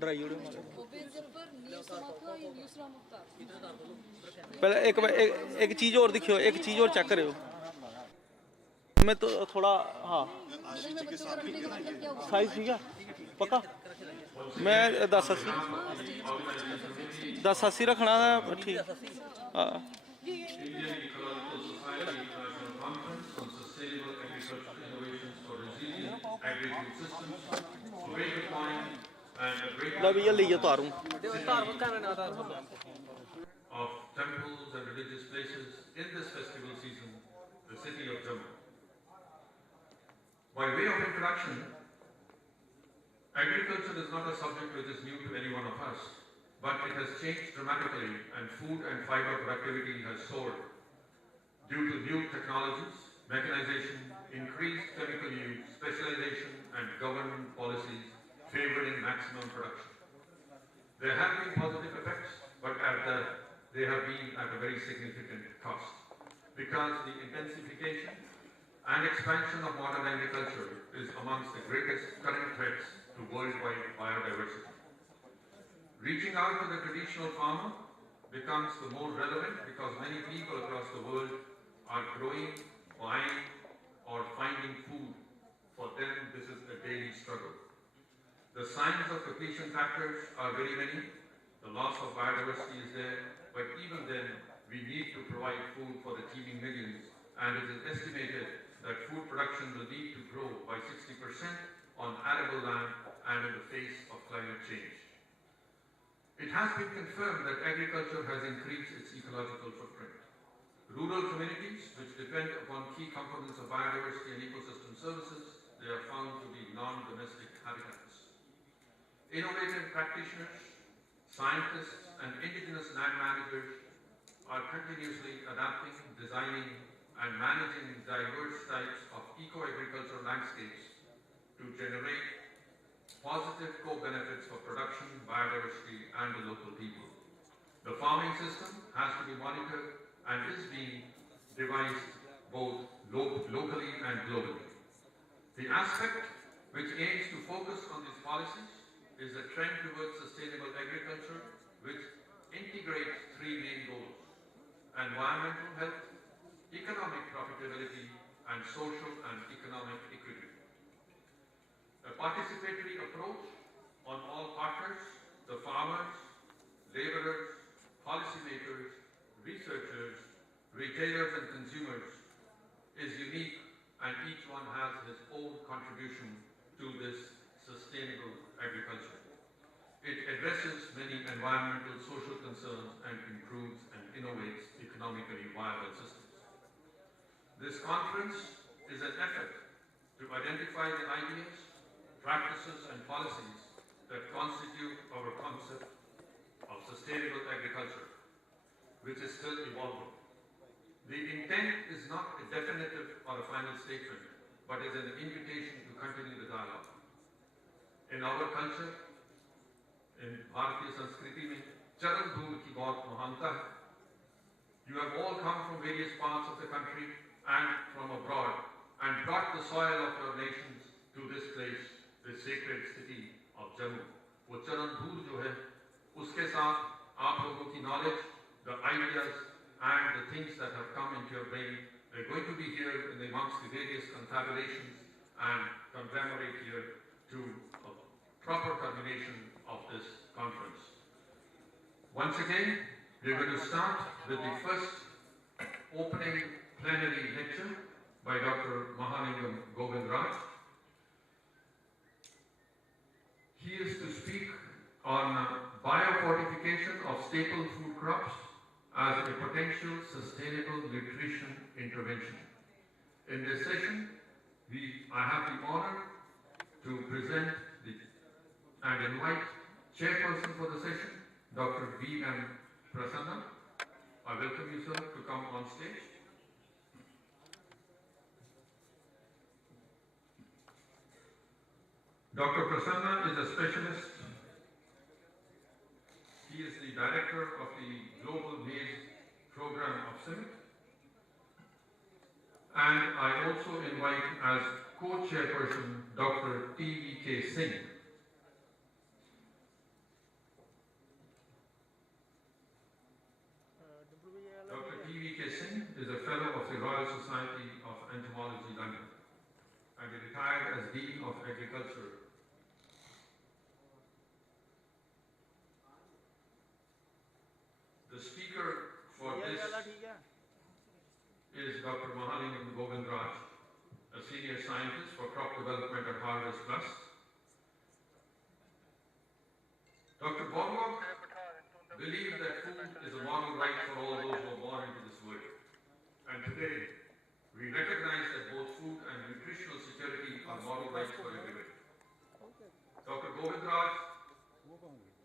Dry उड़े पहले एक चीज़ और दिखियो, एक चीज़ और चेक करो। मैं तो थोड़ा हाँ साइज ठीक है पक्का। मैं 1080 रखना है ठीक। हाँ Indian Ecological Society International Conference on Sustainable Agricultural Innovations for Resilient Agri-Food Systems, a wake-up point and a La breakthrough भैया ले for तारूं of temples and religious places in this festival season, the city of Jammu. By way of introduction, agriculture is not a subject which is new to any one of us, but it has changed dramatically and food and fiber productivity has soared due to new technologies, mechanization, increased chemical use, specialization and government policies favoring maximum production. There have been positive effects, but they have been at a very significant cost because the intensification and expansion of modern agriculture is amongst the greatest current threats to worldwide biodiversity. Reaching out to the traditional farmer becomes the more relevant because many people across the world are growing, buying, or finding food. For them, this is a daily struggle. The signs of depletion factors are very many. The loss of biodiversity is there, but even then, we need to provide food for the teeming millions, and it is estimated that food production will need to grow by 60% on arable land and in the face of climate change. It has been confirmed that agriculture has increased its ecological footprint. Rural communities, which depend upon key components of biodiversity and ecosystem services, they are found to be non-domestic habitats. Innovative practitioners, scientists, and indigenous land managers are continuously adapting, designing, and managing diverse types of eco-agricultural landscapes to generate positive co-benefits for production, biodiversity, and the local people. The farming system has to be monitored and is being devised both locally and globally. The aspect which aims to focus on these policies is a trend towards sustainable agriculture which integrates three main goals: environmental health, economic profitability, and social and economic equity. A participatory approach on all partners, the farmers, laborers, policymakers, researchers, retailers and consumers is unique, and each one has his own contribution to this sustainable agriculture. It addresses many environmental, social concerns and improves and innovates economically viable systems. This conference is an effort to identify the ideas, practices and policies that constitute our concept of sustainable agriculture, which is still evolving. The intent is not a definitive or a final statement, but is an invitation to continue the dialogue. In our culture, in Bharatiya Sanskriti mein, charan dhool ki bahut mahanta hai. You have all come from various parts of the country and from abroad and brought the soil of your nations to this place, this sacred city of Jammu. वो चरण धूल जो है, उसके साथ आप लोगों की knowledge, the ideas and the things that have come into your brain, they're going to be here in amongst the various confabulations and conglomerate here to a proper culmination of this conference. Once again, we're going to start with the first opening plenary lecture by Dr. Mahalingam Govindraj. He is to speak on biofortification of staple food crops as a potential sustainable nutrition intervention. In this session, I have the honor to present and invite chairperson for the session, Dr. V.M. Prasanna. I welcome you, sir, to come on stage. Dr. Prasanna is a specialist. He is the director of the Global Maize Program of CIMIC. And I also invite as Co-Chairperson Dr. T.V.K. Singh. Dr. T.V.K. Singh is a Fellow of the Royal Society of Entomology, London, and he retired as Dean of Agriculture. The speaker for this is Dr. Mahalingam Govindraj, a Senior Scientist for Crop Development at Harvest Plus. Dr. Bongo believed that food is a moral right for all those who are born into this world. And today, we recognize that both food and nutritional security are moral rights for everybody. Dr. Govindraj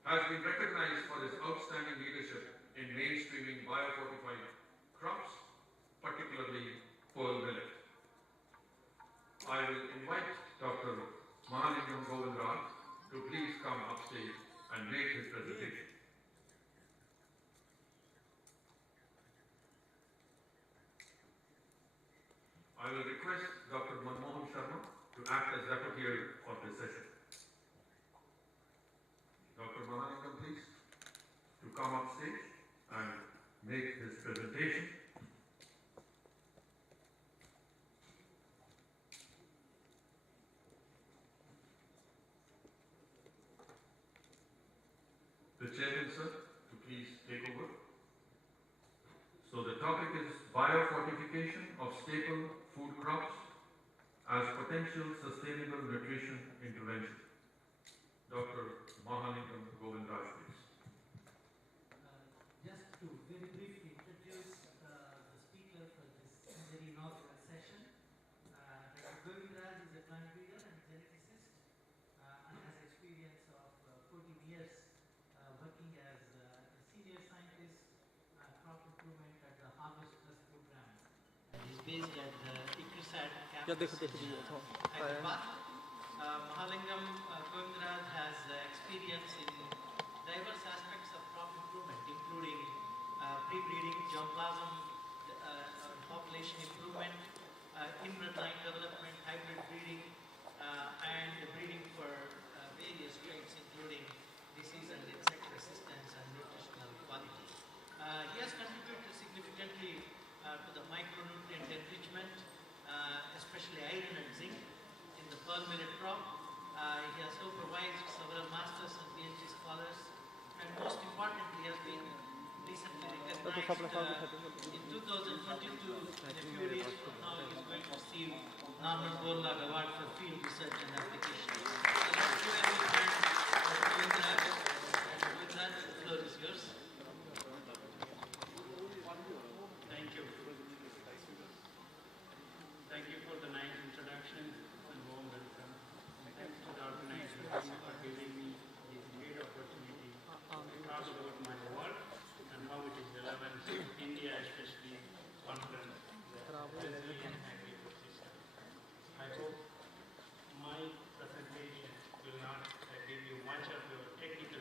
has been recognized for his outstanding leadership in mainstreaming biofortified crops, particularly pearl millet. I will invite Dr. Mahalingam Govindraj to please come upstage and make his presentation. I will request Dr. Manmohan Sharma to act as rapporteur for this session. Dr. Mahalingam, please, to come up stage and make his presentation. The chairman, sir, to please take over. So the topic is biofortification of staple food crops as potential sustainable nutrition intervention. Dr. Mahalingam Govindraj, please. Just to very briefly introduce the speaker for this very inaugural session. Dr. Govindraj is a plant breeder and geneticist and has experience of 14 years working as a senior scientist crop improvement at the Harvest Plus program. And he's based at the Ecological campus in Hyderabad. Mahalingam Govindraj has experience in diverse aspects of crop improvement, including pre-breeding, germplasm, population improvement, inbred line development, hybrid breeding, and breeding for various traits, including disease and insect resistance and nutritional quality. He has contributed significantly to the micronutrient enrichment, especially iron and zinc, in the pearl millet crop. He has supervised several masters and PhD scholars, and most importantly, has been recently recognized in 2022. In a few days from now, he is going to receive Norman Borlaug Award for Field Research and Application. So let's give a big hand for Govindraj. Govindraj, the floor is yours. Thank you. Thank you for the nice introduction and warm welcome. And thanks to the organizers for giving me this great opportunity to talk about my work and how it is relevant to India, especially conference resilient agri-ecosystem. I hope my presentation will not give you much of your technical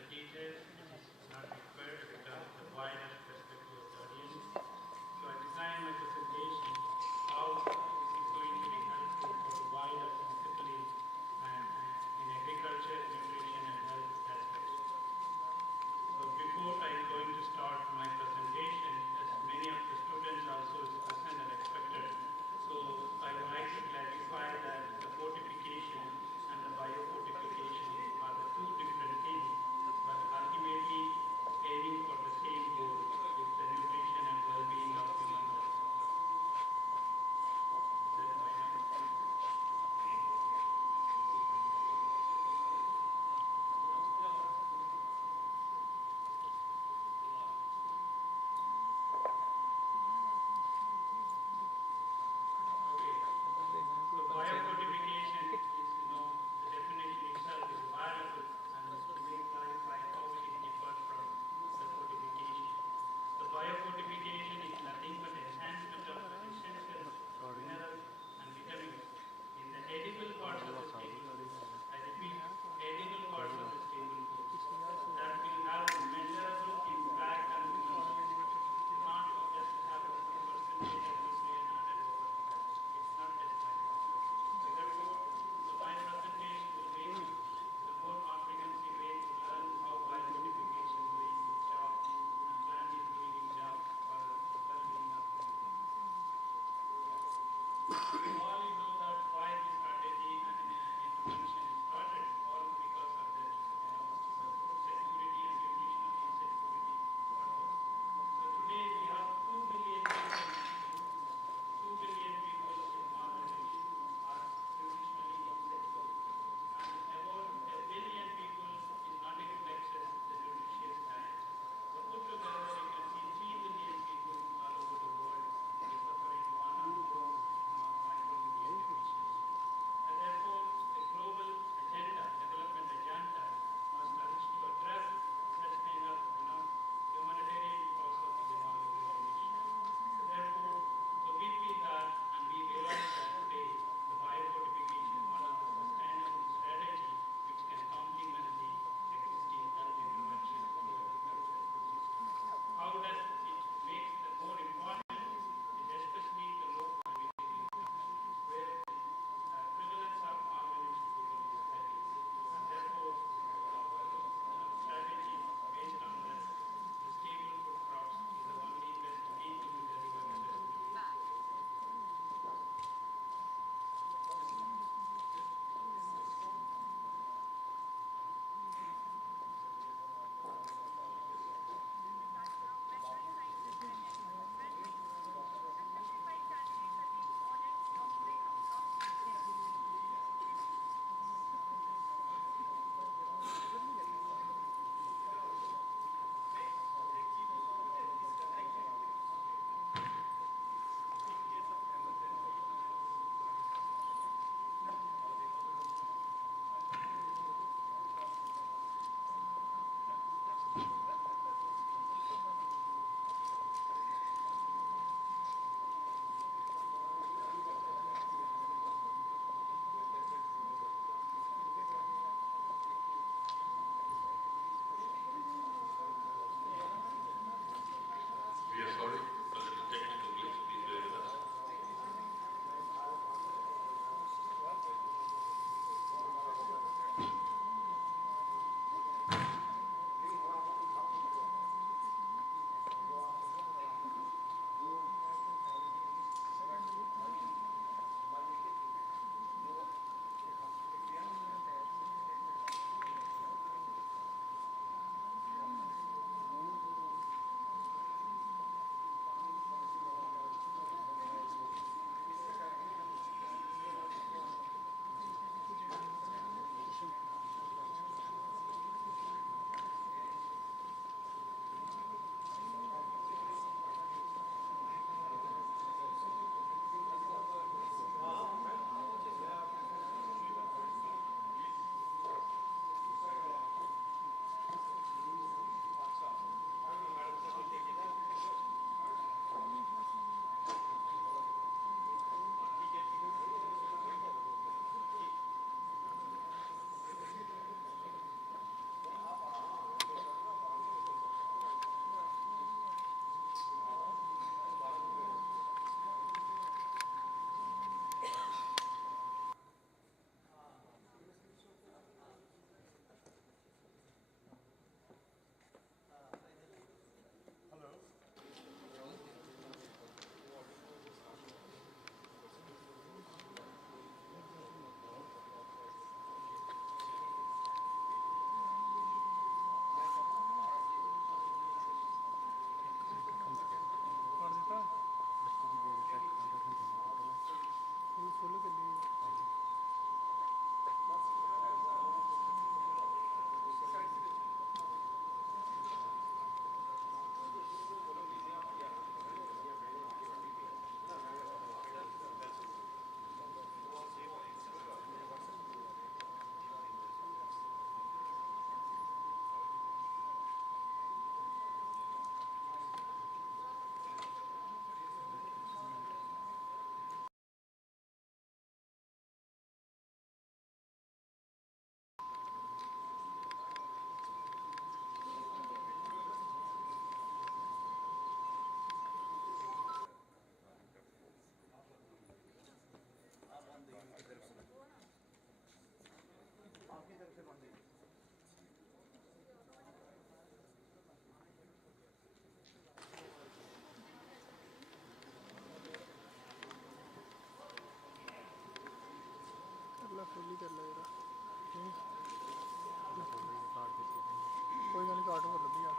chart पर लभी आ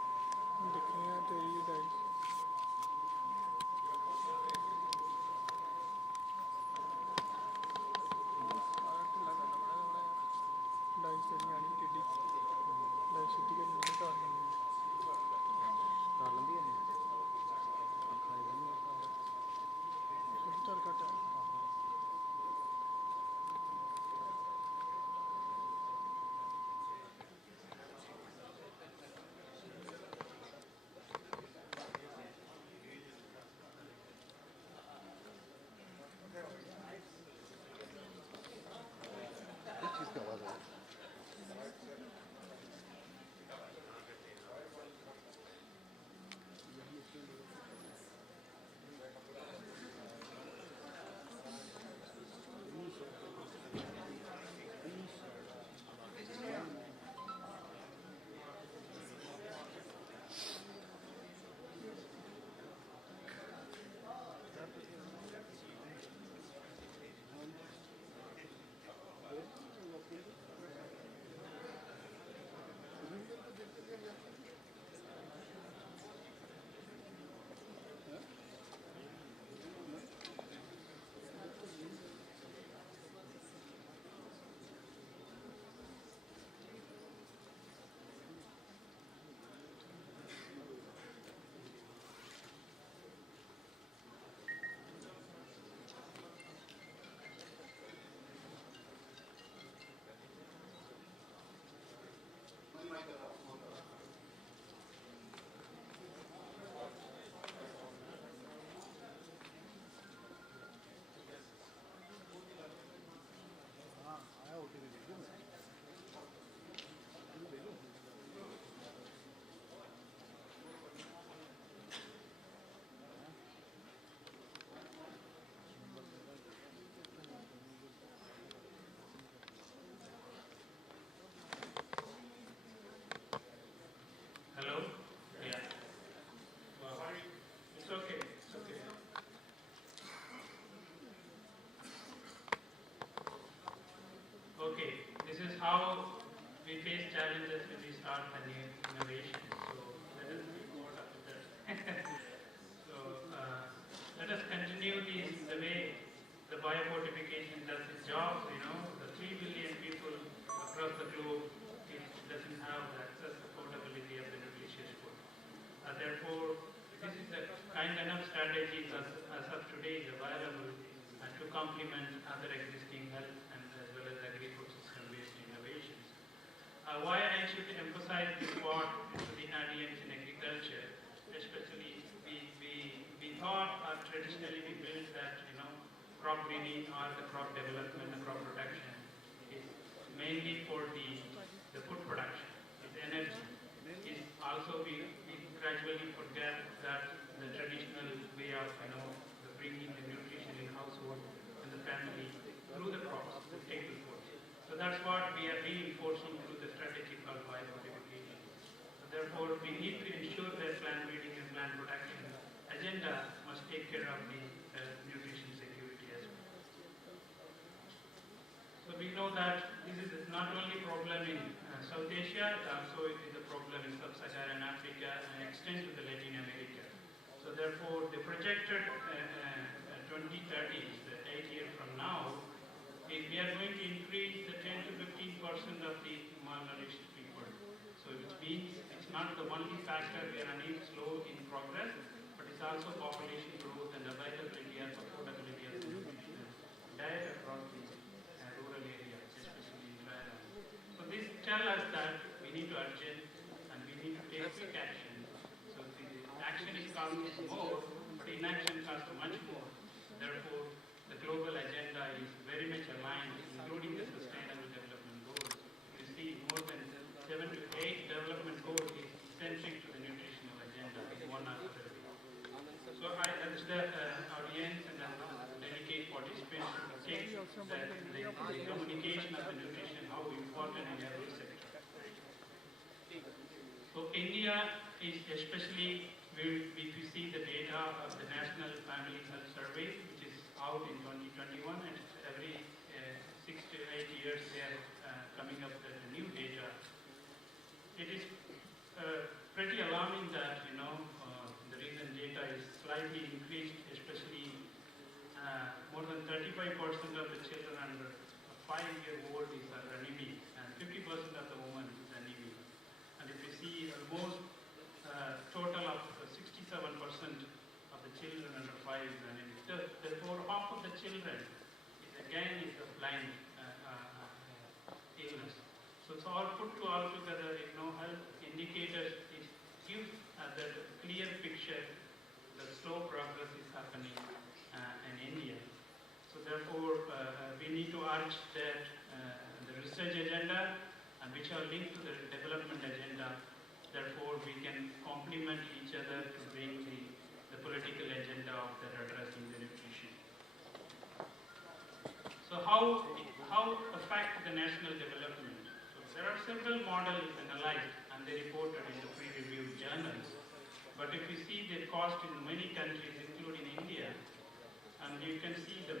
दिखनी है तेरी dice सारा ढिल्ला करना पड़ा थोड़ा यार डाइस तेरी आनी टेढ़ी डाइस सीधी करनी नहीं कर लेंदी है सब चल घट है Hello? Yeah. Wow. It's okay. It's okay. Okay. This is how we face challenges when we start a new innovation. So let us be caught up with that. So let us continue the way the biofortification does its job. You know, the 3 billion people across the globe it doesn't have the access affordability of the nutritious food. Therefore, this is the kind enough strategies as of today is available to complement other existing health and as well as agri-food system-based innovations. Why I should emphasize this part to the audience in agriculture, especially we thought traditionally we built that crop breeding or the crop development, the crop production is mainly for the food production, is energy. Is also we gradually forget that the traditional way of the bringing the nutrition in household and the family through the crops, the staple foods. So that's what we are reinforcing through the strategy called biofortification. So therefore, we need to ensure that plant breeding and plant protection agenda must take care of the nutrition security as well. So we know that this is not only a problem in South Asia, it also is a problem in Sub-Saharan Africa and extends to the Latin America. So therefore, the projected 2030s, the 8 years from now, we are going to increase the 10 to 15% of the malnourished people. So which means it's not the only factor we are running slow in progress, but it's also population growth and availability and affordability of the nutrition diet across the rural areas, especially in rural. So this tells us that we need to urgent and we need to take quick action. So the action is costing more, but inaction costs much more. Therefore, the global agenda is very much aligned, including the Sustainable Development Goals. You see, more than 7 to 8 development goals is centric to the nutritional agenda in one or other way. So I urge the audience and the delegate participants to take the communication of the nutrition, how important in every sector. So India is especially, if you see the data of the National Family Health Survey, which is out in 2021, and every 6 to 8 years they are coming up with the new data. It is slightly increased, especially more than 35% of the children under 5-year-old is anemic, and 50% of the women is anemic. And if you see almost total of 67% of the children under 5 is anemic. Therefore, half of the children is again is a blind illness. So it's all put all together, health indicators, it gives that clear picture that slow progress is happening in India. So therefore, we need to urge that the research agenda and which are linked to the development agenda, therefore we can complement each other to bring the political agenda of that addressing the nutrition. So how affect the national development? So there are several models analyzed and they reported in the peer-reviewed journals. But if you see the cost in many countries, including India, and you can see the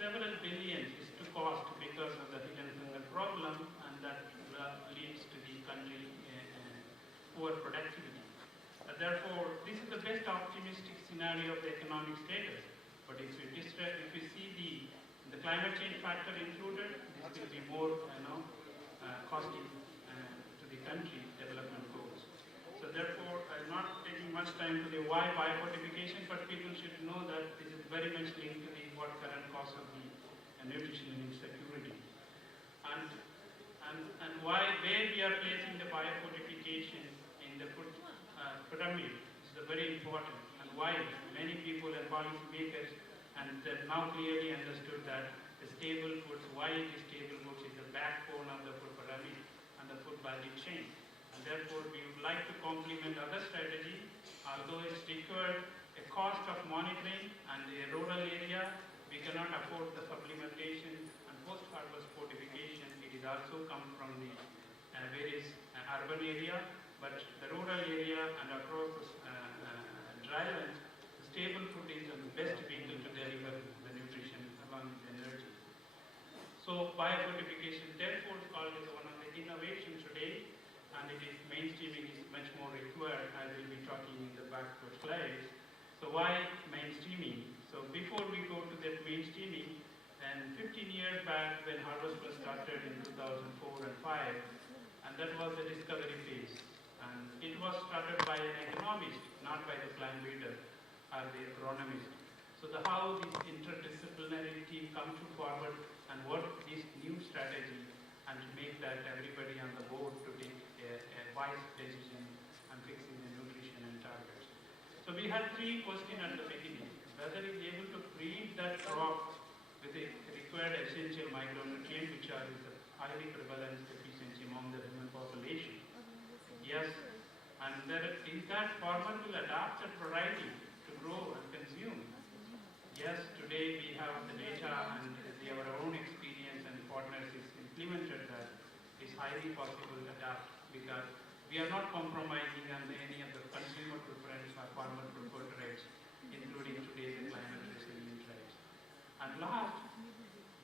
several billions is to cost because of the hidden hunger problem, and that leads to the country poor productivity. Therefore, this is the best optimistic scenario of the economic status. But if you see the climate change factor included, this will be more costly to the country development goals. So therefore, I'm not taking much time to the why biofortification, but people should know that this is very much linked to the what current cost of the nutrition and insecurity. And where we are placing the biofortification in the food pyramid is very important, and why many people and policy makers and now clearly understood that the stable foods, why it is stable foods is the backbone of the food pyramid and the food value chain. And therefore, we would like to complement other strategy, although it's required a cost of monitoring and a rural area, we cannot afford the supplementation and post-harvest fortification. It is also come from the various urban area, but the rural area and across the drylands, the stable food is the best vehicle to deliver the nutrition along with energy. So biofortification therefore is called as one of the innovations today, and it is mainstreaming is much more required, as we'll be talking in the backward slides. So why mainstreaming? So before we go to that mainstreaming, and 15 years back when harvest was started in 2004 and 5, and that was the discovery phase. And it was started by an economist, not by the plant breeder or the agronomist. So how this interdisciplinary team come to forward and work this new strategy and make that everybody on the board to take a wise decision and fixing the nutrition and targets. So we had 3 questions at the beginning. Whether it is able to breed that crop with the required essential micronutrient, which are the highly prevalent deficiency among the human population. Yes, and is that farmer will adapt that variety to grow and consume. Yes, today we have the data and our own experience and partners is implemented that it's highly possible to adapt because we are not compromising on any of the consumer preference or farmer preferred traits, including today's climate resilient traits. And last,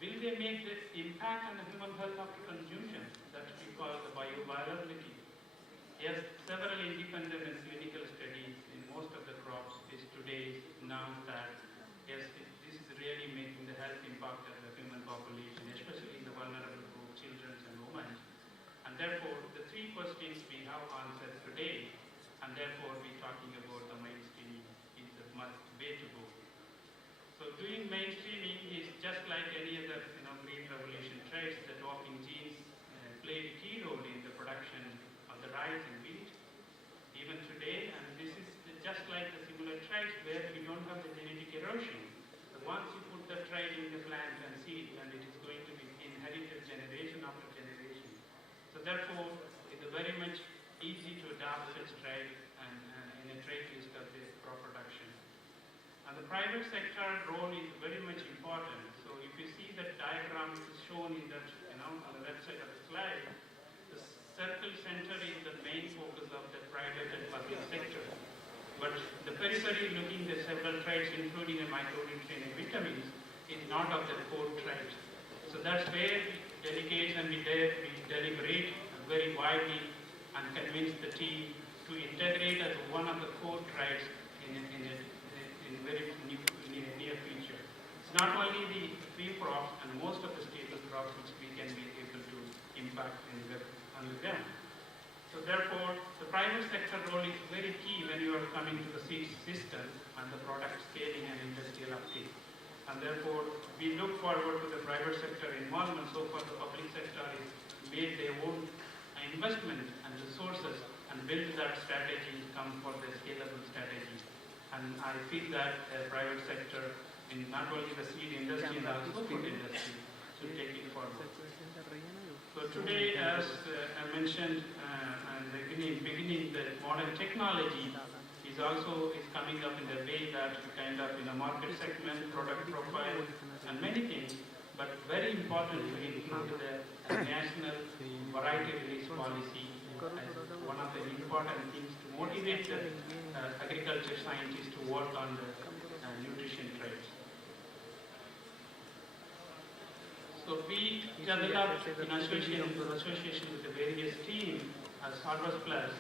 will they make the impact on the human health after consumption that we call the bioavailability? Yes, several independent and clinical studies in most of the crops is today announced that yes, this is really making the health impact of the human population, especially in the vulnerable group, children and women. And therefore, the 3 questions we have answered today, and therefore we're talking about the mainstreaming is the way to go. So doing mainstreaming is just like any other green revolution traits. The dwarfing genes played a key role in the production of the rice and wheat. Even today, and this is just like the similar traits where we don't have the genetic erosion. So once you put the trait in the plant and seed, and it is going to be inherited generation after generation. So therefore, it's very much easy to adopt such trait and in a trait list of the crop production. And the private sector role is very much important. So if you see that diagram which is shown in that, on the left side of the slide, the circle center is the main focus of the private and public sector. But the periphery looking at several traits, including a micronutrient and vitamins, is not of the core traits. So that's where delegates and we deliberate very widely and convince the team to integrate as one of the core traits in in very near future. It's not only the tree crops and most of the staple crops which we can be able to impact on the ground. So therefore, the private sector role is very key when you are coming to the seed system and the product scaling and industrial uptake. And therefore, we look forward to the private sector involvement. So far, the public sector has made their own investment and resources and build that strategy, come for the scalable strategy. And I feel that the private sector, in not only the seed industry and also food industry, should take it forward. So today, as I mentioned at the beginning, the modern technology is also coming up in the way that kind of in a market segment, product profile, and many things. But very important to include the national variety release policy as one of the important things to motivate the agriculture scientists to work on the nutrition traits. So we developed in association with the various teams as Harvest Plus,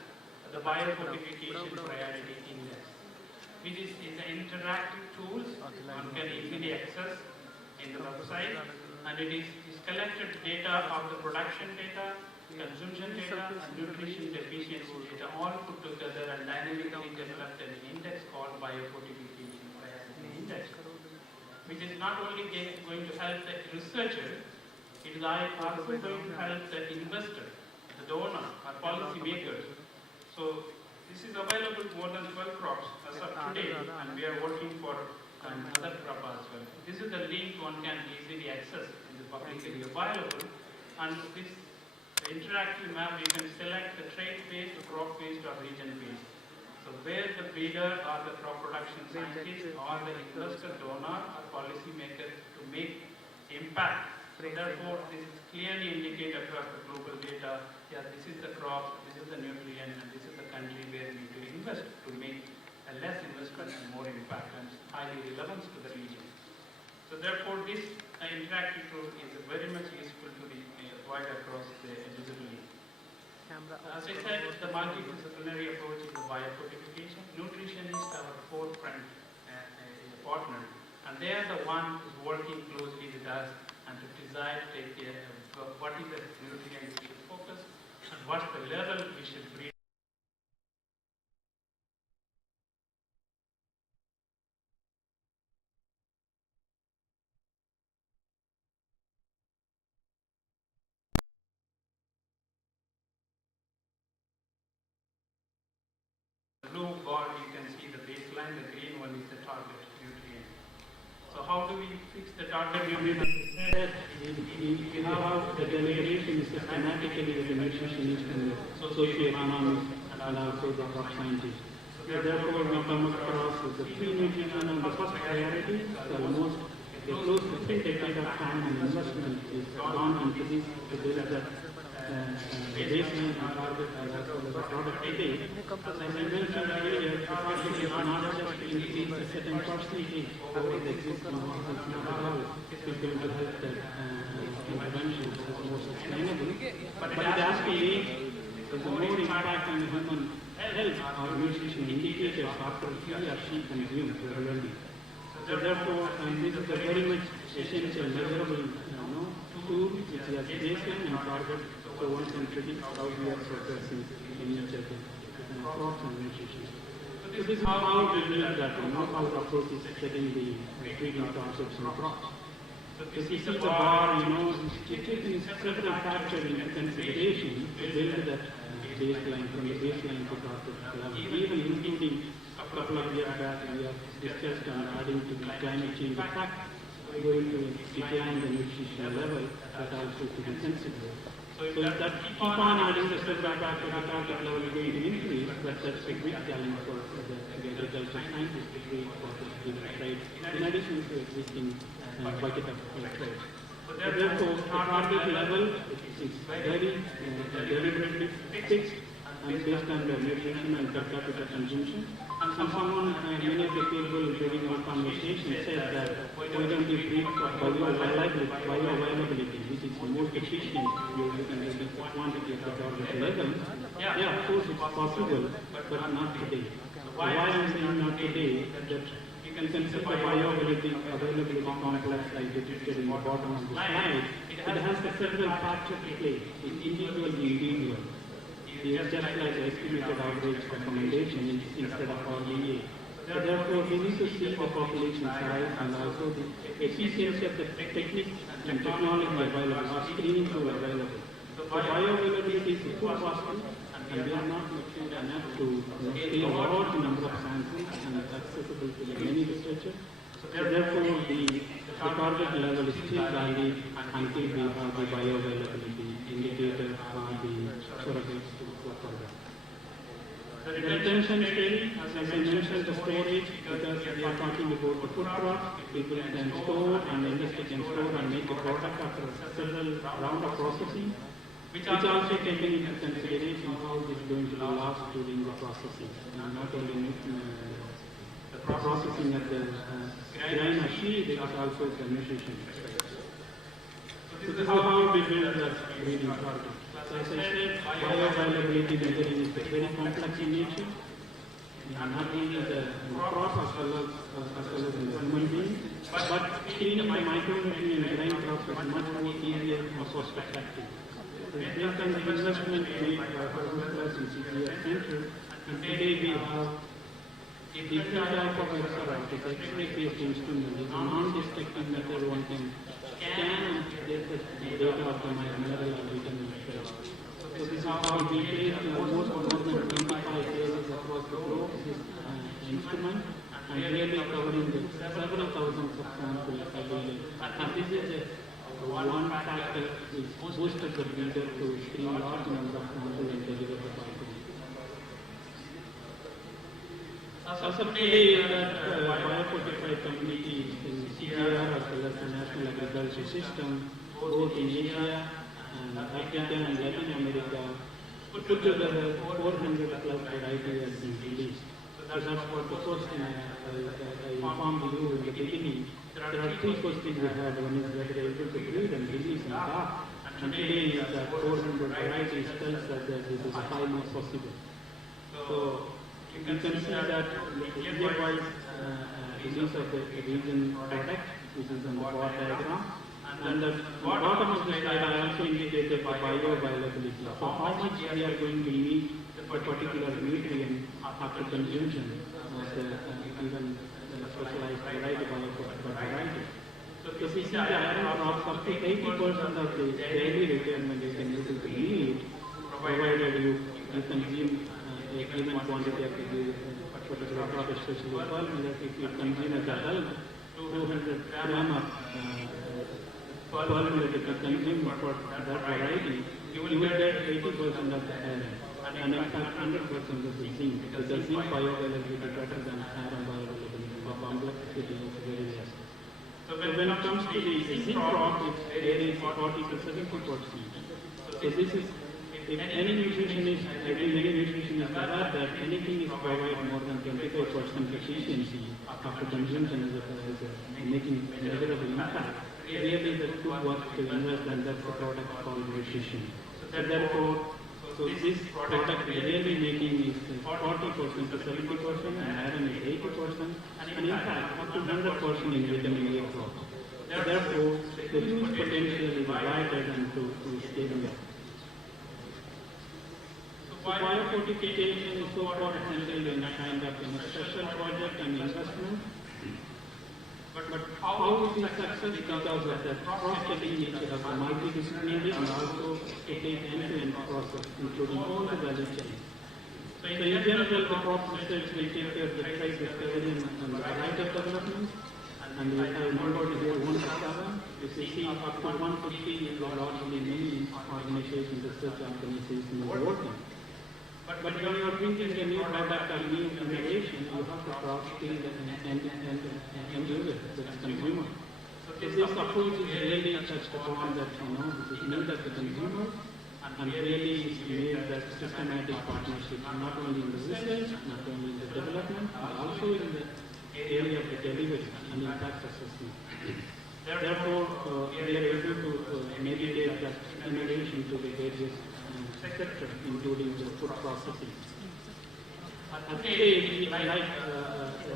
the Biofortification Priority Index, which is an interactive tool one can easily access in the website, and it is collected data of the production data, consumption data, and nutrition deficiency data all put together and dynamically developed an index called Biofortification Priority Index, which is not only going to help the researcher, it is also going to help the investor, the donor, or policy makers. So this is available more than 12 crops as of today, and we are working for another crop as well. This is the link one can easily access in the publicly available, and this interactive map you can select the trait-based, crop-based, or region-based. So where the breeder or the crop production scientist or the investor, donor, or policy maker to make impact. So therefore, this is clearly indicated across the global data. Yeah, this is the crop, this is the nutrient, and this is the country where we need to invest to make a less investment and more impact and highly relevant to the region. So therefore, this interactive tool is very much useful to the wide across the discipline. As I said, the multidisciplinary approach is the biofortification. Nutrition is our forefront partner, and they are the one who's working closely with us and to decide, take care of what is the nutrient we should focus and what's the level we should breed. The blue bar you can see the baseline, the green one is the target nutrient. So how do we fix the target nutrient? We have the deliberation systematically with the nutritionists and socio-economists and also the crop scientists. So therefore, we come across with the pre-nutrition and the first priority. So almost a close to 3 decades of time and investment is gone into this to build the baseline and target and as well as the product today. As I mentioned earlier, the target is not just to increase a certain percentage over the existing models, not at all. It's going to help the intervention as more sustainable. But it has to lead to the more impact on human health or nutrition indicators after he or she consumes regularly. So therefore, this is a very much essential measurable tool which has baseline and target. So one can predict how we are progressing in each of the crops and nutrition. So this is how we do that, how the approach is setting the breeding concepts and crops. So if you see the bar, it takes several factors into consideration to build that baseline, from the baseline to target level. Even including a couple of years back, we have discussed on adding to the climate change effect, going to decline the nutrition level, that also to be considered. So that keep on adding the several factors, the target level is going to increase, but that's a big challenge for the agriculture scientists to create for the trade, in addition to existing bucket of trade. So therefore, the target level is very deliberately fixed and based on the nutrition and per capita consumption. And someone, many of the people during our conversation said that why don't we breed for bioavailability, which is the most efficient, you can reduce the quantity of the target level. Yeah, of course it's possible, but not today. So why I'm saying not today, that you can see the bioavailability complex I depicted in the bottom of the slide. It has several factors to play. It's individual. It's just like the estimated average recommendation instead of RDA. Therefore, we need to see the population size and also the efficiency of the techniques and technology available or screening tool available. So bioavailability is too costly and we are not mature enough to screen a large number of samples and accessible to many researchers. So therefore, the target level is still valid until we have the bioavailability indicator or the surrogates to go further. The retention scale, as I mentioned, the storage, because we are talking about the food crops, people can store and industry can store and make a product after several round of processing, which also taken into consideration how it is going to be lost during the processing, and not only the processing of the grain or seed, it is also the nutrition. So this is how we build the breeding target. So as I said, bioavailability measuring is very complex in nature, and not only the crop as well as in the human being, but screening the micronutrient grain crops is much more easier and cost effective. So based on the investment made by Herbicides in CGS Center, and today we have a different type of instrument, it's X-ray-based instrument. It's a non-destructive method. One can scan and get the data of the mineral and vitamin trace. So this is how we take almost more than 25 cases across the globe, this instrument, and really covering the several thousands of samples every day. And this is one factor which boosted the breeder to screen large number of samples and deliver the quality. As of today, biofortified communities in CGR as well as the National Agriculture System, both in Asia and Africa and Latin America, put together 400 plus varieties has been released. So that's what the question I informed you in the beginning. There are three questions we have. One is whether they are able to breed and release in crop. And today is that 400 varieties tells that this is highly possible. So you can see that the year-wise release of the region product, which is in the bar diagram. And at the bottom of the slide, I also indicated the bioavailability. So how much we are going to need the particular nutrient after consumption of the even specialized variety variety. So if we see the iron crops, up to 80% of the daily requirement you can able to meet, provided you consume a given quantity of the particular crop, especially pearl millet. If you consume as adult 200 grams of pearl millet, if you consume for that variety, you will get 80% of the iron, and in fact 100% of the zinc, because the zinc bioavailability is better than iron bioavailability. For complexity is very less. So when it comes to the zinc crop, it varies 40 to 70%. So this is, if any nutritionist, I think many nutritionists are aware that anything is provide more than 25% efficiency after consumption is making measurable impact. Really the two work to invest, and that's the product called nutrition. So therefore, this product really making is 40% to 70%, and iron is 80%, and in fact up to 100% in vitamin A crop. Therefore, the huge potential is provided and to scale up. So biofortification is so far handled in a kind of a special project and investment. But how is it success? Because of the cross-cutting nature of the multidisciplinary and also to take end-to-end process, including all the value chain. So in general, the crop research will take care of the trade discovery and the variety of development. And we have numbered here 1 to 7. If you see up to 150, there are largely many organizations, research organizations working. But when you are bringing a new product or new innovation, you have to cross skill and user, the consumer. So this approach is really touched upon that, this is need of the consumer, and really is made that systematic partnership, not only in the research, not only in the development, but also in the area of the delivery and impact assessment. Therefore, we are able to navigate that innovation to the various sectors, including the food processing. Today, like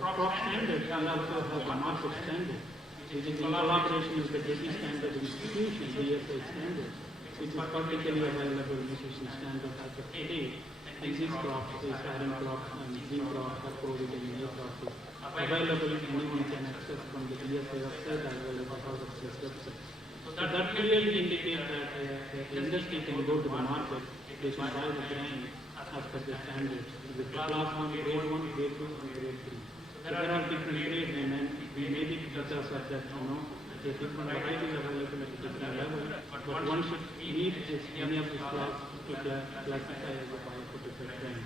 crop standards, we also have the market standard, which is in collaboration with the Disease Standard Institution, DSI standards, which is publicly available nutrition standard as of today. And these crops, these iron crops and zinc crops are provided in A crops is available. Anyone can access from the DSI website as well as out of this website. So that clearly indicates that the industry can go to the market, they can buy the grain as per the standards, with class 1, grade 1, grade 2 and grade 3. So there are different grades and then we made it because of that, the different varieties available at a different level, but one should meet any of these class to classify as a biofortified grain.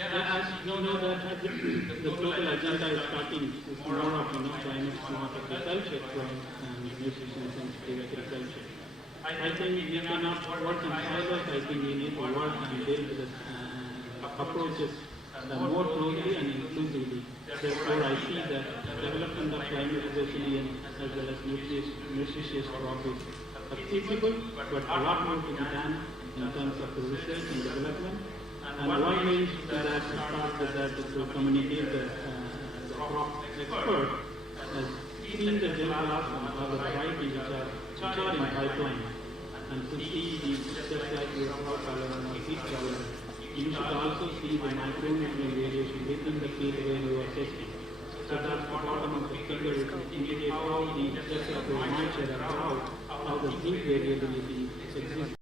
As you know that the global agenda is starting is more of climate smart agriculture and nutrition sensitive agriculture. I think we cannot work in silos. I think we need to work and build this approaches more closely and inclusively. Therefore, I see that development of climate resilient as well as nutritious crop is feasible, but a lot more to be done in terms of the research and development. And one way to that to start with that is to communicate the crop expert as seeing the gel blossom or the variety which are in pipeline, and to see the just like your crop tolerance or heat tolerance. You should also see the micronutrient variation within the field where you are testing. So that's the bottom of the figure to indicate how the just like your moisture or how the heat variability exists.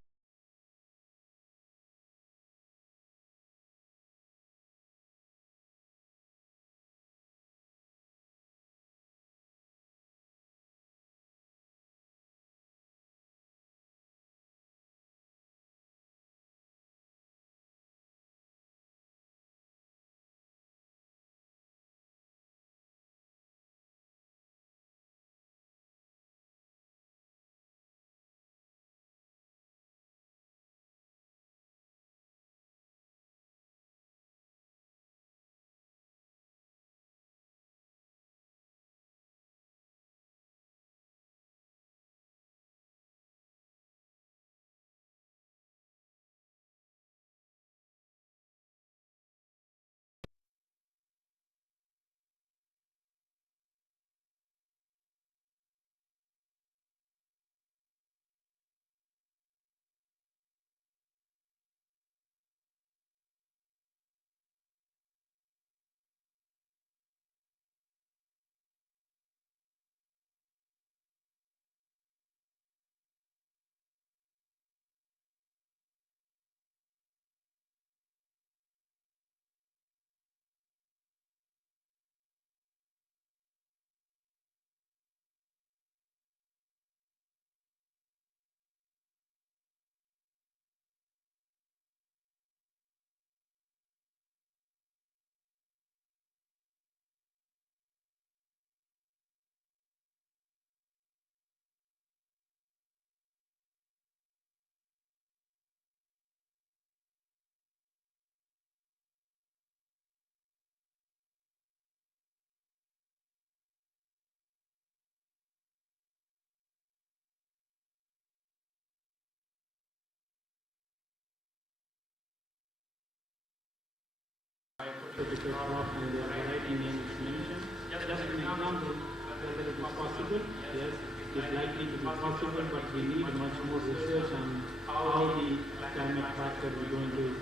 Particular crop and their variety name is mentioned. Just an example, whether it is possible, yes, it is likely to be possible, but we need much more research on how the climate factor is going to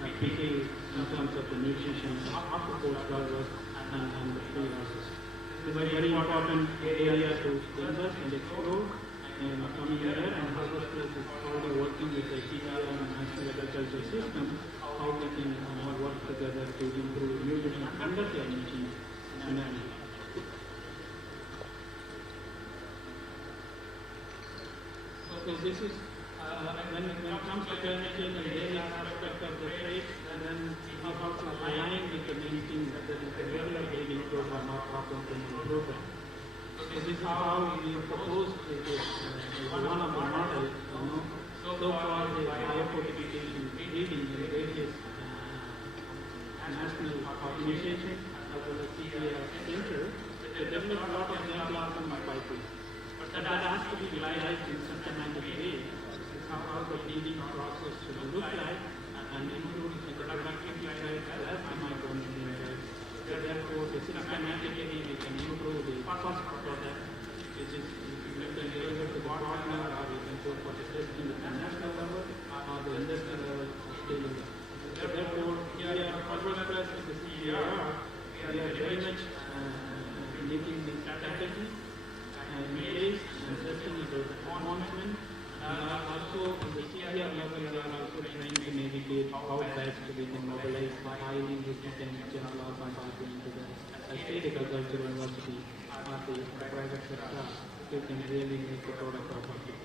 behave in terms of the nutrition of the post-harvest and the pre-harvest. This is a very important area to invest and explore in the coming year, and Harvest Plus is already working with the CDR and National Agriculture System how we can work together to improve nutrition under the energy scenario. So this is when it comes to climate change and various aspects of the trade, and then we have to align with the main thing that is the regular breeding program or crop control program. So this is how we propose it is one of the models. So far the biofortification breeding in various national organizations as well as CDR center, they develop a lot of young blossom pipeline. But that has to be realized in systematic way. This is how the breeding process should look like, and includes the productivity side as the micronutrient side. So therefore, systematically we can improve the first product, which is you can deliver to the partner, or you can go for the testing at the national level or the industrial level or state level. So therefore, we are progress with the CER. We are very much making the strategy in place and testing it as a management. Also, on the CER level, we are also trying to navigate how best we can mobilize the highly resistant general and into the state agricultural university or the private sector to can really make the product properly.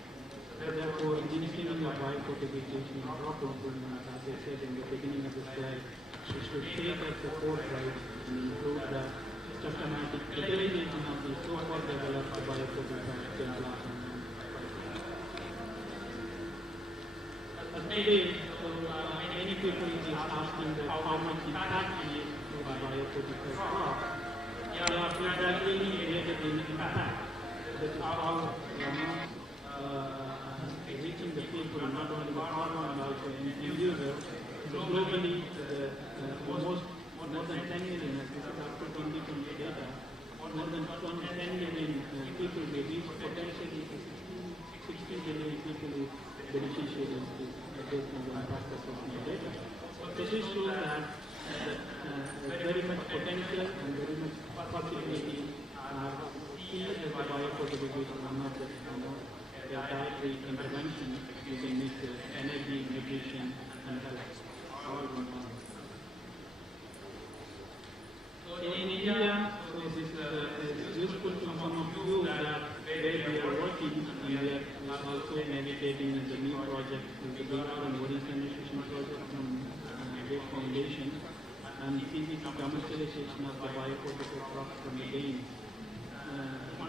Therefore, initiating a biofortification and crop improvement, as I said in the beginning of the slide, should take us the forefront and improve the systematic utilization of the so-called developed biofortified general. Today, many people is asking that how much impact is to the biofortified crops. They are gradually related in impact. That is how reaching the people, not only the farmer and also end user. So globally, more than 10 million, this is after 2020 data, more than 10 million people may reach potentially 60 billion people who beneficiaries based on the impact assessment data. So this shows that very much potential and very much possibility seen as the biofortification, one of the dietary intervention you can make energy, nutrition, and health all in one. So in India, so this is useful to some of you that where we are working, and we are also navigating the new project with the Bihar and Odisha Nutrition Project from Gate Foundation, and CBC commercialization of the biofortified crops from the gain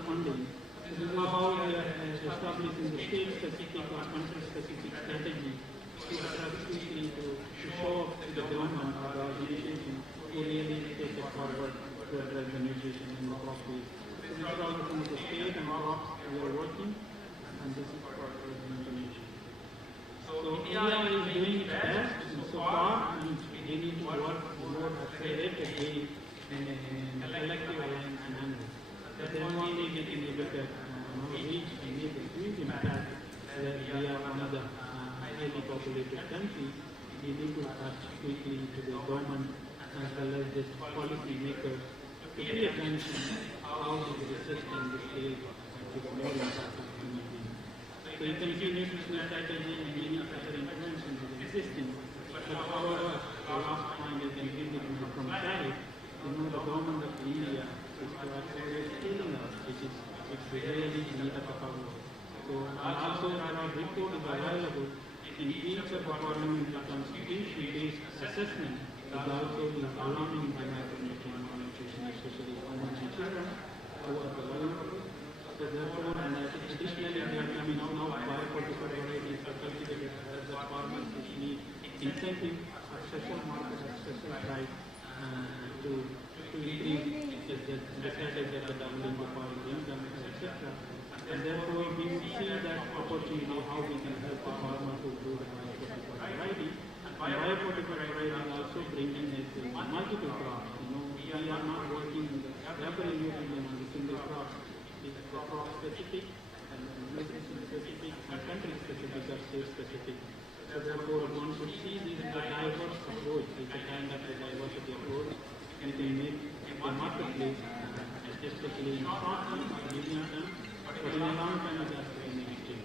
funding. This is how we are establishing the state-specific or country-specific strategy to quickly to show up to the government or the organization to really take it forward to address the nutrition in the crop field. This is all from the state and crops we are working, and this is for the information. So India is doing its best so far, and we need to work more accelerated in collective alliance and handling. That is only we can able to reach and make a huge impact where we are one of the highly populated country. We need to touch quickly to the government as well as the policy makers to pay attention how the research can be scaled to the more impact of human beings. So you can see nutritional strategy and many other interventions existing. But however, the last point is in giving from side, the government of India is to accelerate scaling up, which really need of the power. So also our report is available in each of the parliamentary constitution-based assessment is also alarming the macronutrient malnutrition, especially women and children who are the vulnerable. So therefore, and additionally, they are coming out now biofortified varieties are cultivated as the farmers which need incentive, accession market, accession price to increase the status of the doubling the farm income, etc. And therefore, we see that opportunity how we can help the farmer to grow the biofortified variety. And biofortified variety is also bringing in multiple crops. We are not working heavily on the single crops. It's the crop specific and nutrition specific and country specific or state specific. So therefore, one should see this as a diverse approach. It's a kind of a diversity approach. And it can make a marketplace, especially in short term, medium term, but in a long term, it has to be negative.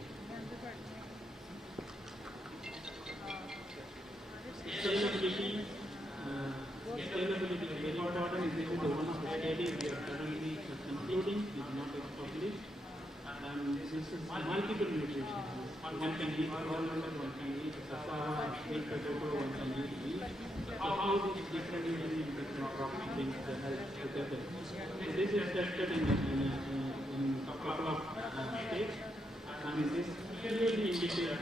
Scalability is very important. This is the one of the studies we are currently concluding, it is not published. This is multiple nutrition. One can eat almond, one can eat cassava, sweet potato, one can eat wheat. So how these different nutrients, different crops bring the health together. So this is tested in a couple of states, and this clearly indicates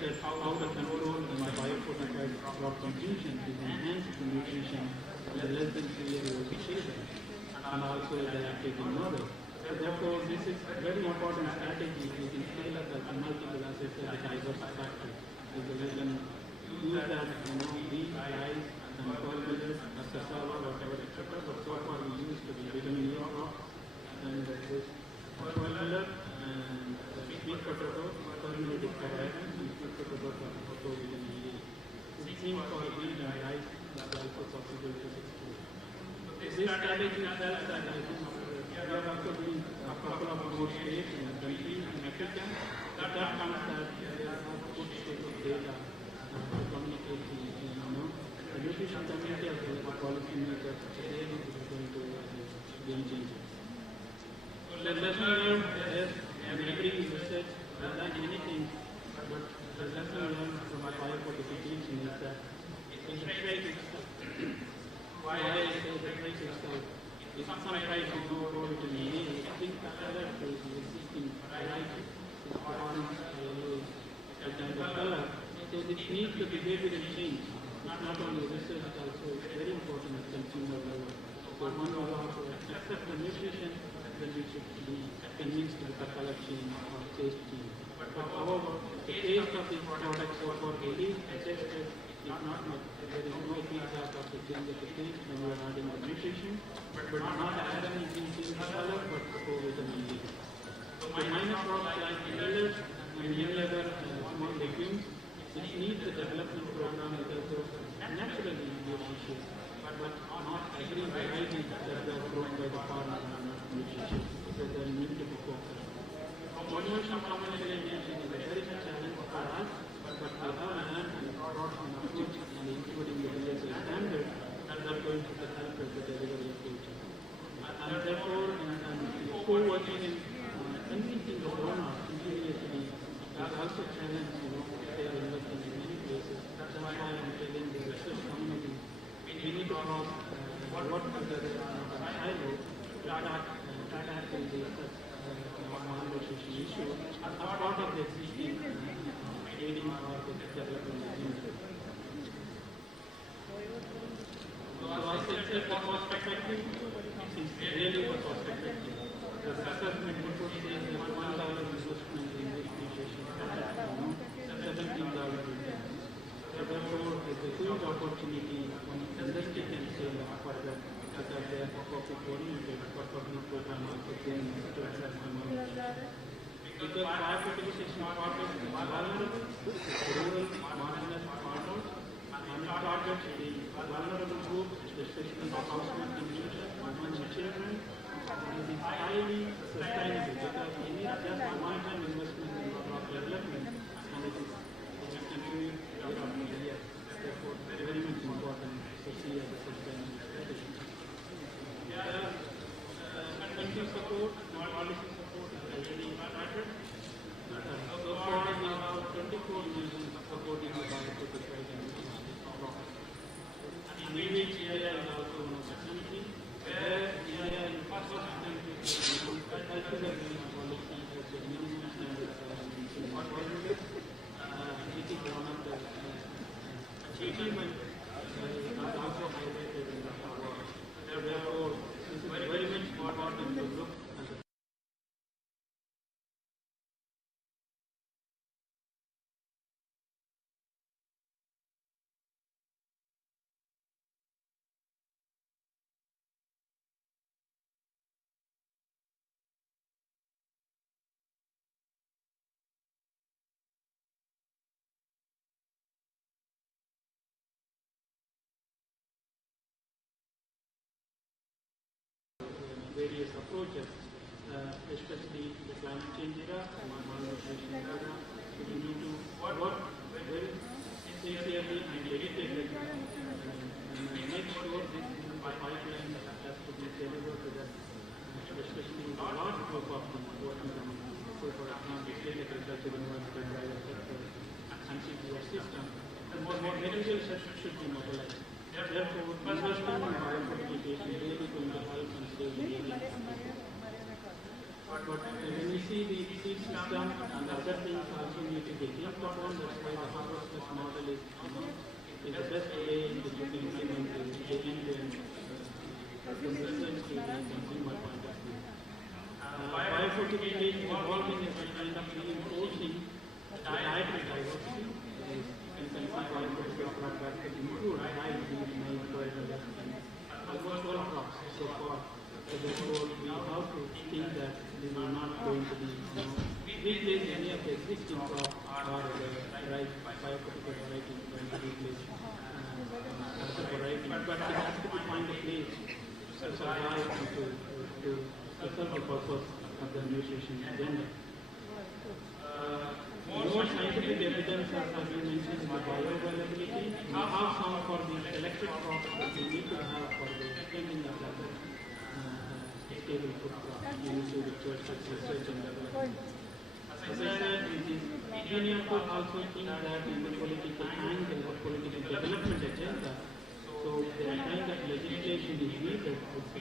that how the control in the biofortified crop consumption is enhanced the nutrition in the less than 3 year old children, and also the lactating mother. So therefore, this is very important strategy. We can scale up as multiple assets best practice. Because you can use that, wheat, rice, and fertilizer, cassava, whatever, etc. But so far we used to be vitamin A crop, and this fertilizer and sweet potato, fermented carrot, and sweet potato for also vitamin A. It seems for wheat and rice that is also possible to explore. This strategy tells that I think we have also been a couple of more states in the country in Africa. At that comes that there are good state of data to communicate the nutrition community as well as the policy makers. Really is going to game changers. So the lesson learned is in every research, like anything, but the lesson learned from biofortification is that in the trade itself, why I say the trade itself, if someone tries to do vitamin A, I think the other is the existing variety, is orange, yellow, that kind of color. So this needs the behavioral change. It's not only research, it's also very important at consumer level. So one will have to accept the nutrition, then we should be convinced with the color change or taste change. But however, the taste of these products so far released and tested is not much. There is no feedback of the change of the taste when we are adding the nutrition, but not adding anything to the color, but to go with the meaning. So minor crops like millets and many other small legumes, which need the development program because of naturally nutritious, but not agri varieties that are grown by the farmer are not nutritious, so they need to be focused. Conversion commercialization is a very big challenge for us, but we have learned and brought an approach and including the BSI standard that are going to help us with delivery approach. And therefore, co-working in convincing the donors continuously is also a challenge, they are investing in many places. That's why I am telling the research community, we need to cross work together on a silo to tackle these malnutrition issue as part of the existing aiding or the development agenda. So as I said, for cost perspective, it's really for cost perspective. The assessment report says that $1 investment in this nutrition product, $17 return. So therefore, it's a huge opportunity when industry can scale up further because they are profit oriented, but government program also came to address the malnutrition. Because biofertilization projects is vulnerable, rural, marginal farmers, and it targets the vulnerable groups, especially the household communities, women and children. And it is highly sustainable because we need just a one-time investment in crop development, and it is continued year after year. Therefore, very much important to see as a sustainable strategy. Country support and policy support is already started. So far, we have 24 million supporting the biofortified and crops. And which area is also one of the country where India is the first country to cultivating policy as the minimum standards are being followed. It is one of the achievements that is also highlighted in the award. Therefore, this is very much important to look at the various approaches, especially the climate change era, malnutrition era. So we need to work very sincerely and dedicatedly and make sure this pipeline has to be delivered to the, especially the large group of the working communities. So for example, state agriculture, university, private sector, and CPR system, the more material should be mobilized. Therefore, investing in biofortification is really going to help and save the area. But when we see the seed system and other things also need to get linked upon, that's why the harvestless model is the best way in which you can implement the end-to-end from research to the consumer point of view. Biofortification evolving as a kind of reinforcing the dietary diversity. replace any of the existing crop or the right biopolitical variety when to replace other variety, but it has to find a place to survive and to serve the purpose of the nutrition agenda. More scientific evidence has been mentioned in the bioavailability. We have some for the selected crops that we need to have for the extending of the stable food crop into research and development. As I said, it is many of us also think that in the political angle or political development agenda, so the kind of legislation is needed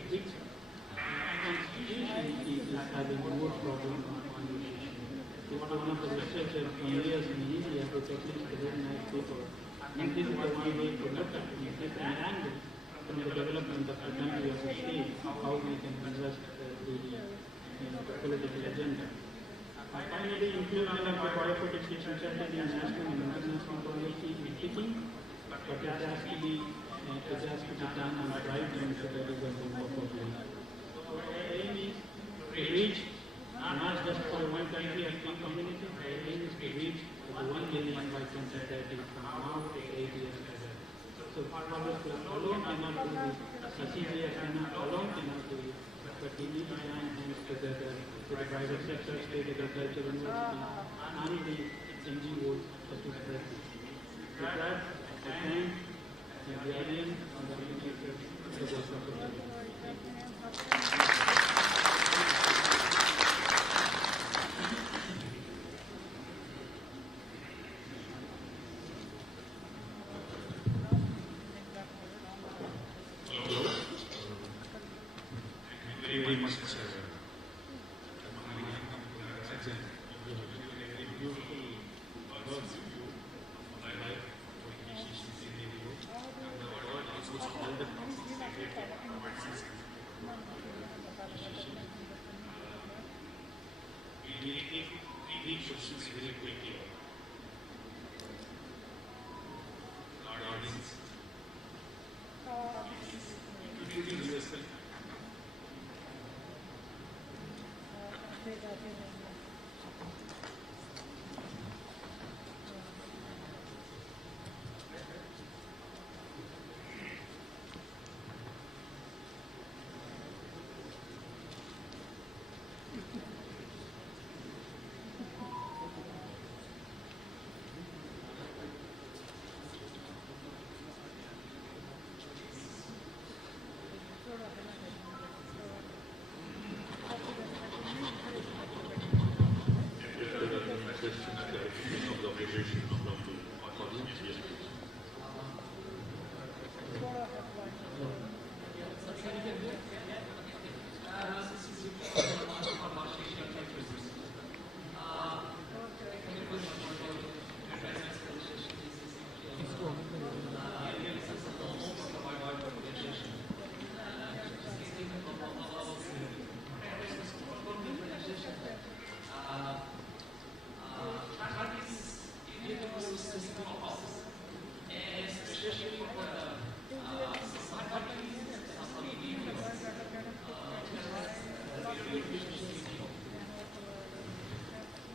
which constitution is having more problem on nutrition. One of the researchers from years in India who published a very nice paper, and this is the one way to look at the different angles from the development of the country or the state, how we can invest the political agenda. Finally, improvement of the bioprotection strategy in national and international policy is kicking, but it has to be done on the right terms so that is a more popular. So the aim is to reach not just for one country or one community, the aim is to reach the 1 billion by 2030 from now to 8 years later. So farmers alone cannot do this, CCGS alone cannot do it, but we need to join hands together with the private sector, state agriculture university, and the NGOs to spread this. With that, I thank the audience and the educators for their support. Very much, three questions very quickly. Our audience, introduce yourself.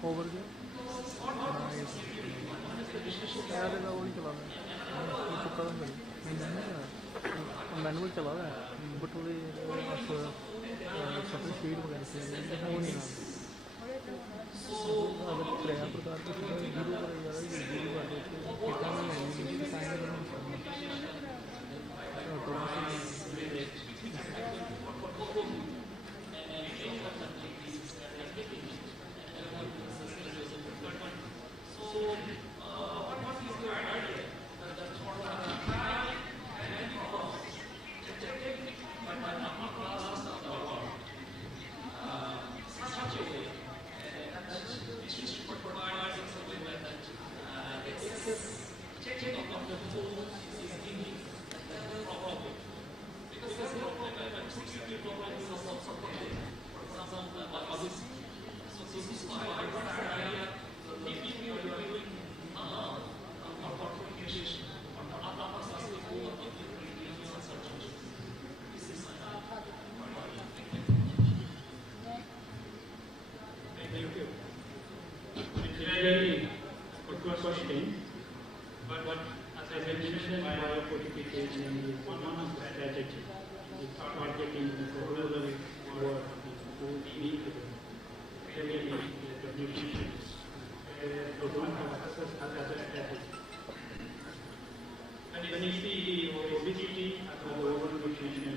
Over गया यार वो ही चला रहा है तो कदम करी manual चला रहा है बट वो सब स्पीड वगैरह से वो नहीं आ अगर प्रया प्रकार के जीरो कर यार जीरो कर कितना नहीं sign really good question. But as I mentioned, biofortification is one of the strategies. It's targeting the rural world who need really the nutrition. They don't have access to other strategies. And when you see obesity or the overnutrition,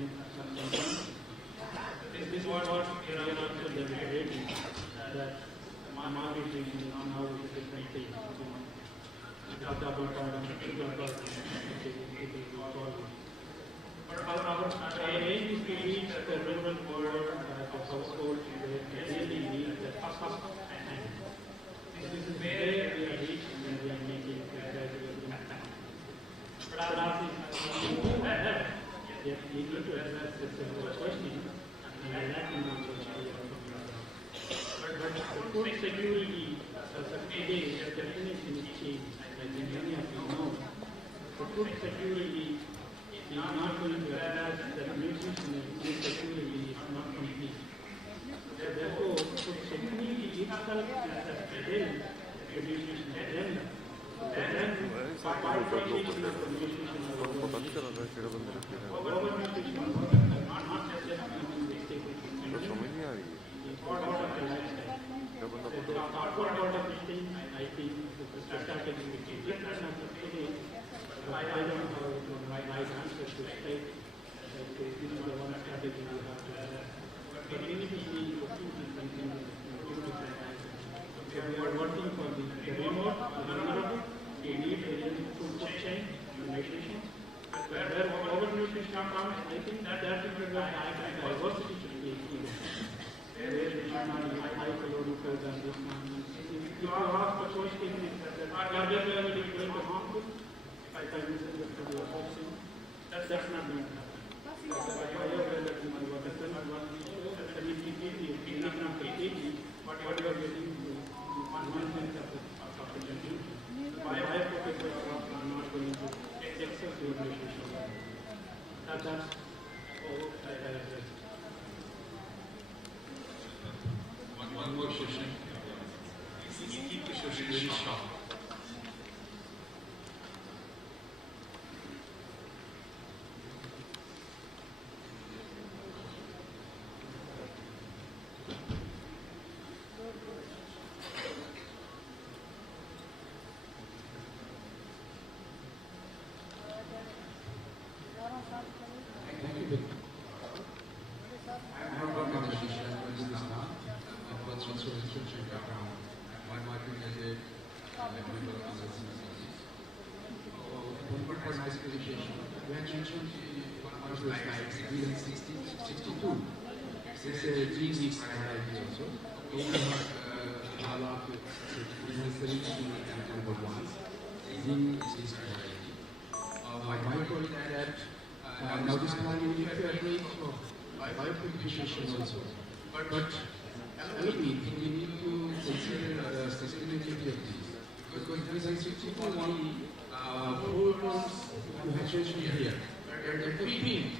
this is what we are also deliberating, that malnutrition is now a different thing. Double problem, triple problem, but our aim is to reach the rural world, the household, where they really need the first hand. This is where we are reaching and we are making a gradual impact. But as we move ahead, we need to address this question and the lacking of but the food security today, the definition is changed. As many of you know, the food security is not going to address the nutrition and food security is not complete. Therefore, food security itself is today the nutrition agenda. Then, bionutrition of the nutrition of the overnutrition not just the staple food. Part of the lifestyle. Part of the thing, I think, the strategy which is different as of today. I don't have a right answer to state that this is the one strategy we have to have. But we need to see the two different things, two different items. So we are working for the remote, the vulnerable, we need a food chain, nutrition. Where overnutrition comes, I think that is where diversity should be achieved. Where we should not be high calorical than this one. If you ask the question, target level is going to harmful, if I listen to the option, that's not going to happen. What you are getting to 1 tenth of the population. Biofortified crops are not going to excess nutrition. That's all I address. One more question. Please keep the question very short. It's a 3 weeks variety also. We have halal number 1. Zinc is variety. My point that now this time we need to agree for biofortification also. But we need to consider the sustainability of these. Because there is 64 4 tons you have mentioned here. At 15,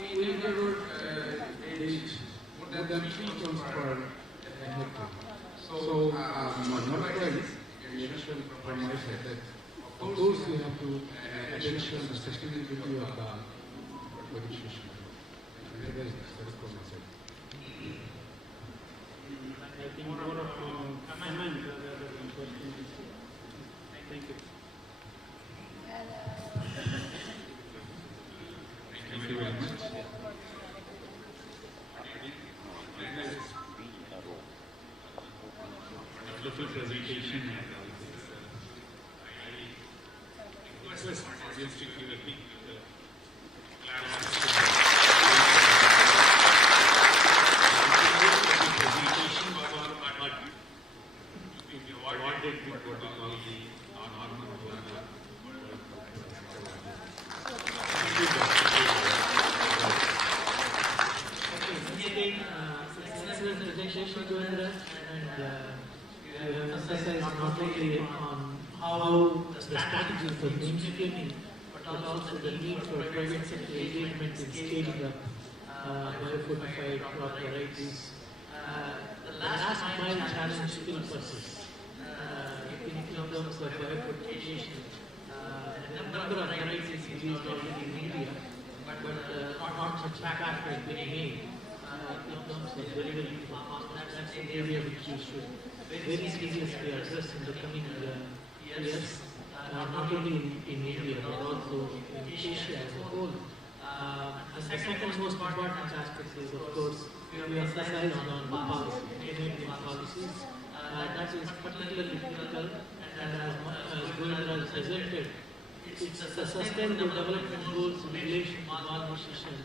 we never reach more than 3 tons per hectare. So, not friends, mentioned from my side that of course we have to mention the sustainability of the nutrition. That is from my side. I think more of a comment rather than question. Thank you. Thank you very much. Wonderful presentation. I request our audience to give a big clap. Presentation was awarded with what we call the honor. Excellent presentation to us, and you have emphasized not only on how the strategy for mainstreaming, but also the need for private sector engagement in scaling up biofortified crop varieties. The last mile challenge still persists. terms of biofortification. A number of varieties used already in India, but not much impact has been made in terms of delivery to farmers. That's an area which you should very seriously address in the coming years, not only in India but also in Asia as a whole. The second most important aspect is, of course, we emphasize on the policy, enabling policies. That is particularly critical, and as Govindra has presented, it's the Sustainable Development Goals in relation to malnutrition.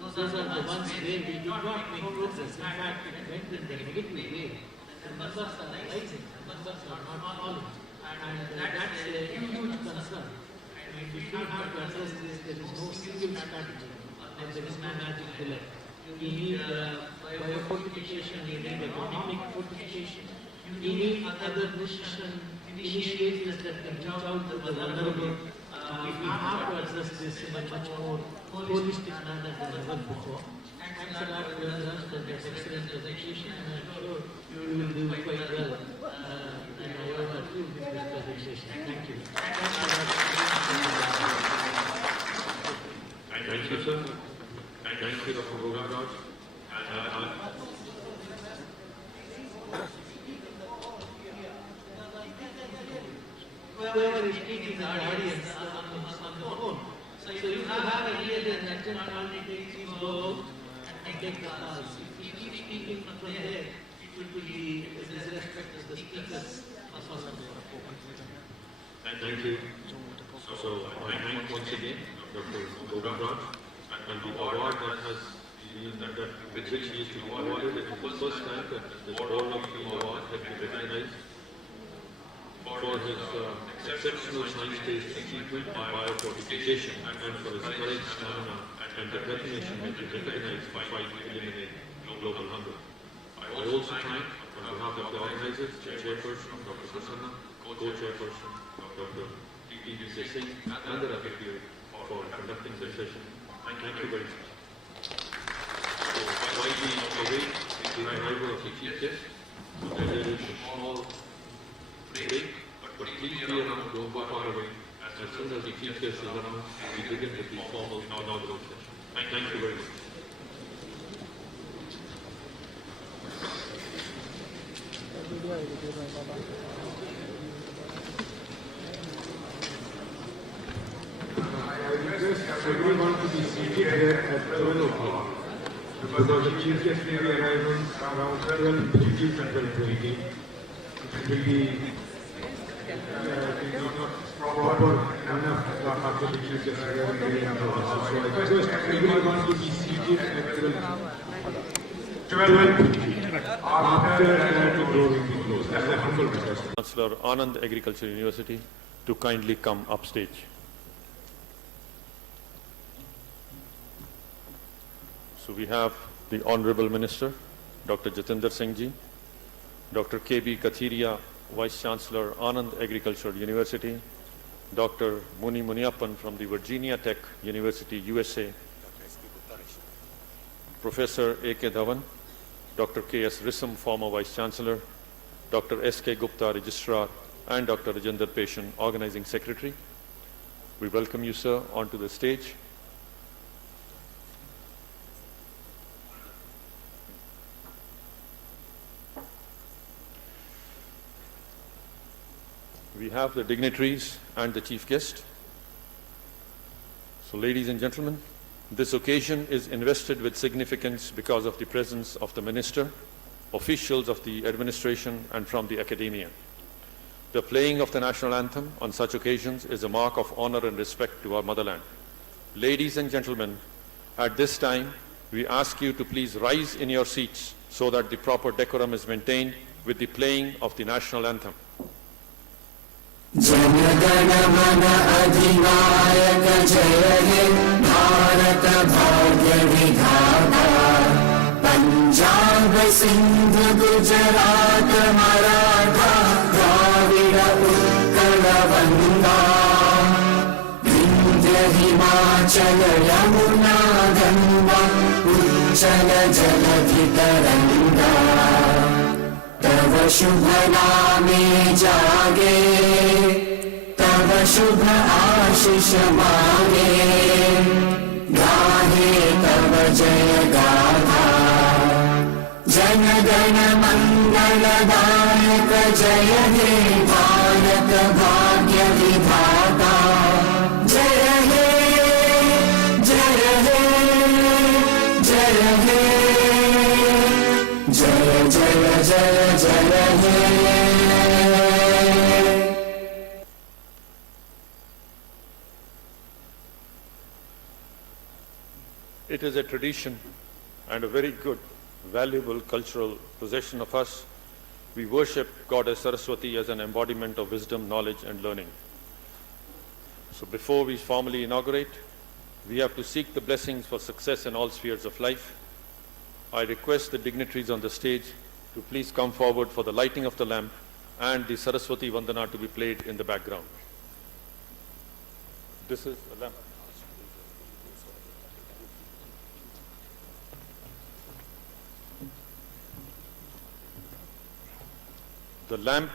Those are the ones where we did not make progress. In fact, it went in the negative way. The numbers are rising, the numbers are not falling, and that's a huge concern. And we do have to address this. There is no single strategy, and there is no magic bullet. We need biofortification, we need economic fortification, we need other nutrition initiatives that can reach out to the vulnerable. We have to address this in a much more holistic manner than ever before. Thanks a lot, Govindra, for this excellent presentation, and I'm sure you will do quite well. And I overview this presentation. Thank you. Thank you, sir. Thank you, Dr. Govindra. Whoever is speaking in the audience on the phone. So you have a really an urgent call, please go and take the calls. If you keep speaking from there, it will be disrespect to the speakers. Thank you. So I thank once again Dr. Govindra and the award that has been with which he is to be awarded. It is the first time that this Board of Field Award has been recognized for his exceptional science-based achievement in biofortification and for his courage, stamina and determination to recognize the fight to eliminate global hunger. I also thank, on behalf of the organizers, Chairperson Dr. Prasanna, Co-Chairperson Dr. T.B. Singh and the Rapporteur for conducting this session. Thank you very much. So, while we await the arrival of the Chief Guest, there is a small break, but please be around, don't go far away. As soon as the Chief Guest is around, we begin with the formal inaugural session. Thank you very much. I request everyone to be seated here at 12 o'clock because the Chief Guest will be arriving around 12:50 and 12:20. It will be not proper enough after the Chief Guest arriving. So I request everyone to be seated at 12:50. After that, the door will be closed. That's a humble request. Chancellor Anand Agriculture University to kindly come upstage. So we have the Honorable Minister, Dr. Jatinder Singh Ji, Dr. K.B. Kathiria, Vice Chancellor Anand Agriculture University, Dr. Muni Muniappan from the Virginia Tech University, USA, Professor A.K. Dhawan, Dr. K.S. Rissam, former Vice Chancellor, Dr. S.K. Gupta, Registrar, and Dr. Rajinder Peshan, Organizing Secretary. We welcome you, sir, onto the stage. We have the dignitaries and the chief guest. So, ladies and gentlemen, this occasion is invested with significance because of the presence of the minister, officials of the administration, and from the academia. The playing of the national anthem on such occasions is a mark of honor and respect to our motherland. Ladies and gentlemen, at this time, we ask you to please rise in your seats so that the proper decorum is maintained with the playing of the national anthem. जनगण मन अधिनायक जय हे भारत भाग्य विधाता पंजाब सिंध गुजरात मराठा द्राविड़ उत्कल गंगा विंध्य हिमाचल यमुना गंगा उज्जल जलधि तरंगा तव शुभ नामे जागे शुभ आशीष मांगे, गाहे तव जय गाथा। जन गण मंगलदायक जय हे भारत भाग्य विधाता। जय हे जय हे जय हे, जय जय जय जय हे। It is a tradition and a very good, valuable cultural possession of us. We worship Goddess Saraswati as an embodiment of wisdom, knowledge and learning. So before we formally inaugurate, we have to seek the blessings for success in all spheres of life. I request the dignitaries on the stage to please come forward for the lighting of the lamp and the Saraswati Vandana to be played in the background. This is a lamp. The lamp.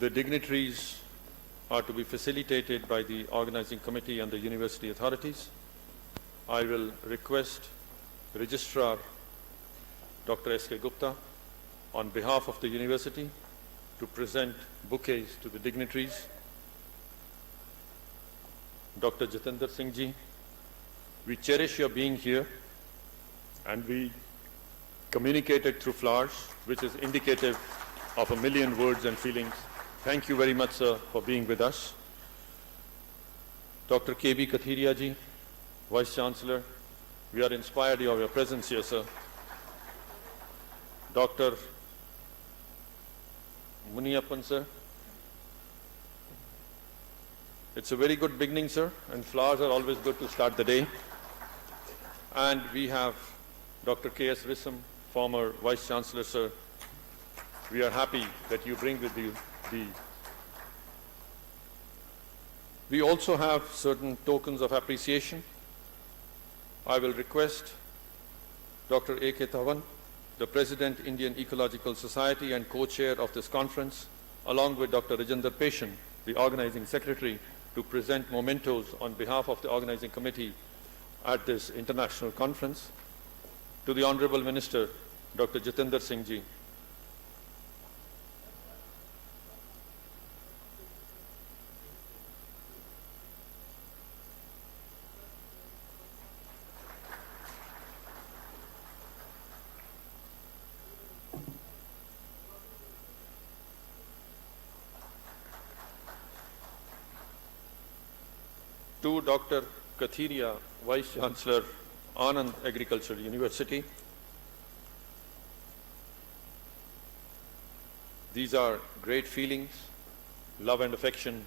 The dignitaries are to be facilitated by the organizing committee and the university authorities. I will request Registrar Dr. S.K. Gupta on behalf of the university to present bouquets to the dignitaries. Dr. Jitendra Singh ji, we cherish your being here and we communicated through flowers, which is indicative of a million words and feelings. Thank you very much, sir, for being with us. Dr. K.B. Kathiria ji, Vice Chancellor, we are inspired of your presence here, sir. Dr. Muniappan, sir. It's a very good beginning, sir, and flowers are always good to start the day. And we have Dr. K.S. Vissam, former Vice Chancellor, sir. We are happy that you bring with you We also have certain tokens of appreciation. I will request Dr. A.K. Thawan, the President, Indian Ecological Society and co-chair of this conference, along with Dr. Rajinder Peshan, the organizing secretary, to present mementos on behalf of the organizing committee at this international conference. To the Honorable Minister, Dr. Jitendra Singh ji. To Dr. Kathiria, Vice Chancellor, Anand Agricultural University. These are great feelings, love and affection,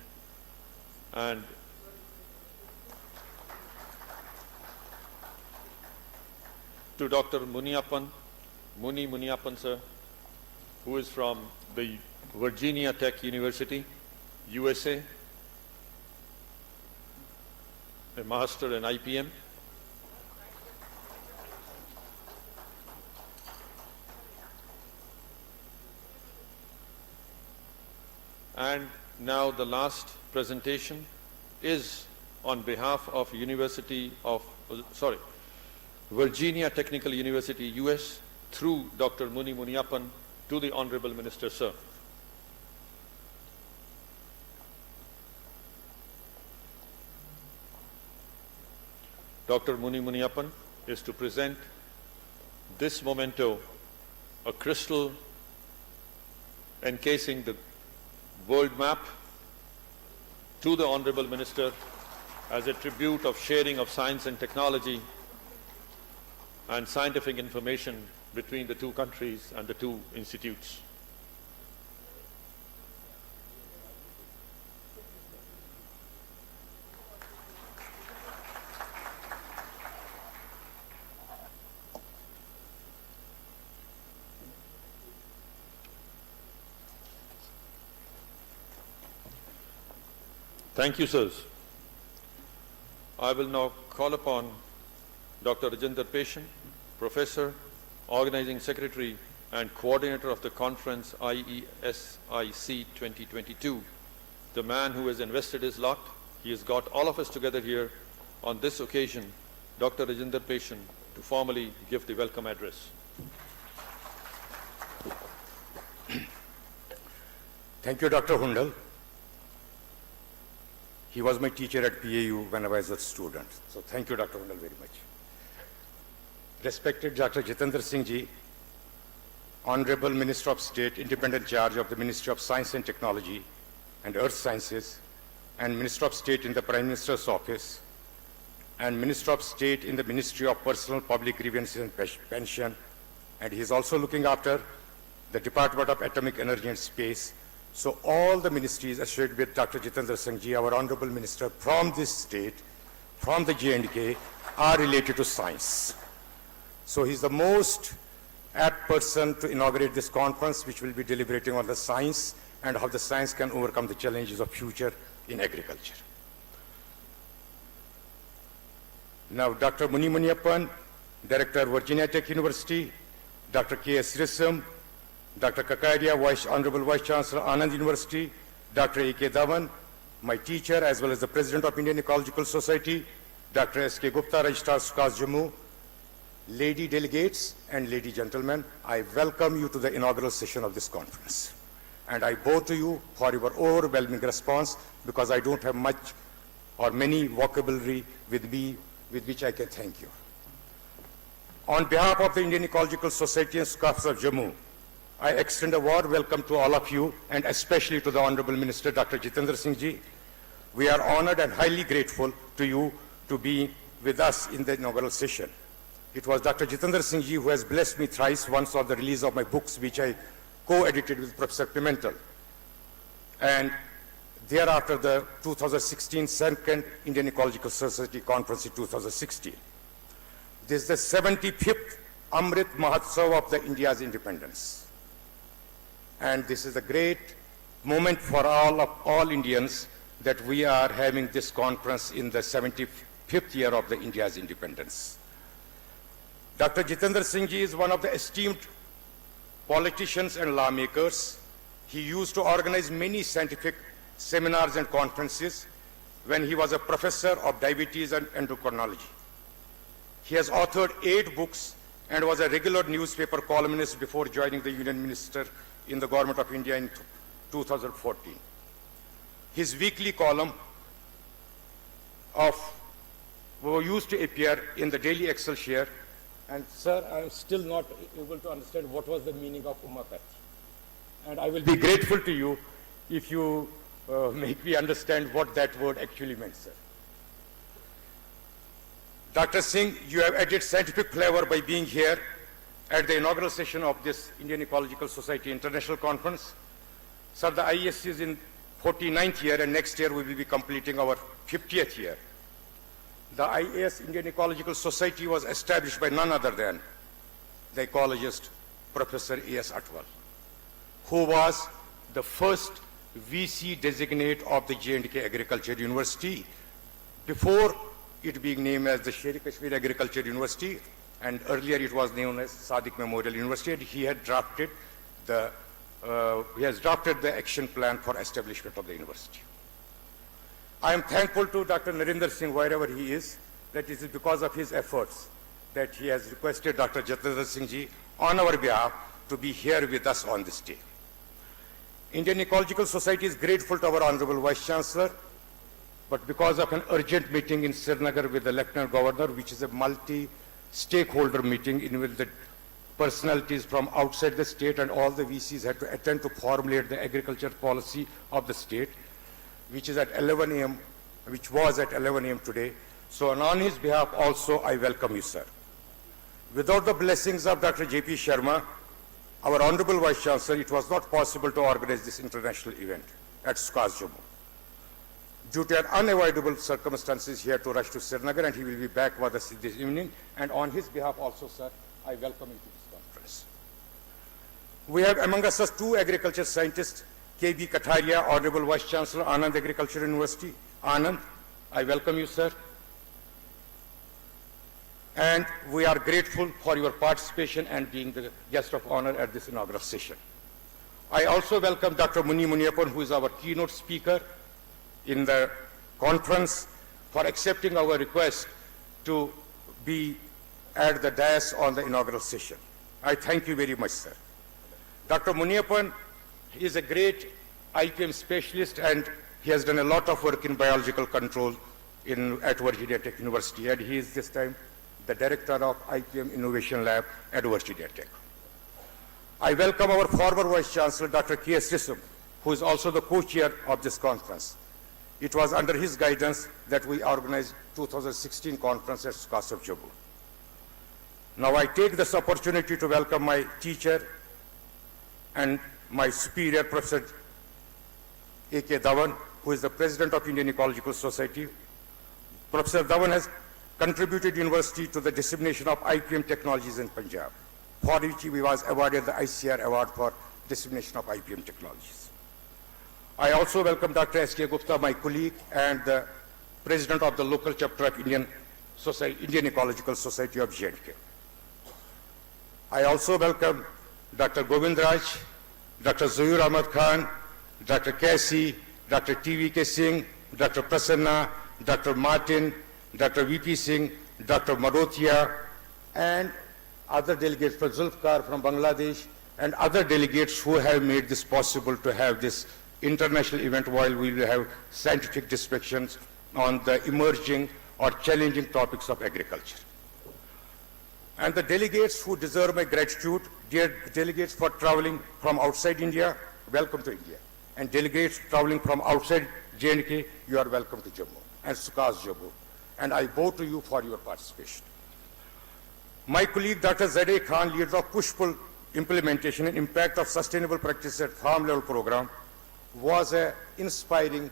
and to Dr. Muniappan, Muniappan, sir, who is from the Virginia Tech University, USA, a master in IPM. And now the last presentation is on behalf of Virginia Technical University, US, through Dr. Muniappan to the Honorable Minister, sir. Dr. Muniappan, is to present this memento, a crystal encasing the world map, to the Honorable Minister as a tribute of sharing of science and technology and scientific information between the two countries and the two institutes. Thank you, sirs. I will now call upon Dr. Rajinder Peshan, Professor, Organizing Secretary and Coordinator of the conference IESIC 2022, the man who has invested his lot. He has got all of us together here on this occasion, Dr. Rajinder Peshan, to formally give the welcome address. Thank you, Dr. Hundal. He was my teacher at PAU when I was a student. So thank you, Dr. Hundal, very much. Respected Dr. Jitendra Singh Ji, Honorable Minister of State, Independent Charge of the Ministry of Science and Technology and Earth Sciences, and Minister of State in the Prime Minister's Office, and Minister of State in the Ministry of Personal Public Grievances and Pension, and he is also looking after the Department of Atomic Energy and Space. So all the ministries associated with Dr. Jitendra Singh Ji, our Honorable Minister from this state, from the J&K, are related to science. So he's the most apt person to inaugurate this conference, which will be deliberating on the science and how the science can overcome the challenges of future in agriculture. Now, Dr. Muni Muniappan, Director, Virginia Tech University, Dr. K.S. Risam, Dr. Kakaria, Honorable Vice Chancellor, Anand University, Dr. A.K. Dhawan, my teacher, as well as the President of Indian Ecological Society, Dr. S.K. Gupta, Registrar Sukas Jammu, lady delegates and lady gentlemen, I welcome you to the inaugural session of this conference. And I bow to you for your overwhelming response, because I don't have much or many vocabulary with me with which I can thank you. On behalf of the Indian Ecological Society and Sukas of Jammu, I extend a warm welcome to all of you, and especially to the Honorable Minister, Dr. Jitendra Singh Ji. We are honored and highly grateful to you to be with us in the inaugural session. It was Dr. Jitendra Singh Ji who has blessed me thrice, once on the release of my books, which I co-edited with Professor Pimentel, and thereafter the 2016 Second Indian Ecological Society Conference in 2016. This is the 75th Amrit Mahotsav of the India's independence. And this is a great moment for all Indians that we are having this conference in the 75th year of the India's independence. Dr. Jitendra Singh Ji is one of the esteemed politicians and lawmakers. He used to organize many scientific seminars and conferences when he was a professor of diabetes and endocrinology. He has authored 8 books and was a regular newspaper columnist before joining the Union Minister in the Government of India in 2014. His weekly column used to appear in the Daily Excelsior. And sir, I am still not able to understand what was the meaning of Ummapathy. And I will be grateful to you if you make me understand what that word actually meant, sir. Dr. Singh, you have added scientific flavor by being here at the inaugural session of this Indian Ecological Society International Conference. Sir, the IES is in 49th year, and next year we will be completing our 50th year. The IAS, Indian Ecological Society, was established by none other than the ecologist Professor A.S. Atwal, who was the first VC designate of the J&K Agriculture University before it being named as the Sher-e Kashmir Agriculture University, and earlier it was known as Sadiq Memorial University. And he had drafted the action plan for establishment of the university. I am thankful to Dr. Narendra Singh, wherever he is, that it is because of his efforts that he has requested Dr. Jitendra Singh Ji on our behalf to be here with us on this day. Indian Ecological Society is grateful to our Honorable Vice Chancellor, but because of an urgent meeting in Srinagar with the Lieutenant Governor, which is a stakeholder meeting in which the personalities from outside the state and all the VCs had to attend to formulate the agriculture policy of the state, which is at 11 a.m., which was at 11 a.m. today. So on his behalf also, I welcome you, sir. Without the blessings of Dr. J.P. Sharma, our Honorable Vice Chancellor, it was not possible to organize this international event at SUKAS Jammu. Due to unavoidable circumstances, he had to rush to Srinagar, and he will be back with us this evening. And on his behalf also, sir, I welcome him to this conference. We have among us two agriculture scientists, K.B. Katharia, Honorable Vice Chancellor, Anand Agriculture University. Anand, I welcome you, sir. And we are grateful for your participation and being the guest of honor at this inaugural session. I also welcome Dr. Muni Muniappan, who is our keynote speaker in the conference, for accepting our request to be at the dais on the inaugural session. I thank you very much, sir. Dr. Muniappan is a great IPM specialist, and he has done a lot of work in biological control at Virginia Tech University, and he is this time the director of IPM Innovation Lab at Virginia Tech. I welcome our former Vice Chancellor, Dr. K.S. Risam, who is also the co-chair of this conference. It was under his guidance that we organized 2016 conference at SUKAS of Jammu. Now I take this opportunity to welcome my teacher and my superior, Professor A.K. Dhawan, who is the President of Indian Ecological Society. Professor Dhawan has contributed university to the dissemination of IPM technologies in Punjab, for which he was awarded the ICR Award for Dissemination of IPM Technologies. I also welcome Dr. S.K. Gupta, my colleague, and the President of the local chapter of Indian Ecological Society of J&K. I also welcome Dr. Govind Raj, Dr. Zuhur Ahmad Khan, Dr. Casey, Dr. T.V.K. Singh, Dr. Prasanna, Dr. Martin, Dr. V.P. Singh, Dr. Marothia, and other delegates from Zulfikar from Bangladesh, and other delegates who have made this possible to have this international event, while we will have scientific discussions on the emerging or challenging topics of agriculture. And the delegates who deserve my gratitude, dear delegates for traveling from outside India, welcome to India. And delegates traveling from outside J&K, you are welcome to Jammu and SUKAS Jammu. And I bow to you for your participation. My colleague Dr. Z.A. Khan leads the push-pull implementation and impact of sustainable practice at farm level program, was an inspiring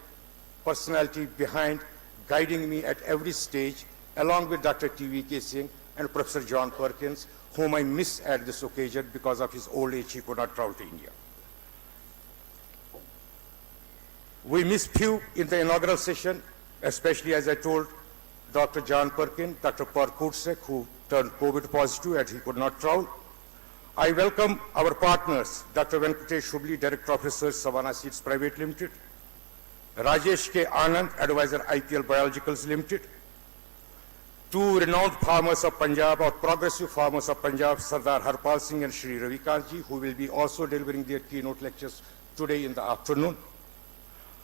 personality behind guiding me at every stage, along with Dr. T.V.K. Singh and Professor John Perkins, whom I miss at this occasion because of his old age. He could not travel to India. We miss few in the inaugural session, especially, as I told, Dr. John Perkins, Dr. Parkursek, who turned COVID positive and he could not travel. I welcome our partners, Dr. Venkatesh Shubli, Director of Research, Savannah Seeds Private Limited, Rajesh K. Anand, Advisor, IPL Biologicals Limited, two renowned farmers of Punjab, or progressive farmers of Punjab, Sardar Harpal Singh and Shri Ravikantji, who will be also delivering their keynote lectures today in the afternoon.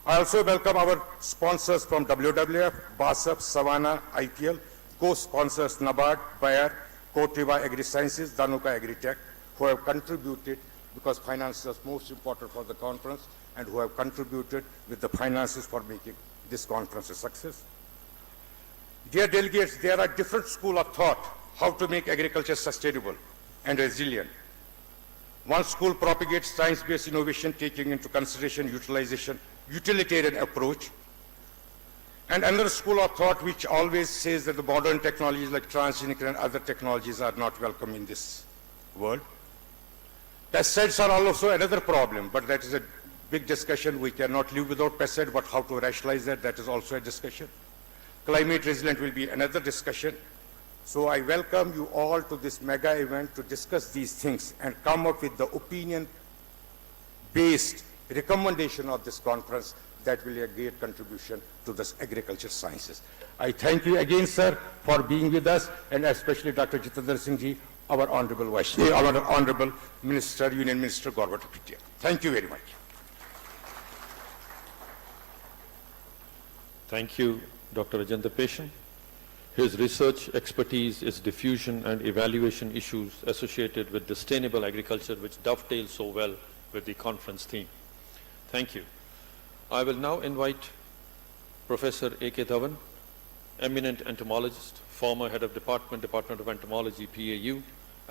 I also welcome our sponsors from WWF, BASF, Savannah, IPL, co-sponsors NABARD, Bayer, Cotiva Agri-Sciences, Dhanuka Agri-Tech, who have contributed, because finance is most important for the conference, and who have contributed with the finances for making this conference a success. Dear delegates, there are different schools of thought how to make agriculture sustainable and resilient. One school propagates science-based innovation, taking into consideration utilitarian approach. And another school of thought which always says that the modern technologies like transgenic and other technologies are not welcome in this world. Pesticides are also another problem, but that is a big discussion. We cannot live without pesticides, but how to rationalize that is also a discussion. Climate resilient will be another discussion. So I welcome you all to this mega event to discuss these things and come up with the opinion-based recommendation of this conference that will be a great contribution to the agriculture sciences. I thank you again, sir, for being with us, and especially Dr. Jitendra Singh Ji, our Honorable Minister, Union Minister, Government of India. Thank you very much. Thank you, Dr. Rajendra Peshan. His research expertise is diffusion and evaluation issues associated with sustainable agriculture, which dovetails so well with the conference theme. Thank you. I will now invite Professor A.K. Dhawan, eminent entomologist, former head of Department of Entomology, PAU,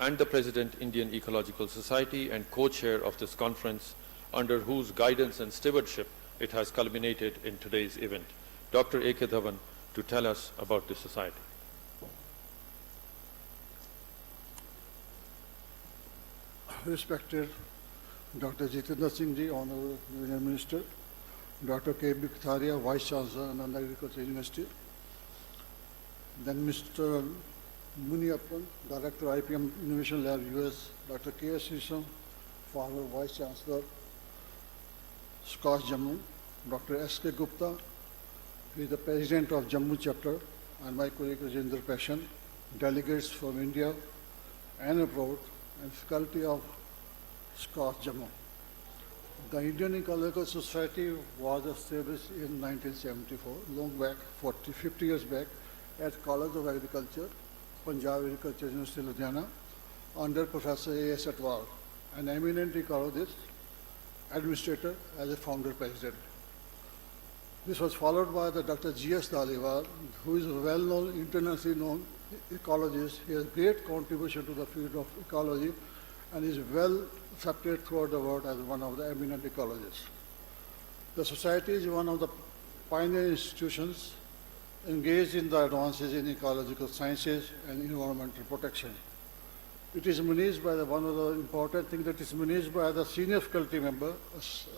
and the President, Indian Ecological Society, and co-chair of this conference, under whose guidance and stewardship it has culminated in today's event. Dr. A.K. Dhawan, to tell us about this society. Respected Dr. Jitendra Singh Ji, Honorable Union Minister, Dr. K.B. Katharia, Vice Chancellor, Ananda Agricultural University, then Mr. Muniappan, Director, IPM Innovation Lab, US, Dr. K.S. Srisam, former Vice Chancellor, Scotch Jammu, Dr. S.K. Gupta, he is the President of Jammu Chapter, and my colleague Rajendra Pashan, delegates from India and abroad, and faculty of Scotch Jammu. The Indian Ecological Society was established in 1974, long back, 50 years back, at College of Agriculture, Punjab Agriculture University, Ludhiana, under Professor A.S. Atwal, an eminent ecologist, administrator, as a founder president. This was followed by the Dr. G.S. Dhaliwal, who is a well-known, internationally known ecologist. He has great contribution to the field of ecology and is well accepted throughout the world as one of the eminent ecologists. The society is one of the pioneer institutions engaged in the advances in ecological sciences and environmental protection. It is managed by one of the important things that is managed by the senior faculty member,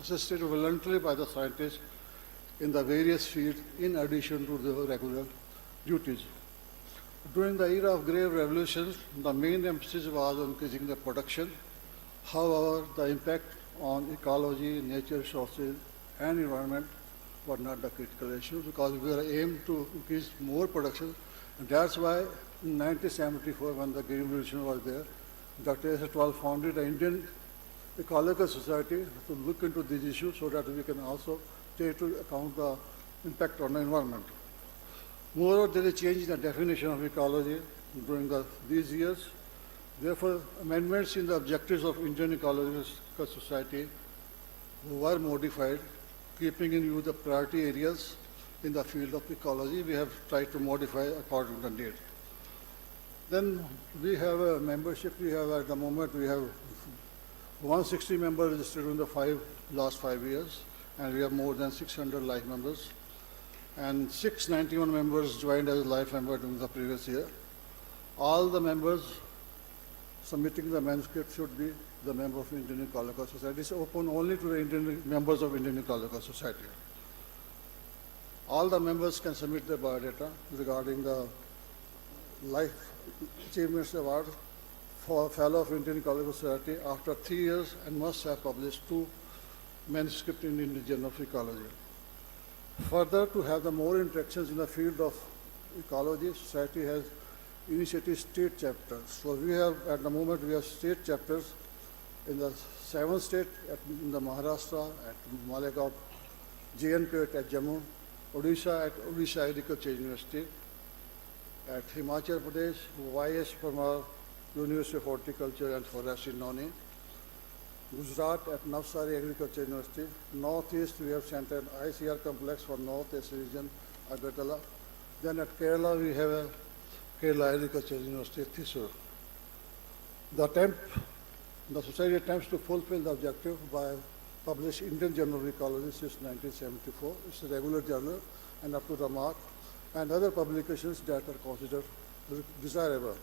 assisted voluntarily by the scientists in the various fields in addition to the regular duties. During the era of grave revolutions, the main emphasis was on increasing the production. However, the impact on ecology, nature resources, and environment were not the critical issue because we were aimed to increase more production. And that's why in 1974, when the green revolution was there, Dr. S. Atwal founded the Indian Ecological Society to look into these issues so that we can also take into account the impact on the environment. Moreover, there is a change in the definition of ecology during these years. Therefore, amendments in the objectives of Indian Ecological Society were modified, keeping in view the priority areas in the field of ecology. We have tried to modify according to the need. Then we have a membership. We have at the moment, we have 160 members registered in the last 5 years, and we have more than 600 life members. And 691 members joined as life members in the previous year. All the members submitting the manuscript should be the member of Indian Ecological Society. It's open only to the Indian members of Indian Ecological Society. All the members can submit their biodata regarding the Life Achievements Award for Fellow of Indian Ecological Society after 3 years and must have published 2 manuscripts in Indian Journal of Ecology. Further, to have the more interactions in the field of ecology, society has initiated state chapters. So we have, at the moment, we have state chapters in the 7 states, in the Maharashtra, at Malegaon, JNK at Jammu, Odisha at Odisha Agriculture University, at Himachal Pradesh, YS Parmar, University of Horticulture and Forestry, Noni, Gujarat at Navsari Agriculture University, Northeast we have sent an ICR complex for Northeast region, Agartala. Then at Kerala we have a Kerala Agriculture University, Thrissur. The society attempts to fulfill the objective by publishing Indian Journal of Ecology since 1974. It's a regular journal and up to the mark, and other publications that are considered desirable.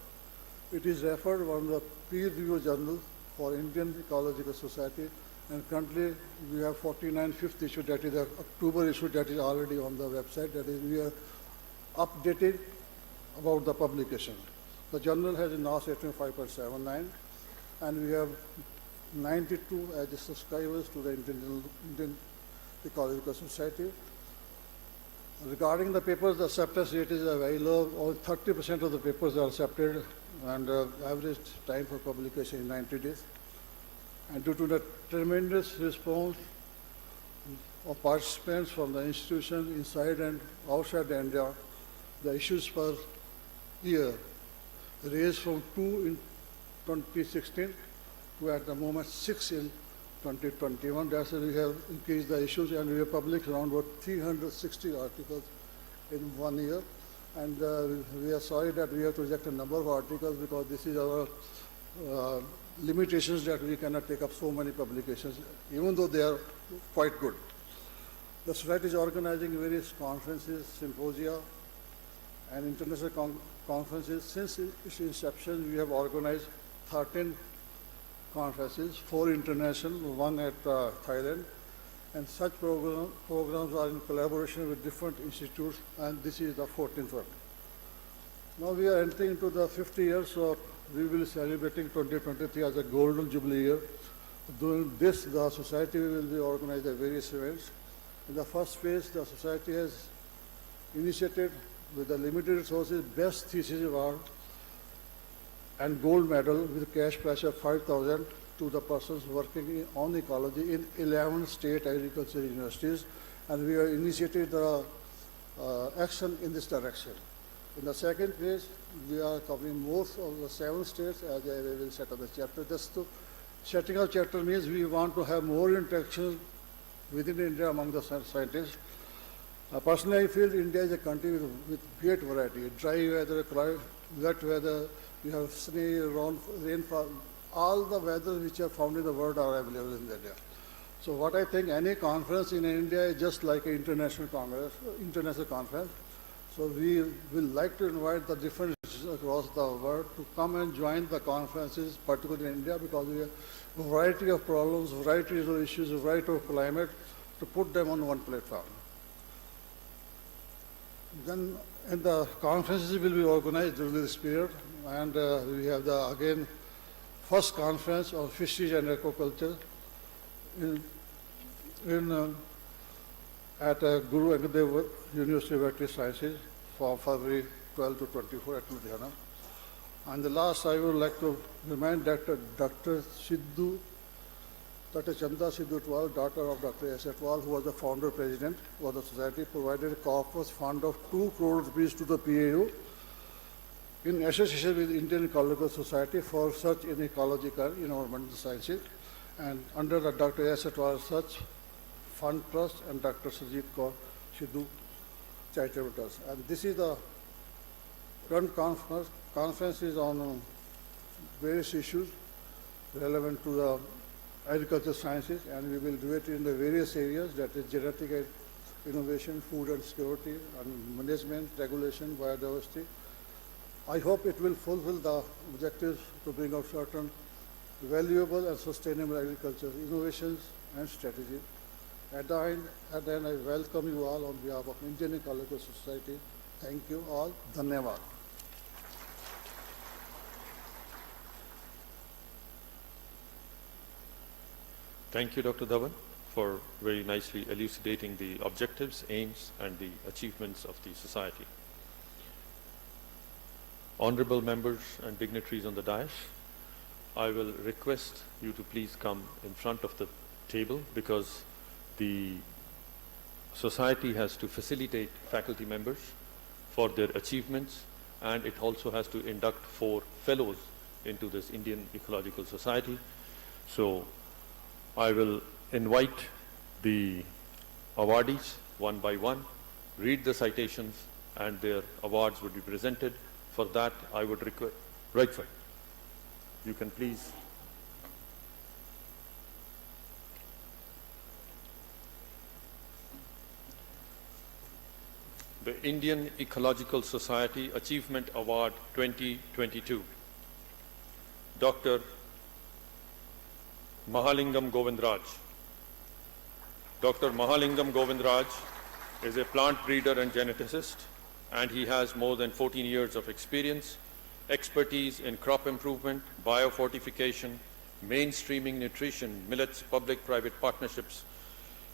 It is referred one of the peer-reviewed journals for Indian Ecological Society, and currently we have 49th issue, that is the October issue, that is already on the website. That is, we are updated about the publication. The journal has a NAS rating of 5.79, and we have 92 as subscribers to the Indian Ecological Society. Regarding the papers, the acceptance rate is very low. Only 30% of the papers are accepted, and average time for publication is 90 days. And due to the tremendous response of participants from the institution inside and outside India, the issues per year, raised from 2 in 2016 to at the moment 6 in 2021. That's why we have increased the issues, and we have published around about 360 articles in 1 year. And we are sorry that we have to reject a number of articles because this is our limitations, that we cannot take up so many publications, even though they are quite good. The society is organizing various conferences, symposia, and international conferences. Since its inception, we have organized 13 conferences, 4 international, 1 at Thailand, and such programs are in collaboration with different institutes, and this is the 14th one. Now we are entering into the 50 years, so we will be celebrating 2023 as a golden jubilee year. During this, the society will be organizing various events. In the first phase, the society has initiated with the limited resources best thesis award and gold medal with cash prize of 5,000 to the persons working on ecology in 11 state agricultural universities, and we have initiated the action in this direction. In the second phase, we are covering most of the 7 states as I will set up the chapter. Just to setting up chapter means we want to have more interaction within India among the scientists. Personally, I feel India is a country with great variety. Dry weather, wet weather, we have snowy, rainfall. All the weathers which are found in the world are available in India. So what I think, any conference in India is just like an international conference. So we will like to invite the different institutions across the world to come and join the conferences, particularly in India, because we have a variety of problems, variety of issues, a variety of climate, to put them on one platform. Then, and the conferences will be organized during this period, and we have the, again, first conference on fisheries and aquaculture at Guru Angad Dev University of Veterinary Sciences from February 12 to 24 at Ludhiana. And the last, I would like to remind that Dr. Chanda Sidhu Twal, daughter of Dr. S. Twal, who was the founder president of the society, provided a corpus fund of 2 crore rupees to the PAU in association with Indian Ecological Society for research in ecological and environmental sciences, and under the Dr. S. Twal Research Fund Trust and Dr. Sajid Kaur Sidhu Charitable Trust. And this is the current conference is on various issues relevant to the agricultural sciences, and we will do it in the various areas, that is genetic innovation, food and security, and management, regulation, biodiversity. I hope it will fulfill the objectives to bring out certain valuable and sustainable agricultural innovations and strategies. At the end, I welcome you all on behalf of Indian Ecological Society. Thank you all. Dhanyavad. Thank you, Dr. Dhawan, for very nicely elucidating the objectives, aims, and the achievements of the society. Honorable members and dignitaries on the dais, I will request you to please come in front of the table, because the society has to facilitate faculty members for their achievements, and it also has to induct 4 fellows into this Indian Ecological Society. So I will invite the awardees one by one, read the citations, and their awards would be presented. For that, I would request, right sir, you can please. The Indian Ecological Society Achievement Award 2022. Dr. Mahalingam Govindraj. Dr. Mahalingam Govindraj is a plant breeder and geneticist, and he has more than 14 years of experience, expertise in crop improvement, biofortification, mainstreaming nutrition, millets, public-private partnerships.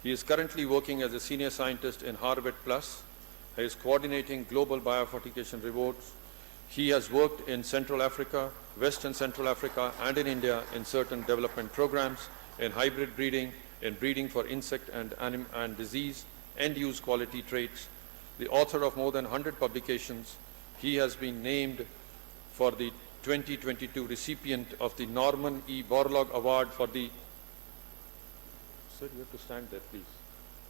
He is currently working as a senior scientist in Harvard Plus. He is coordinating global biofortification rewards. He has worked in Central Africa, Western Central Africa, and in India in certain development programs, in hybrid breeding, in breeding for insect and disease, end-use quality traits. The author of more than 100 publications, he has been named for the 2022 recipient of the Norman E. Borlaug Award for the... Sir, you have to stand there, please.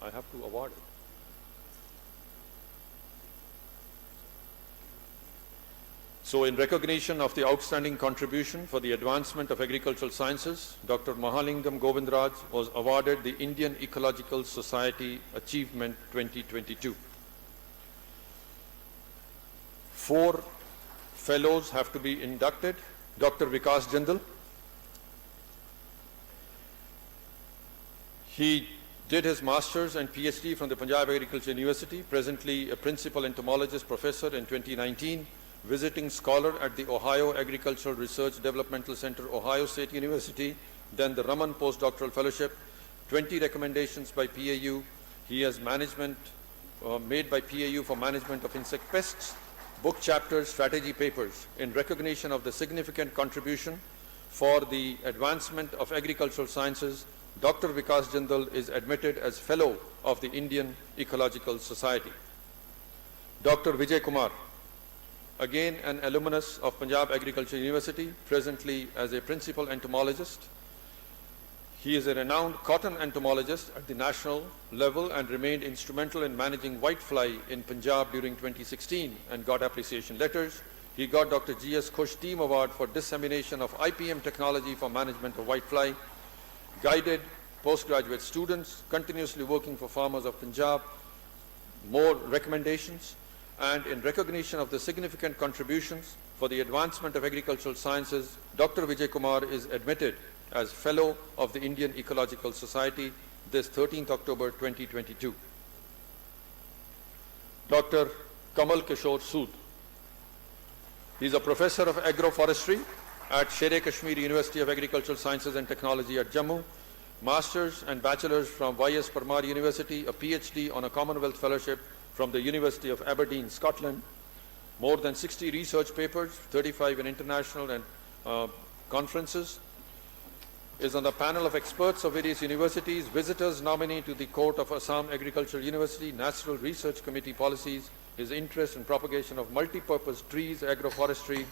I have to award it. So in recognition of the outstanding contribution for the advancement of agricultural sciences, Dr. Mahalingam Govindraj was awarded the Indian Ecological Society Achievement 2022. 4 fellows have to be inducted. Dr. Vikas Jindal. He did his master's and PhD from the Punjab Agriculture University, presently a principal entomologist professor in 2019, visiting scholar at the Ohio Agricultural Research Developmental Center, Ohio State University, then the Raman Postdoctoral Fellowship, 20 recommendations by PAU. He has management made by PAU for management of insect pests, book chapters, strategy papers. In recognition of the significant contribution for the advancement of agricultural sciences, Dr. Vikas Jindal is admitted as Fellow of the Indian Ecological Society. Dr. Vijay Kumar, again an alumnus of Punjab Agriculture University, presently as a principal entomologist. He is a renowned cotton entomologist at the national level and remained instrumental in managing whitefly in Punjab during 2016 and got appreciation letters. He got Dr. G.S. Khush Team Award for dissemination of IPM technology for management of whitefly, guided postgraduate students, continuously working for farmers of Punjab, more recommendations, and in recognition of the significant contributions for the advancement of agricultural sciences, Dr. Vijay Kumar is admitted as Fellow of the Indian Ecological Society this 13th October 2022. Dr. Kamal Kishore Sood. He is a professor of agroforestry at Sher-e-Kashmir University of Agricultural Sciences and Technology at Jammu, Masters and Bachelors from Y.S. Parmar University, a PhD on a Commonwealth Fellowship from the University of Aberdeen, Scotland, more than 60 research papers, 35 in international and conferences, is on the panel of experts of various universities, visitors nominee to the Court of Assam Agricultural University, National Research Committee policies, his interest in propagation of multi-purpose trees, agroforestry.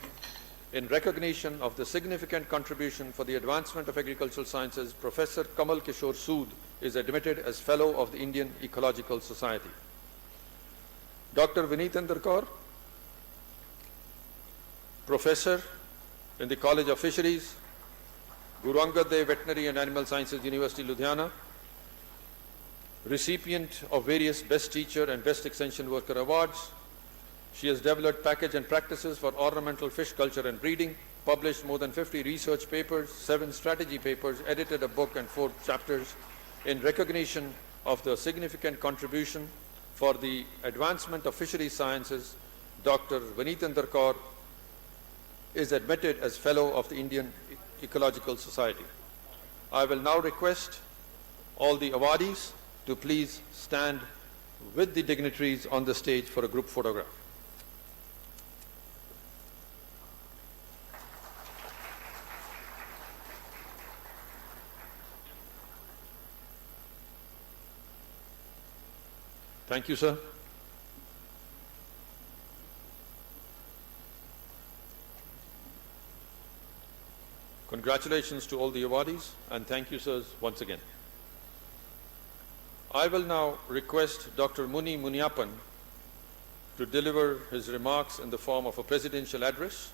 In recognition of the significant contribution for the advancement of agricultural sciences, Professor Kamal Kishore Sood is admitted as Fellow of the Indian Ecological Society. Dr. Vinitender Kaur, Professor in the College of Fisheries, Guru Angad Dev Veterinary and Animal Sciences University, Ludhiana, recipient of various Best Teacher and Best Extension Worker awards. She has developed package and practices for ornamental fish culture and breeding, published more than 50 research papers, 7 strategy papers, edited a book and 4 chapters. In recognition of the significant contribution for the advancement of fishery sciences, Dr. Vinitender Kaur is admitted as Fellow of the Indian Ecological Society. I will now request all the awardees to please stand with the dignitaries on the stage for a group photograph. Thank you, sir. Congratulations to all the awardees, and thank you, sirs, once again. I will now request Dr. Muni Muniappan to deliver his remarks in the form of a presidential address.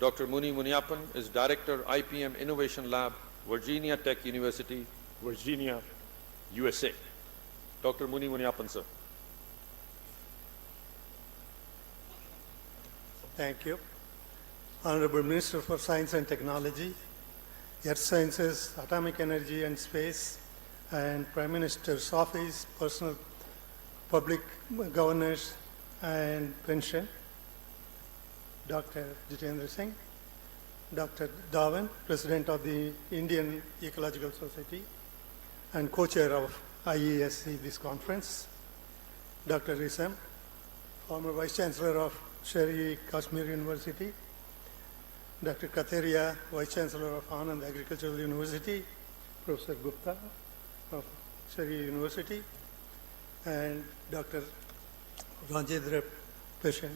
Dr. Muni Muniappan is Director, IPM Innovation Lab, Virginia Tech University, Virginia, USA. Dr. Muni Muniappan, sir. Thank you. Honorable Minister for Science and Technology, Earth Sciences, Atomic Energy and Space, and Prime Minister's Office, Personal Public Governors and Pension, Dr. Jitendra Singh, Dr. Dhawan, President of the Indian Ecological Society and co-chair of IESC this conference, Dr. Risam, former Vice Chancellor of Sher-e-Kashmir University, Dr. Kateria, Vice Chancellor of Anand Agricultural University, Professor Gupta of Sher-e University, and Dr. Rajendra Peshan,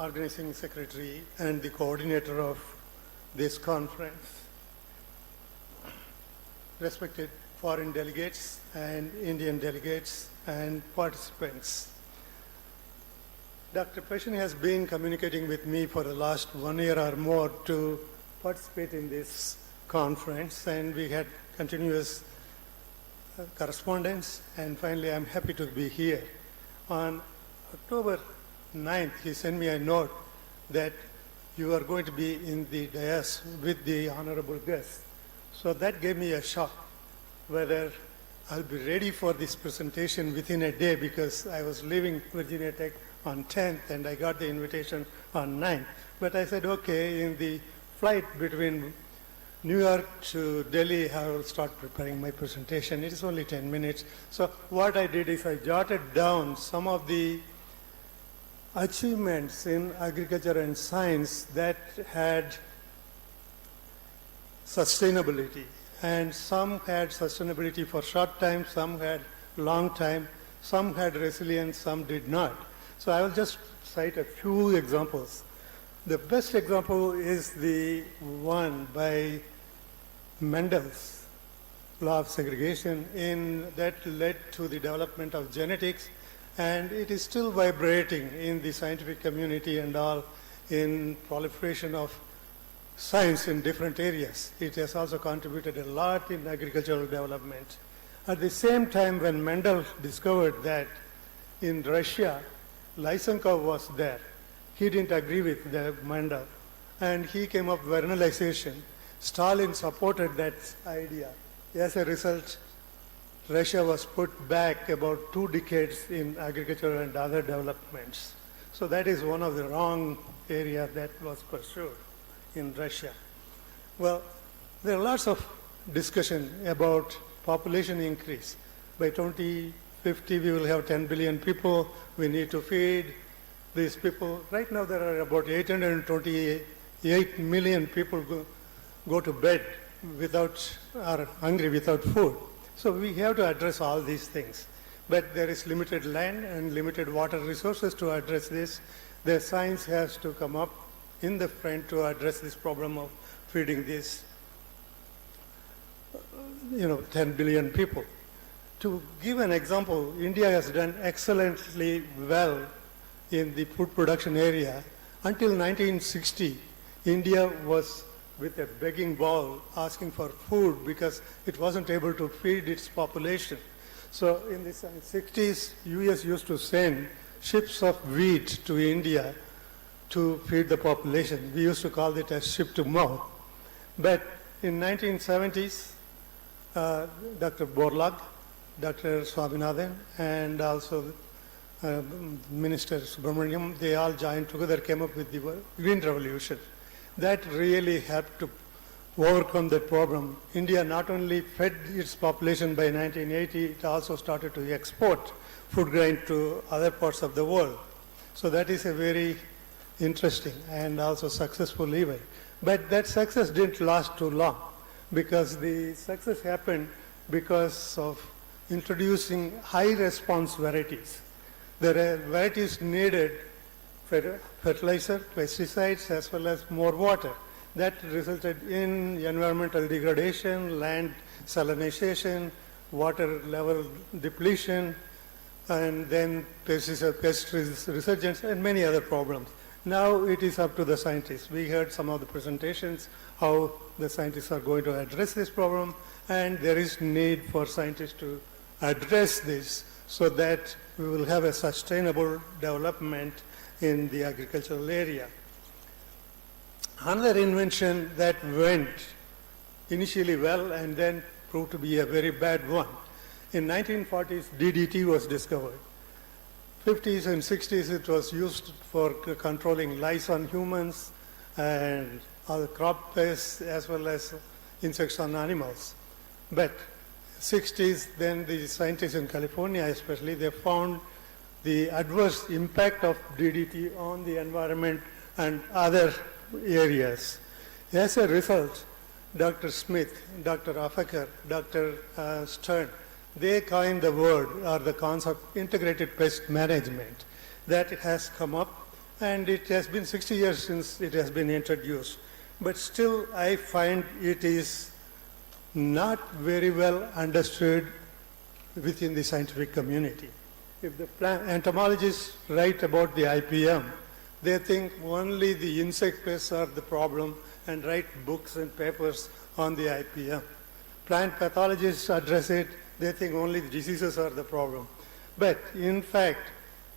organizing secretary and the coordinator of this conference, respected foreign delegates and Indian delegates and participants. Dr. Prashini has been communicating with me for the last 1 year or more to participate in this conference, and we had continuous correspondence, and finally I'm happy to be here. On October 9th, he sent me a note that you are going to be in the dais with the honorable guest. So that gave me a shock, whether I'll be ready for this presentation within a day, because I was leaving Virginia Tech on 10th and I got the invitation on 9th. But I said, okay, in the flight between New York to Delhi, I will start preparing my presentation. It is only 10 minutes. So what I did is I jotted down some of the achievements in agriculture and science that had sustainability. And some had sustainability for short time, some had long time, some had resilience, some did not. So I will just cite a few examples. The best example is the one by Mendel's law of segregation that led to the development of genetics, and it is still vibrating in the scientific community and all in proliferation of science in different areas. It has also contributed a lot in agricultural development. At the same time, when Mendel discovered that in Russia, Lysenkov was there, he didn't agree with Mendel, and he came up with vernalization. Stalin supported that idea. As a result, Russia was put back about 2 decades in agriculture and other developments. So that is one of the wrong areas that was pursued in Russia. Well, there are lots of discussion about population increase. By 2050, we will have 10 billion people. We need to feed these people. Right now, there are about 828 million people go to bed are hungry without food. So we have to address all these things. But there is limited land and limited water resources to address this. The science has to come up in the front to address this problem of feeding these 10 billion people. To give an example, India has done excellently well in the food production area. Until 1960, India was with a begging bowl asking for food because it wasn't able to feed its population. So in the 60s, US used to send ships of wheat to India to feed the population. We used to call it a ship to mouth. But in 1970s, Dr. Borlaug, Dr. Swaminathan, and also Minister Subramaniam, they all joined together, came up with the Green Revolution. That really helped to overcome that problem. India not only fed its population by 1980, it also started to export food grain to other parts of the world. So that is a very interesting and also successful event. But that success didn't last too long, because the success happened because of introducing high response varieties. There are varieties needed fertilizer, pesticides, as well as more water. That resulted in environmental degradation, land salinization, water level depletion, and then pest resurgence, and many other problems. Now it is up to the scientists. We heard some of the presentations, how the scientists are going to address this problem, and there is need for scientists to address this so that we will have a sustainable development in the agricultural area. Another invention that went initially well and then proved to be a very bad one. In 1940s, DDT was discovered. 50s and 60s, it was used for controlling lice on humans and other crop pests, as well as insects on animals. But 60s, then the scientists in California especially, they found the adverse impact of DDT on the environment and other areas. As a result, Dr. Smith, Dr. Afeker, Dr. Stern, they coined the word or the concept integrated pest management that has come up, and it has been 60 years since it has been introduced. But still, I find it is not very well understood within the scientific community. If the entomologists write about the IPM, they think only the insect pests are the problem and write books and papers on the IPM. Plant pathologists address it, they think only the diseases are the problem. But in fact,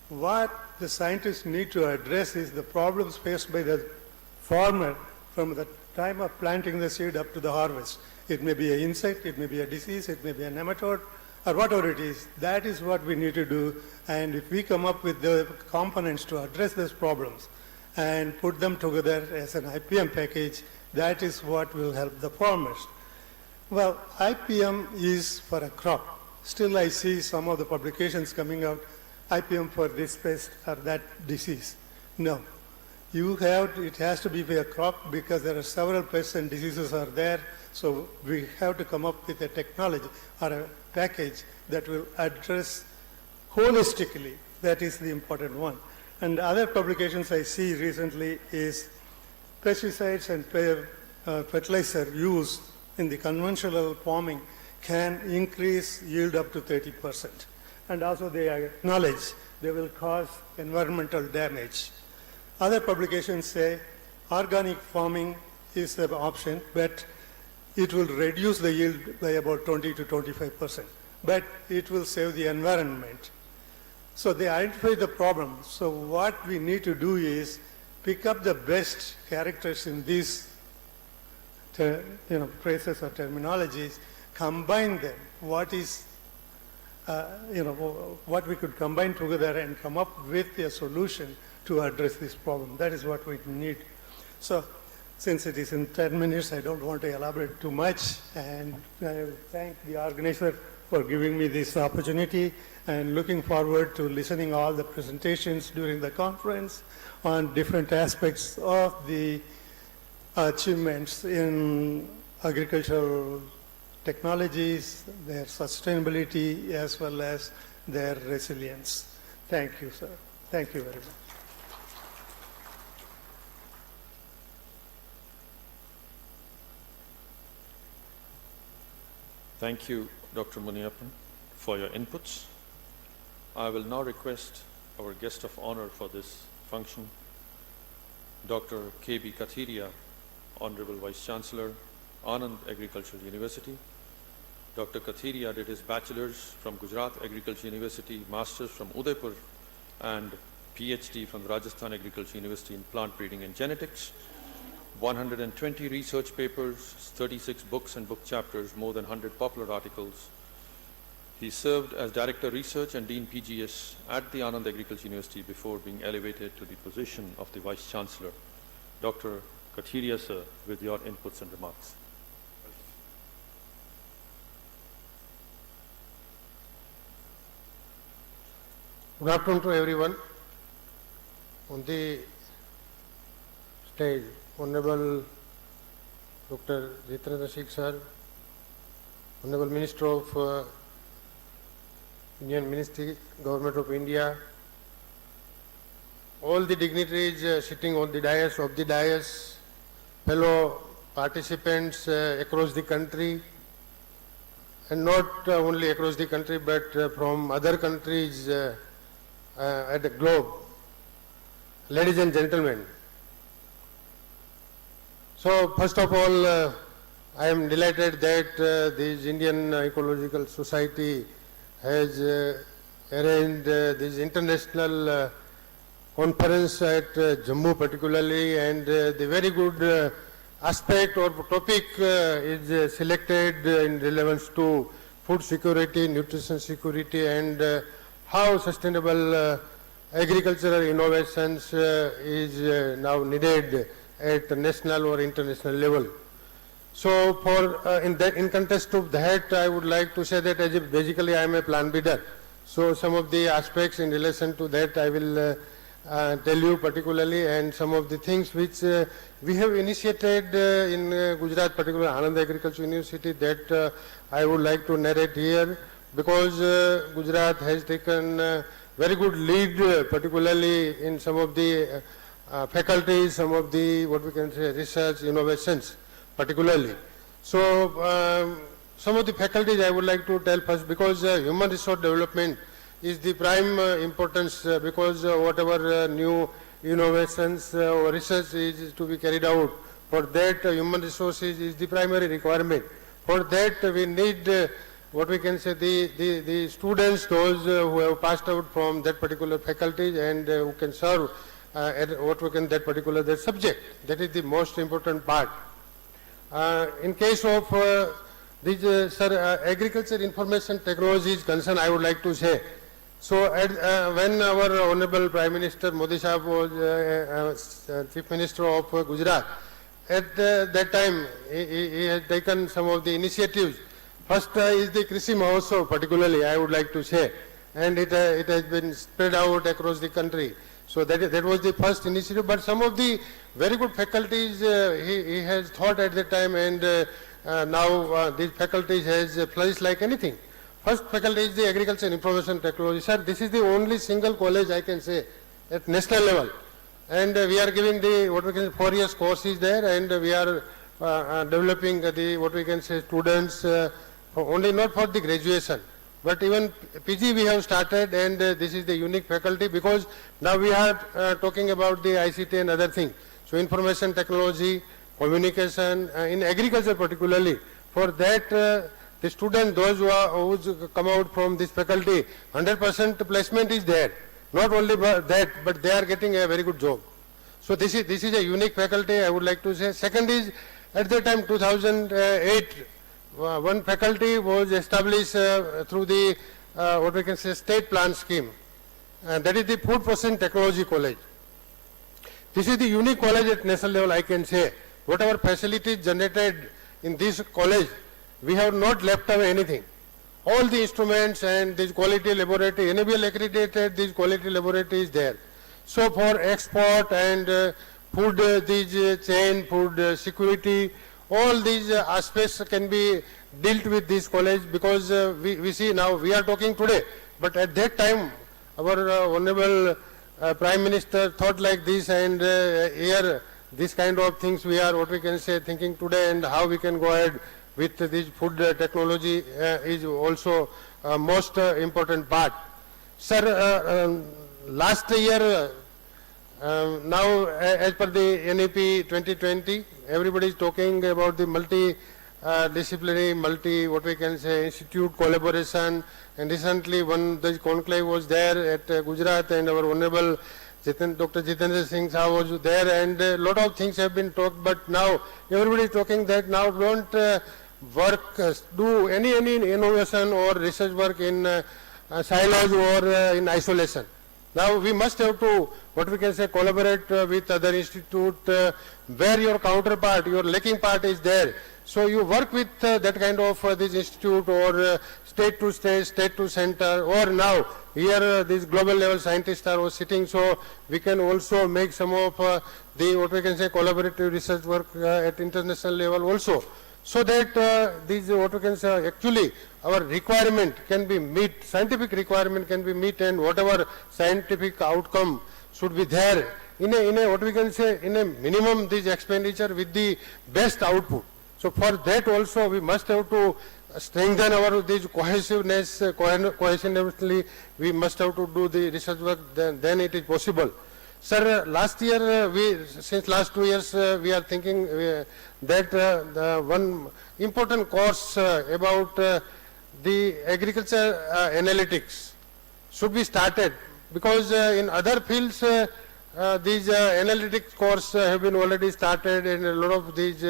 what the scientists need to address is the problems faced by the farmer from the time of planting the seed up to the harvest. It may be an insect, it may be a disease, it may be a nematode, or whatever it is. That is what we need to do. And if we come up with the components to address these problems and put them together as an IPM package, that is what will help the farmers. Well, IPM is for a crop. Still, I see some of the publications coming out, IPM for this pest or that disease. No. It has to be for a crop because there are several pests and diseases are there. So we have to come up with a technology or a package that will address holistically. That is the important one. And other publications I see recently is pesticides and fertilizer use in the conventional farming can increase yield up to 30%. And also they acknowledge they will cause environmental damage. Other publications say organic farming is the option, but it will reduce the yield by about 20 to 25%, but it will save the environment. So they identify the problem. So what we need to do is pick up the best characters in these phrases or terminologies, combine them. What we could combine together and come up with a solution to address this problem. That is what we need. So since it is in 10 minutes, I don't want to elaborate too much, and I thank the organizer for giving me this opportunity and looking forward to listening all the presentations during the conference on different aspects of the achievements in agricultural technologies, their sustainability, as well as their resilience. Thank you, sir. Thank you very much. Thank you, Dr. Muniappan, for your inputs. I will now request our guest of honor for this function, Dr. K.B. Kathiria, Honorable Vice Chancellor, Anand Agricultural University. Dr. Kathiria did his bachelor's from Gujarat Agriculture University, master's from Udaipur, and PhD from Rajasthan Agriculture University in plant breeding and genetics. 120 research papers, 36 books and book chapters, more than 100 popular articles. He served as Director Research and Dean PGS at the Anand Agriculture University before being elevated to the position of the Vice Chancellor. Dr. Kathiria, sir, with your inputs and remarks. Good afternoon to everyone. On the stage, Honorable Dr. Jitendra Singh sir, Honorable Minister of Indian Ministry, Government of India, all the dignitaries sitting on the dais, fellow participants across the country, and not only across the country but from other countries at the globe. Ladies and gentlemen, so first of all, I am delighted that the Indian Ecological Society has arranged this international conference at Jammu particularly, and the very good aspect or topic is selected in relevance to food security, nutrition security, and how sustainable agricultural innovations is now needed at national or international level. So in context of that, I would like to say that basically I am a plant breeder. So some of the aspects in relation to that I will tell you particularly, and some of the things which we have initiated in Gujarat, particularly Anand Agriculture University, that I would like to narrate here, because Gujarat has taken very good lead, particularly in some of the faculties, some of the, what we can say, research, innovations, particularly. So, some of the faculties I would like to tell first, because human resource development is the prime importance, because whatever new innovations or research is to be carried out, for that human resources is the primary requirement. For that we need what we can say the students, those who have passed out from that particular faculty and who can serve at what we can that particular that subject. That is the most important part. In case of these agriculture information technology is concerned, I would like to say, so when our Honorable Prime Minister Modi Sahab was Chief Minister of Gujarat, at that time he has taken some of the initiatives. First is the Krishi Mahotsav, particularly I would like to say, and it has been spread out across the country. So that was the first initiative, but some of the very good faculties he has thought at the time, and now these faculties has flourished like anything. First faculty is the Agriculture and Information Technology. Sir, this is the only single college I can say at national level. And we are giving the, what we can say, 4 years courses there, and we are developing the, what we can say, students only not for the graduation, but even PG we have started, and this is the unique faculty, because now we are talking about the ICT and other things. So information technology, communication, in agriculture particularly, for that the student, those who come out from this faculty, 100% placement is there. Not only that, but they are getting a very good job. So this is a unique faculty, I would like to say. Second is, at the time 2008, one faculty was established through the what we can say state plan scheme, and that is the Food Processing Technology College. This is the unique college at national level, I can say. Whatever facilities generated in this college, we have not left away anything. All the instruments and this quality laboratory, NABL accredited, this quality laboratory is there. So for export and food, these chain, food security, all these aspects can be dealt with this college, because we see now we are talking today, but at that time our Honorable Prime Minister thought like this, and here this kind of things we are, what we can say, thinking today, and how we can go ahead with this food technology is also most important part. Sir, last year, now as per the NEP 2020, everybody is talking about the multi-disciplinary, what we can say, institute collaboration, and recently the conclave was there at Gujarat, and our Honorable Dr. Jitendra Singh Saab was there, and a lot of things have been talked, but now everybody is talking that now don't do any innovation or research work in silos or in isolation. Now we must have to, what we can say, collaborate with other institute where your counterpart, your lacking part is there. So you work with that kind of this institute, or state to state, state to center, or now here these global level scientists are sitting, so we can also make some of the, what we can say, collaborative research work at international level also. So that these, what we can say, actually our requirement can be met, scientific requirement can be met, and whatever scientific outcome should be there in a what we can say, in a minimum this expenditure with the best output. So for that also we must have to strengthen our this cohesiveness, cohesively we must have to do the research work, then it is possible. Sir, last year, since last 2 years, we are thinking that the one important course about the agriculture analytics should be started, because in other fields these analytics course have been already started, and a lot of these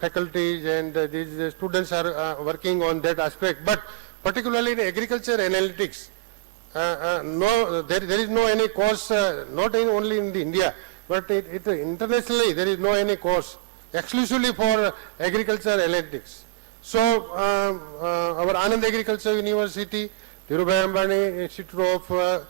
faculties and these students are working on that aspect. But particularly in agriculture analytics, no, there is no any course, not only in the India, but internationally there is no any course exclusively for agriculture analytics. So our Anand Agriculture University, Dhirubhai Ambani Institute of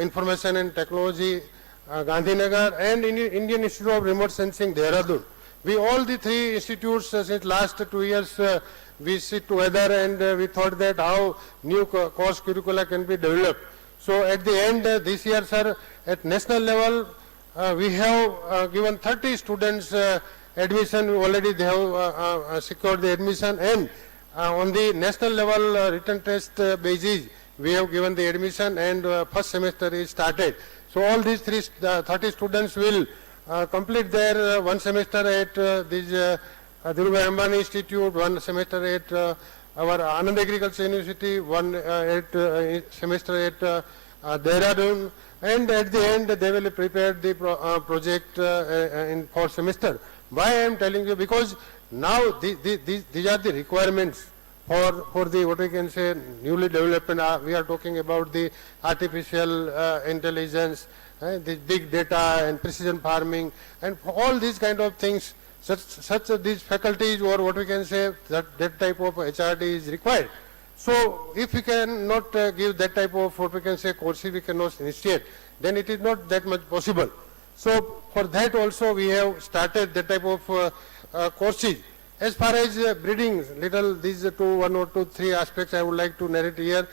Information and Technology, Gandhinagar, and Indian Institute of Remote Sensing, Dehradun. We all the three institutes since last 2 years we sit together, and we thought that how new course curricula can be developed. So at the end, this year, sir, at national level, we have given 30 students admission. Already they have secured the admission, and on the national level written test basis, we have given the admission, and first semester is started. So all these 30 students will complete their one semester at this Dhirubhai Ambani Institute, one semester at our Anand Agriculture University, one semester at Dehradun, and at the end they will prepare the project in fourth semester. Why I am telling you? Because now these are the requirements for the, what we can say, newly development. We are talking about the artificial intelligence, the big data and precision farming, and all these kind of things. Such these faculties, or what we can say, that type of HRD is required. So if we cannot give that type of, what we can say, courses, we cannot initiate, then it is not that much possible. So for that also we have started that type of courses. As far as breeding, these one or two, three aspects I would like to narrate here.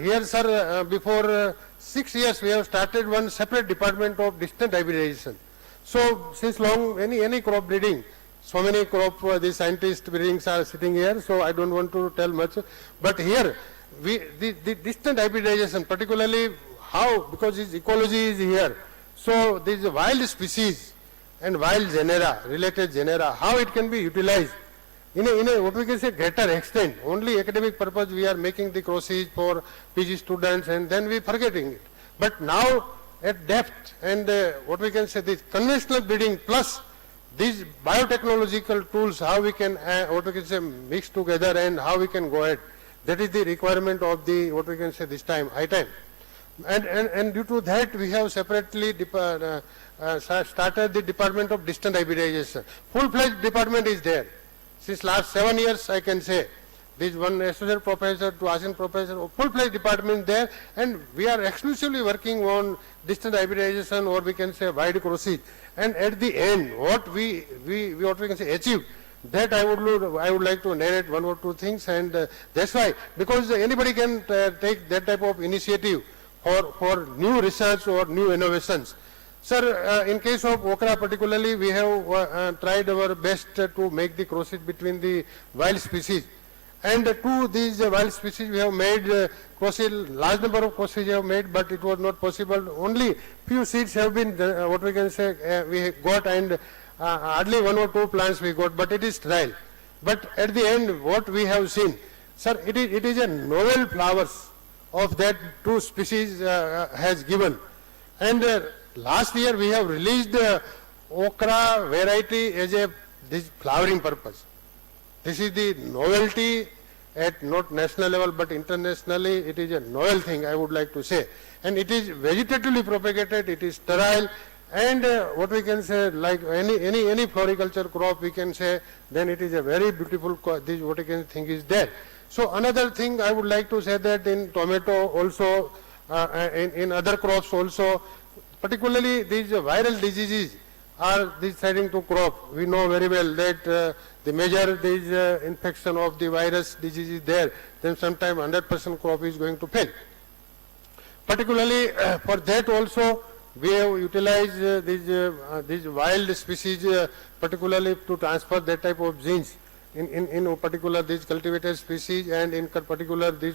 Here, sir, before 6 years we have started one separate department of distant hybridization. So since long, any crop breeding, so many crop, the scientist breedings are sitting here, so I don't want to tell much. But here, the distant hybridization, particularly how, because its ecology is here, so these wild species and wild genera, related genera, how it can be utilized in a what we can say greater extent. Only academic purpose we are making the crosses for PG students, and then we forgetting it. But now at depth, and what we can say, this conventional breeding plus these biotechnological tools, how we can what we can say mix together, and how we can go ahead. That is the requirement of the, what we can say, this time, high time. And due to that, we have separately started the Department of Distant Hybridization. Full-fledged department is there. Since last 7 years, I can say, this one associate professor to assistant professor, full-fledged department there, and we are exclusively working on distant hybridization, or we can say wide crosses. And at the end, what we can say achieved, that I would like to narrate one or two things, and that's why, because anybody can take that type of initiative for new research or new innovations. Sir, in case of okra particularly, we have tried our best to make the crosses between the wild species. And to these wild species we have made crosses, large number of crosses we have made, but it was not possible. Only few seeds have been, what we can say, we got, and hardly one or two plants we got, but it is trial. But at the end, what we have seen, sir, it is a novel flowers of that two species has given. And last year we have released okra variety as a this flowering purpose. This is the novelty at not national level but internationally. It is a novel thing, I would like to say. And it is vegetatively propagated, it is sterile, and what we can say, like any floriculture crop we can say, then it is a very beautiful, this what I can think is there. So another thing I would like to say that in tomato also, in other crops also, particularly these viral diseases are deciding to crop. We know very well that the major infection of the virus disease is there, then sometime 100% crop is going to fail. Particularly for that also, we have utilized these wild species, particularly to transfer that type of genes in particular these cultivated species, and in particular this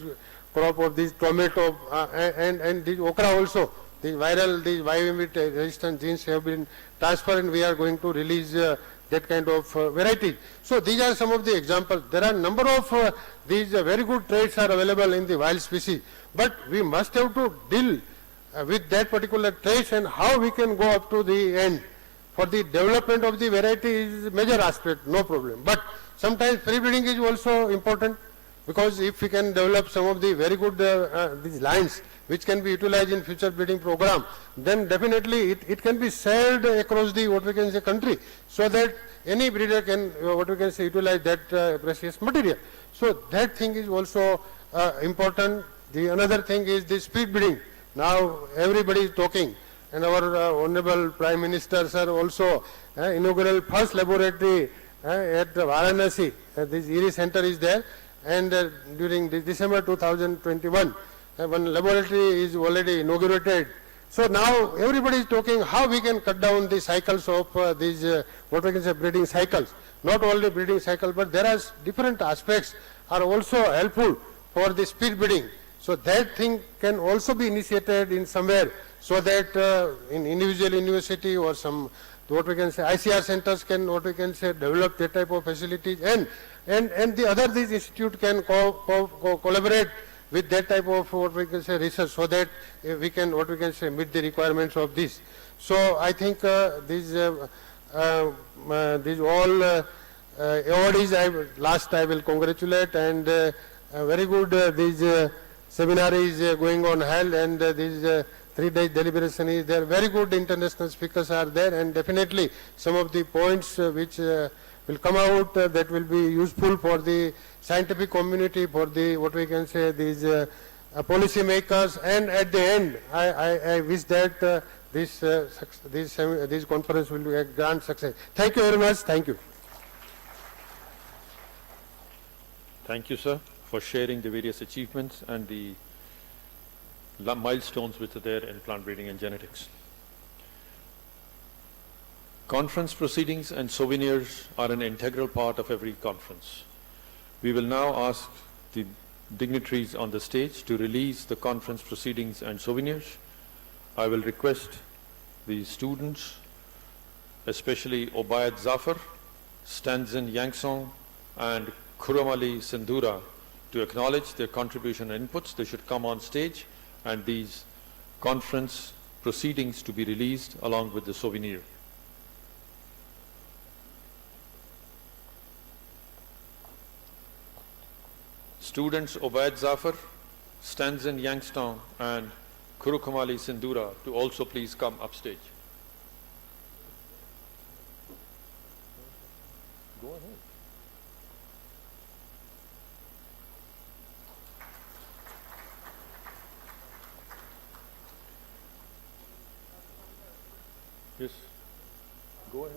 crop of these tomato and these okra also. These bioimmunity resistant genes have been transferred, and we are going to release that kind of variety. So these are some of the examples. There are a number of these very good traits are available in the wild species, but we must have to deal with that particular traits, and how we can go up to the end. For the development of the variety is major aspect, no problem. But sometimes pre-breeding is also important, because if we can develop some of the very good these lines which can be utilized in future breeding program, then definitely it can be shared across the, what we can say, country, so that any breeder can, what we can say, utilize that precious material. So that thing is also important. The another thing is the speed breeding. Now everybody is talking, and our Honorable Prime Minister sir also inaugural first laboratory at Varanasi. This ERI center is there, and during December 2021. one laboratory is already inaugurated. So now everybody is talking how we can cut down the cycles of these, what we can say, breeding cycles. Not only breeding cycle, but there are different aspects are also helpful for the speed breeding. So that thing can also be initiated in somewhere, so that in individual university or some, what we can say, ICR centers can, what we can say, develop that type of facilities, and the other these institute can collaborate with that type of, what we can say, research, so that we can, what we can say, meet the requirements of this. So I think these all awardees, last I will congratulate, and very good these seminar is going on held, and this 3 days deliberation is there. Very good international speakers are there, and definitely some of the points which will come out that will be useful for the scientific community, for the, what we can say, these policy makers, and at the end I wish that this conference will be a grand success. Thank you very much. Thank you. Thank you, sir, for sharing the various achievements and the milestones which are there in plant breeding and genetics. Conference proceedings and souvenirs are an integral part of every conference. We will now ask the dignitaries on the stage to release the conference proceedings and souvenirs. I will request the students, especially Obayad Zafar, Stanzin Yangsong, and Kuramali Sindhura, to acknowledge their contribution and inputs. They should come on stage, and these conference proceedings to be released along with the souvenir. Students Obayad Zafar, Stanzin Yangston, and Kurukamali Sindhura to also please come upstage. Go ahead. Yes, go ahead.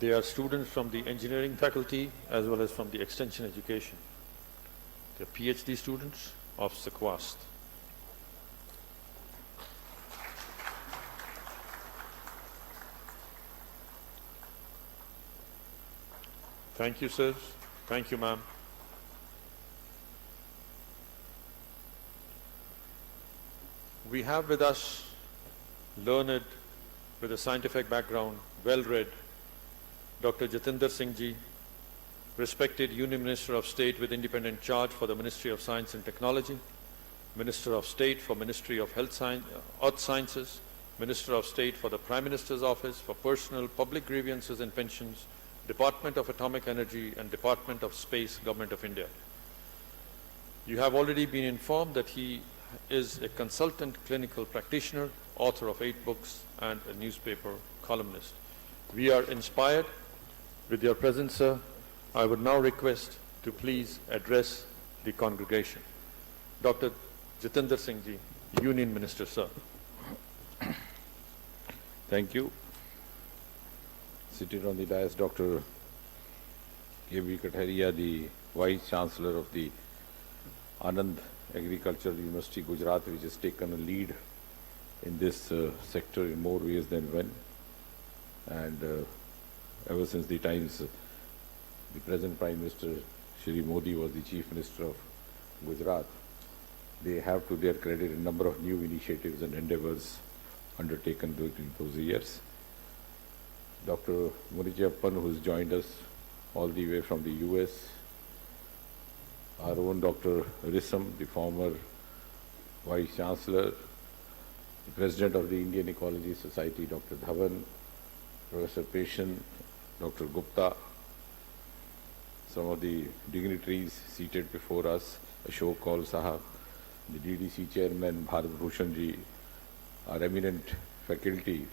They are students from the engineering faculty as well as from the extension education. They are PhD students of Sequast. Thank you, sirs. Thank you, ma'am. We have with us learned, with a scientific background, well-read, Dr. Jatinder Singh Ji, respected Union Minister of State with independent charge for the Ministry of Science and Technology, Minister of State for Ministry of Earth Sciences, Minister of State for the Prime Minister's Office for Personal, Public Grievances and Pensions, Department of Atomic Energy, and Department of Space, Government of India. You have already been informed that he is a consultant clinical practitioner, author of 8 books, and a newspaper columnist. We are inspired with your presence, sir. I would now request to please address the congregation. Dr. Jatinder Singh Ji, Union Minister, sir. Thank you. Seated on the dais, Dr. K.B. Katharia, the Vice Chancellor of the Anand Agricultural University, Gujarat, which has taken a lead in this sector in more ways than one. And ever since the times the present Prime Minister, Shri Modi, was the Chief Minister of Gujarat, they have to their credit a number of new initiatives and endeavors undertaken during those years. Dr. Muniappan, who has joined us all the way from the US, our own Dr. Rissam, the former Vice Chancellor, the President of the Indian Ecology Society, Dr. Dhawan, Professor Patient, Dr. Gupta, some of the dignitaries seated before us, Ashok Kaul Sahab, the DDC Chairman, Bharat Bhushan Ji, our eminent faculty,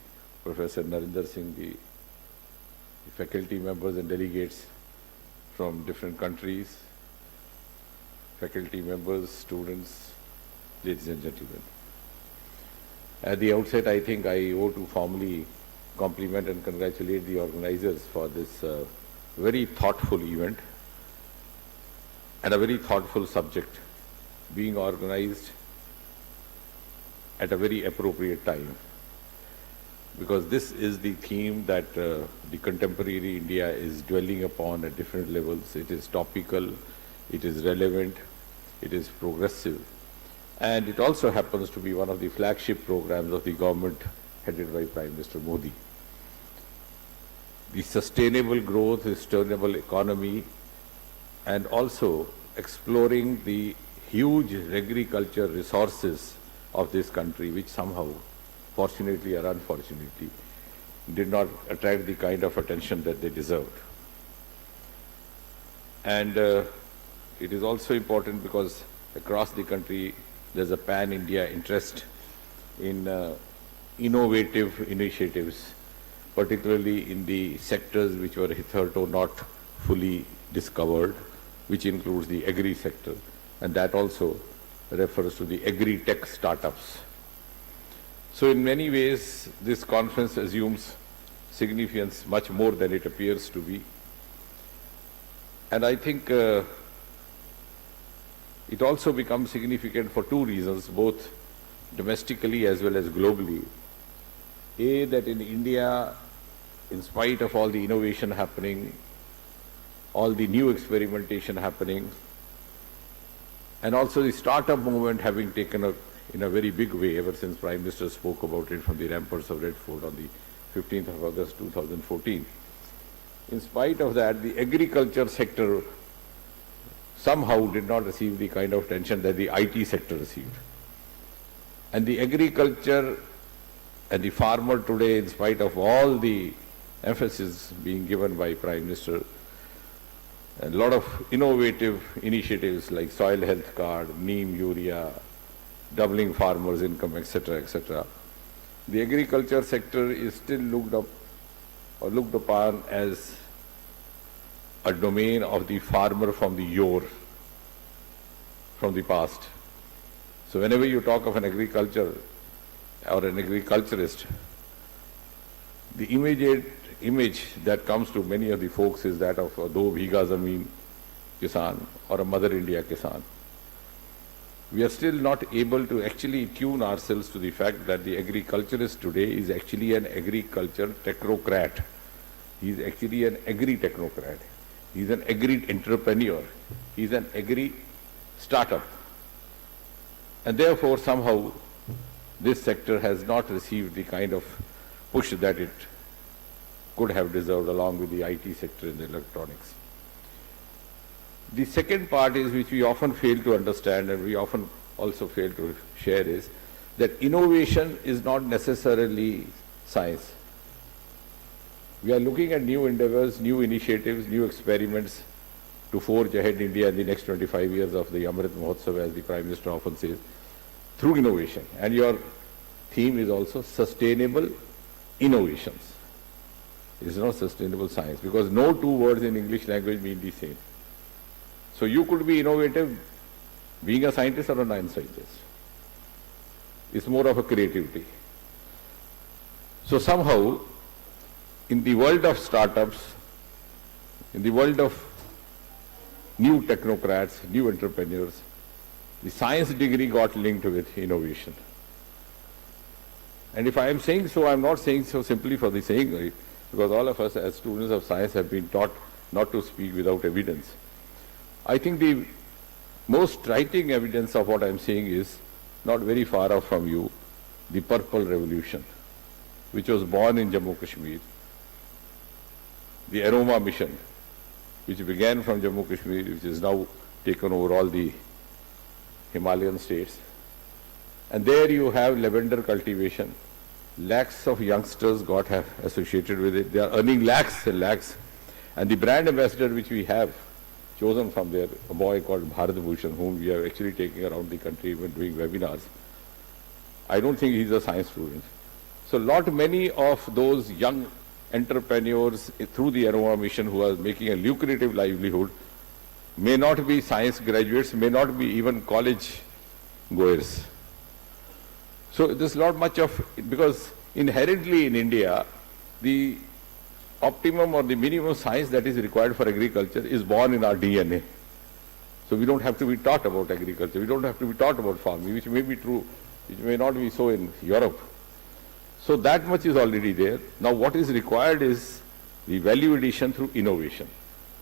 Professor Narinder Singh Ji, the faculty members and delegates from different countries, faculty members, students, ladies and gentlemen. At the outset, I think I owe to formally compliment and congratulate the organizers for this very thoughtful event and a very thoughtful subject being organized at a very appropriate time, because this is the theme that the contemporary India is dwelling upon at different levels. It is topical, it is relevant, it is progressive, and it also happens to be one of the flagship programs of the government headed by Prime Minister Modi. The sustainable growth, sustainable economy, and also exploring the huge agriculture resources of this country, which somehow, fortunately or unfortunately, did not attract the kind of attention that they deserved. And it is also important because across the country there's a pan-India interest in innovative initiatives, particularly in the sectors which were hitherto not fully discovered, which includes the agri sector, and that also refers to the agri-tech startups. So in many ways, this conference assumes significance much more than it appears to be. And I think it also becomes significant for two reasons, both domestically as well as globally. A, that in India, in spite of all the innovation happening, all the new experimentation happening, and also the startup movement having taken up in a very big way ever since Prime Minister spoke about it from the ramparts of Red Fort on the 15th of August 2014. In spite of that, the agriculture sector somehow did not receive the kind of attention that the IT sector received. And the agriculture and the farmer today, in spite of all the emphasis being given by Prime Minister, and a lot of innovative initiatives like soil health card, neem urea, doubling farmers' income, etc., etc. The agriculture sector is still looked upon as a domain of the farmer from the yore, from the past. So whenever you talk of an agriculture or an agriculturist, the immediate image that comes to many of the folks is that of a do bhiga zameen kisan or a Mother India kisan. We are still not able to actually tune ourselves to the fact that the agriculturist today is actually an agriculture technocrat. He is actually an agri-technocrat. He is an agri-entrepreneur. He is an agri-startup. And therefore, somehow, this sector has not received the kind of push that it could have deserved along with the IT sector and the electronics. The second part is, which we often fail to understand and we often also fail to share, is that innovation is not necessarily science. We are looking at new endeavors, new initiatives, new experiments to forge ahead India in the next 25 years of the Amrit Mahotsav, as the Prime Minister often says, through innovation. And your theme is also sustainable innovations. It is not sustainable science, because no two words in English language mean the same. So you could be innovative being a scientist or a non-scientist. It's more of a creativity. So somehow, in the world of startups, in the world of new technocrats, new entrepreneurs, the science degree got linked with innovation. And if I am saying so, I am not saying so simply for the saying it, because all of us as students of science have been taught not to speak without evidence. I think the most striking evidence of what I am saying is not very far off from you, the Purple Revolution, which was born in Jammu Kashmir, the Aroma Mission, which began from Jammu Kashmir, which is now taken over all the Himalayan states. And there you have lavender cultivation. Lakhs of youngsters got associated with it. They are earning lakhs and lakhs. And the brand ambassador which we have chosen from there, a boy called Bharat Bhushan, whom we are actually taking around the country even doing webinars. I don't think he's a science student. So many of those young entrepreneurs through the Aroma Mission who are making a lucrative livelihood may not be science graduates, may not be even college goers. So there's not much of, because inherently in India, the optimum or the minimum science that is required for agriculture is born in our DNA. So we don't have to be taught about agriculture, we don't have to be taught about farming, which may be true, which may not be so in Europe. So that much is already there. Now what is required is the value addition through innovation.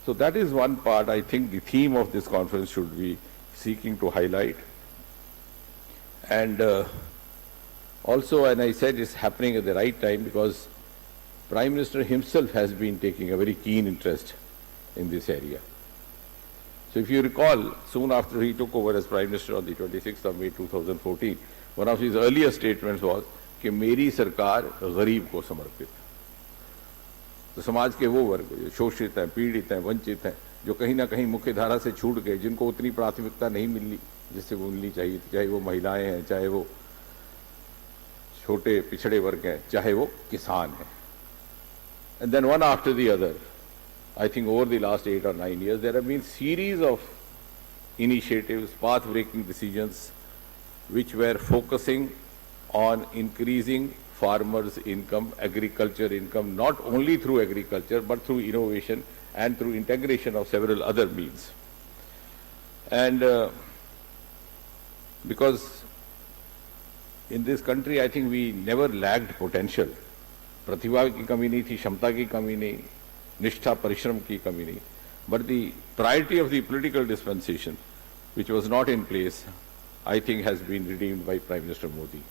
So that is one part I think the theme of this conference should be seeking to highlight. And also, and I said it's happening at the right time because Prime Minister himself has been taking a very keen interest in this area. So if you recall, soon after he took over as Prime Minister on the 26th of May 2014, one of his earlier statements was कि मेरी सरकार गरीब को समर्पित। तो समाज के वो वर्ग जो शोषित हैं, पीड़ित हैं, वंचित हैं, जो कहीं ना कहीं मुख्य धारा से छूट गए, जिनको उतनी प्राथमिकता नहीं मिली जिससे वो मिलनी चाहिए, चाहे वो महिलाएं हैं, चाहे वो छोटे पिछड़े वर्ग हैं, चाहे वो किसान हैं. And then one after the other, I think over the last 8 or 9 years, there have been series of initiatives, path-breaking decisions, which were focusing on increasing farmers' income, agriculture income, not only through agriculture, but through innovation and through integration of several other means. And because in this country, I think we never lacked potential. प्रतिभा की कमी नहीं थी, क्षमता की कमी नहीं, निष्ठा परिश्रम की कमी नहीं. But the priority of the political dispensation, which was not in place, I think has been redeemed by Prime Minister Modi.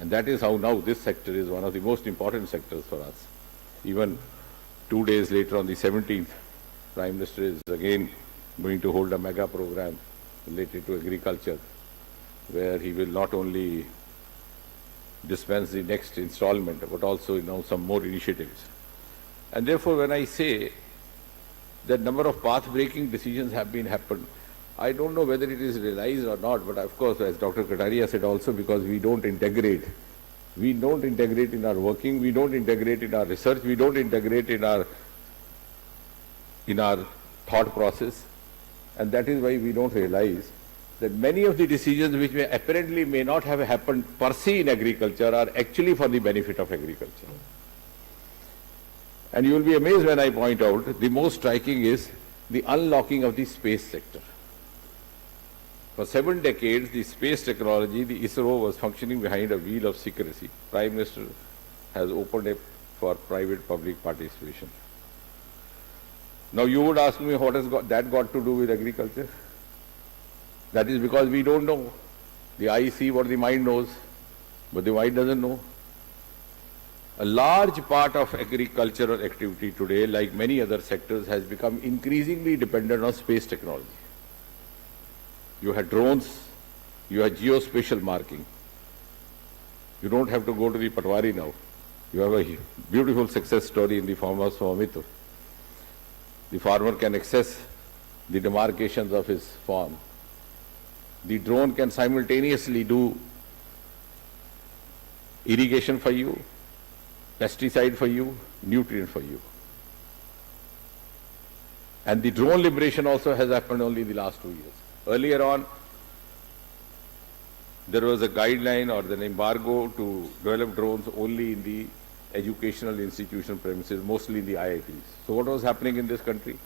And that is how now this sector is one of the most important sectors for us. Even 2 days later on the 17th, Prime Minister is again going to hold a mega program related to agriculture, where he will not only dispense the next installment, but also announce some more initiatives. And therefore, when I say that number of path-breaking decisions have been happened, I don't know whether it is realized or not, but of course, as Dr. Kataria said also, because we don't integrate. We don't integrate in our working, we don't integrate in our research, we don't integrate in our thought process, and that is why we don't realize that many of the decisions which apparently may not have happened per se in agriculture are actually for the benefit of agriculture. And you will be amazed when I point out the most striking is the unlocking of the space sector. For 7 decades, the space technology, the ISRO was functioning behind a wheel of secrecy. Prime Minister has opened it for private-public participation. Now you would ask me, what has that got to do with agriculture? That is because we don't know. The eye sees what the mind knows, but the mind doesn't know. A large part of agricultural activity today, like many other sectors, has become increasingly dependent on space technology. You have drones, you have geospatial marking. You don't have to go to the Patwari now. You have a beautiful success story in the form of Swamitur. The farmer can access the demarcations of his farm. The drone can simultaneously do irrigation for you, pesticide for you, nutrient for you. And the drone liberation also has happened only in the last 2 years. Earlier on, there was a guideline or an embargo to develop drones only in the educational institution premises, mostly in the IITs. So what was happening in this country?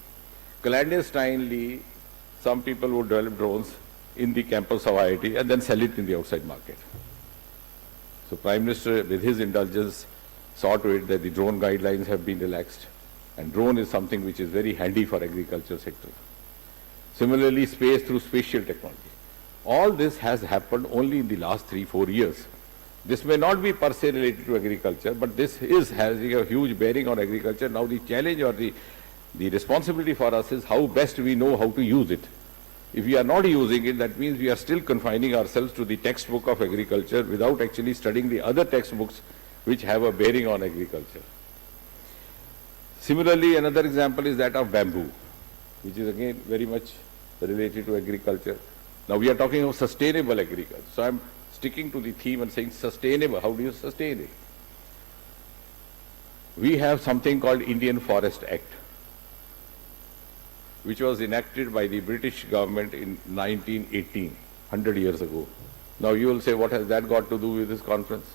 Clandestinely, some people would develop drones in the campus of IIT and then sell it in the outside market. So Prime Minister, with his indulgence, saw to it that the drone guidelines have been relaxed, and drone is something which is very handy for agriculture sector. Similarly, space through spatial technology. All this has happened only in the last 3-4 years. This may not be per se related to agriculture, but this is having a huge bearing on agriculture. Now the challenge or the responsibility for us is how best we know how to use it. If we are not using it, that means we are still confining ourselves to the textbook of agriculture without actually studying the other textbooks which have a bearing on agriculture. Similarly, another example is that of bamboo, which is again very much related to agriculture. Now we are talking of sustainable agriculture. So I am sticking to the theme and saying sustainable. How do you sustain it? We have something called Indian Forest Act, which was enacted by the British government in 1918, 100 years ago. Now you will say, what has that got to do with this conference?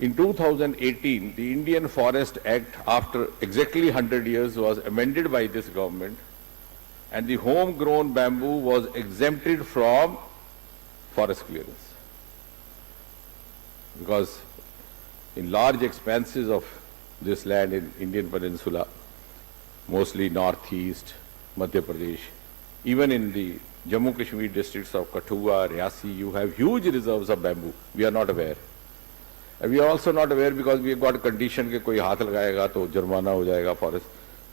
In 2018, the Indian Forest Act, after exactly 100 years, was amended by this government, and the homegrown bamboo was exempted from forest clearance. Because in large expanses of this land in Indian Peninsula, mostly northeast, Madhya Pradesh, even in the Jammu Kashmir districts of Kathua, Riyasi, you have huge reserves of bamboo. We are not aware. And we are also not aware because we have got a condition that koi haath lagayega to jarmana ho jayega forest.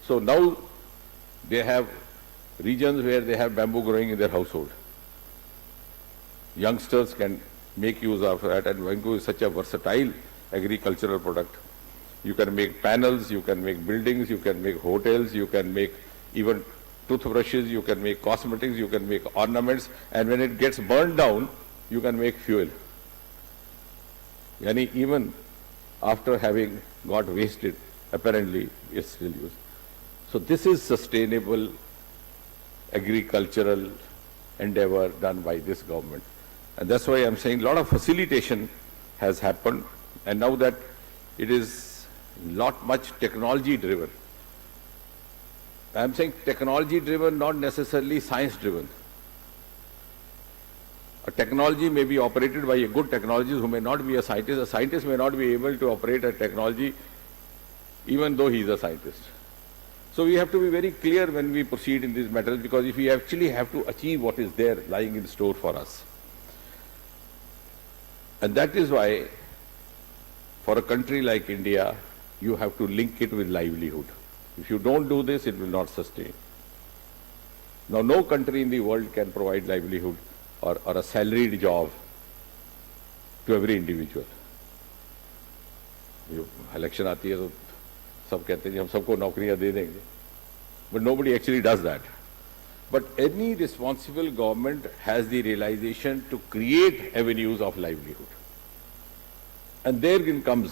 So now they have regions where they have bamboo growing in their household. Youngsters can make use of that, and bamboo is such a versatile agricultural product. You can make panels, you can make buildings, you can make hotels, you can make even toothbrushes, you can make cosmetics, you can make ornaments, and when it gets burned down, you can make fuel. Yani even after having got wasted, apparently it's still used. So this is sustainable agricultural endeavor done by this government. And that's why I'm saying a lot of facilitation has happened, and now that it is not much technology driven. I'm saying technology driven, not necessarily science driven. A technology may be operated by a good technologist who may not be a scientist. A scientist may not be able to operate a technology even though he is a scientist. So we have to be very clear when we proceed in these matters, because if we actually have to achieve what is there lying in store for us. And that is why for a country like India, you have to link it with livelihood. If you don't do this, it will not sustain. Now, no country in the world can provide livelihood or a salaried job to every individual. Election आती है तो सब कहते हैं हम सबको नौकरियां दे देंगे, but nobody actually does that. But any responsible government has the realization to create avenues of livelihood, and therein comes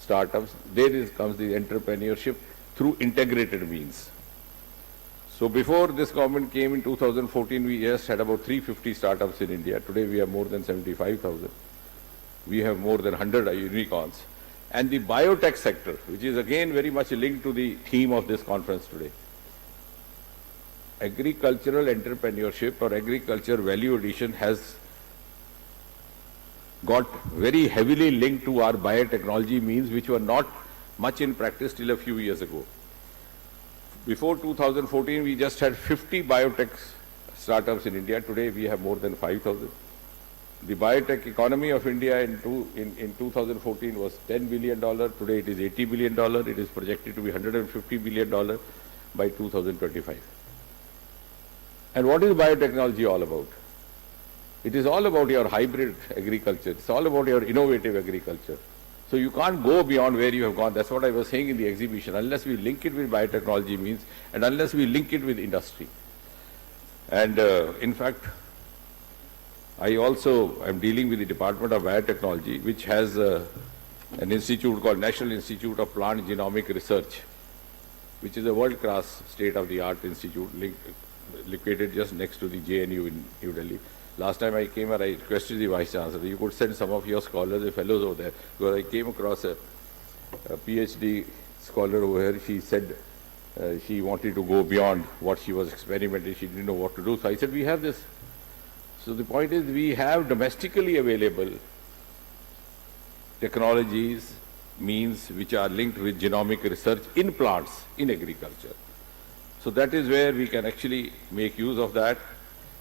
startups, therein comes the entrepreneurship through integrated means. So before this government came in 2014, we just had about 350 startups in India. Today we have more than 75,000. We have more than 100 unicorns. And the biotech sector, which is again very much linked to the theme of this conference today. Agricultural entrepreneurship or agriculture value addition has got very heavily linked to our biotechnology means, which were not much in practice till a few years ago. Before 2014, we just had 50 biotech startups in India. Today, we have more than 5,000. The biotech economy of India in 2014 was $10 billion. Today, it is $80 billion. It is projected to be $150 billion by 2025. And what is biotechnology all about? It is all about your hybrid agriculture. It's all about your innovative agriculture. So you can't go beyond where you have gone. That's what I was saying in the exhibition. Unless we link it with biotechnology means, and unless we link it with industry. And in fact, I also am dealing with the Department of Biotechnology, which has an institute called National Institute of Plant Genomic Research, which is a world-class state-of-the-art institute located just next to the JNU in New Delhi. Last time I came here, I requested the Vice Chancellor, you could send some of your scholars and fellows over there, because I came across a PhD scholar over here. She said she wanted to go beyond what she was experimenting. She didn't know what to do. So I said, we have this. So the point is, we have domestically available technologies, means which are linked with genomic research in plants, in agriculture. So that is where we can actually make use of that,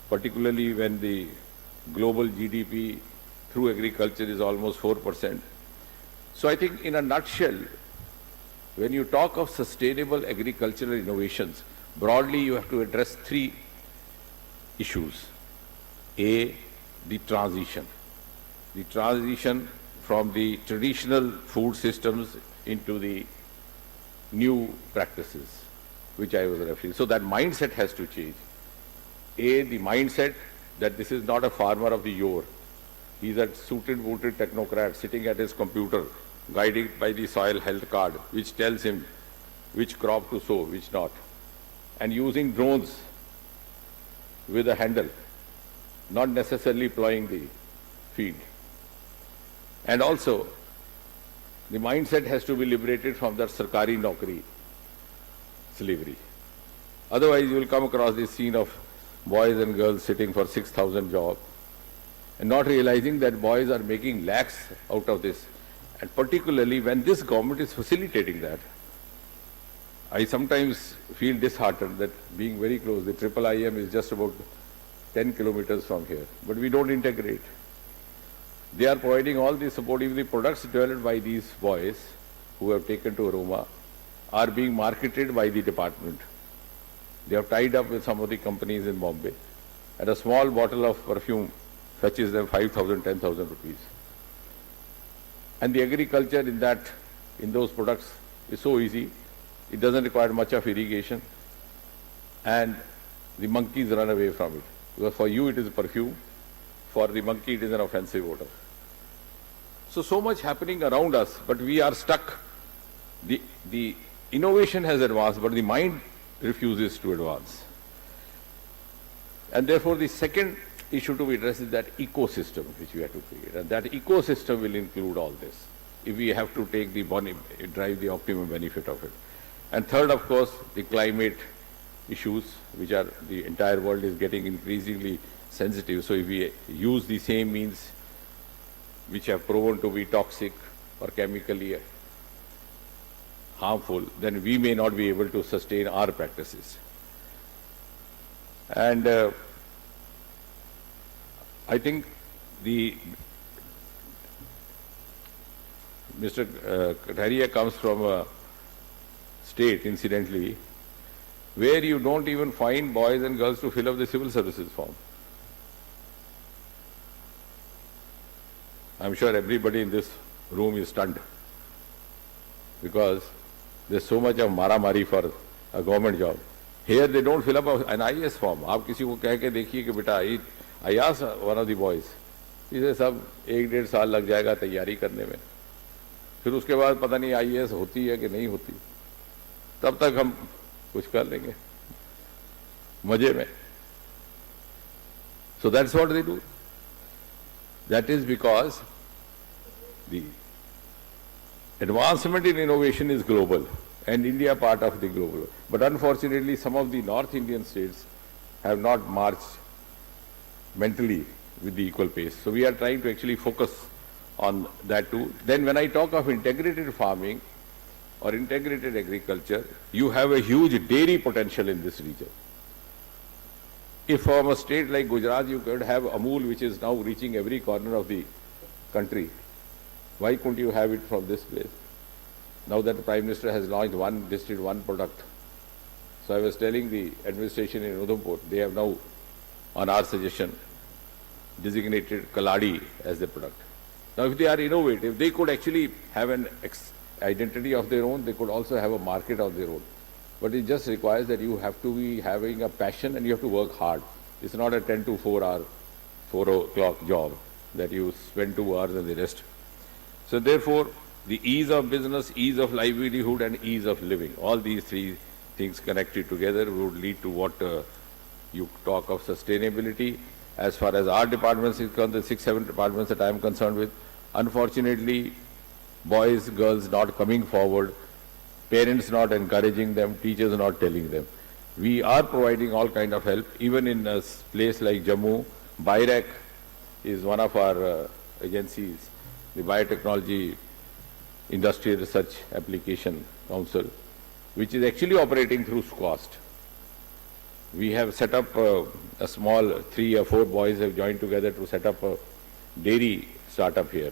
particularly when the global GDP through agriculture is almost 4%. So I think in a nutshell, when you talk of sustainable agricultural innovations, broadly you have to address three issues. A, the transition. The transition from the traditional food systems into the new practices, which I was referring. So that mindset has to change. A, the mindset that this is not a farmer of the yore. He's a suited, booted technocrat sitting at his computer, guided by the soil health card, which tells him which crop to sow, which not. And using drones with a handle not necessarily plowing the field. And also, the mindset has to be liberated from that sarkari naukri slavery. Otherwise, you will come across this scene of boys and girls sitting for 6,000 jobs and not realizing that boys are making lakhs out of this. And particularly when this government is facilitating that, I sometimes feel disheartened that being very close, the IIIM is just about 10 kilometers from here, but we don't integrate. They are providing all the support. Even the products developed by these boys who have taken to Aroma are being marketed by the department. They have tied up with some of the companies in Bombay, and a small bottle of perfume fetches them 5,000, 10,000 rupees. And the agriculture in those products is so easy. It doesn't require much of irrigation, and the monkeys run away from it. Because for you it is perfume, for the monkey it is an offensive odor. So much happening around us, but we are stuck. The innovation has advanced, but the mind refuses to advance. And therefore the second issue to be addressed is that ecosystem which we have to create. And that ecosystem will include all this, if we have to take drive the optimum benefit of it. And third, of course, the climate issues, which are the entire world is getting increasingly sensitive. So if we use the same means which have proven to be toxic or chemically harmful, then we may not be able to sustain our practices. And I think Mr. Kataria comes from a state, incidentally, where you don't even find boys and girls to fill up the civil services form. I'm sure everybody in this room is stunned, because there's so much of mara-mari for a government job. Here they don't fill up an IAS form. आप किसी को कह के देखिए कि बेटा I asked one of the boys, इसे सब 1-1.5 साल लग जाएगा तैयारी करने में, फिर उसके बाद पता नहीं IAS होती है कि नहीं होती, तब तक हम कुछ कर लेंगे मजे में. So that's what they do. That is because the advancement in innovation is global, and India part of the global. But unfortunately, some of the North Indian states have not marched mentally with the equal pace. So we are trying to actually focus on that too. Then when I talk of integrated farming or integrated agriculture, you have a huge dairy potential in this region. If from a state like Gujarat you could have Amul, which is now reaching every corner of the country, why couldn't you have it from this place? Now that the Prime Minister has launched one district, one product. So I was telling the administration in Udhampur, they have now, on our suggestion, designated Kaladi as the product. Now if they are innovative, they could actually have an identity of their own, they could also have a market of their own. But it just requires that you have to be having a passion and you have to work hard. It's not a 10 to 4 o'clock job that you spend 2 hours and the rest. So therefore, the ease of business, ease of livelihood and ease of living, all these three things connected together would lead to what you talk of sustainability. As far as our departments is concerned, the 6-7 departments that I am concerned with, unfortunately, boys, girls not coming forward, parents not encouraging them, teachers not telling them. We are providing all kind of help. Even in a place like Jammu, BIRAC is one of our agencies, the Biotechnology Industrial Research Application Council, which is actually operating through SQUAST. We have set up a small 3 or 4 boys have joined together to set up a dairy startup here.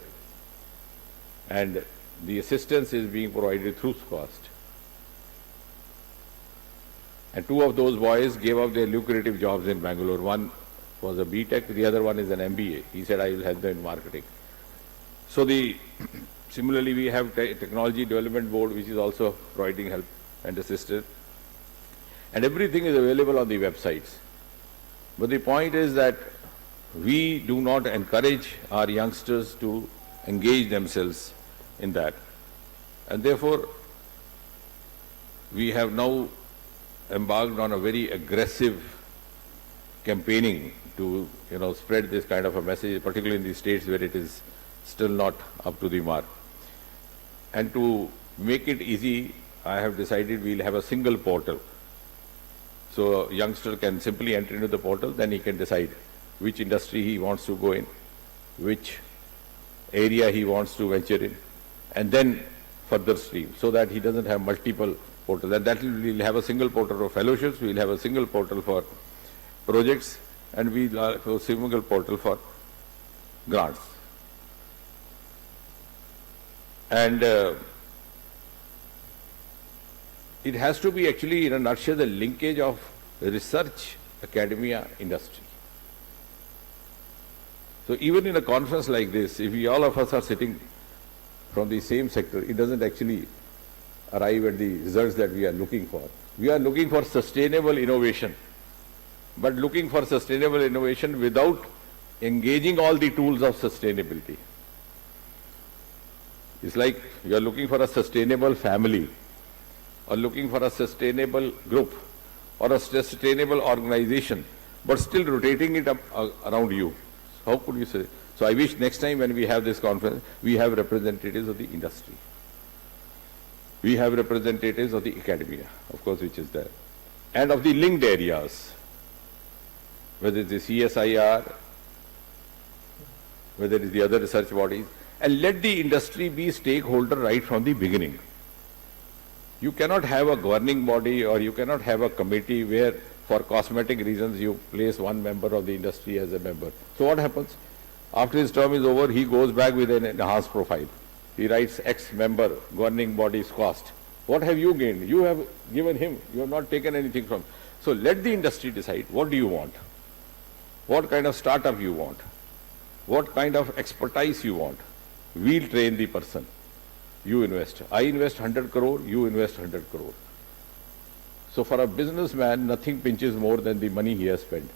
And the assistance is being provided through SQUAST. And 2 of those boys gave up their lucrative jobs in Bangalore. One was a B.Tech, the other one is an MBA. He said, I will help them in marketing. So similarly, we have Technology Development Board, which is also providing help and assistance. And everything is available on the websites. But the point is that we do not encourage our youngsters to engage themselves in that. And therefore, we have now embarked on a very aggressive campaigning to, spread this kind of a message, particularly in the states where it is still not up to the mark. And to make it easy, I have decided we'll have a single portal. So a youngster can simply enter into the portal, then he can decide which industry he wants to go in, which area he wants to venture in, and then further stream, so that he doesn't have multiple portals. And that we'll have a single portal for fellowships, we'll have a single portal for projects, and we'll have a single portal for grants. And it has to be actually, in a nutshell, the linkage of research, academia, industry. So even in a conference like this, if all of us are sitting from the same sector, it doesn't actually arrive at the results that we are looking for. We are looking for sustainable innovation, but looking for sustainable innovation without engaging all the tools of sustainability. It's like you are looking for a sustainable family, or looking for a sustainable group, or a sustainable organization, but still rotating it up around you. How could you say? So I wish next time when we have this conference, we have representatives of the industry. We have representatives of the academia, of course, which is there, and of the linked areas, whether it's the CSIR, whether it's the other research bodies, and let the industry be stakeholder right from the beginning. You cannot have a governing body, or you cannot have a committee where for cosmetic reasons you place one member of the industry as a member. So what happens? After his term is over, he goes back with an enhanced profile. He writes X member, governing body's cost. What have you gained? You have given him. You have not taken anything from. So let the industry decide, what do you want? What kind of startup you want? What kind of expertise you want? We'll train the person. You invest. I invest 100 crore, you invest 100 crore. So for a businessman, nothing pinches more than the money he has spent.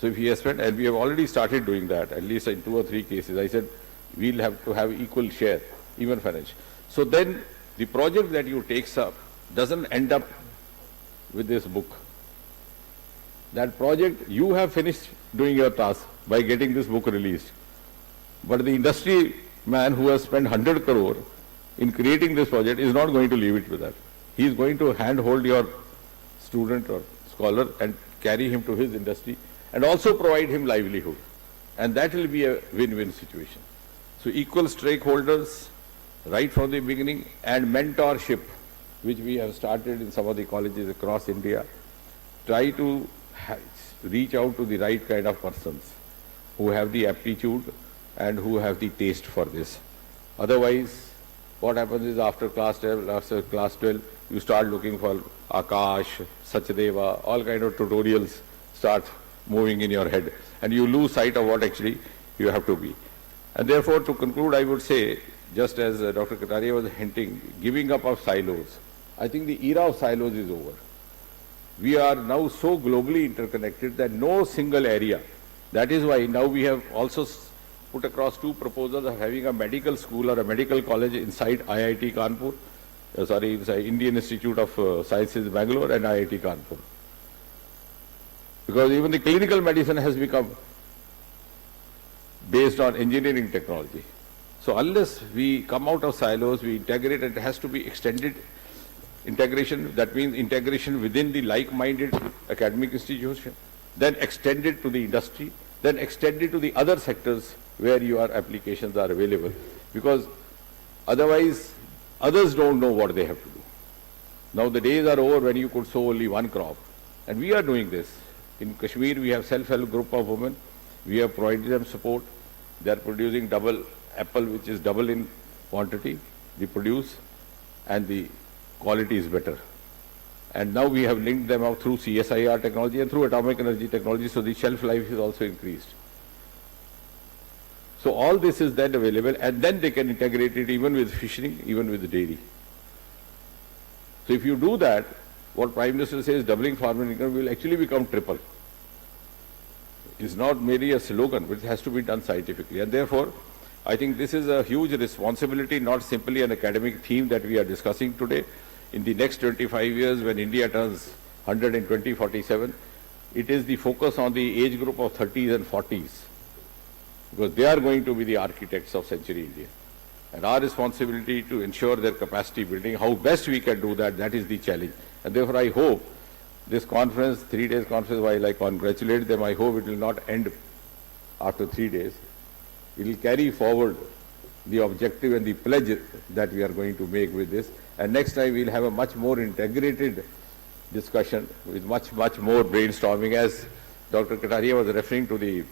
So if he has spent, and we have already started doing that, at least in 2 or 3 cases, I said, we'll have to have equal share, even financial. So then the project that you takes up doesn't end up with this book. That project, you have finished doing your task by getting this book released. But the industry man who has spent 100 crore in creating this project is not going to leave it with that. He is going to handhold your student or scholar and carry him to his industry and also provide him livelihood. And that will be a win-win situation. So equal stakeholders right from the beginning, and mentorship, which we have started in some of the colleges across India. Try to reach out to the right kind of persons who have the aptitude and who have the taste for this. Otherwise, what happens is after class 12, you start looking for Akash, Sachdeva, all kind of tutorials start moving in your head, and you lose sight of what actually you have to be. And therefore, to conclude, I would say, just as Dr. Kataria was hinting, giving up of silos. I think the era of silos is over. We are now so globally interconnected that no single area. That is why now we have also put across 2 proposals of having a medical school or a medical college inside IIT Kanpur, inside Indian Institute of Sciences, Bangalore, and IIT Kanpur. Because even the clinical medicine has become based on engineering technology. So unless we come out of silos, we integrate, and it has to be extended integration. That means integration within the like-minded academic institution, then extended to the industry, then extended to the other sectors where your applications are available. Because otherwise, others don't know what they have to do. Now the days are over when you could sow only one crop. And we are doing this. In Kashmir, we have self-help group of women. We have provided them support. They are producing double apple, which is double in quantity, they produce, and the quality is better. And now we have linked them up through CSIR technology and through atomic energy technology, so the shelf life is also increased. So all this is then available, and then they can integrate it even with fishing, even with dairy. So if you do that, what Prime Minister says, doubling farmer income will actually become triple. It's not merely a slogan, but it has to be done scientifically. And therefore, I think this is a huge responsibility, not simply an academic theme that we are discussing today. In the next 25 years, when India turns 100 in 2047, it is the focus on the age group of 30s and 40s, because they are going to be the architects of Century India. And our responsibility to ensure their capacity building, how best we can do that, that is the challenge. And therefore I hope this conference, 3 days conference, while I congratulate them, I hope it will not end after 3 days. It will carry forward the objective and the pledge that we are going to make with this. And next time we will have a much more integrated discussion with much more brainstorming. As Dr. Kataria was referring to the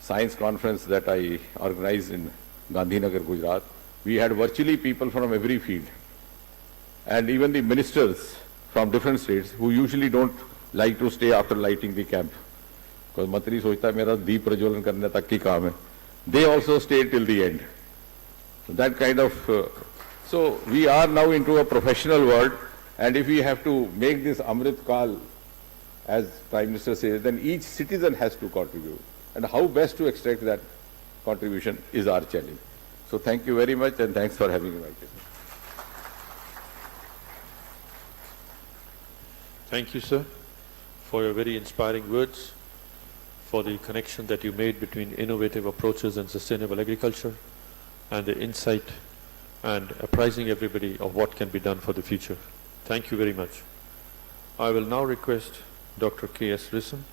science conference that I organized in Gandhinagar, Gujarat, we had virtually people from every field, and even the ministers from different states who usually don't like to stay after lighting the camp, because Mantri sochta hai mera deep prajwalan karne tak ki kaam hai. They also stayed till the end. So that kind of, so we are now into a professional world, and if we have to make this Amrit Kal, as Prime Minister says, then each citizen has to contribute. And how best to extract that contribution is our challenge. So thank you very much, and thanks for having invited me. Thank you, sir, for your very inspiring words, for the connection that you made between innovative approaches and sustainable agriculture, and the insight and apprising everybody of what can be done for the future. Thank you very much. I will now request Dr. K.S. Risam,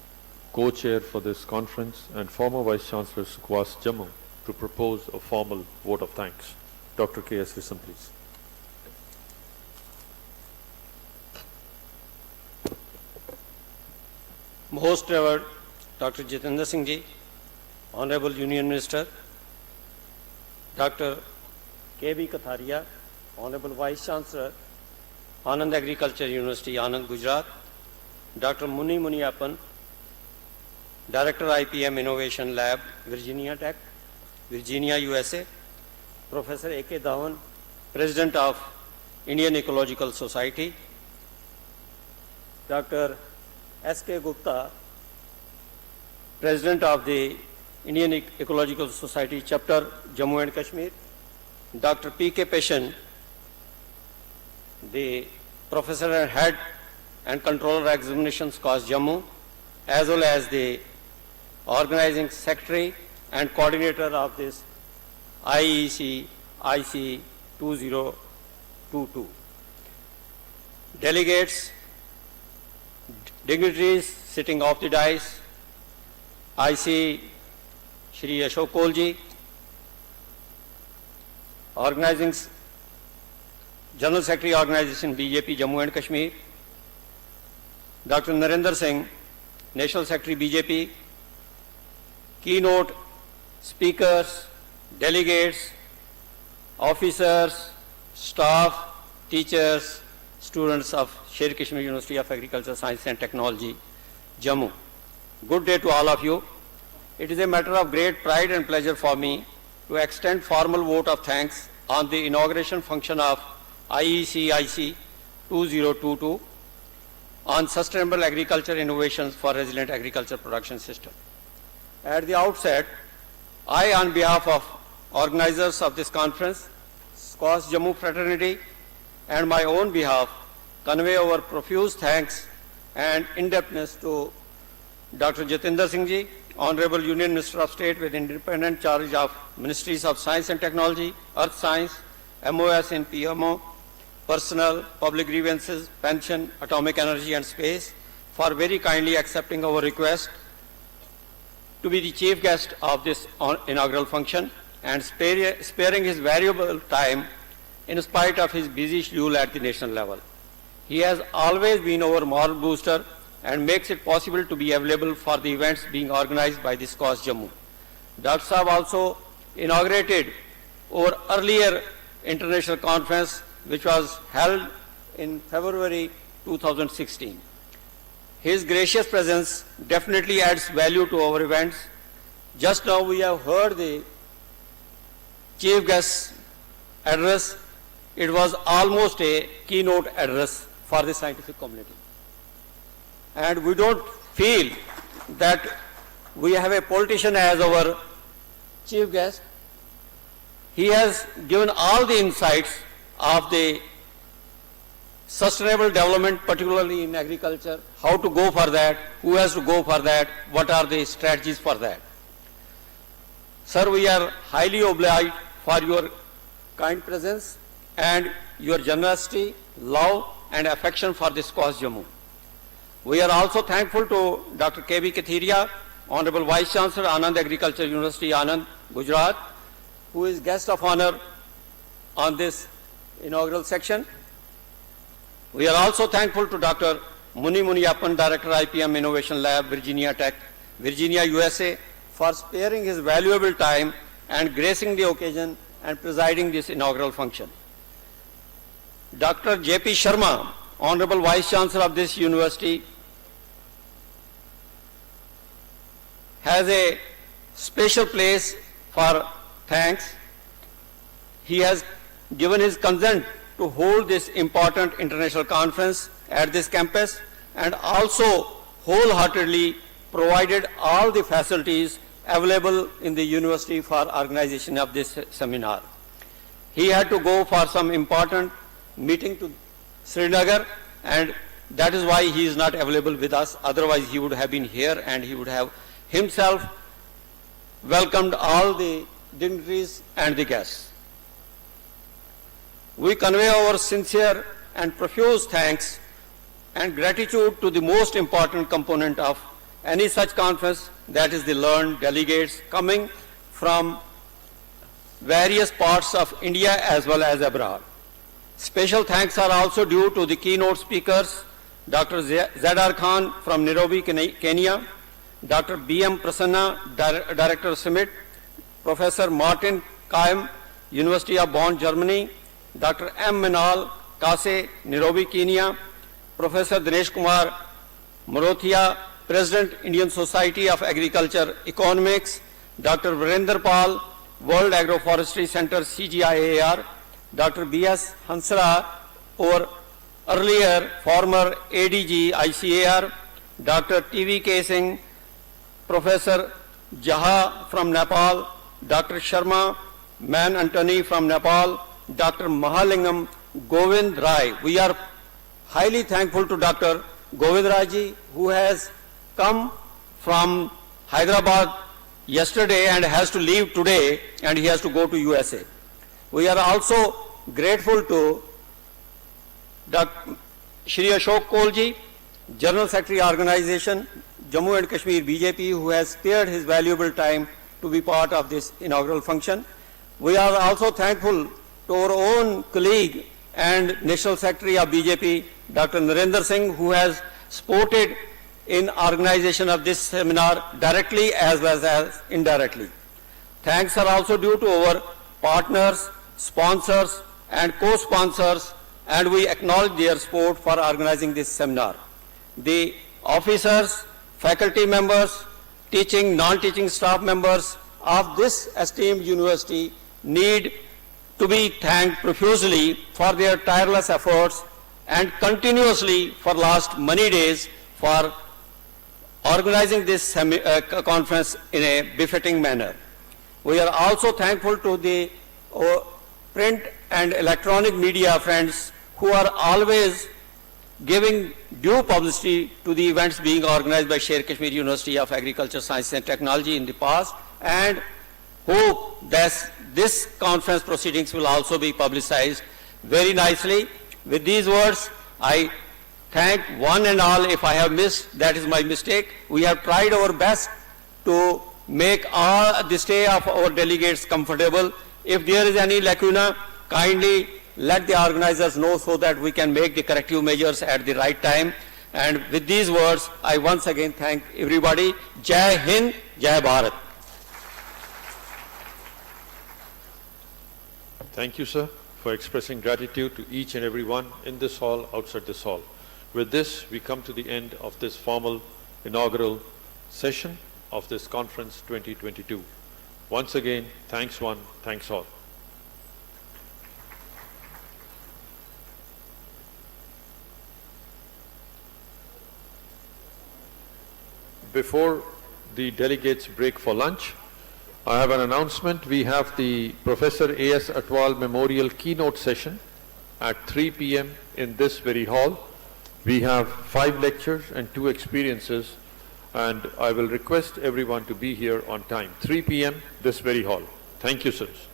co-chair for this conference and former Vice-Chancellor Sukwas Jammu, to propose a formal vote of thanks. Dr. K.S. Risam, please. Most Revered Dr. Jitendra Singh Ji, Honorable Union Minister, Dr. K.B. Katharia, Honorable Vice Chancellor, Anand Agriculture University, Anand, Gujarat, Dr. Muni Muniappan, Director IPM Innovation Lab, Virginia Tech, Virginia, USA, Professor A.K. Dhawan, President of Indian Ecological Society, Dr. S.K. Gupta, President of the Indian Ecological Society Chapter, Jammu and Kashmir, Dr. P.K. Peshan, the Professor and Head and Controller Examinations Course, Jammu, as well as the Organizing Secretary and Coordinator of this IEC IC 2022. Delegates, dignitaries sitting off the dais, I see Shri Ashok Kolji, General Secretary Organization BJP Jammu and Kashmir, Dr. Narendra Singh, National Secretary BJP, keynote speakers, delegates, officers, staff, teachers, students of Sher Kashmir University of Agriculture, Science and Technology, Jammu. Good day to all of you. It is a matter of great pride and pleasure for me to extend formal vote of thanks on the inauguration function of IEC IC 2022 on sustainable agriculture innovations for resilient agriculture production system. At the outset, I, on behalf of organizers of this conference, Squash Jammu Fraternity, and my own behalf, convey our profuse thanks and in-depthness to Dr. Jitendra Singh Ji, Honorable Union Minister of State with independent charge of Ministries of Science and Technology, Earth Science, MOS and PMO, Personnel, Public Grievances, Pension, Atomic Energy and Space, for very kindly accepting our request to be the chief guest of this inaugural function and sparing his valuable time in spite of his busy schedule at the national level. He has always been our moral booster and makes it possible to be available for the events being organized by the Squash Jammu. Dr. Saab also inaugurated our earlier international conference, which was held in February 2016. His gracious presence definitely adds value to our events. Just now we have heard the chief guest address. It was almost a keynote address for the scientific community. And we don't feel that we have a politician as our chief guest. He has given all the insights of the sustainable development, particularly in agriculture, how to go for that, who has to go for that, what are the strategies for that. Sir, we are highly obliged for your kind presence and your generosity, love and affection for this cause Jammu. We are also thankful to Dr. K.B. Kathiria, Honorable Vice Chancellor, Anand Agriculture University, Anand, Gujarat, who is guest of honor on this inaugural section. We are also thankful to Dr. Muni Muniappan, Director, IPM Innovation Lab, Virginia Tech, Virginia, USA, for sparing his valuable time and gracing the occasion and presiding this inaugural function. Dr. J.P. Sharma, Honorable Vice Chancellor of this university, has a special place for thanks. He has given his consent to hold this important international conference at this campus and also wholeheartedly provided all the facilities available in the university for organization of this seminar. He had to go for some important meeting to Srinagar, and that is why he is not available with us. Otherwise, he would have been here and he would have himself welcomed all the dignitaries and the guests. We convey our sincere and profuse thanks and gratitude to the most important component of any such conference, that is the learned delegates coming from various parts of India as well as abroad. Special thanks are also due to the keynote speakers, Dr. Zadar Khan from Nairobi, Kenya, Dr. B.M. Prasanna, Director of CIMMIT, Professor Martin Kaim, University of Bonn, Germany, Dr. M. Minal Kase, Nairobi, Kenya, Professor Dinesh Kumar Marothia, President, Indian Society of Agriculture Economics, Dr. Virender Pal, World Agroforestry Center, CGIAR, Dr. B.S. Hansara, or earlier former ADG ICAR, Dr. T.V.K. Singh, Professor Jaha from Nepal, Dr. Sharma, Man Antony from Nepal, Dr. Mahalingam Govind Rai. We are highly thankful to Dr. Govind Rai ji, who has come from Hyderabad yesterday and has to leave today, and he has to go to USA. We are also grateful to Dr. Shri Ashok Kaul ji, General Secretary Organization, Jammu and Kashmir BJP, who has spared his valuable time to be part of this inaugural function. We are also thankful to our own colleague and National Secretary of BJP, Dr. Narendra Singh, who has supported in organization of this seminar directly as well as indirectly. Thanks are also due to our partners, sponsors and co-sponsors, and we acknowledge their support for organizing this seminar. The officers, faculty members, teaching, non-teaching staff members of this esteemed university need to be thanked profusely for their tireless efforts and continuously for last many days for organizing this conference in a befitting manner. We are also thankful to the print and electronic media friends who are always giving due publicity to the events being organized by Sher Kashmir University of Agriculture, Science and Technology in the past, and hope that this conference proceedings will also be publicized very nicely. With these words, I thank one and all. If I have missed, that is my mistake. We have tried our best to make all the stay of our delegates comfortable. If there is any lacuna, kindly let the organizers know so that we can make the corrective measures at the right time. And with these words, I once again thank everybody. Jai Hind, Jai Bharat. Thank you, sir, for expressing gratitude to each and every one in this hall, outside this hall. With this, we come to the end of this formal inaugural session of this conference 2022. Once again, thanks one, thanks all. Before the delegates break for lunch, I have an announcement. We have the Professor A.S. Atwal Memorial Keynote Session at 3 p.m. in this very hall. We have 5 lectures and 2 experiences, and I will request everyone to be here on time. 3 p.m. this very hall. Thank you, sirs.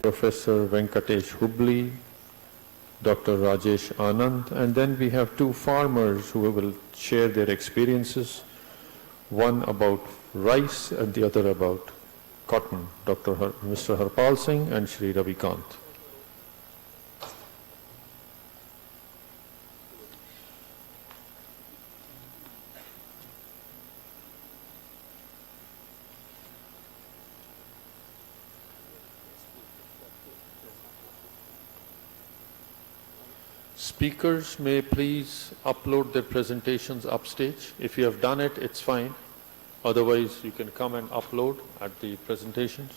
Professor Venkatesh Hubli, Dr. Rajesh Anand, and then we have 2 farmers who will share their experiences, one about rice and the other about cotton, Mr. Harpal Singh and Shri Ravi Kant. Speakers may please upload their presentations upstage. If you have done it, it's fine. Otherwise, you can come and upload at the presentations.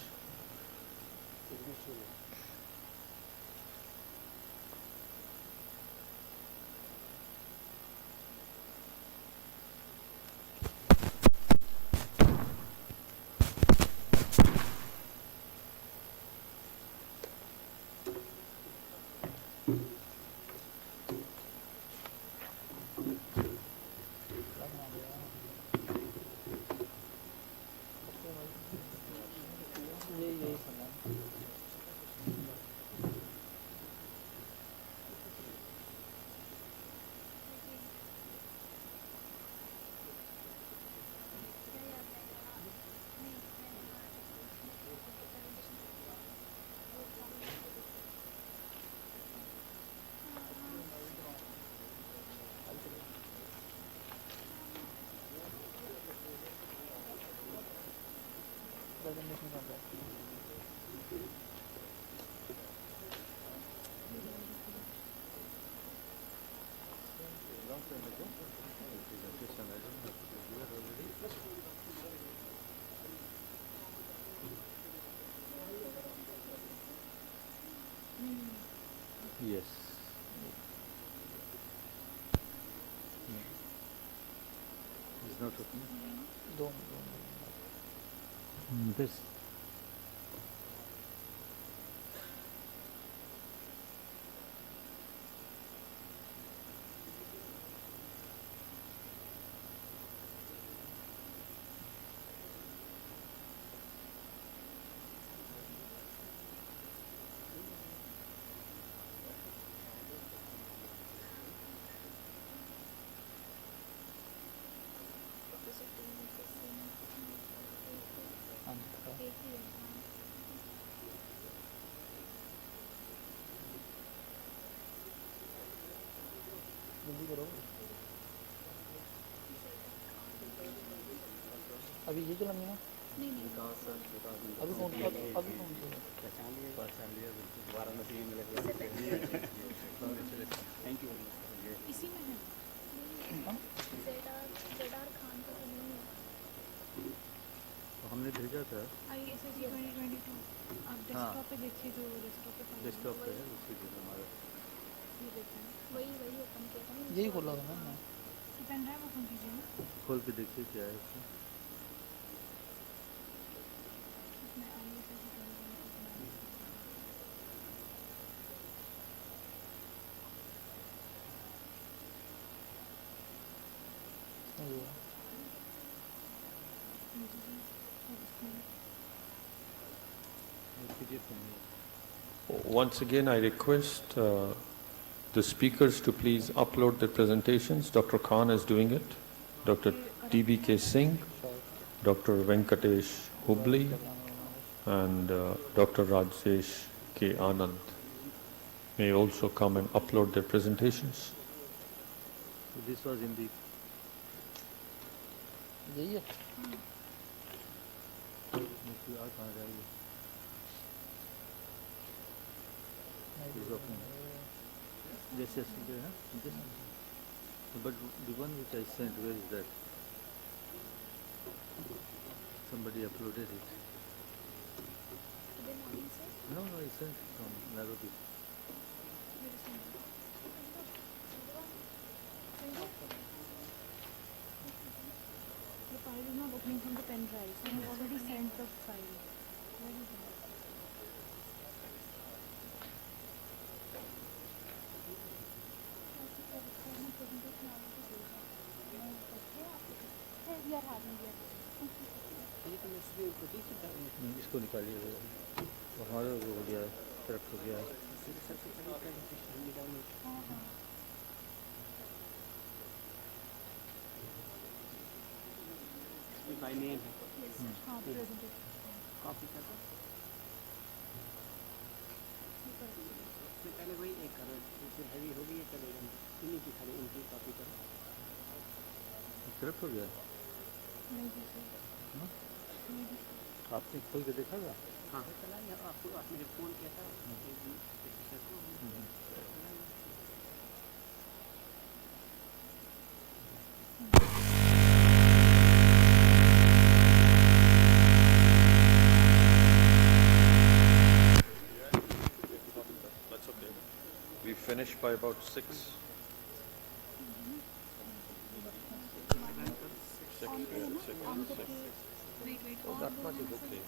Yes. It's not open. This. अभी ये चलाएंगे ना नहीं विकास sir विकास अभी कौन अभी कौन सा पहचान लिया बिल्कुल वाराणसी में मिले थैंक यू इसी में है जेडार खान का नहीं है तो हमने भेजा था ISSG 2022 आप डेस्कटॉप पे देखिए जो डेस्कटॉप पे है उसी पे हमारा ये देखें वही ओपन किया था यही खोला था ना पेन ड्राइव ओपन कीजिए ना खोल के देखिए क्या है इसमें Once again, I request the speakers to please upload their presentations. Dr. Khan is doing it. Dr. TBK Singh, Dr. Venkatesh Hubli, and Dr. Rajesh K. Anand may also come and upload their presentations. So this was in the यही है आप कहाँ जाइए yes yes है but the one which I sent, where is that? Somebody uploaded it. No, I sent from Nairobi. इसको निकालिए और हमारा वो हो गया करप्ट हो गया by name कॉपी कर दो पहले वही एक करो फिर हैवी होगी ये चलेगा इन्हीं की खाली इनकी कॉपी करो करप्ट हो गया आपने खोल के देखा था हाँ चला गया आपको आपने जब फोन किया था That's okay. We finish by about 6. 6, yeah, 6. Oh, that much is okay.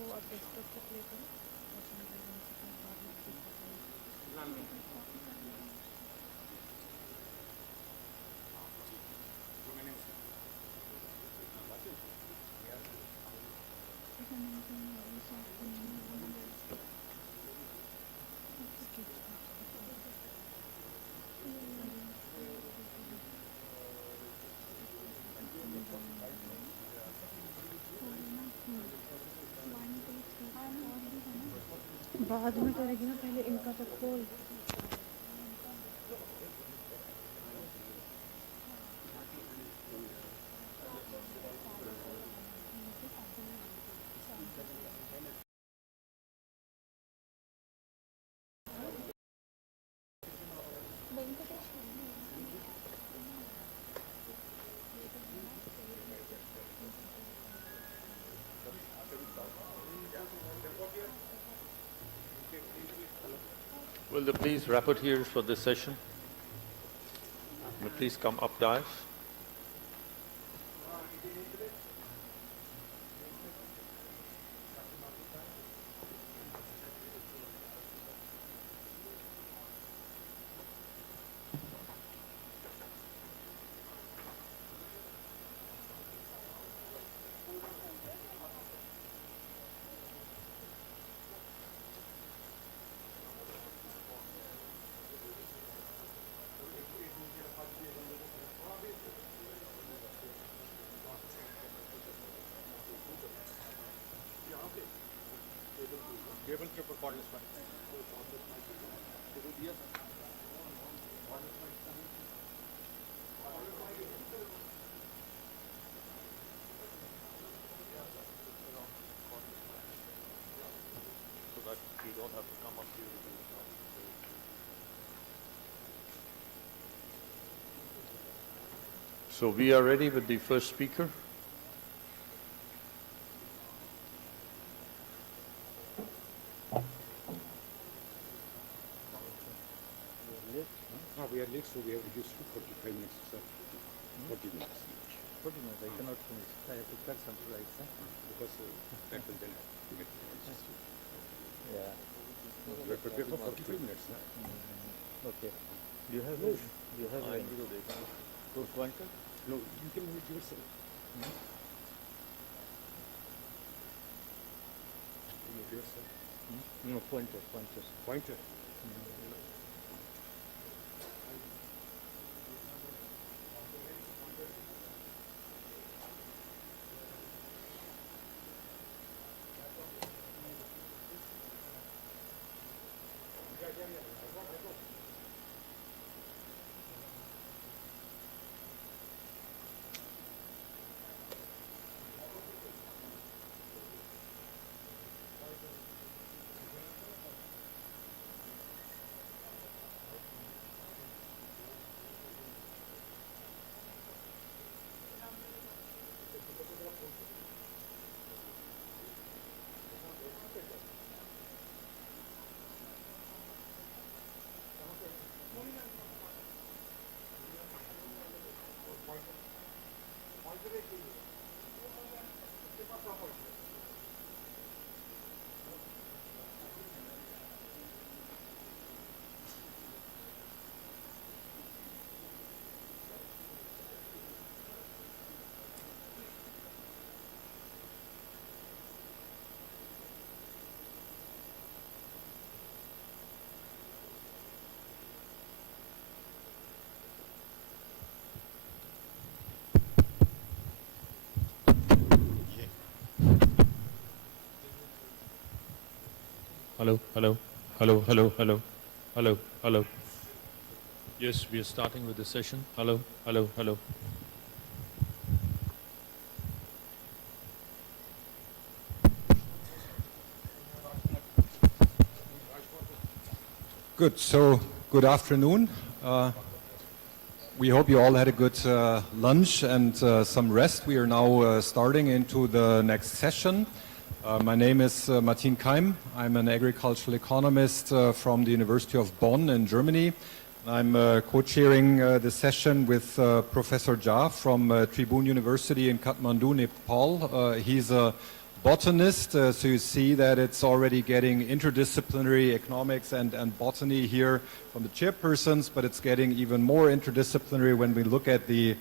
वो अब डेस्कटॉप पे प्ले करो और सुन रहे हैं उसके बाद में बाद में करेगी ना पहले इनका तो खोल Will the please rapporteurs for this session? May please come up dais. Table के ऊपर कॉर्डलेस पर So that you don't have to come up here to do it. So we are ready with the first speaker. We are late, so we have reduced to 45 minutes, sir. 40 minutes each. 40 minutes, I cannot finish. I have to cut some slides. Because that will then get Yeah. We are prepared for 45 minutes. Okay. Do you have a pointer? No, you can use yourself. No, pointer. Pointer? Hello, hello, hello, hello, hello, hello, hello. Yes, we are starting with the session. Hello, hello, hello. Good. So, good afternoon. We hope you all had a good lunch and some rest. We are now starting into the next session. My name is Martin Keim. I'm an agricultural economist from the University of Bonn in Germany. I'm co-chairing the session with Professor Jha from Tribhuvan University in Kathmandu, Nepal. He's a botanist, so you see that it's already getting interdisciplinary economics and botany here from the chairpersons, but it's getting even more interdisciplinary when we look at the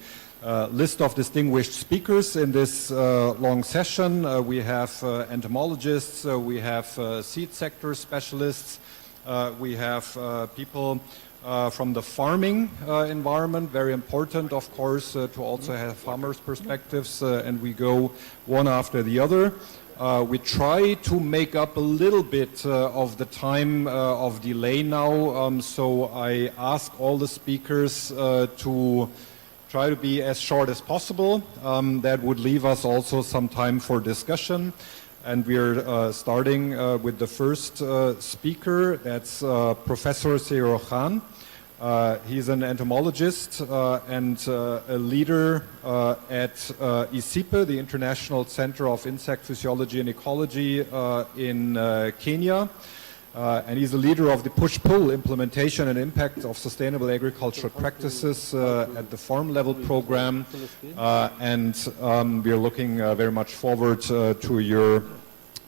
list of distinguished speakers in this long session. We have entomologists, we have seed sector specialists, we have people from the farming environment, very important, of course, to also have farmers' perspectives, and we go one after the other. We try to make up a little bit of the time of delay now, so I ask all the speakers to try to be as short as possible. That would leave us also some time for discussion. And we're starting with the first speaker. That's Professor Seyro Khan. He's an entomologist and a leader at ICIPE, the International Center of Insect Physiology and Ecology in Kenya. And he's a leader of the push-pull implementation and impact of sustainable agricultural practices at the farm level program. And we're looking very much forward to your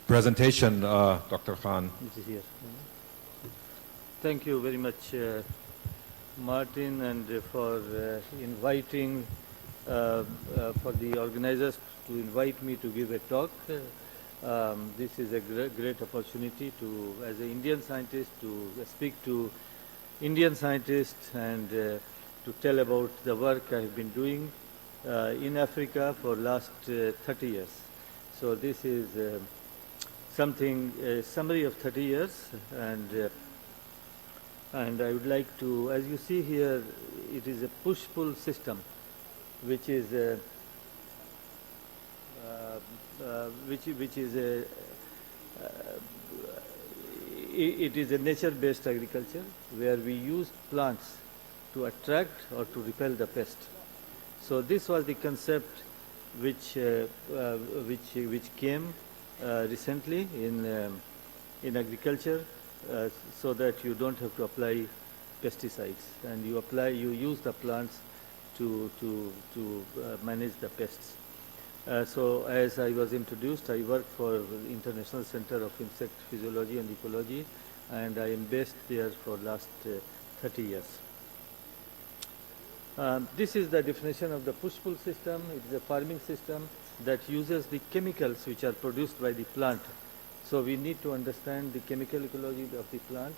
presentation, Dr. Khan. Thank you very much, Martin, and for inviting, for the organizers to invite me to give a talk. This is a great opportunity to, as an Indian scientist, to speak to Indian scientists and to tell about the work I have been doing in Africa for last 30 years. So this is something, a summary of 30 years, and I would like to, as you see here, it is a push-pull system, which is it is a nature-based agriculture where we use plants to attract or to repel the pest. So this was the concept which came recently in agriculture, so that you don't have to apply pesticides, and you use the plants to manage the pests. So as I was introduced, I work for the International Center of Insect Physiology and Ecology, and I am based there for last 30 years. This is the definition of the push-pull system. It is a farming system that uses the chemicals which are produced by the plant. So we need to understand the chemical ecology of the plant,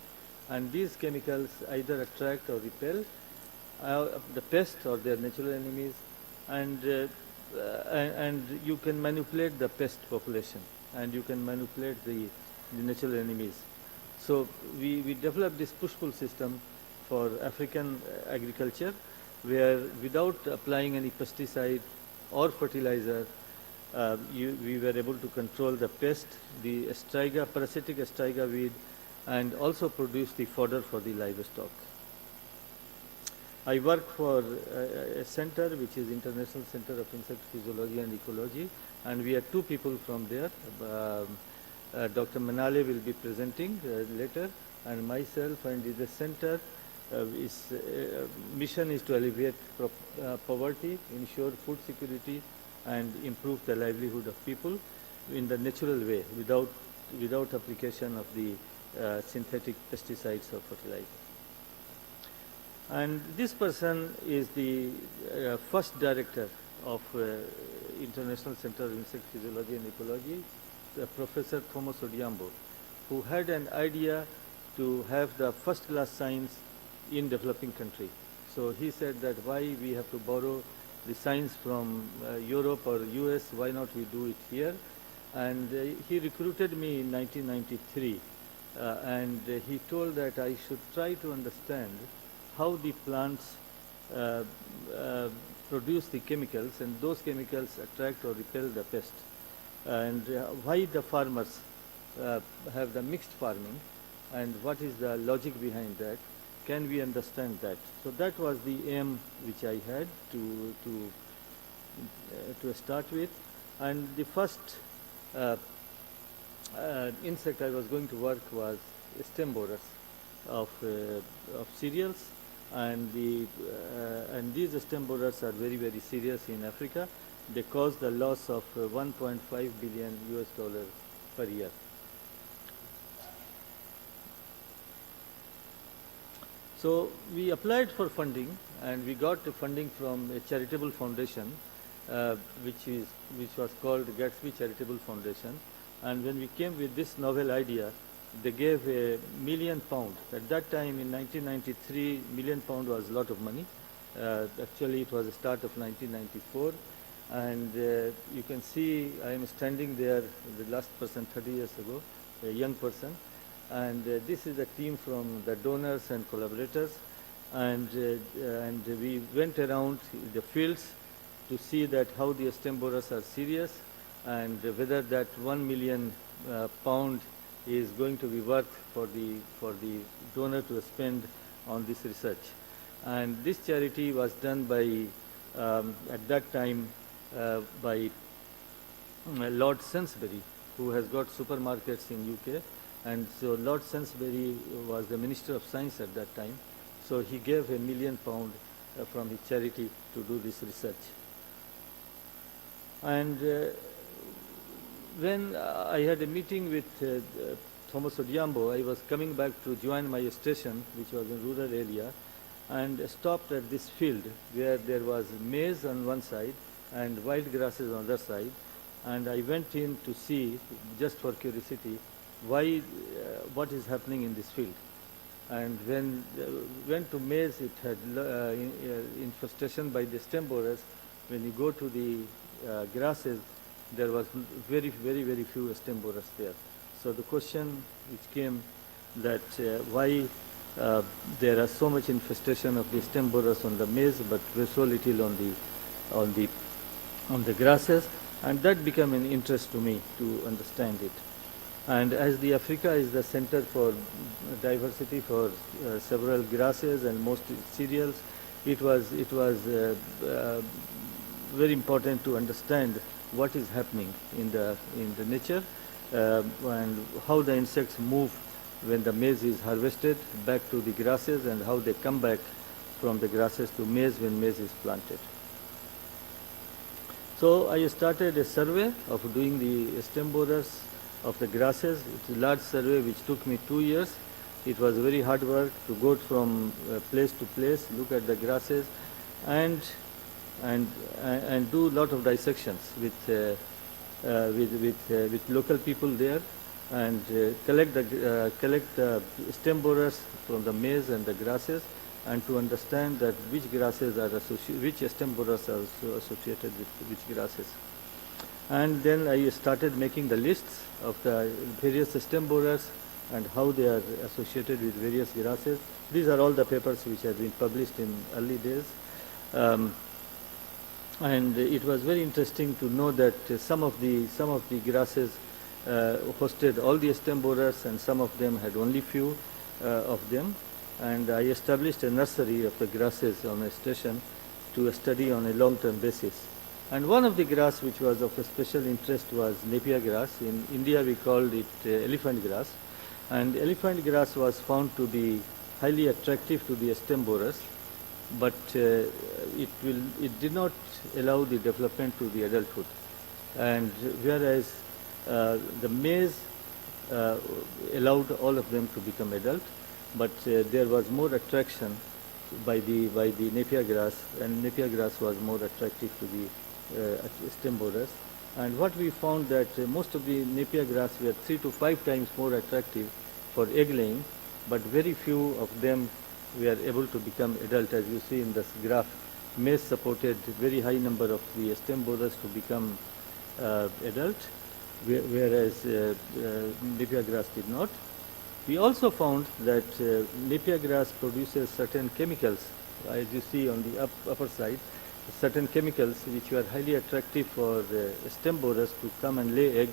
and these chemicals either attract or repel the pest or their natural enemies, and you can manipulate the pest population, and you can manipulate the natural enemies. So we developed this push-pull system for African agriculture, where without applying any pesticide or fertilizer, we were able to control the pest, the astriga, parasitic astriga weed, and also produce the fodder for the livestock. I work for a center which is International Center of Insect Physiology and Ecology, and we are two people from there. Dr. Manale will be presenting later, and myself, and the center mission is to alleviate poverty, ensure food security, and improve the livelihood of people in the natural way, without application of the synthetic pesticides or fertilizer. And this person is the first director of International Center of Insect Physiology and Ecology, Professor Thomas Odiambo, who had an idea to have the first-class science in developing country. So he said that why we have to borrow the science from Europe or US, why not we do it here? And he recruited me in 1993 and he told that I should try to understand how the plants produce the chemicals, and those chemicals attract or repel the pest, and why the farmers have the mixed farming, and what is the logic behind that. Can we understand that? So that was the aim which I had to start with. And the first insect I was going to work was stem borers of cereals, and these stem borers are very, very serious in Africa. They cause the loss of $1.5 billion per year. So we applied for funding, and we got the funding from a charitable foundation, which was called Gatsby Charitable Foundation. And when we came with this novel idea, they gave £1 million. At that time in 1993, £1 million was a lot of money. Actually, it was the start of 1994. And you can see I am standing there, the last person 30 years ago, a young person. And this is a team from the donors and collaborators. And we went around the fields to see that how the stem borers are serious, and whether that £1 million is going to be worth for the donor to spend on this research. And this charity was done by at that time by Lord Sainsbury, who has got supermarkets in UK. And so Lord Sainsbury was the Minister of Science at that time. So he gave £1 million from his charity to do this research. And when I had a meeting with Thomas Odiambo, I was coming back to join my station, which was in rural area, and stopped at this field where there was maize on one side and wild grasses on the other side. And I went in to see, just for curiosity, why, what is happening in this field. And when went to maize, it had infestation by the stem borers. When you go to the grasses, there was very few stem borers there. So the question which came that why there are so much infestation of the stem borers on the maize, but so little on the grasses, and that became an interest to me to understand it. And as the Africa is the center for diversity for several grasses and most cereals, it was very important to understand what is happening in the nature and how the insects move when the maize is harvested back to the grasses, and how they come back from the grasses to maize when maize is planted. So I started a survey of doing the stem borers of the grasses. It's a large survey which took me 2 years. It was very hard work to go from place to place, look at the grasses, and do a lot of dissections with local people there, and collect the stem borers from the maize and the grasses, and to understand that which grasses are which stem borers are associated with which grasses. And then I started making the lists of the various stem borers and how they are associated with various grasses. These are all the papers which have been published in early days. And it was very interesting to know that some of the grasses hosted all the stem borers, and some of them had only few of them. And I established a nursery of the grasses on a station to study on a long-term basis. And one of the grass which was of a special interest was Napier grass. In India we called it elephant grass. And elephant grass was found to be highly attractive to the stem borers, but it did not allow the development to the adulthood. And whereas the maize allowed all of them to become adult, but there was more attraction by the Napier grass, and Napier grass was more attractive to the stem borers. And what we found that most of the Napier grass were 3 to 5 times more attractive for egg laying, but very few of them were able to become adult. As you see in this graph, maize supported very high number of the stem borers to become adult, whereas Napier grass did not. We also found that Napier grass produces certain chemicals, as you see on the upper side, certain chemicals which were highly attractive for stem borers to come and lay egg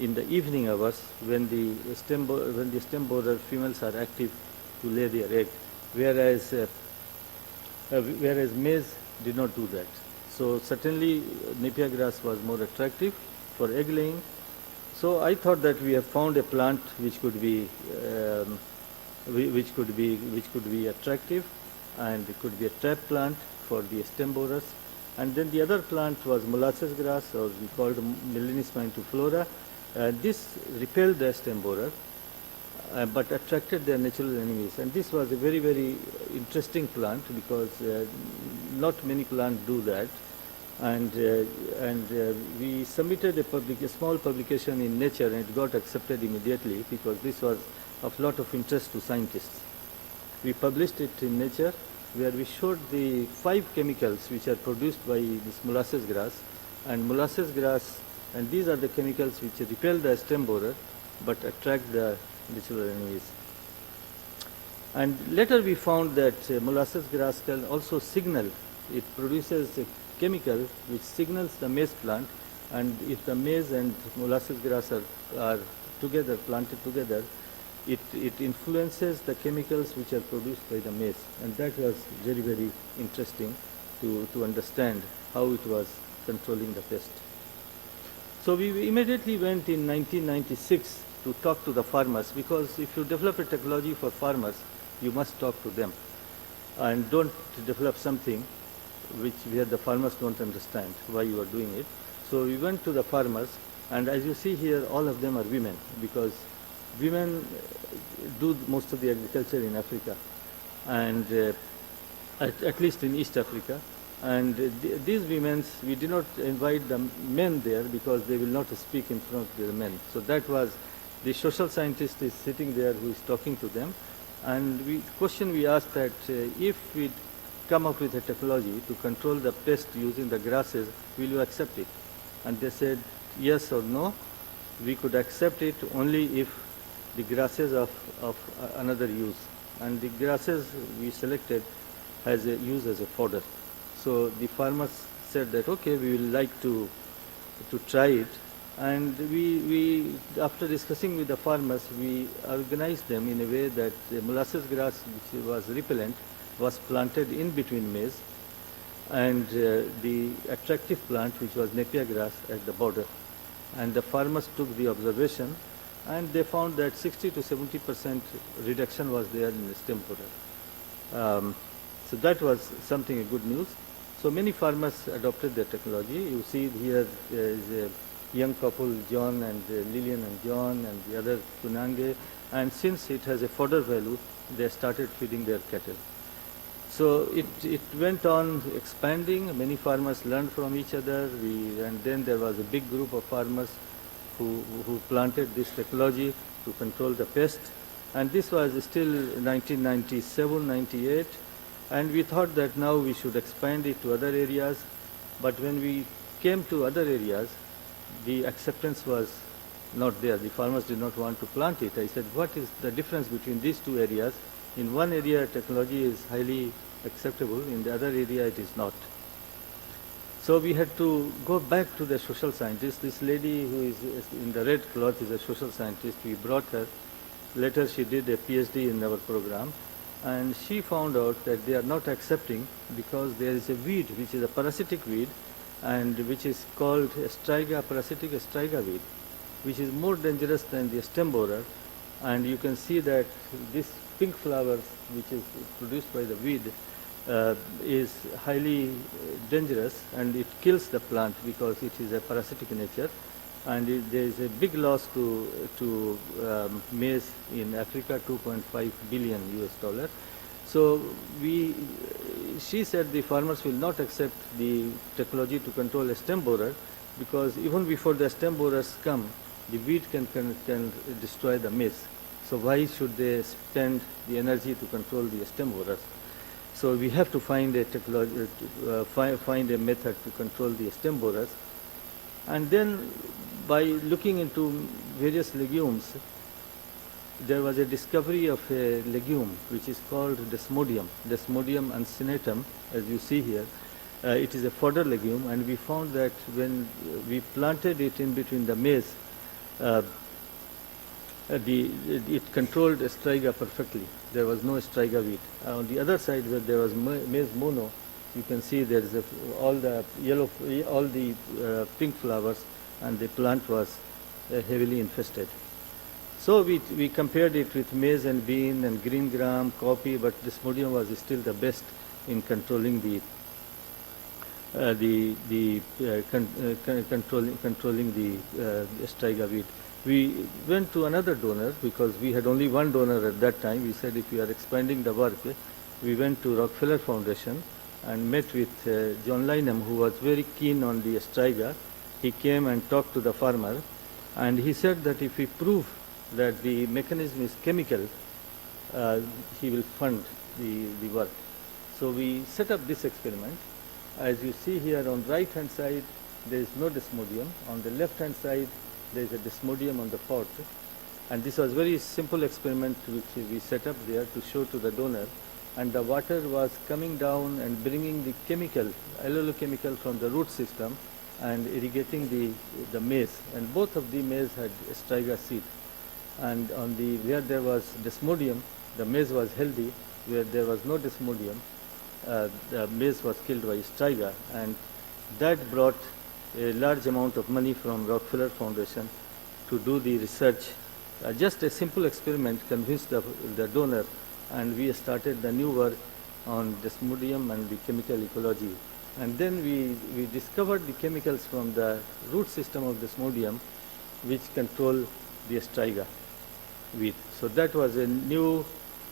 in the evening hours when the stem borer females are active to lay their egg, whereas maize did not do that. So certainly Napier grass was more attractive for egg laying. So I thought that we have found a plant which could be attractive, and it could be a trap plant for the stem borers. And then the other plant was molasses grass, or we called Milenis flora. This repelled the stem borer, but attracted their natural enemies. And this was a very, very interesting plant because not many plants do that. And we submitted a small publication in Nature, and it got accepted immediately because this was of lot of interest to scientists. We published it in Nature, where we showed the 5 chemicals which are produced by this molasses grass. And these are the chemicals which repel the stem borer but attract the natural enemies. And later we found that molasses grass can also signal. It produces a chemical which signals the maize plant, and if the maize and molasses grass are together, planted together, it influences the chemicals which are produced by the maize. And that was very, very interesting to understand how it was controlling the pest. So we immediately went in 1996 to talk to the farmers, because if you develop a technology for farmers, you must talk to them and don't develop something where the farmers don't understand why you are doing it. So we went to the farmers, and as you see here, all of them are women, because women do most of the agriculture in Africa, and at least in East Africa. And these women, we did not invite the men there because they will not speak in front of the men. So that was, the social scientist is sitting there who is talking to them. And question we asked that if we come up with a technology to control the pest using the grasses, will you accept it? And they said yes or no. We could accept it only if the grasses of another use. And the grasses we selected has a use as a fodder. So the farmers said that okay, we will like to try it. And we after discussing with the farmers, we organized them in a way that the molasses grass, which was repellent, was planted in between maize, and the attractive plant, which was Napier grass, at the border. And the farmers took the observation, and they found that 60 to 70% reduction was there in the stem borer. So that was something, a good news. So many farmers adopted the technology. You see here is a young couple, John and Lillian and John, and the other Kunange. And since it has a fodder value, they started feeding their cattle. So it went on expanding. Many farmers learned from each other. And then there was a big group of farmers who planted this technology to control the pest. And this was still 1997, 98. And we thought that now we should expand it to other areas. But when we came to other areas, the acceptance was not there. The farmers did not want to plant it. I said, what is the difference between these two areas? In one area, technology is highly acceptable. In the other area, it is not. So we had to go back to the social scientist. This lady who is in the red cloth is a social scientist. We brought her. Later, she did a PhD in our program. And she found out that they are not accepting because there is a weed, which is a parasitic weed, and which is called parasitic astriga weed, which is more dangerous than the stem borer. And you can see that this pink flower, which is produced by the weed, is highly dangerous, and it kills the plant because it is a parasitic nature. And there is a big loss to maize in Africa, $2.5 billion US. So she said the farmers will not accept the technology to control a stem borer, because even before the stem borers come, the weed can destroy the maize. So why should they spend the energy to control the stem borers? So we have to find a technology, find a method to control the stem borers. And then by looking into various legumes, there was a discovery of a legume which is called Desmodium uncinnatum, as you see here. It is a fodder legume, and we found that when we planted it in between the maize, it controlled striga perfectly. There was no striga weed. On the other side, where there was maize mono, you can see there is all the pink flowers, and the plant was heavily infested. So we compared it with maize and bean and green gram, coffee, but Desmodium was still the best in controlling controlling the striga weed. We went to another donor because we had only one donor at that time. We said if we are expanding the work, we went to Rockefeller Foundation and met with John Lynham, who was very keen on the striga. He came and talked to the farmer, and he said that if we prove that the mechanism is chemical, he will fund the work. So we set up this experiment. As you see here on right hand side, there is no Desmodium. On the left hand side, there is a Desmodium on the pot. And this was very simple experiment which we set up there to show to the donor. And the water was coming down and bringing the chemical, allochemical from the root system and irrigating the maize. And both of the maize had striga seed. And on where there was Desmodium, the maize was healthy. Where there was no Desmodium, the maize was killed by striga, and that brought a large amount of money from Rockefeller Foundation to do the research. Just a simple experiment convinced the donor, and we started the new work on Desmodium and the chemical ecology. And then we discovered the chemicals from the root system of Desmodium which control the striga weed. So that was a new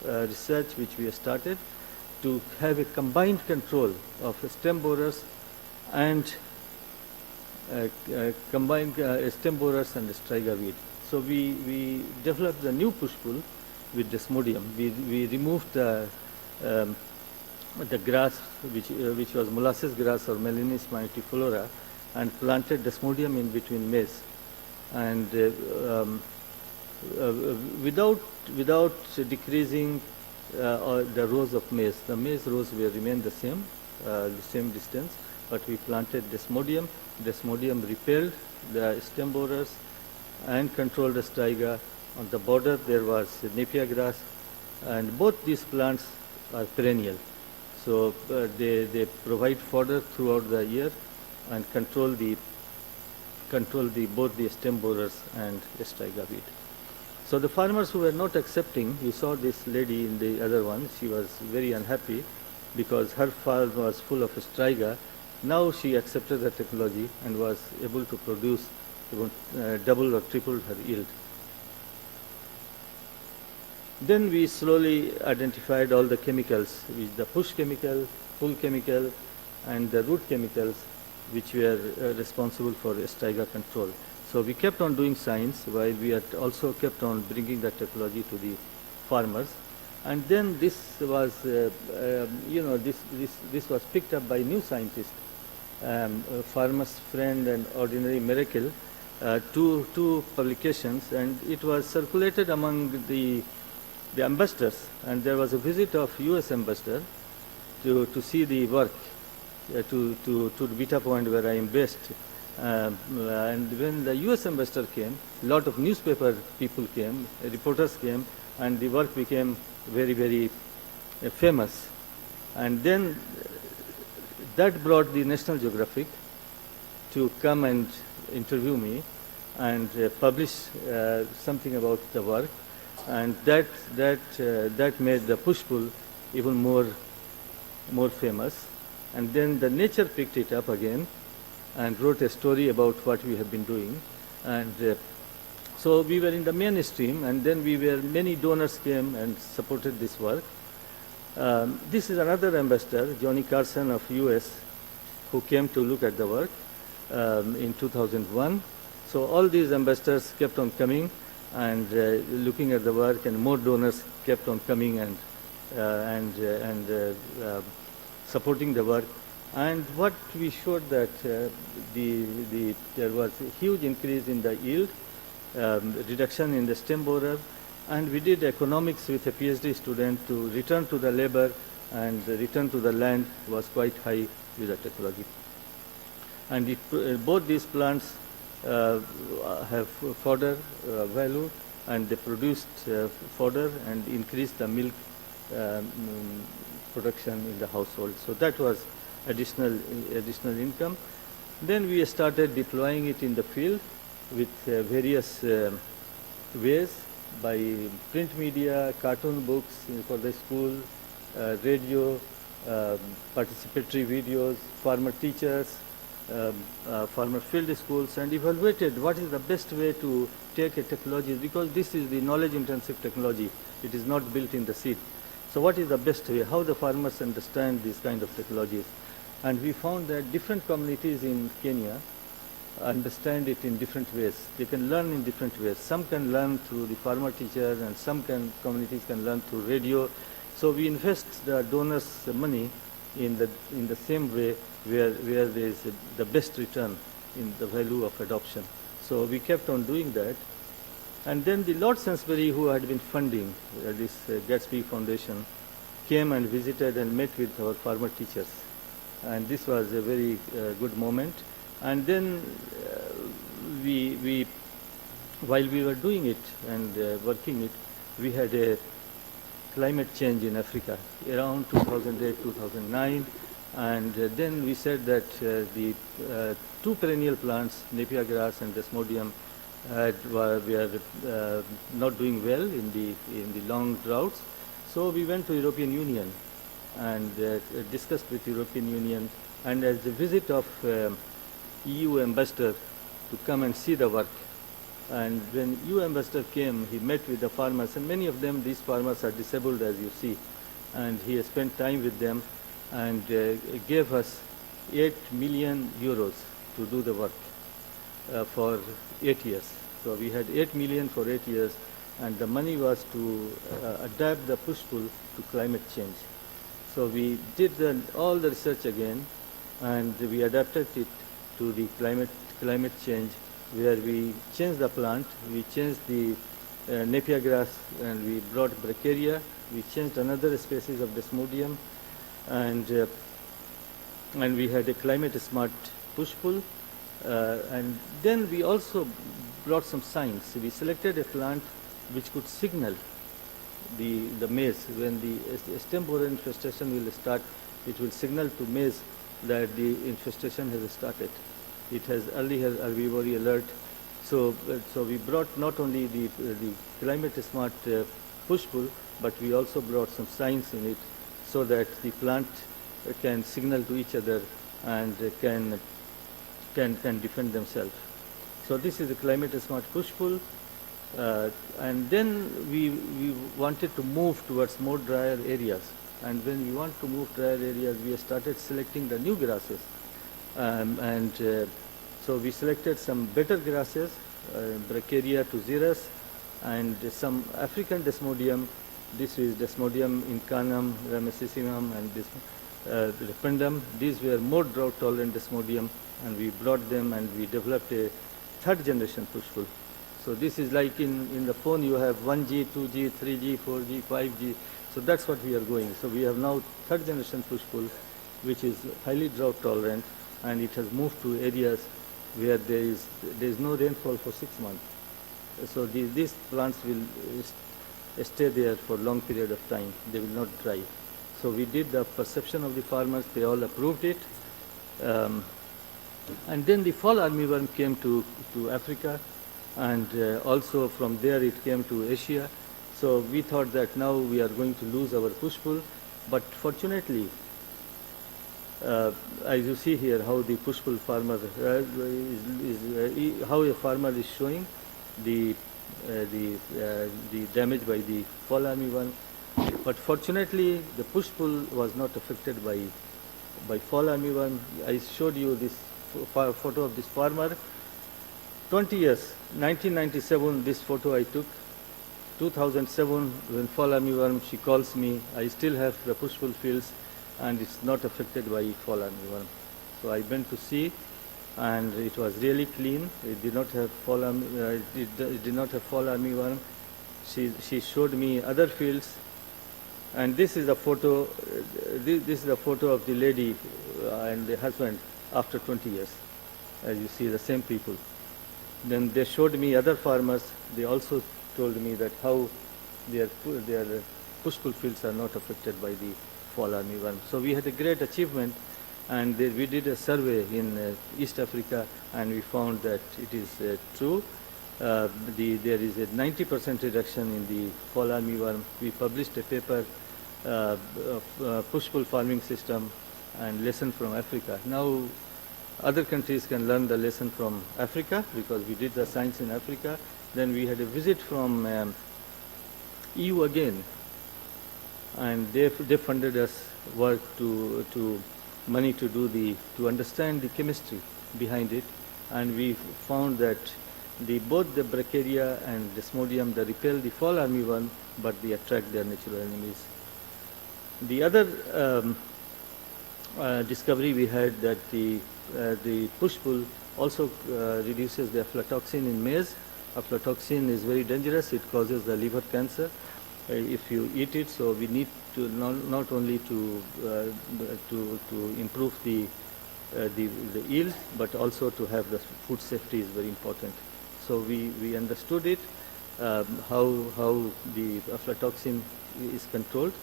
research which we started to have a combined control of stem borers and stem borers and striga weed. So we developed the new push pull with Desmodium. We removed the grass which was molasses grass or Melanis magnitiflora and planted Desmodium in between maize, and without decreasing the rows of maize. The maize rows will remain the same distance, but we planted Desmodium. Desmodium repelled the stem borers and controlled the striga. On the border there was Napier grass, and both these plants are perennial. So they provide fodder throughout the year and control both the stem borers and striga weed. So the farmers who were not accepting, you saw this lady in the other one, she was very unhappy because her farm was full of striga. Now she accepted the technology and was able to produce even double or triple her yield. Then we slowly identified all the chemicals, the push chemical, pull chemical, and the root chemicals which were responsible for striga control. So we kept on doing science while we had also kept on bringing the technology to the farmers. And then this was, this was picked up by new scientists, Farmer's Friend and Ordinary Miracle, two publications, and it was circulated among the ambassadors. And there was a visit of U.S. ambassador to see the work to Beta Point where I am based. And when the U.S. ambassador came, a lot of newspaper people came, reporters came, and the work became very, very famous. And then that brought the National Geographic to come and interview me and publish something about the work. And that made the push-pull even more famous. And then the Nature picked it up again and wrote a story about what we have been doing. And so we were in the mainstream, and then many donors came and supported this work. This is another ambassador, Johnny Carson of US, who came to look at the work in 2001. So all these ambassadors kept on coming and looking at the work, and more donors kept on coming and supporting the work. And what we showed that there was a huge increase in the yield, reduction in the stem borer, And we did economics with a PhD student to return to the labor and return to the land was quite high with the technology. And both these plants have fodder value, and they produced fodder and increased the milk production in the household. So that was additional income. Then we started deploying it in the field with various ways, by print media, cartoon books for the school, radio, participatory videos, farmer teachers, farmer field schools, and evaluated what is the best way to take a technology, because this is the knowledge intensive technology. It is not built in the seed. So what is the best way, how the farmers understand these kind of technologies. And we found that different communities in Kenya understand it in different ways. They can learn in different ways. Some can learn through the farmer teachers, and some communities can learn through radio. So we invest the donors' money in the same way where there is the best return in the value of adoption. So we kept on doing that. And then the Lord Sainsbury, who had been funding this Gatsby Foundation, came and visited and met with our farmer teachers. And this was a very good moment. And then while we were doing it and working it, we had a climate change in Africa around 2008, 2009. And then we said that the two perennial plants, Napier grass and Desmodium, were not doing well in the long droughts. So we went to European Union and discussed with European Union, and as a visit of EU ambassador to come and see the work. And when EU ambassador came, he met with the farmers, and many of them, these farmers are disabled, as you see, and he spent time with them and gave us 8 million euros to do the work for 8 years. So we had 8 million for 8 years, and the money was to adapt the push-pull to climate change. So we did all the research again, and we adapted it to the climate change, where we changed the plant, we changed the Napier grass, and we brought Bracharia, we changed another species of Desmodium, and we had a climate-smart push-pull. And then we also brought some science. We selected a plant which could signal the maize. When the stem borer infestation will start, it will signal to maize that the infestation has started. It has early herbivory alert. So we brought not only the climate-smart push-pull, but we also brought some science in it, so that the plant can signal to each other and can defend themselves. So this is a climate-smart push-pull. And then we wanted to move towards more drier areas. And when we want to move drier areas, we started selecting the new grasses. So we selected some better grasses, Bracharia tuberosum, and some African Desmodium. This is Desmodium incanum, Ramessesimum, and Rependum. These were more drought-tolerant Desmodium, and we brought them and we developed a third generation push-pull. So this is like in the phone you have 1G, 2G, 3G, 4G, 5G. So that's what we are going. So we have now third generation push-pull, which is highly drought-tolerant, and it has moved to areas where there is no rainfall for 6 months. So these plants will stay there for a long period of time. They will not dry. So we did the perception of the farmers. They all approved it. And then the fall armyworm came to Africa, and also from there it came to Asia. So we thought that now we are going to lose our push-pull. But fortunately, as you see here, how the push-pull farmer how a farmer is showing the damage by the fall armyworm. But fortunately, the push-pull was not affected by fall armyworm. I showed you this photo of this farmer. 20 years, 1997, this photo I took. 2007, when fall armyworm, she calls me. I still have the push-pull fields, and it's not affected by fall armyworm. So I went to see, and it was really clean. It did not have fall armyworm. she showed me other fields, and this is a photo. This is a photo of the lady and the husband after 20 years. As you see, the same people. Then they showed me other farmers. They also told me that how their push-pull fields are not affected by the fall armyworm. So we had a great achievement, and we did a survey in East Africa, and we found that it is true. There is a 90% reduction in the fall armyworm. We published a paper of push-pull farming system and lesson from Africa. Now other countries can learn the lesson from Africa because we did the science in Africa. Then we had a visit from EU again, and they funded us work money to understand the chemistry behind it, and we found that both the Bracharia and Desmodium, they repel the fall armyworm, but they attract their natural enemies. The other discovery we had that the push-pull also reduces the aflatoxin in maize. Aflatoxin is very dangerous. It causes the liver cancer if you eat it. So we need to not only to improve the yield, but also to have the food safety is very important. So we understood it, how the aflatoxin is controlled.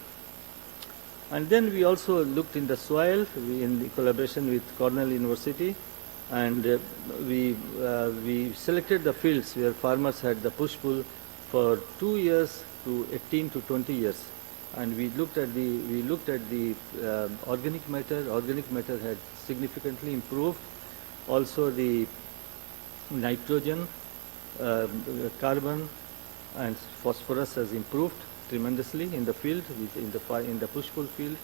And then we also looked in the soil in collaboration with Cornell University, and we selected the fields where farmers had the push-pull for 2 years to 18 to 20 years, and we looked at the organic matter. Organic matter had significantly improved. Also the nitrogen, carbon, and phosphorus has improved tremendously in the field, in the push-pull field.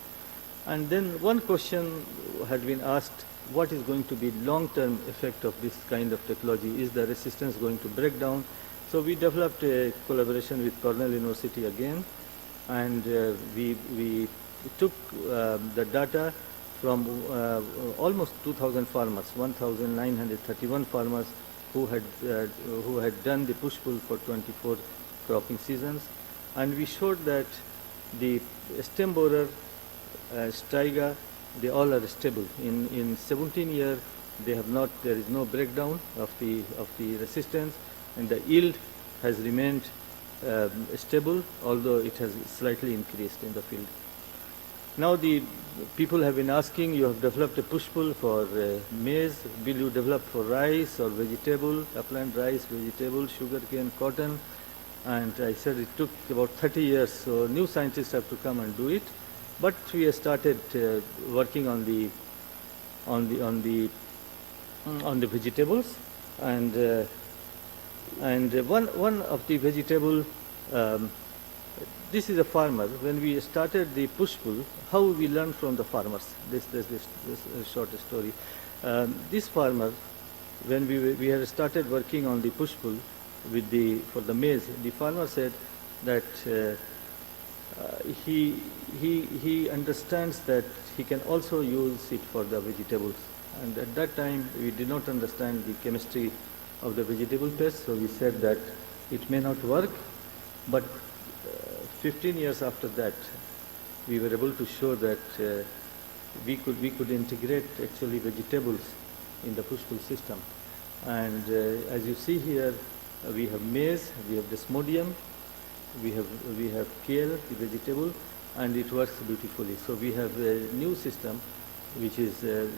And then one question had been asked, what is going to be long-term effect of this kind of technology? Is the resistance going to break down? So we developed a collaboration with Cornell University again, and we took the data from almost 2,000 farmers, 1,931 farmers who had done the push-pull for 24 cropping seasons. And we showed that the stem borer, striga, they all are stable. In 17 years, there is no breakdown of the resistance, and the yield has remained stable, although it has slightly increased in the field. Now the people have been asking, you have developed a push-pull for maize, will you develop for rice or vegetable, upland rice, vegetable, sugarcane, cotton? And I said it took about 30 years, so new scientists have to come and do it. But we have started working on the vegetables, and one of the vegetable. This is a farmer. When we started the push-pull, how we learned from the farmers. This short story. This farmer, when we had started working on the push-pull for the maize, the farmer said that he understands that he can also use it for the vegetables. And at that time, we did not understand the chemistry of the vegetable pest, so we said that it may not work, but 15 years after that, we were able to show that we could integrate actually vegetables in the push-pull system. And as you see here, we have maize, we have desmodium, we have kale, the vegetable, and it works beautifully. So we have a new system, which is a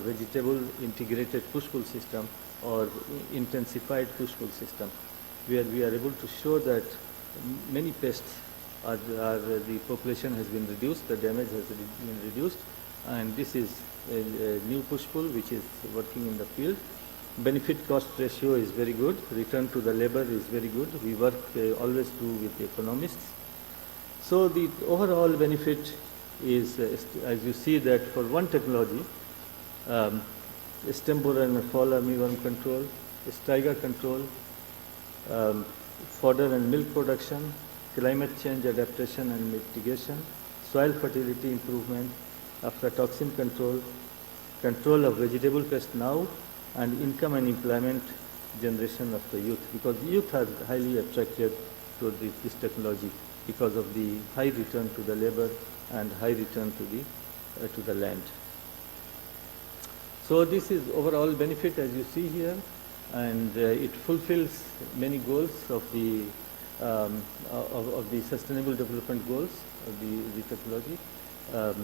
vegetable integrated push-pull system or intensified push-pull system, where we are able to show that many pests the population has been reduced, the damage has been reduced, and this is a new push-pull which is working in the field. Benefit cost ratio is very good, return to the labor is very good. We work always with economists. So the overall benefit is, as you see, that for one technology, stem borer and fall armyworm control, striga control, fodder and milk production, climate change adaptation and mitigation, soil fertility improvement, aflatoxin control, control of vegetable pest now, and income and employment generation of the youth, because youth are highly attracted explore this technology because of the high return to the labor and high return to the land. So this is overall benefit as you see here, and it fulfills many goals of the sustainable development goals of the technology. Out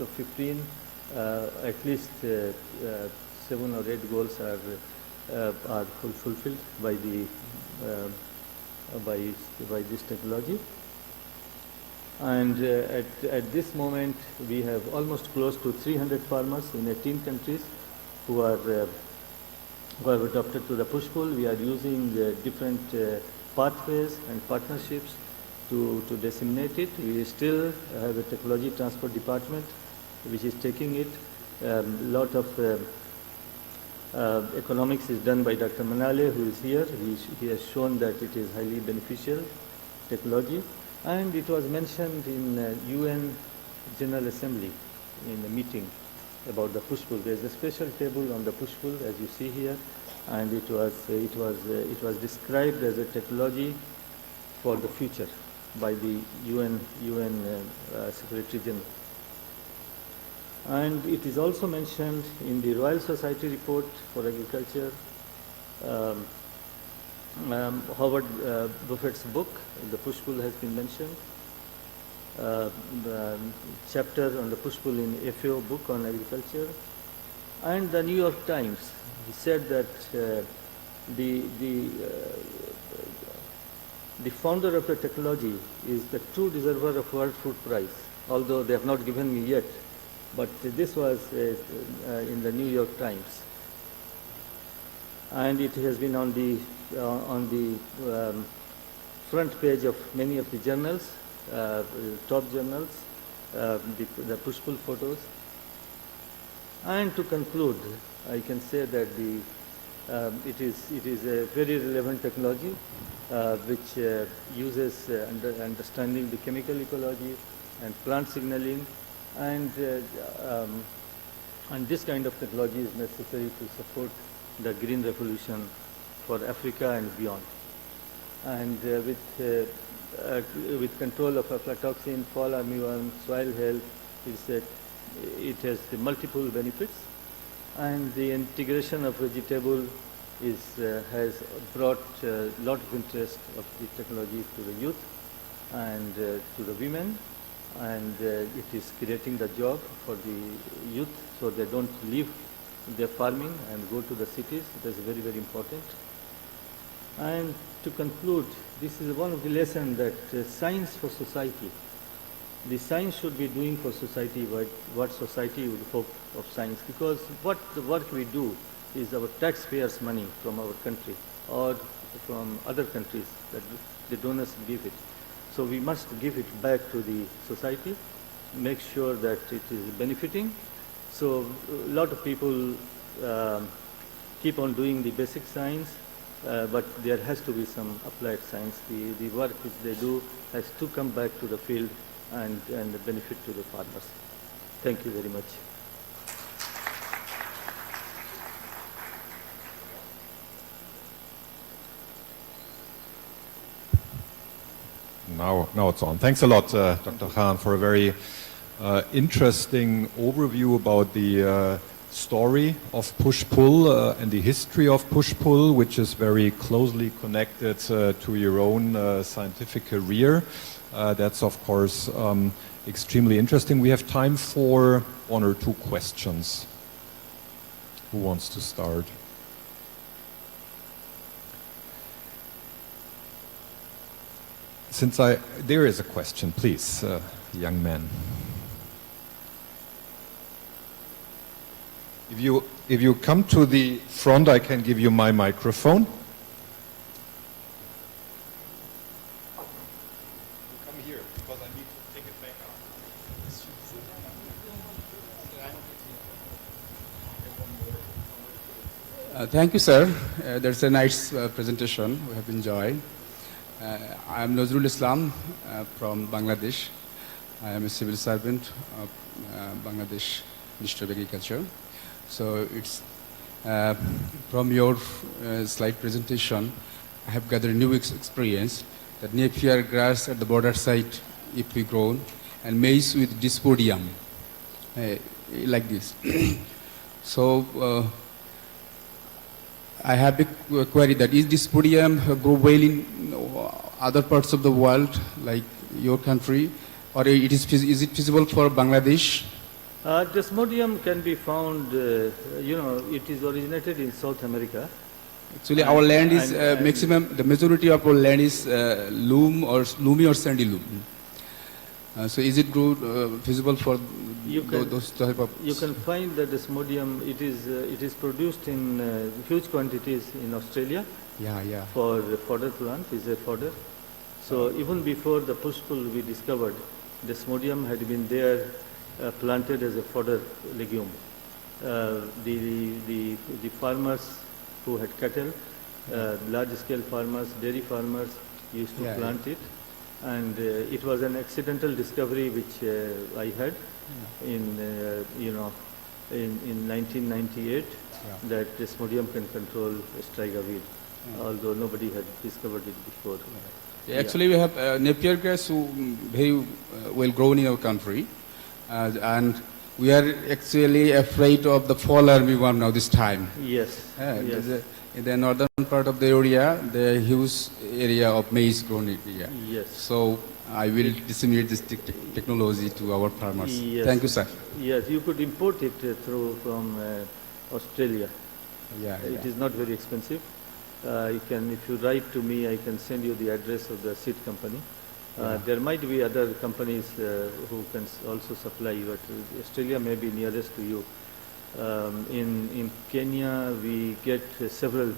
of 15, at least 7 or 8 goals are fulfilled by this technology. And at this moment, we have almost close to 300 farmers in 18 countries who have adopted to the push-pull. We are using different pathways and partnerships to disseminate it. We still have a technology transfer department which is taking it. A lot of economics is done by Dr. Manale, who is here. He has shown that it is highly beneficial technology. And it was mentioned in UN General Assembly in a meeting about the push-pull. There is a special table on the push-pull, as you see here, and it was described as a technology for the future by the UN Secretary General. And it is also mentioned in the Royal Society report for agriculture. Howard Buffett's book, The Push-Pull, has been mentioned. The chapter on the push-pull in FAO book on agriculture. And the New York Times, he said that the founder of the technology is the true deserver of World Food Prize, although they have not given me yet. But this was in the New York Times. And it has been on the front page of many of the journals, top journals, the push-pull photos. And to conclude, I can say that it is a very relevant technology which uses understanding the chemical ecology and plant signaling, and this kind of technology is necessary to support the green revolution for Africa and beyond. And with control of aflatoxin, fall armyworm, soil health, it has the multiple benefits, and the integration of vegetable has brought a lot of interest of the technology to the youth and to the women, and it is creating the job for the youth so they don't leave their farming and go to the cities. That's very, very important. And to conclude, this is one of the lessons that science for society. The science should be doing for society what society would hope of science, because what the work we do is our taxpayers' money from our country or from other countries that the donors give it. So we must give it back to the society, make sure that it is benefiting. So a lot of people keep on doing the basic science, but there has to be some applied science. The work which they do has to come back to the field and benefit to the farmers. Thank you very much. Now it's on. Thanks a lot, Dr. Khan, for a very interesting overview about the story of push-pull and the history of push-pull, which is very closely connected to your own scientific career. That's, of course, extremely interesting. We have time for 1 or 2 questions. Who wants to start? There is a question, please, young man. If you come to the front, I can give you my microphone. Come here, because I need to take it back out. Thank you, sir. That's a nice presentation. We have enjoyed. I am Nazrul Islam from Bangladesh. I am a civil servant of Bangladesh Ministry of Agriculture. So it's from your slide presentation, I have gathered new experience that Napier grass at the border site, if we grown, and maize with dyspodium, like this. So I have a query that is dyspodium grow well in other parts of the world, like your country, or is it feasible for Bangladesh? Desmodium can be found, it is originated in South America. Actually, our land is the majority of our land is loomy or sandy loam. So is it feasible for those type of? You can find that desmodium, it is produced in huge quantities in Australia. Yeah. For fodder plant, is a fodder. So even before the pushpul we discovered, desmodium had been there planted as a fodder legume. The farmers who had cattle, large-scale farmers, dairy farmers used to plant it, and it was an accidental discovery which I had in 1998 that desmodium can control striga weed, although nobody had discovered it before. Actually, we have Napier grass very well grown in our country, and we are actually afraid of the fall armyworm now this time. Yes. In the northern part of the area, the huge area of maize grown area. Yes. So I will disseminate this technology to our farmers. Yes. Thank you, sir. Yes, you could import it from Australia. It is not very expensive. If you write to me, I can send you the address of the seed company. There might be other companies who can also supply, but Australia may be nearest to you. In Kenya, we get several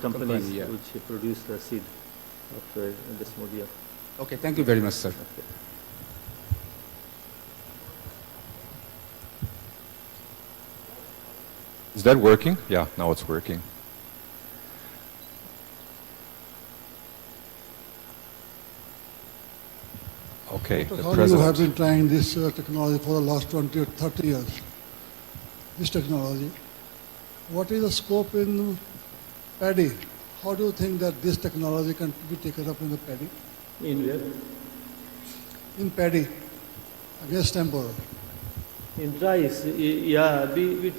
companies which produce the seed of desmodium. Okay, thank you very much, sir. Okay. Is that working? Yeah, now it's working. Okay, the How president. you have been trying this technology for the last 20 or 30 years, this technology. What is the scope in paddy? How do you think that this technology can be taken up in the paddy? In where? In paddy, against temporal. In rice, we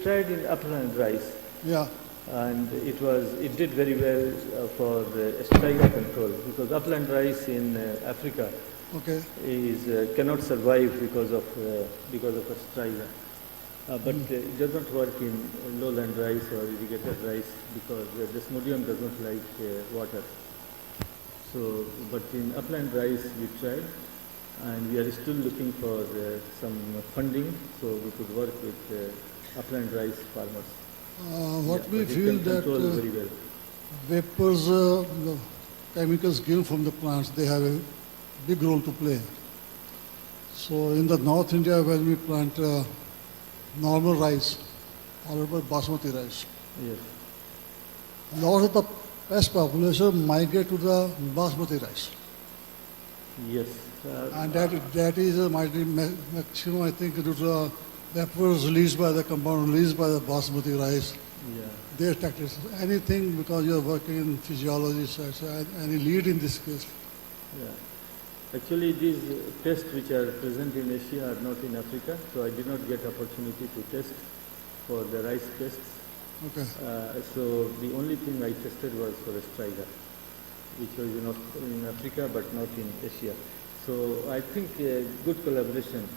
tried in upland rice. Yeah. And it did very well for striga control, because upland rice in Africa cannot survive because of a striga. But it does not work in lowland rice or irrigated rice because the desmodium does not like water. So, but in upland rice we tried, and we are still looking for some funding so we could work with upland rice farmers. What we feel that very well. vapors, the chemicals given from the plants, they have a big role to play. So in the North India, when we plant normal rice, or basmati rice, lot of the pest population migrate to the basmati rice. Yes. And that is maximum, I think, due to the vapors released by the compound released by the basmati rice. Their tactics. Anything, because you are working in physiology, so any lead in this case? Actually, these pests which are present in Asia are not in Africa, so I did not get opportunity to test for the rice pests. Okay. So the only thing I tested was for a striga, which was in Africa but not in Asia. So I think a good collaboration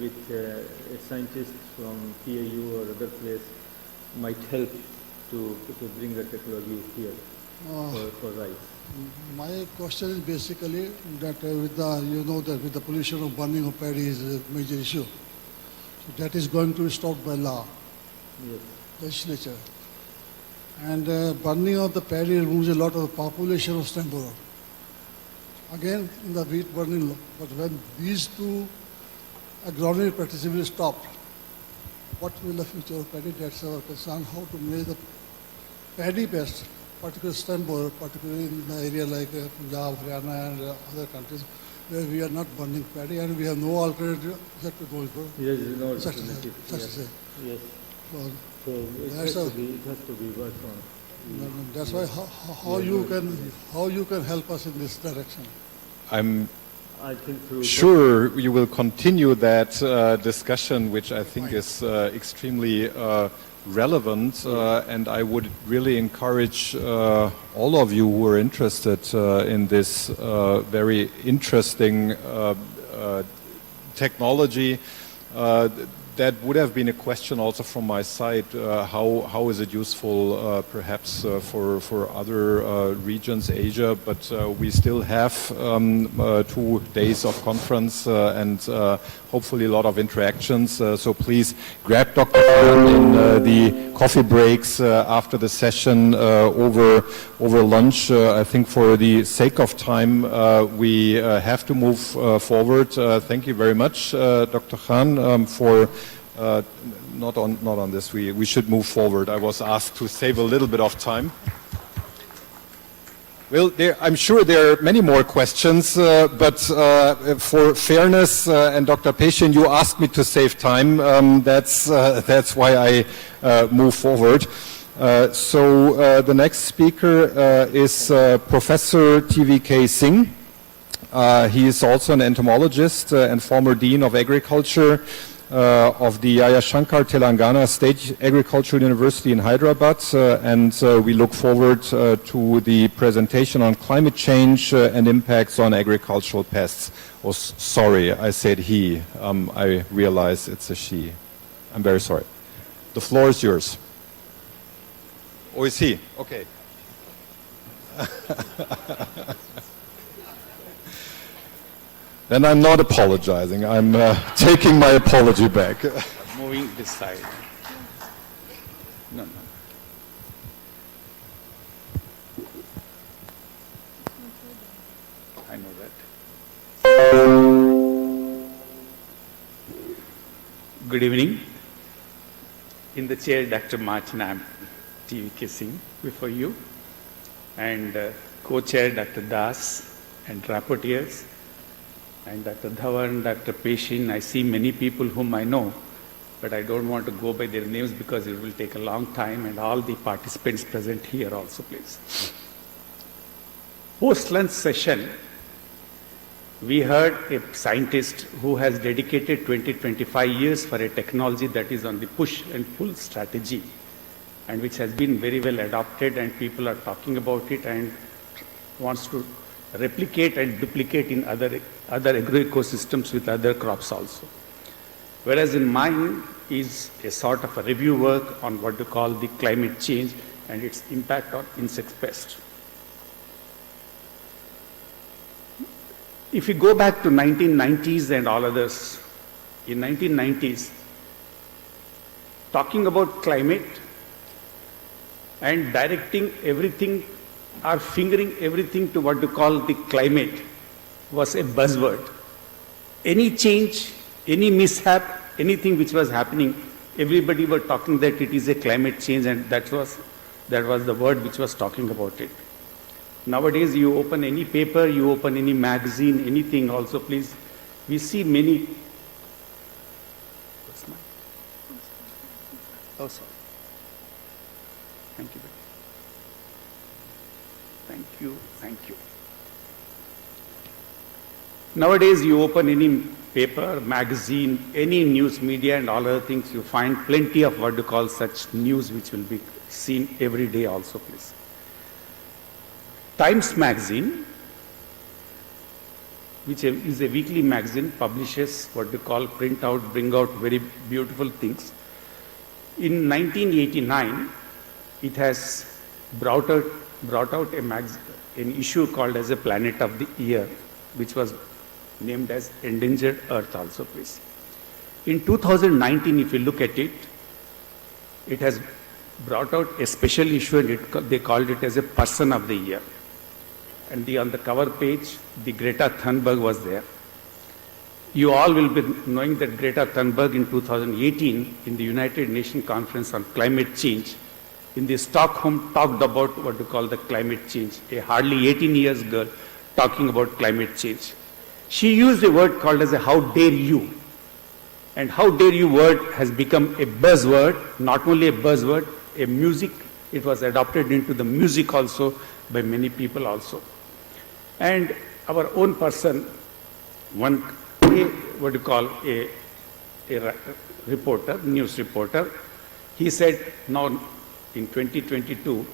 with a scientist from PAU or other place might help to bring the technology here for rice. My question is basically that with the pollution of burning of paddy is a major issue. So that is going to be stopped by law, legislature. And burning of the paddy removes a lot of the population of stem borer. Again, in the wheat burning law. But when these two agronomic practices will stop, what will the future of paddy? That's our concern. How to manage the paddy pest, particularly stem borer, particularly in the area like Punjab, Haryana and other countries where we are not burning paddy and we have no alternative except to go for Yes, no alternative. such Yes. So it has to be worked on. That's why how you can help us in this direction. I'm I think through sure you will continue that discussion, which I think is extremely relevant, and I would really encourage all of you who are interested in this very interesting technology. That would have been a question also from my side. How is it useful, perhaps, for other regions, Asia? But we still have 2 days of conference and hopefully a lot of interactions. So please grab Dr. Khan in the coffee breaks after the session over lunch. I think for the sake of time, we have to move forward. Thank you very much, Dr. Khan, for not on this. We should move forward. I was asked to save a little bit of time. Well, I'm sure there are many more questions, but for fairness, and Dr. Peshin, you asked me to save time. That's why I move forward. So the next speaker is Professor TVK Singh. He is also an entomologist and former Dean of Agriculture of the Yaya Shankar Telangana State Agricultural University in Hyderabad, and we look forward to the presentation on climate change and impacts on agricultural pests. Oh, sorry, I said he. I realize it's a she. I'm very sorry. The floor is yours. Oh, it's he? Okay. Then I'm not apologizing. I'm taking my apology back. Moving this side. No. I know that. Good evening. In the chair, Dr. Martin, I'm TVK Singh before you, and co-chair, Dr. Das, and rapporteurs, and Dr. Dhawan, Dr. Peshin. I see many people whom I know, but I don't want to go by their names because it will take a long time, and all the participants present here also, please. Post-lunch session, we heard a scientist who has dedicated 20-25 years for a technology that is on the push and pull strategy, and which has been very well adopted, and people are talking about it and wants to replicate and duplicate in other agro-ecosystems with other crops also. Whereas in mine is a sort of a review work on what to call the climate change and its impact on insect pests. If you go back to 1990s and all others, in 1990s, talking about climate and directing everything or fingering everything to what to call the climate was a buzzword. Any change, any mishap, anything which was happening, everybody were talking that it is a climate change, and that was the word which was talking about it. Nowadays, you open any paper, you open any magazine, anything also, please, we see many. What's mine? Oh, sorry. Thank you. Thank you, thank you. Nowadays, you open any paper, magazine, any news media and all other things, you find plenty of what you call such news which will be seen every day also, please. Times magazine, which is a weekly magazine, publishes what you call print out, bring out very beautiful things. In 1989, it has brought out an issue called as a Planet of the Year, which was named as Endangered Earth also, please. In 2019, if you look at it, it has brought out a special issue, and they called it as a Person of the Year. And on the cover page, the Greta Thunberg was there. You all will be knowing that Greta Thunberg in 2018, in the United Nations Conference on Climate Change, in the Stockholm, talked about what we call the climate change, a hardly 18 years girl talking about climate change. She used a word called as a how dare you. And how dare you word has become a buzzword, not only a buzzword, a music, it was adopted into the music also by many people also. And our own person, one, what do you call, a reporter, news reporter, he said, now in 2022,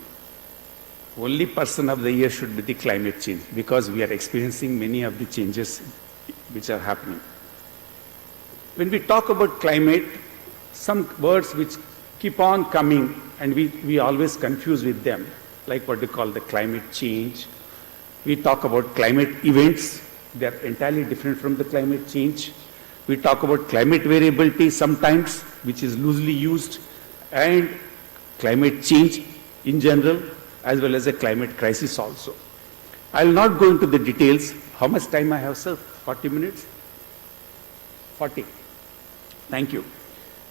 only person of the year should be the climate change, because we are experiencing many of the changes which are happening. When we talk about climate, some words which keep on coming and we always confuse with them, like what they call the climate change. We talk about climate events, they are entirely different from the climate change. We talk about climate variability sometimes, which is loosely used, and climate change in general, as well as a climate crisis also. I will not go into the details. How much time I have, sir? 40 minutes? 40. Thank you.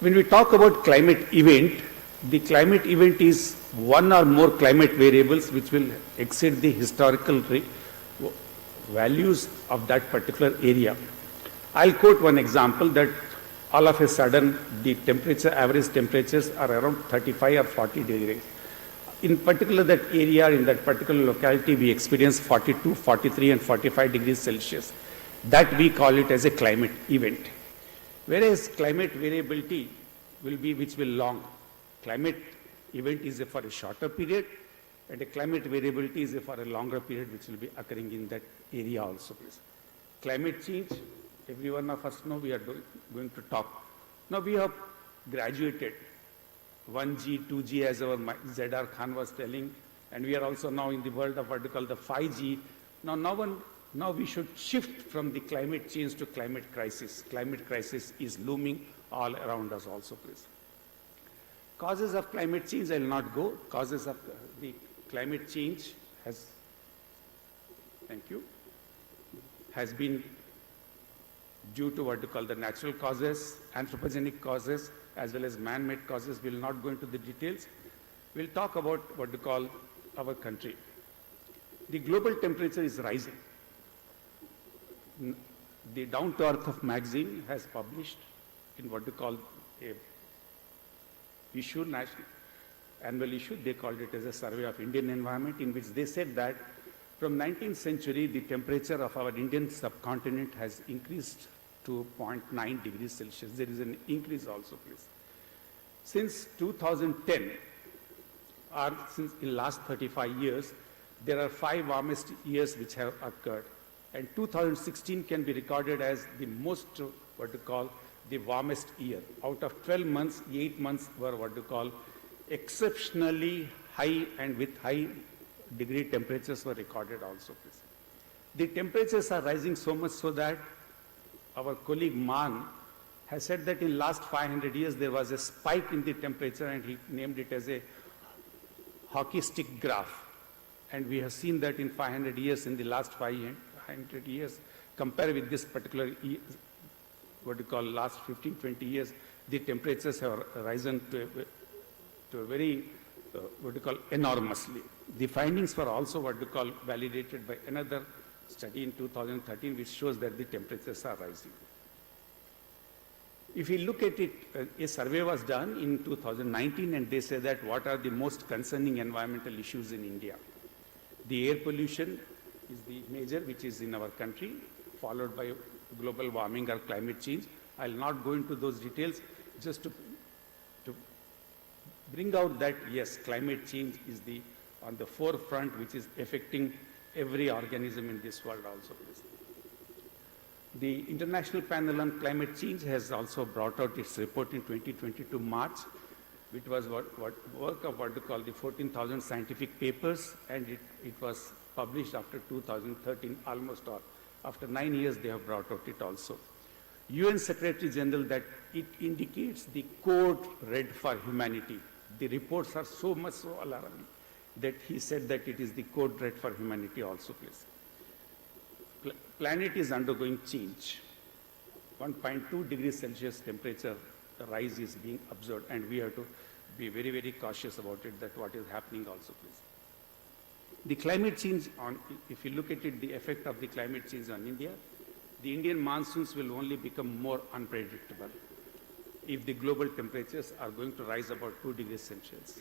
When we talk about climate event, the climate event is one or more climate variables which will exceed the historical values of that particular area. I'll quote one example that all of a sudden the temperature, average temperatures are around 35 or 40 degrees. In particular that area, in that particular locality, we experience 42, 43 and 45 degrees Celsius. That we call it as a climate event. Whereas climate variability will be which will long. Climate event is for a shorter period, and a climate variability is for a longer period which will be occurring in that area also. Please. Climate change, every one of us know we are going to talk. Now we have graduated 1G, 2G as our Zedar Khan was telling, and we are also now in the world of what we call the 5G. Now we should shift from the climate change to climate crisis. Climate crisis is looming all around us also, please. Causes of climate change, I will not go. Causes of the climate change has been due to what we call the natural causes, anthropogenic causes, as well as man-made causes. We will not go into the details. We'll talk about what we call our country. The global temperature is rising. The Down to Earth of magazine has published in what we call a issue, annual issue, they called it as a survey of Indian environment, in which they said that from 19th century, the temperature of our Indian subcontinent has increased to 0.9 degrees Celsius. There is an increase also, please. Since 2010, or since in last 35 years, there are 5 warmest years which have occurred. And 2016 can be recorded as the most, what we call, the warmest year. Out of 12 months, 8 months were what we call exceptionally high and with high degree temperatures were recorded also, please. The temperatures are rising so much so that our colleague Mann has said that in last 500 years there was a spike in the temperature, and he named it as a hockey stick graph. And we have seen that in 500 years, in the last 500 years, compared with this particular, what we call last 15, 20 years, the temperatures have risen to a very, what we call enormously. The findings were also what we call validated by another study in 2013, which shows that the temperatures are rising. If you look at it, a survey was done in 2019, and they say that what are the most concerning environmental issues in India. The air pollution is the major, which is in our country, followed by global warming or climate change. I will not go into those details, just to bring out that, yes, climate change is on the forefront, which is affecting every organism in this world also. The International Panel on Climate Change has also brought out its report in 2022 March, which was work of what we call the 14,000 scientific papers, and it was published after 2013, almost all. After 9 years, they have brought out it also. UN Secretary General, that it indicates the code red for humanity. The reports are so much so alarming that he said that it is the code red for humanity also, please. Planet is undergoing change. 1.2 degrees Celsius temperature rise is being observed, and we have to be very, very cautious about it, that what is happening also, please. The climate change, if you look at it, the effect of the climate change on India, the Indian monsoons will only become more unpredictable. if the global temperatures are going to rise about 2 degrees Celsius.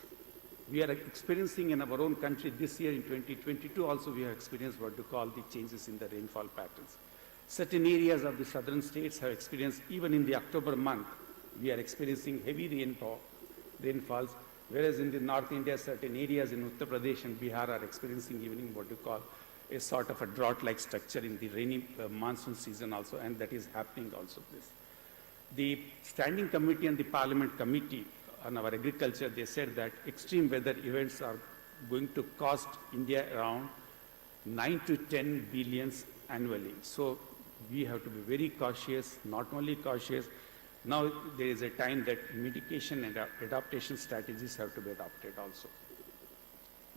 We are experiencing in our own country this year in 2022 also we have experienced what we call the changes in the rainfall patterns. Certain areas of the southern states have experienced, even in the October month, we are experiencing heavy rainfalls, whereas in the North India, certain areas in Uttar Pradesh and Bihar are experiencing even what you call a sort of a drought-like structure in the rainy monsoon season also, and that is happening also. The Standing Committee and the Parliament Committee on our agriculture, they said that extreme weather events are going to cost India around 9 to 10 billions annually. So we have to be very cautious, not only cautious, now there is a time that mitigation and adaptation strategies have to be adopted also.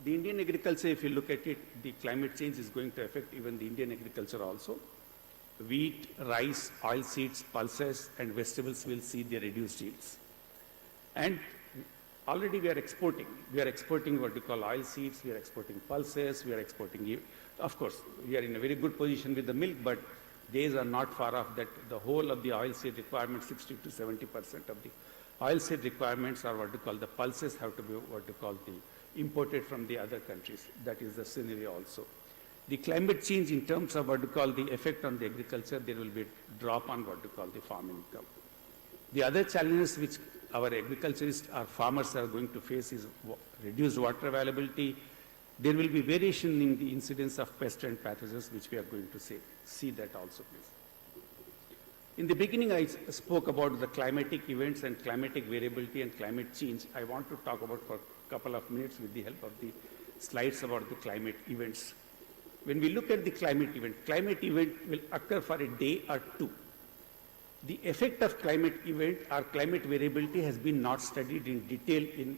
The Indian agriculture, if you look at it, the climate change is going to affect even the Indian agriculture also. Wheat, rice, oilseeds, pulses, and vegetables will see the reduced yields. And already we are exporting. We are exporting what we call oilseeds, we are exporting pulses, we are exporting, of course, we are in a very good position with the milk, but days are not far off that the whole of the oilseed requirement, 60 to 70% of the oilseed requirements are what we call the pulses have to be what we call the imported from the other countries. That is the scenario also. The climate change in terms of what we call the effect on the agriculture, there will be a drop on what we call the farm income. The other challenges which our agriculturists, our farmers are going to face is reduced water availability. There will be variation in the incidence of pests and pathogens, which we are going to see that also, please. In the beginning, I spoke about the climatic events and climatic variability and climate change. I want to talk about for a couple of minutes with the help of the slides about the climate events. When we look at the climate event will occur for a day or two. The effect of climate event or climate variability has been not studied in detail in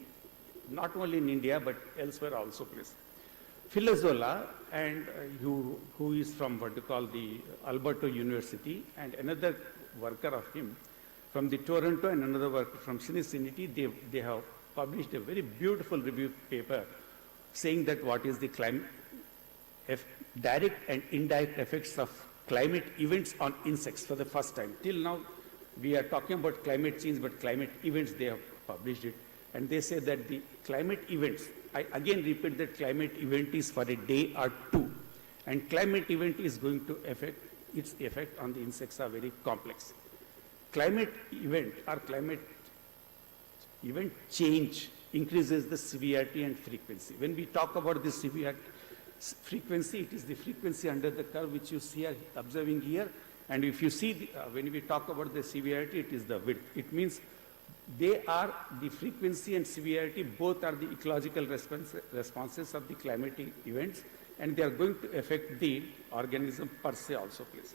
not only in India but elsewhere also, please. Filozola, and who is from what you call the Alberta University, and another worker of him from the Toronto and another worker from Cincinnati, they have published a very beautiful review paper saying that what is the direct and indirect effects of climate events on insects for the first time. Till now, we are talking about climate change, but climate events, they have published it. And they say that the climate events, I again repeat that climate event is for a day or two. And climate event is going to affect, its effect on the insects are very complex. Climate event or climate event change increases the severity and frequency. When we talk about the severity, frequency, it is the frequency under the curve which you see observing here. And if you see, when we talk about the severity, it is the width. It means they are the frequency and severity, both are the ecological responses of the climatic events, and they are going to affect the organism per se also, please.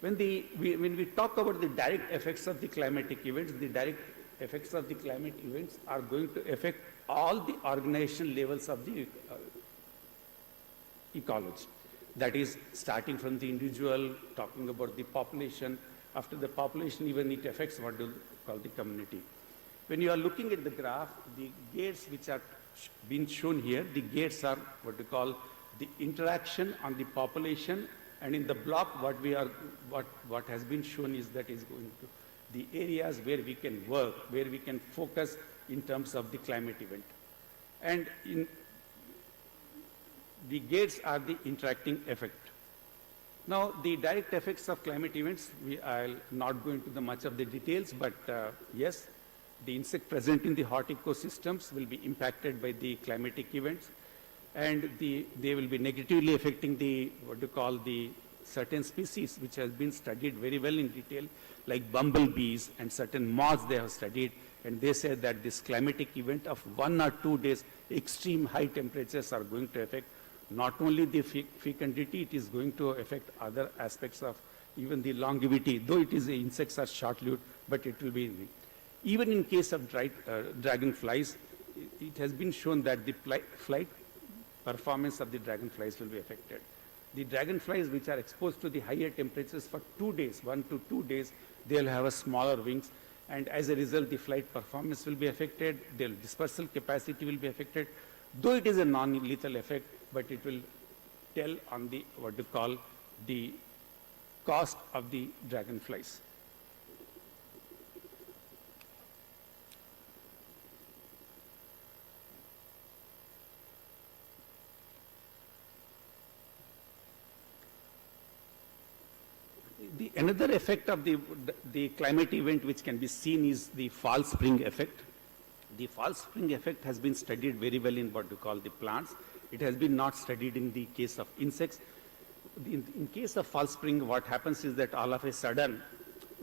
When we talk about the direct effects of the climatic events, the direct effects of the climate events are going to affect all the organizational levels of the ecology. That is starting from the individual, talking about the population. After the population, even it affects what you call the community. When you are looking at the graph, the gates which are being shown here, the gates are what we call the interaction on the population, and in the block what has been shown is that is going to the areas where we can work, where we can focus in terms of the climate event. And in the gates are the interacting effect. Now, the direct effects of climate events, I'll not go into much of the details, but yes, the insect present in the hot ecosystems will be impacted by the climatic events, and they will be negatively affecting the, what you call the certain species which has been studied very well in detail, like bumblebees and certain moths they have studied, and they say that this climatic event of 1 or 2 days, extreme high temperatures are going to affect not only the fecundity, it is going to affect other aspects of even the longevity, though it is the insects are short-lived, but it will be, even in case of dragonflies, it has been shown that the flight performance of the dragonflies will be affected. The dragonflies which are exposed to the higher temperatures for 2 days, 1 to 2 days, they'll have a smaller wings, and as a result, the flight performance will be affected, their dispersal capacity will be affected, though it is a non-lethal effect, but it will tell on the, what you call, the cost of the dragonflies. Another effect of the climate event which can be seen is the fall spring effect. The fall spring effect has been studied very well in what we call the plants. It has been not studied in the case of insects. In case of fall spring, what happens is that all of a sudden,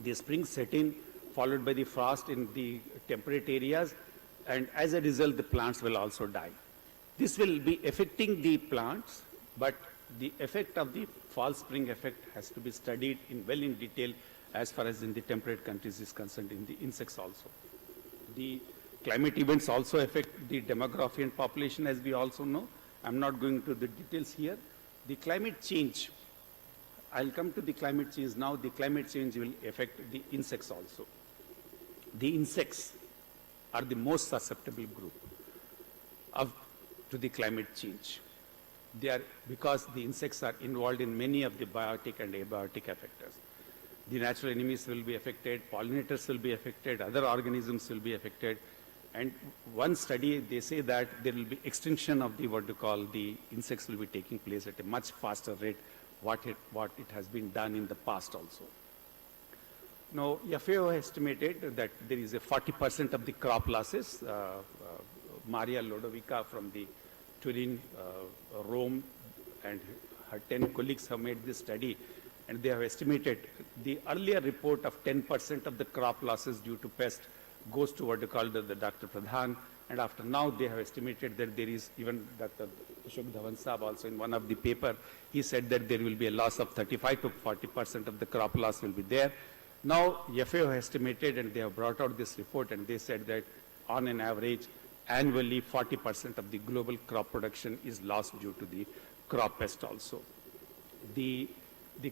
the spring set in, followed by the frost in the temperate areas, and as a result, the plants will also die. This will be affecting the plants, but the effect of the fall spring effect has to be studied well in detail as far as in the temperate countries is concerned, in the insects also. The climate events also affect the demography and population, as we also know. I'm not going to the details here. The climate change, I'll come to the climate change now. The climate change will affect the insects also. The insects are the most susceptible group to the climate change. They are, because the insects are involved in many of the biotic and abiotic effectors. The natural enemies will be affected, pollinators will be affected, other organisms will be affected. And one study, they say that there will be extinction of the, what you call, the insects will be taking place at a much faster rate what it has been done in the past also. Now, FAO estimated that there is a 40% of the crop losses. Maria Lodovica from the Turin, Rome, and her 10 colleagues have made this study, and they have estimated the earlier report of 10% of the crop losses due to pest goes to what they call the Dr. Pradhan, and after now they have estimated that there is, even Dr. Ashok Dhawan Saab also in one of the paper, he said that there will be a loss of 35 to 40% of the crop loss will be there. Now, FAO estimated, and they have brought out this report, and they said that on an average, annually 40% of the global crop production is lost due to the crop pest also. The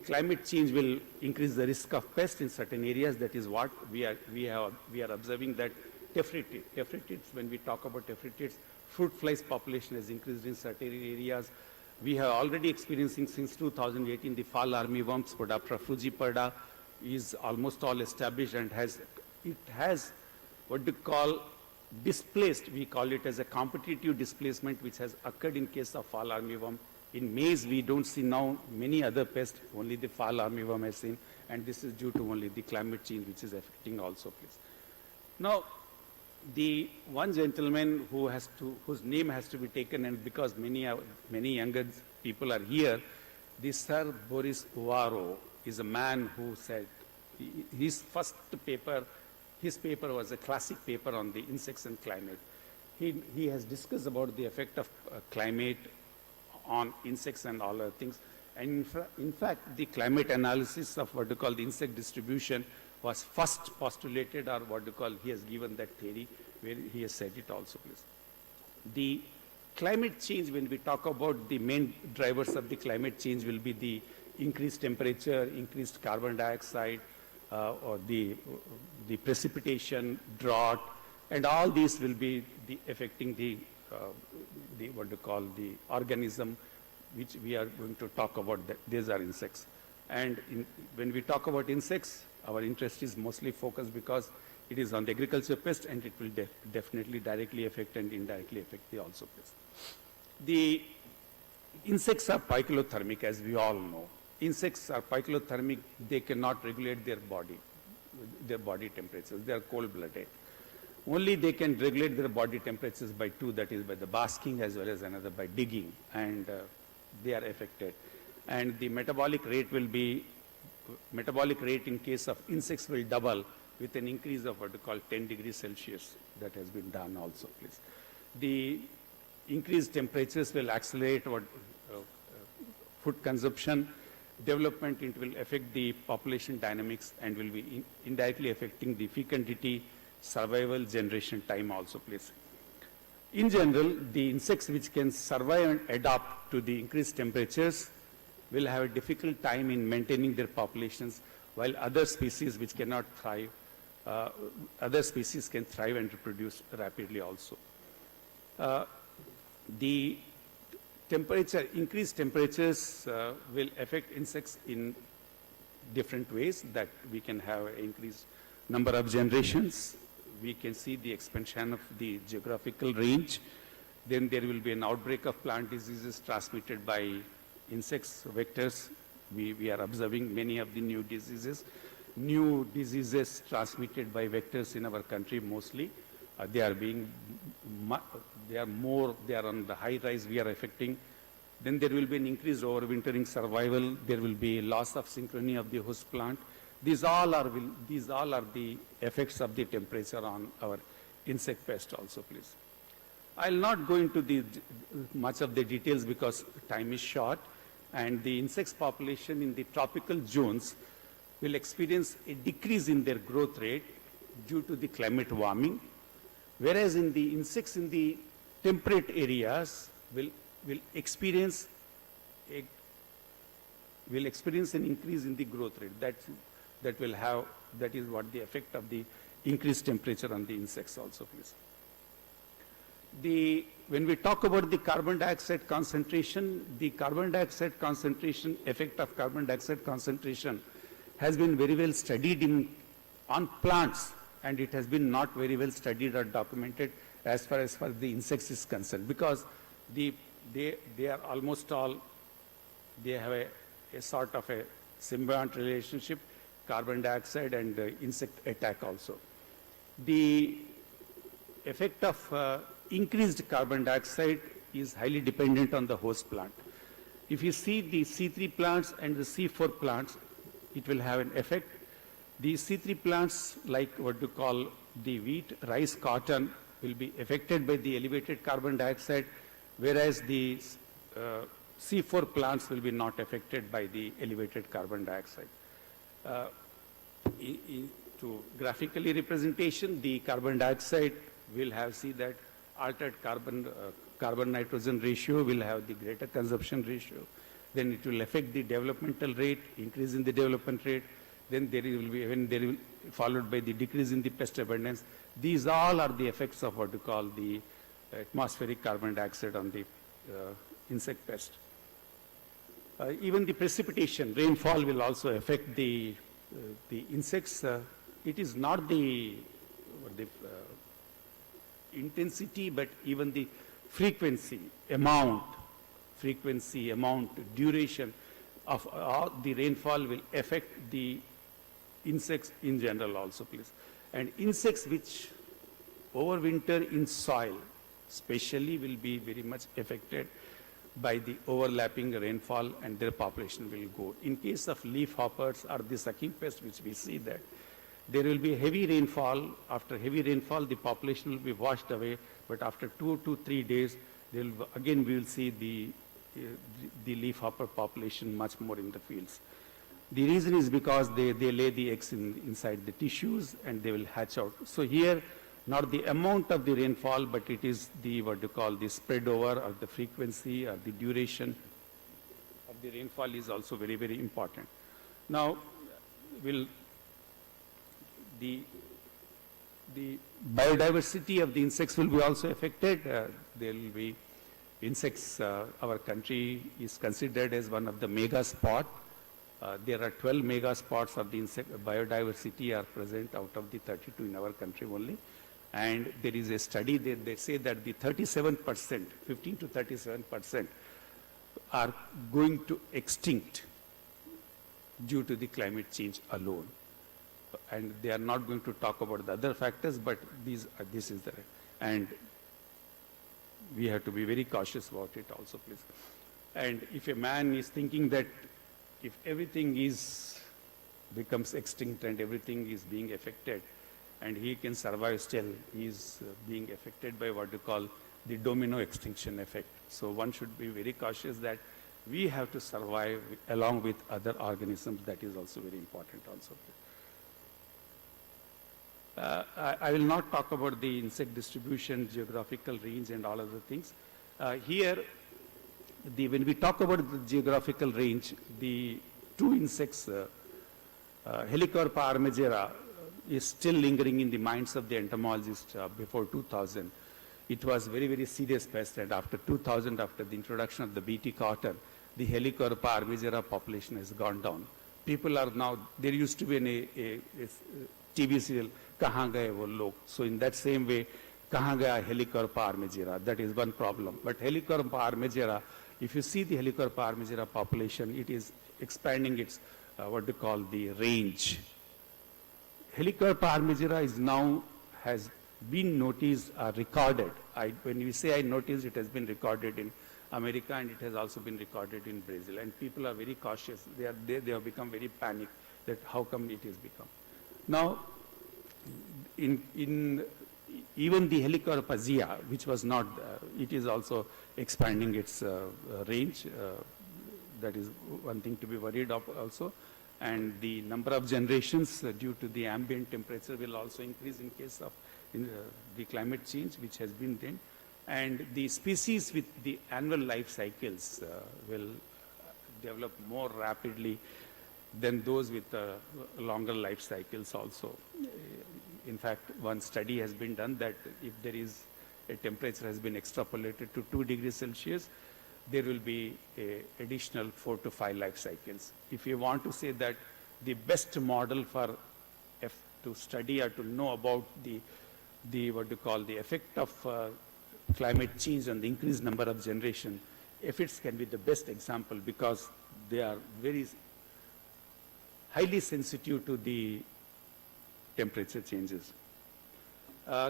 climate change will increase the risk of pest in certain areas. That is what we are observing, that tephritis, when we talk about tephritis, fruit flies population has increased in certain areas. We have already experiencing since 2018 the fall armyworms, Podoptera frugiperda, is almost all established, and it has what we call displaced, we call it as a competitive displacement which has occurred in case of fall armyworm. In maize, we don't see now many other pests, only the fall armyworm has seen, and this is due to only the climate change which is affecting also, please. Now, the one gentleman whose name has to be taken, and because many younger people are here, this Sir Boris Uvaro is a man who said his paper was a classic paper on the insects and climate. He has discussed about the effect of climate on insects and all other things. And in fact, the climate analysis of what you call the insect distribution was first postulated, or what you call, he has given that theory where he has said it also, please. The climate change, when we talk about the main drivers of the climate change, will be the increased temperature, increased carbon dioxide, or the precipitation, drought, and all these will be affecting the what you call the organism, which we are going to talk about. These are insects. And when we talk about insects, our interest is mostly focused because it is on the agriculture pest, and it will definitely directly affect and indirectly affect the also pest. The insects are poikilothermic, as we all know. Insects are poikilothermic. They cannot regulate their body temperatures. They are cold-blooded. Only they can regulate their body temperatures by two, that is by the basking as well as another by digging, and they are affected. And the metabolic rate in case of insects will double with an increase of what we call 10 degrees Celsius. That has been done also, please. The increased temperatures will accelerate food consumption, development. It will affect the population dynamics and will be indirectly affecting the fecundity, survival, generation time also, please. In general, the insects which can survive and adapt to the increased temperatures will have a difficult time in maintaining their populations, while other species which cannot thrive, other species can thrive and reproduce rapidly also. The increased temperatures will affect insects in different ways, that we can have an increased number of generations. We can see the expansion of the geographical range. Then there will be an outbreak of plant diseases transmitted by insects, vectors, we are observing many of the new diseases transmitted by vectors in our country mostly. They are on the high rise, we are affecting. Then there will be an increased overwintering survival. There will be loss of synchrony of the host plant. These all are the effects of the temperature on our insect pest also, please. I'll not go into much of the details because time is short, and the insects population in the tropical zones will experience a decrease in their growth rate due to the climate warming, whereas in the insects in the temperate areas will experience an increase in the growth rate. That is what the effect of the increased temperature on the insects also, please. When we talk about the carbon dioxide concentration, effect of carbon dioxide concentration has been very well studied on plants, and it has been not very well studied or documented as far as the insects is concerned, because they are almost all, they have a sort of a symbiotic relationship, carbon dioxide and insect attack also. The effect of increased carbon dioxide is highly dependent on the host plant. If you see the C3 plants and the C4 plants, it will have an effect. The C3 plants, like what you call the wheat, rice, cotton, will be affected by the elevated carbon dioxide, whereas the C4 plants will be not affected by the elevated carbon dioxide. To graphically representation, the carbon dioxide will have, see that altered carbon-nitrogen ratio will have the greater consumption ratio. Then it will affect the developmental rate, increase in the development rate. Then there will followed by the decrease in the pest abundance. These all are the effects of what you call the atmospheric carbon dioxide on the insect pest. Even the precipitation, rainfall will also affect the insects. It is not the intensity, but even the frequency, amount, duration of the rainfall will affect the insects in general also, please. And insects which overwinter in soil, especially, will be very much affected by the overlapping rainfall, and their population will go. In case of leaf hoppers or the sucking pest, which we see that there will be heavy rainfall. After heavy rainfall, the population will be washed away, but after 2 to 3 days, again we will see the leaf hopper population much more in the fields. The reason is because they lay the eggs inside the tissues and they will hatch out. So here, not the amount of the rainfall, but it is the what you call the spread over, or the frequency, or the duration of the rainfall is also very, very important. Now, the biodiversity of the insects will be also affected. There will be insects. Our country is considered as one of the mega spot. There are 12 mega spots of the insect biodiversity are present out of the 32 in our country only. And there is a study that they say that the 37%, 15 to 37% are going to extinct due to the climate change alone. And they are not going to talk about the other factors, but this is the, and we have to be very cautious about it also, please. And if a man is thinking that if everything becomes extinct and everything is being affected, and he can survive still, he is being affected by what you call the domino extinction effect. So one should be very cautious that we have to survive along with other organisms. That is also very important also. I will not talk about the insect distribution, geographical range, and all other things. Here, when we talk about the geographical range, the two insects, Helicorpa armigera, is still lingering in the minds of the entomologists before 2000. It was very, very serious pest, and after 2000, after the introduction of the BT cotton, the Helicorpa armigera population has gone down. People are now, there used to be a TV serial, Kahan gaye wo log. So in that same way, Kahan gaya Helicorpa armigera, that is one problem. But Helicorpa armigera if you see the Helicoverpa armigera population, it is expanding its what we call the range. Helicoverpa armigera is now has been noticed or recorded. When we say I noticed, it has been recorded in America and it has also been recorded in Brazil. And people are very cautious. They have become very panicked that how come it has become. Now, even the Helicoverpa zea, which was not, it is also expanding its range. That is one thing to be worried of also. And the number of generations due to the ambient temperature will also increase in case of the climate change, which has been then. And the species with the annual life cycles will develop more rapidly than those with longer life cycles also. In fact, one study has been done that if there is a temperature has been extrapolated to 2 degrees Celsius, there will be a additional 4 to 5 life cycles. If you want to say that the best model for to study or to know about the what you call the effect of climate change and the increased number of generation, aphids can be the best example because they are very highly sensitive to the temperature changes.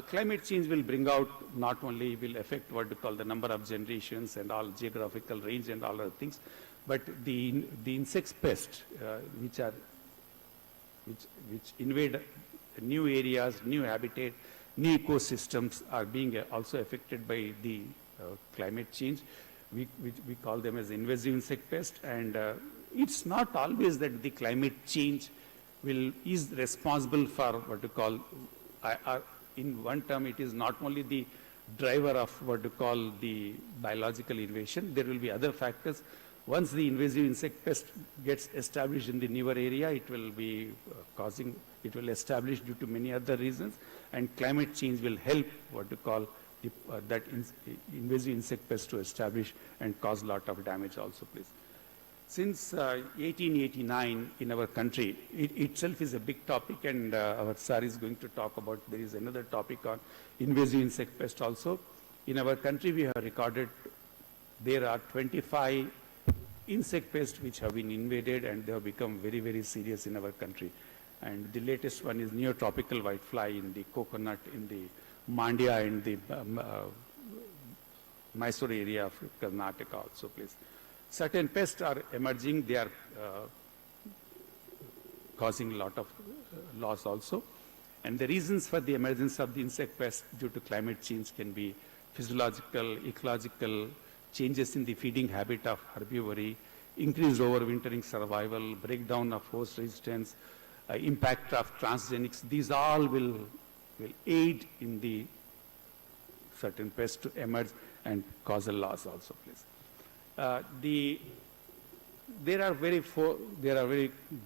Climate change will bring out, not only will affect what we call the number of generations and all geographical range and all other things, but the insect pests which invade new areas, new habitat, new ecosystems are being also affected by the climate change. We call them as invasive insect pests, and it's not always that the climate change is responsible for what we call, in one term, it is not only the driver of what we call the biological invasion, there will be other factors. Once the invasive insect pest gets established in the newer area, it will be it will establish due to many other reasons, and climate change will help what we call that invasive insect pest to establish and cause a lot of damage also, please. Since 1889 in our country, it itself is a big topic, and our sir is going to talk about, there is another topic on invasive insect pest also. In our country, we have recorded there are 25 insect pests which have been invaded, and they have become very, very serious in our country. And the latest one is neotropical whitefly in the coconut, in the Mandya and the Mysore area of Karnataka also, please. Certain pests are emerging, they are causing a lot of loss also. And the reasons for the emergence of the insect pests due to climate change can be physiological, ecological, changes in the feeding habit of herbivory, increased overwintering survival, breakdown of host resistance, impact of transgenics. These all will aid in the certain pests to emerge and cause a loss also, please. There are very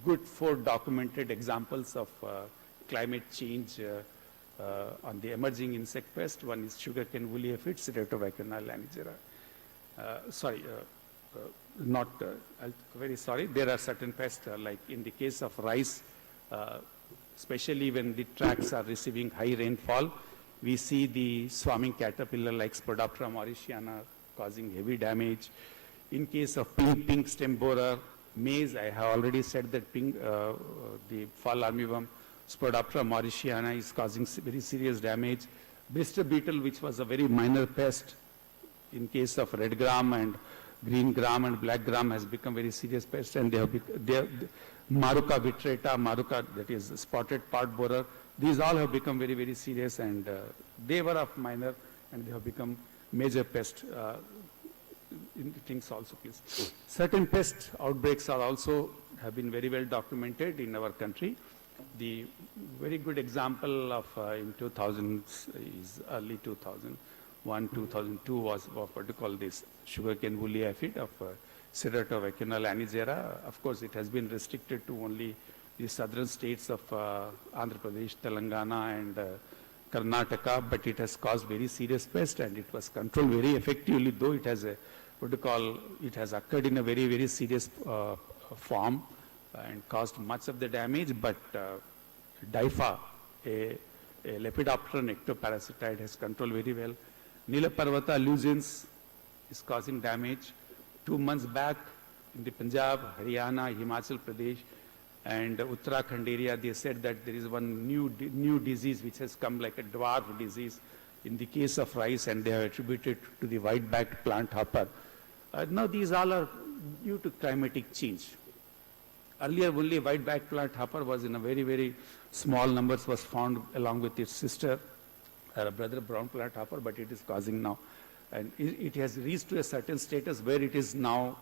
good 4 documented examples of climate change on the emerging insect pest. One is sugarcane woolly aphid, Ceratophragma lanigera. Very sorry. There are certain pests like in the case of rice, especially when the tracts are receiving high rainfall, we see the swarming caterpillar like Spodoptera mauritiana causing heavy damage. In case of pink stem borer, maize, I have already said that the fall armyworm Spodoptera mauritiana is causing very serious damage. Blister beetle, which was a very minor pest, in case of red gram and green gram and black gram, has become very serious pest, and Maruca vitrata, Maruca, that is spotted part borer, these all have become very, very serious, and they were of minor, and they have become major pest in things also, please. Certain pest outbreaks are also have been very well documented in our country. The very good example of in 2000 is early 2001, 2002 was what you call this sugarcane woolly aphid of Ceratophragma lanigera. Of course, it has been restricted to only the southern states of Andhra Pradesh, Telangana, and Karnataka, but it has caused very serious pest, and it was controlled very effectively, though it has a it has occurred in a very, very serious form and caused much of the damage, but DIFA, a Lepidopteran ectoparasitide, has controlled very well. Nila Parvata allusions is causing damage. 2 months back in the Punjab, Haryana, Himachal Pradesh, and Uttarakhand area, they said that there is one new disease which has come like a dwarf disease in the case of rice, and they have attributed to the white-backed plant hopper. Now these all are due to climatic change. Earlier only white-backed plant hopper was in a very, very small numbers was found along with its sister, her brother brown plant hopper, but it is causing now. And it has reached to a certain status where it is now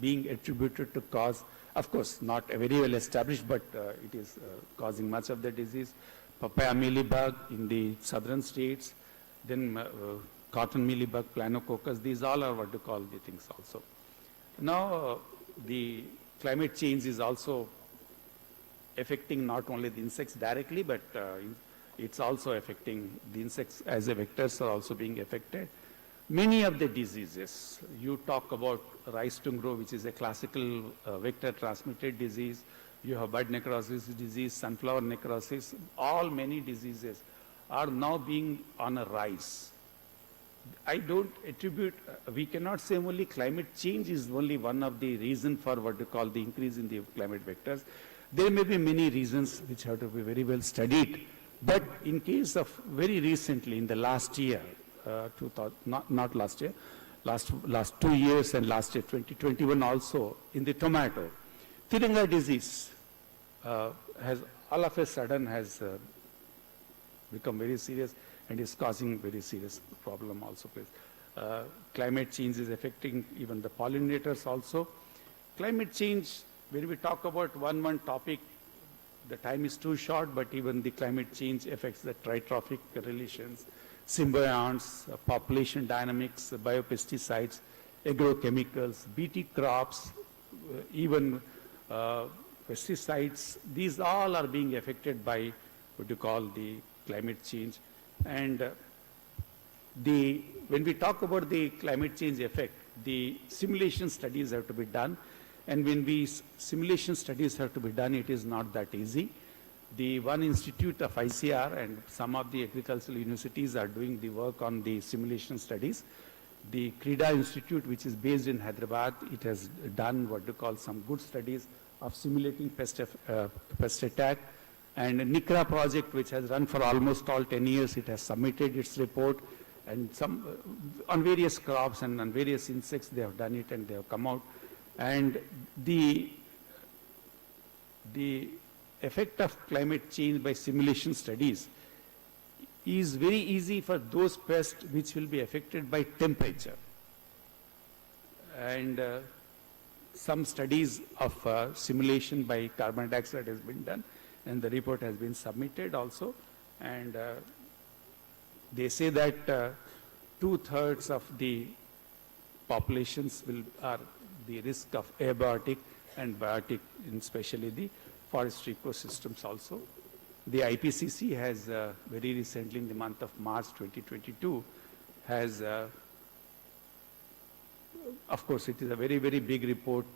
being attributed to cause, of course, not very well established, but it is causing much of the disease. Papaya mealybug in the southern states, then cotton mealybug, planococcus, these all are what you call the things also. Now, the climate change is also affecting not only the insects directly, but it's also affecting the insects as a vectors are also being affected. Many of the diseases, you talk about rice tumor, which is a classical vector transmitted disease, you have bud necrosis disease, sunflower necrosis, many diseases are now being on a rise. I don't attribute, we cannot say only climate change is only one of the reasons for what you call the increase in the climate vectors. There may be many reasons which have to be very well studied, but in case of very recently in the last year, not last year, last 2 years and last year 2021 also, in the tomato, Tiranga disease has all of a sudden has become very serious and is causing very serious problem also. Climate change is affecting even the pollinators also. Climate change, when we talk about one topic, the time is too short, but even the climate change affects the tritrophic relations, symbionts, population dynamics, biopesticides, agrochemicals, BT crops, even pesticides. These all are being affected by what you call the climate change. And when we talk about the climate change effect, the simulation studies have to be done. And when simulation studies have to be done, it is not that easy. The one institute of ICR and some of the agricultural universities are doing the work on the simulation studies. The Krida Institute, which is based in Hyderabad, it has done what you call some good studies of simulating pest attack. And NICRA project, which has run for almost all 10 years, it has submitted its report. And some on various crops and on various insects, they have done it and they have come out. And the effect of climate change by simulation studies is very easy for those pests which will be affected by temperature. And some studies of simulation by carbon dioxide has been done, and the report has been submitted also. And they say that 2/3 of the populations are the risk of abiotic and biotic, especially the forestry ecosystems also. The IPCC has very recently, in the month of March 2022, has, of course, it is a very, very big report.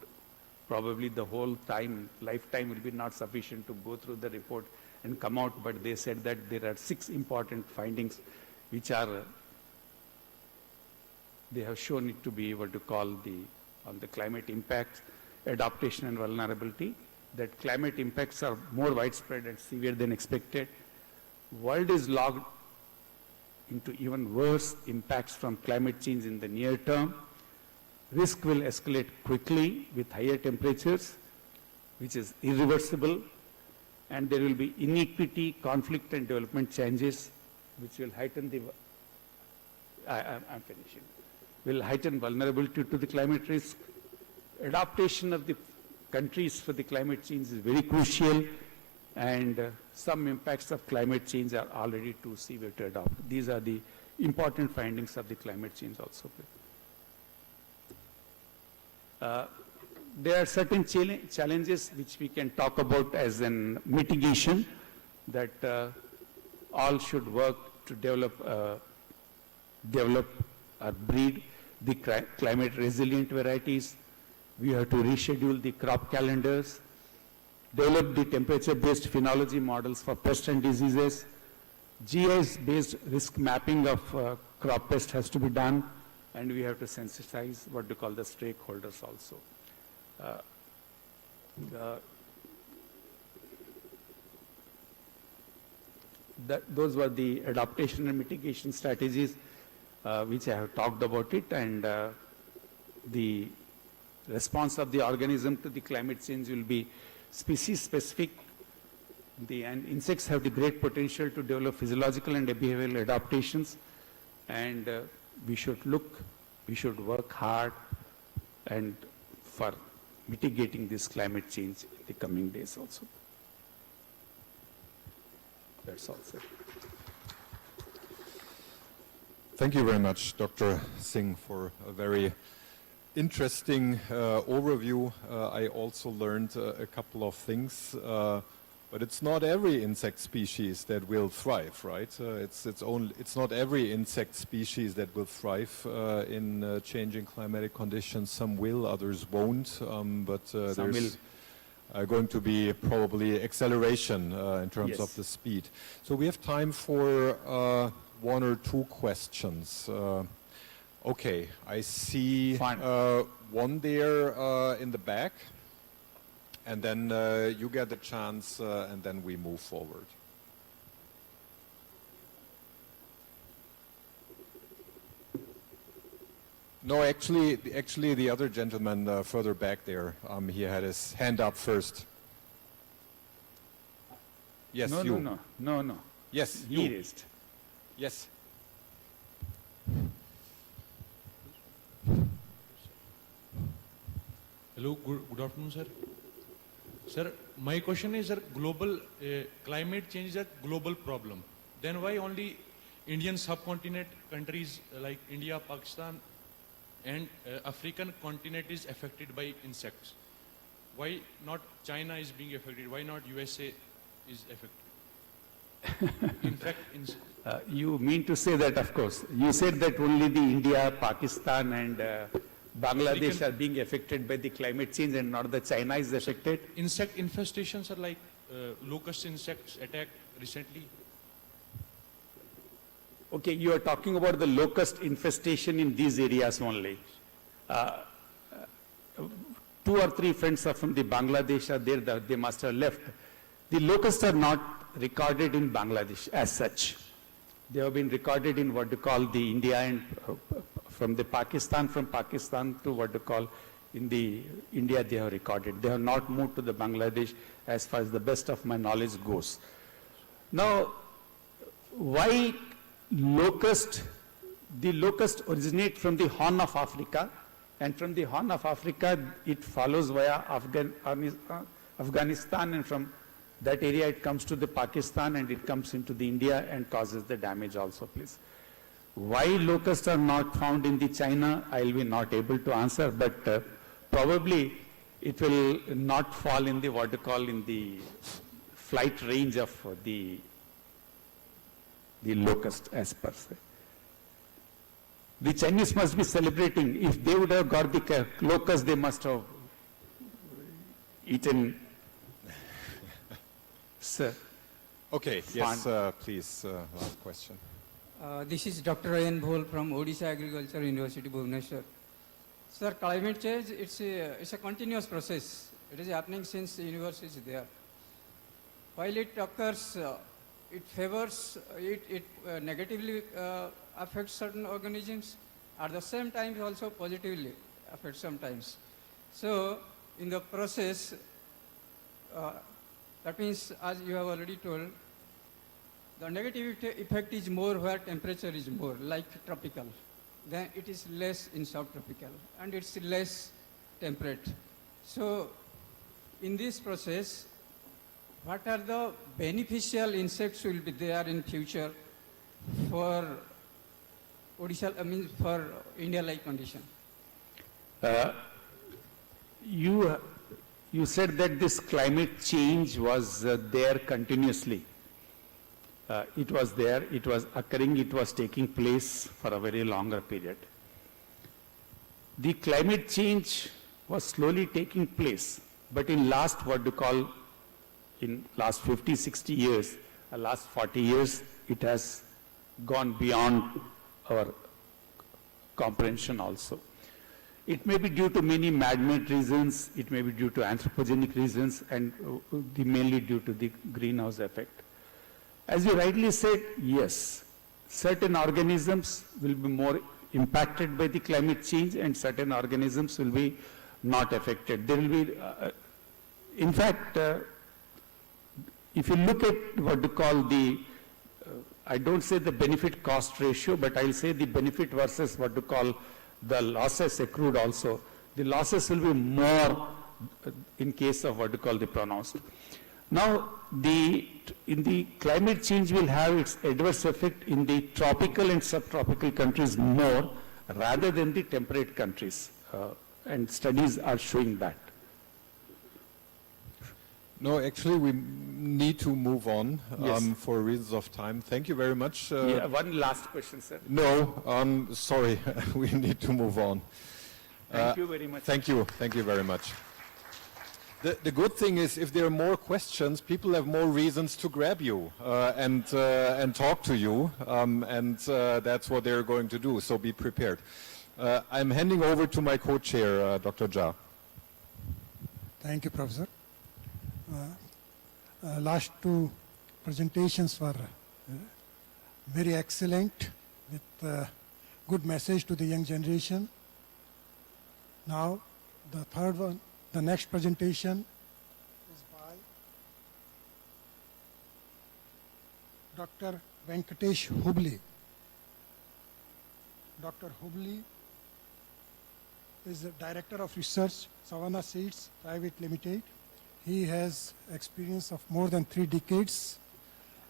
Probably the whole lifetime will be not sufficient to go through the report and come out, but they said that there are 6 important findings which are, they have shown it to be what you call on the climate impacts, adaptation and vulnerability, that climate impacts are more widespread and severe than expected. World is logged into even worse impacts from climate change in the near term. Risk will escalate quickly with higher temperatures, which is irreversible, and there will be inequity, conflict and development changes, which will heighten I'm finishing, will heighten vulnerability to the climate risk. Adaptation of the countries for the climate change is very crucial, and some impacts of climate change are already too severe to adopt. These are the important findings of the climate change also. There are certain challenges which we can talk about as in mitigation, that all should work to develop or breed the climate resilient varieties. We have to reschedule the crop calendars, develop the temperature-based phenology models for pests and diseases. GIS-based risk mapping of crop pest has to be done. and we have to sensitize what we call the stakeholders also. Those were the adaptation and mitigation strategies which I have talked about it, and the response of the organism to the climate change will be species specific. And insects have the great potential to develop physiological and behavioral adaptations, and we should work hard and for mitigating this climate change in the coming days also. That's all, sir. Thank you very much, Dr. Singh, for a very interesting overview. I also learned a couple of things, but it's not every insect species that will thrive, right? It's not every insect species that will thrive in changing climatic conditions. Some will, others won't, but there's going to be probably acceleration in terms of the speed. So we have time for one or two questions. Okay, I see one there in the back, and then you get the chance, and then we move forward. No, actually, the other gentleman further back there, he had his hand up first. Yes, you. No. Yes, he raised. Yes. Hello, good afternoon, sir. Sir, my question is, sir, global climate change is a global problem. Then why only Indian subcontinent countries like India, Pakistan, and African continent is affected by insects? Why not China is being affected? Why not USA is affected? In fact, you mean to say that, of course. You said that only the India, Pakistan, and Bangladesh are being affected by the climate change, and not the China is affected? Insect infestations are like locust insects attacked recently. Okay, you are talking about the locust infestation in these areas only. 2 or 3 friends are from the Bangladesh are there, they must have left. The locusts are not recorded in Bangladesh as such. They have been recorded in what you call the India, and from Pakistan to what you call in the India they have recorded. They have not moved to the Bangladesh as far as the best of my knowledge goes. Now, why locust? The locust originate from the Horn of Africa, and from the Horn of Africa it follows via Afghanistan, and from that area it comes to the Pakistan, and it comes into the India and causes the damage also, please. Why locusts are not found in the China, I will be not able to answer, but probably it will not fall in the what you call in the flight range of the locust as per se. The Chinese must be celebrating. If they would have got the locust, they must have eaten. Sir. Okay, yes, please, last question. This is Dr. Ryan Bhol from Odisha Agriculture University, Bhubaneswar. Sir, climate change, it's a continuous process. It is happening since the universe is there. While it occurs, it favors, it negatively affects certain organisms. At the same time, it also positively affects sometimes. So, in the process, that means, as you have already told, the negative effect is more where temperature is more, like tropical. Then it is less in subtropical, and it's less temperate. So, in this process, what are the beneficial insects will be there in future for Odisha, for India-like condition? You said that this climate change was there continuously. It was there, it was occurring, it was taking place for a very longer period. The climate change was slowly taking place, but in last, what you call, in last 50, 60 years, last 40 years, it has gone beyond our comprehension also. It may be due to many man-made reasons, it may be due to anthropogenic reasons, and mainly due to the greenhouse effect. As you rightly said, yes, certain organisms will be more impacted by the climate change and certain organisms will be not affected. There will be, in fact, if you look at what you call the, I don't say the benefit cost ratio, but I'll say the benefit versus what you call the losses accrued also. The losses will be more in case of what you call the pronounced. Now, in the climate change will have its adverse effect in the tropical and subtropical countries more rather than the temperate countries. And studies are showing that. No, actually, we need to move on Yes. for reasons of time. Thank you very much. Yeah, one last question, sir. No, sorry, we need to move on. Thank you very much. Thank you very much. The good thing is, if there are more questions, people have more reasons to grab you and talk to you, and that's what they're going to do, so be prepared. I'm handing over to my co-chair, Dr. Jha. Thank you, Professor. Last two presentations were very excellent, with good message to the young generation. Now, the third one, the next presentation is by Dr. Venkatesh Hubli. Dr. Hubli is the Director of Research, Savannah Seeds Private Limited. He has experience of more than 3 decades,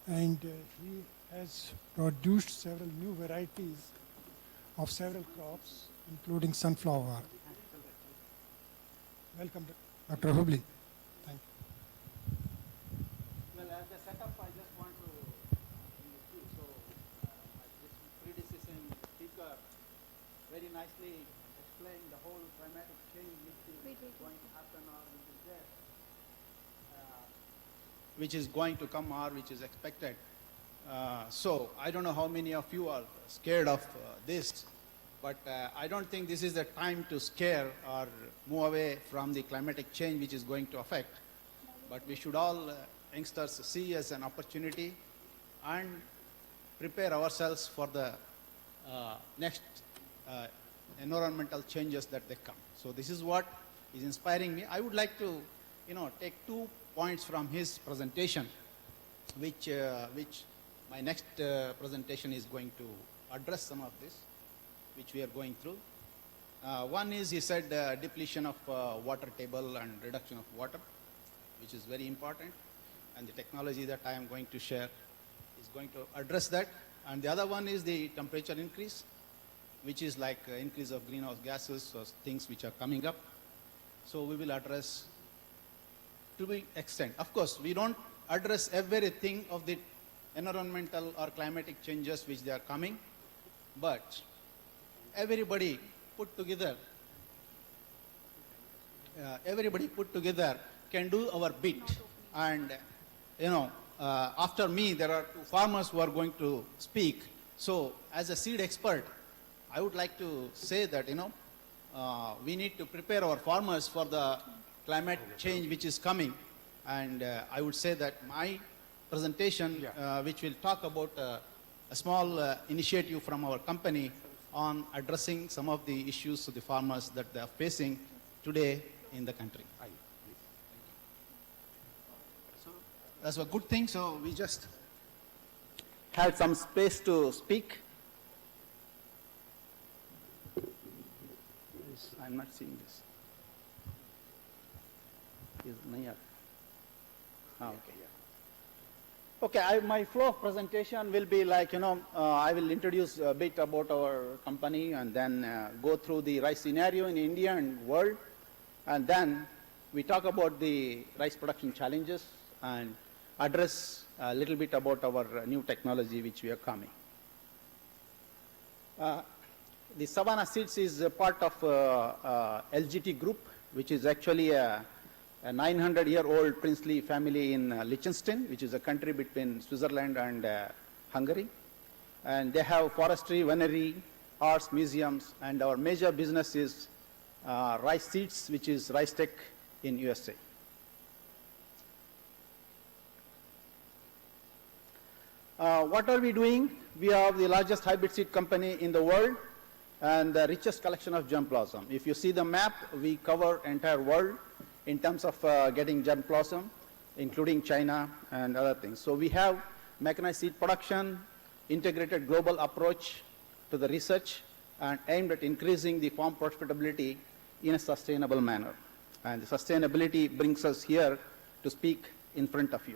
and he has produced several new varieties of several crops, including sunflower. Welcome, Dr. Hubli. Thank you. Well, as a setup, I just want to include. So, this predecessing speaker very nicely explained the whole climatic change which is going to happen or which is there, which is going to come or which is expected. So, I don't know how many of you are scared of this, but I don't think this is the time to scare or move away from the climatic change which is going to affect. But we should all, youngsters, see as an opportunity and prepare ourselves for the next environmental changes that they come. So this is what is inspiring me. I would like to, take 2 points from his presentation, which my next presentation is going to address some of this, which we are going through. One is, he said, depletion of water table and reduction of water, which is very important. And the technology that I am going to share is going to address that. And the other one is the temperature increase, which is like increase of greenhouse gases or things which are coming up. So we will address to the extent. Of course, we don't address everything of the environmental or climatic changes which they are coming, but everybody put together can do our bit. And after me there are 2 farmers who are going to speak. So as a seed expert, I would like to say that we need to prepare our farmers for the climate change which is coming. And I would say that my presentation, which will talk about a small initiative from our company on addressing some of the issues to the farmers that they are facing today in the country. So that's a good thing. So we just had some space to speak. I'm not seeing this. Okay, my flow of presentation will be like, I will introduce a bit about our company and then go through the rice scenario in India and world. And then we talk about the rice production challenges and address a little bit about our new technology which we are coming. The Savannah Seeds is a part of LGT group, which is actually a 900-year-old princely family in Liechtenstein, which is a country between Switzerland and Hungary. And they have forestry, winery, arts, museums, and our major business is rice seeds, which is Rice Tech in USA. What are we doing? We are the largest hybrid seed company in the world and the richest collection of germplasm. If you see the map, we cover entire world in terms of getting germplasm, including China and other things. So we have mechanized seed production, integrated global approach to the research, and aimed at increasing the farm profitability in a sustainable manner. And the sustainability brings us here to speak in front of you.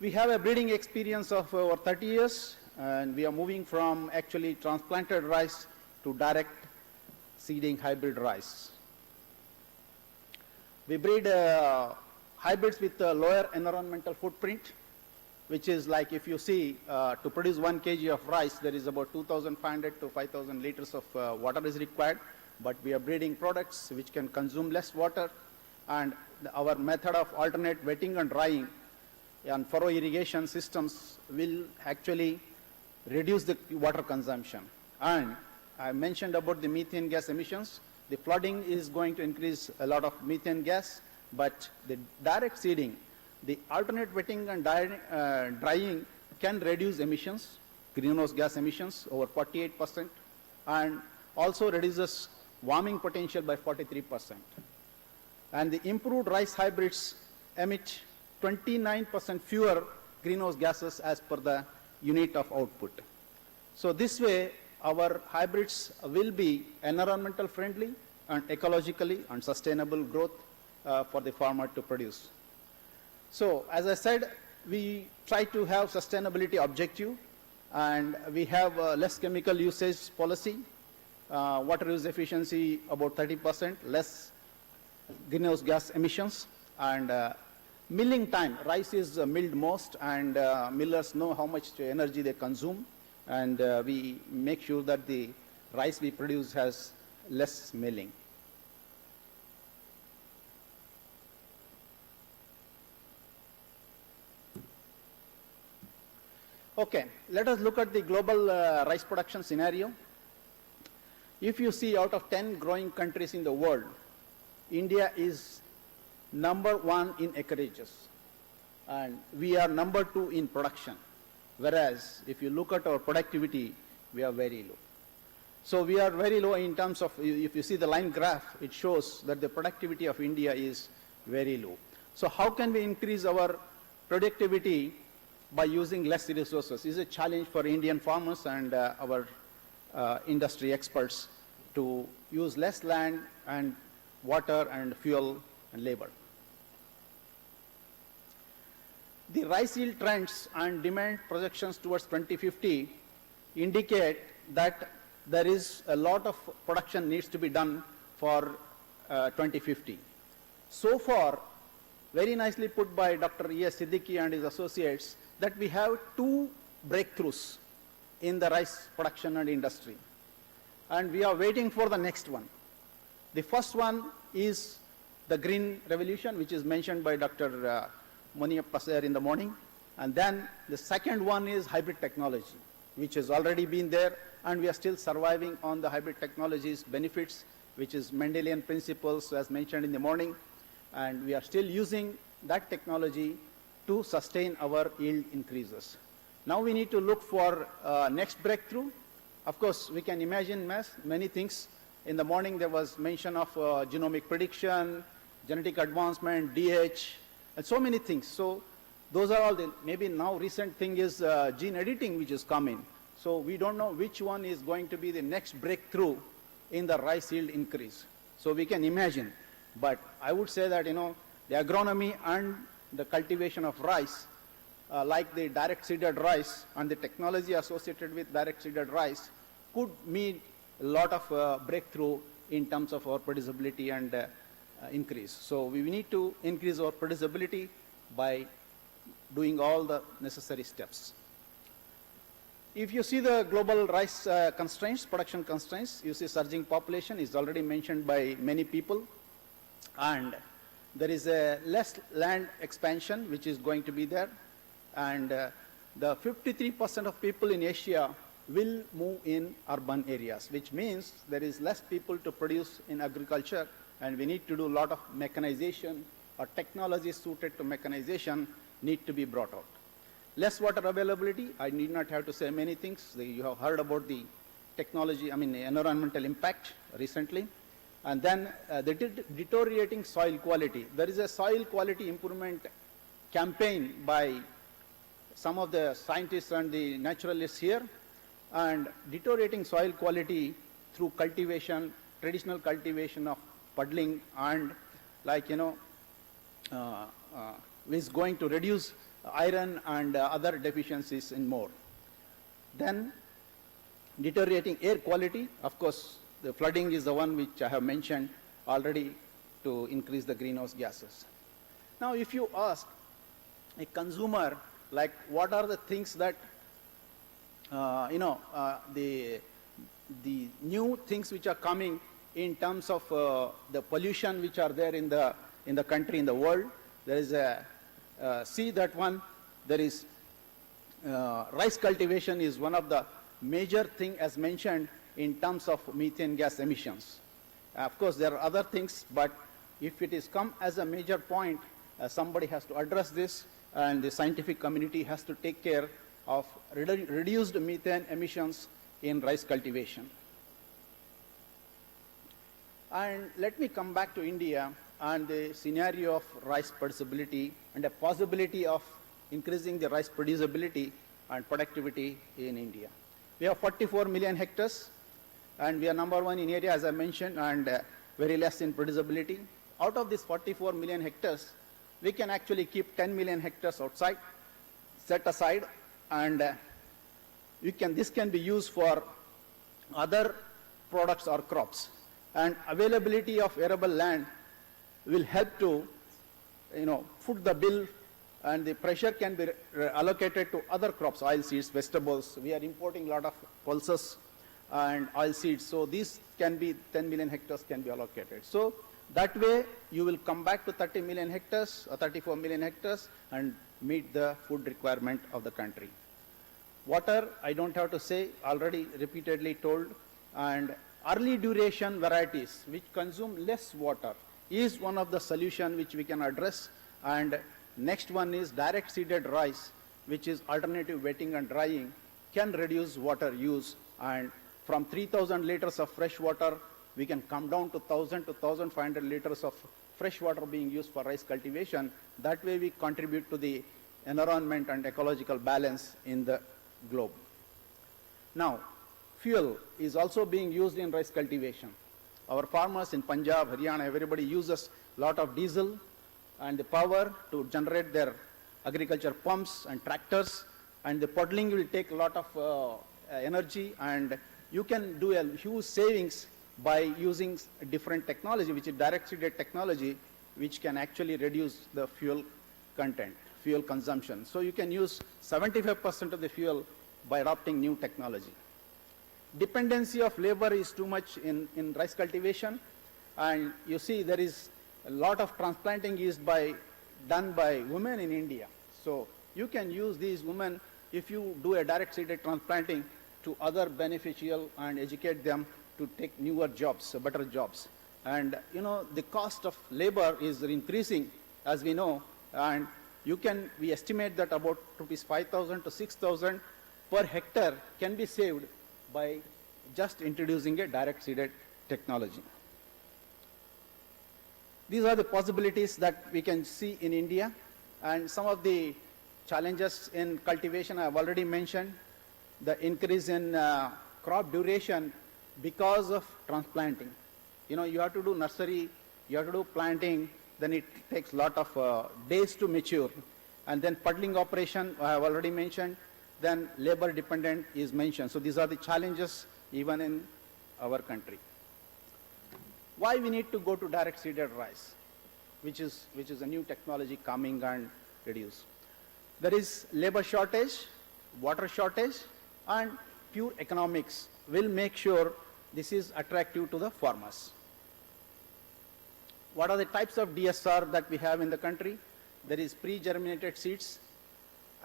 We have a breeding experience of over 30 years, and we are moving from actually transplanted rice to direct seeding hybrid rice. We breed hybrids with a lower environmental footprint, which is like if you see to produce 1 kg of rice, there is about 2,500 to 5,000 liters of water is required, but we are breeding products which can consume less water, and our method of alternate wetting and drying and furrow irrigation systems will actually reduce the water consumption. And I mentioned about the methane gas emissions. The flooding is going to increase a lot of methane gas, but the direct seeding, the alternate wetting and drying can reduce emissions, greenhouse gas emissions over 48%, and also reduces warming potential by 43%. And the improved rice hybrids emit 29% fewer greenhouse gases as per the unit of output. So this way, our hybrids will be environmental friendly and ecologically and sustainable growth for the farmer to produce. So as I said, we try to have sustainability objective, and we have less chemical usage policy, water use efficiency about 30%, less greenhouse gas emissions, and milling time. Rice is milled most, and millers know how much energy they consume, and we make sure that the rice we produce has less milling. Okay, let us look at the global rice production scenario. If you see, out of 10 growing countries in the world, India is #1 in acreages, and we are #2 in production. Whereas, if you look at our productivity, we are very low. So we are very low in terms of, if you see the line graph, it shows that the productivity of India is very low. So how can we increase our productivity by using less resources? Is a challenge for Indian farmers and our industry experts to use less land and water and fuel and labor. The rice yield trends and demand projections towards 2050 indicate that there is a lot of production needs to be done for 2050. So far, very nicely put by Dr. E.S. Siddiqui and his associates, that we have 2 breakthroughs in the rice production and industry, and we are waiting for the next one. The first one is the green revolution, which is mentioned by Dr. Muniappa in the morning, and then the second one is hybrid technology, which has already been there, and we are still surviving on the hybrid technology's benefits, which is Mendelian principles as mentioned in the morning, and we are still using that technology to sustain our yield increases. Now we need to look for next breakthrough. Of course, we can imagine many things. In the morning there was mention of genomic prediction, genetic advancement, DH, and so many things. So those are all the, maybe now recent thing is gene editing which is coming. So we don't know which one is going to be the next breakthrough in the rice yield increase. So we can imagine, but I would say that, the agronomy and the cultivation of rice, like the direct seeded rice and the technology associated with direct seeded rice, could mean a lot of breakthrough in terms of our producibility and increase. So we need to increase our producibility by doing all the necessary steps. If you see the global rice constraints, production constraints, you see surging population is already mentioned by many people, and there is a less land expansion which is going to be there, and the 53% of people in Asia will move in urban areas, which means there is less people to produce in agriculture, and we need to do a lot of mechanization or technology suited to mechanization need to be brought out. Less water availability, I need not have to say many things. You have heard about the technology, the environmental impact recently. And then the deteriorating soil quality. There is a soil quality improvement campaign by some of the scientists and the naturalists here, and deteriorating soil quality through cultivation, traditional cultivation of puddling, and is going to reduce iron and other deficiencies in more. Then deteriorating air quality, of course, the flooding is the one which I have mentioned already to increase the greenhouse gases. Now, if you ask a consumer, like what are the things that, the new things which are coming in terms of the pollution which are there in the country, in the world, there is see that one, there is rice cultivation is one of the major thing as mentioned in terms of methane gas emissions. Of course, there are other things, but if it is come as a major point, somebody has to address this, and the scientific community has to take care of reduced methane emissions in rice cultivation. And let me come back to India and the scenario of rice producibility and the possibility of increasing the rice producibility and productivity in India. We have 44 million hectares, and we are number one in area, as I mentioned, and very less in producibility. Out of these 44 million hectares, we can actually keep 10 million hectares outside, set aside, and this can be used for other products or crops. And availability of arable land will help to, foot the bill, and the pressure can be allocated to other crops, oil seeds, vegetables. We are importing a lot of pulses and oil seeds, so these can be 10 million hectares can be allocated. So that way you will come back to 30 million hectares or 34 million hectares and meet the food requirement of the country. Water, I don't have to say, already repeatedly told, and early duration varieties which consume less water is one of the solution which we can address. And next one is direct seeded rice, which is alternative wetting and drying, can reduce water use, and from 3,000 liters of fresh water, we can come down to 1,000 to 1,500 liters of fresh water being used for rice cultivation. That way we contribute to the environment and ecological balance in the globe. Now, fuel is also being used in rice cultivation. Our farmers in Punjab, Haryana, everybody uses a lot of diesel and the power to generate their agriculture pumps and tractors, and the puddling will take a lot of energy, and you can do a huge savings by using a different technology, which is direct seeded technology, which can actually reduce the fuel content, fuel consumption. So you can use 75% of the fuel by adopting new technology. Dependency of labor is too much in rice cultivation, and you see there is a lot of transplanting is done by women in India. So you can use these women if you do a direct seeded transplanting to other beneficial and educate them to take newer jobs, better jobs. And the cost of labor is increasing, as we know, and we estimate that about rupees 5,000 to 6,000 per hectare can be saved by just introducing a direct seeded technology. These are the possibilities that we can see in India, and some of the challenges in cultivation I have already mentioned. The increase in crop duration because of transplanting. You have to do nursery, you have to do planting, then it takes a lot of days to mature. And then puddling operation, I have already mentioned, then labor dependent is mentioned. So these are the challenges even in our country. Why we need to go to direct seeded rice, which is a new technology coming and reduce. There is labor shortage, water shortage, and pure economics will make sure this is attractive to the farmers. What are the types of DSR that we have in the country? There is pre-germinated seeds,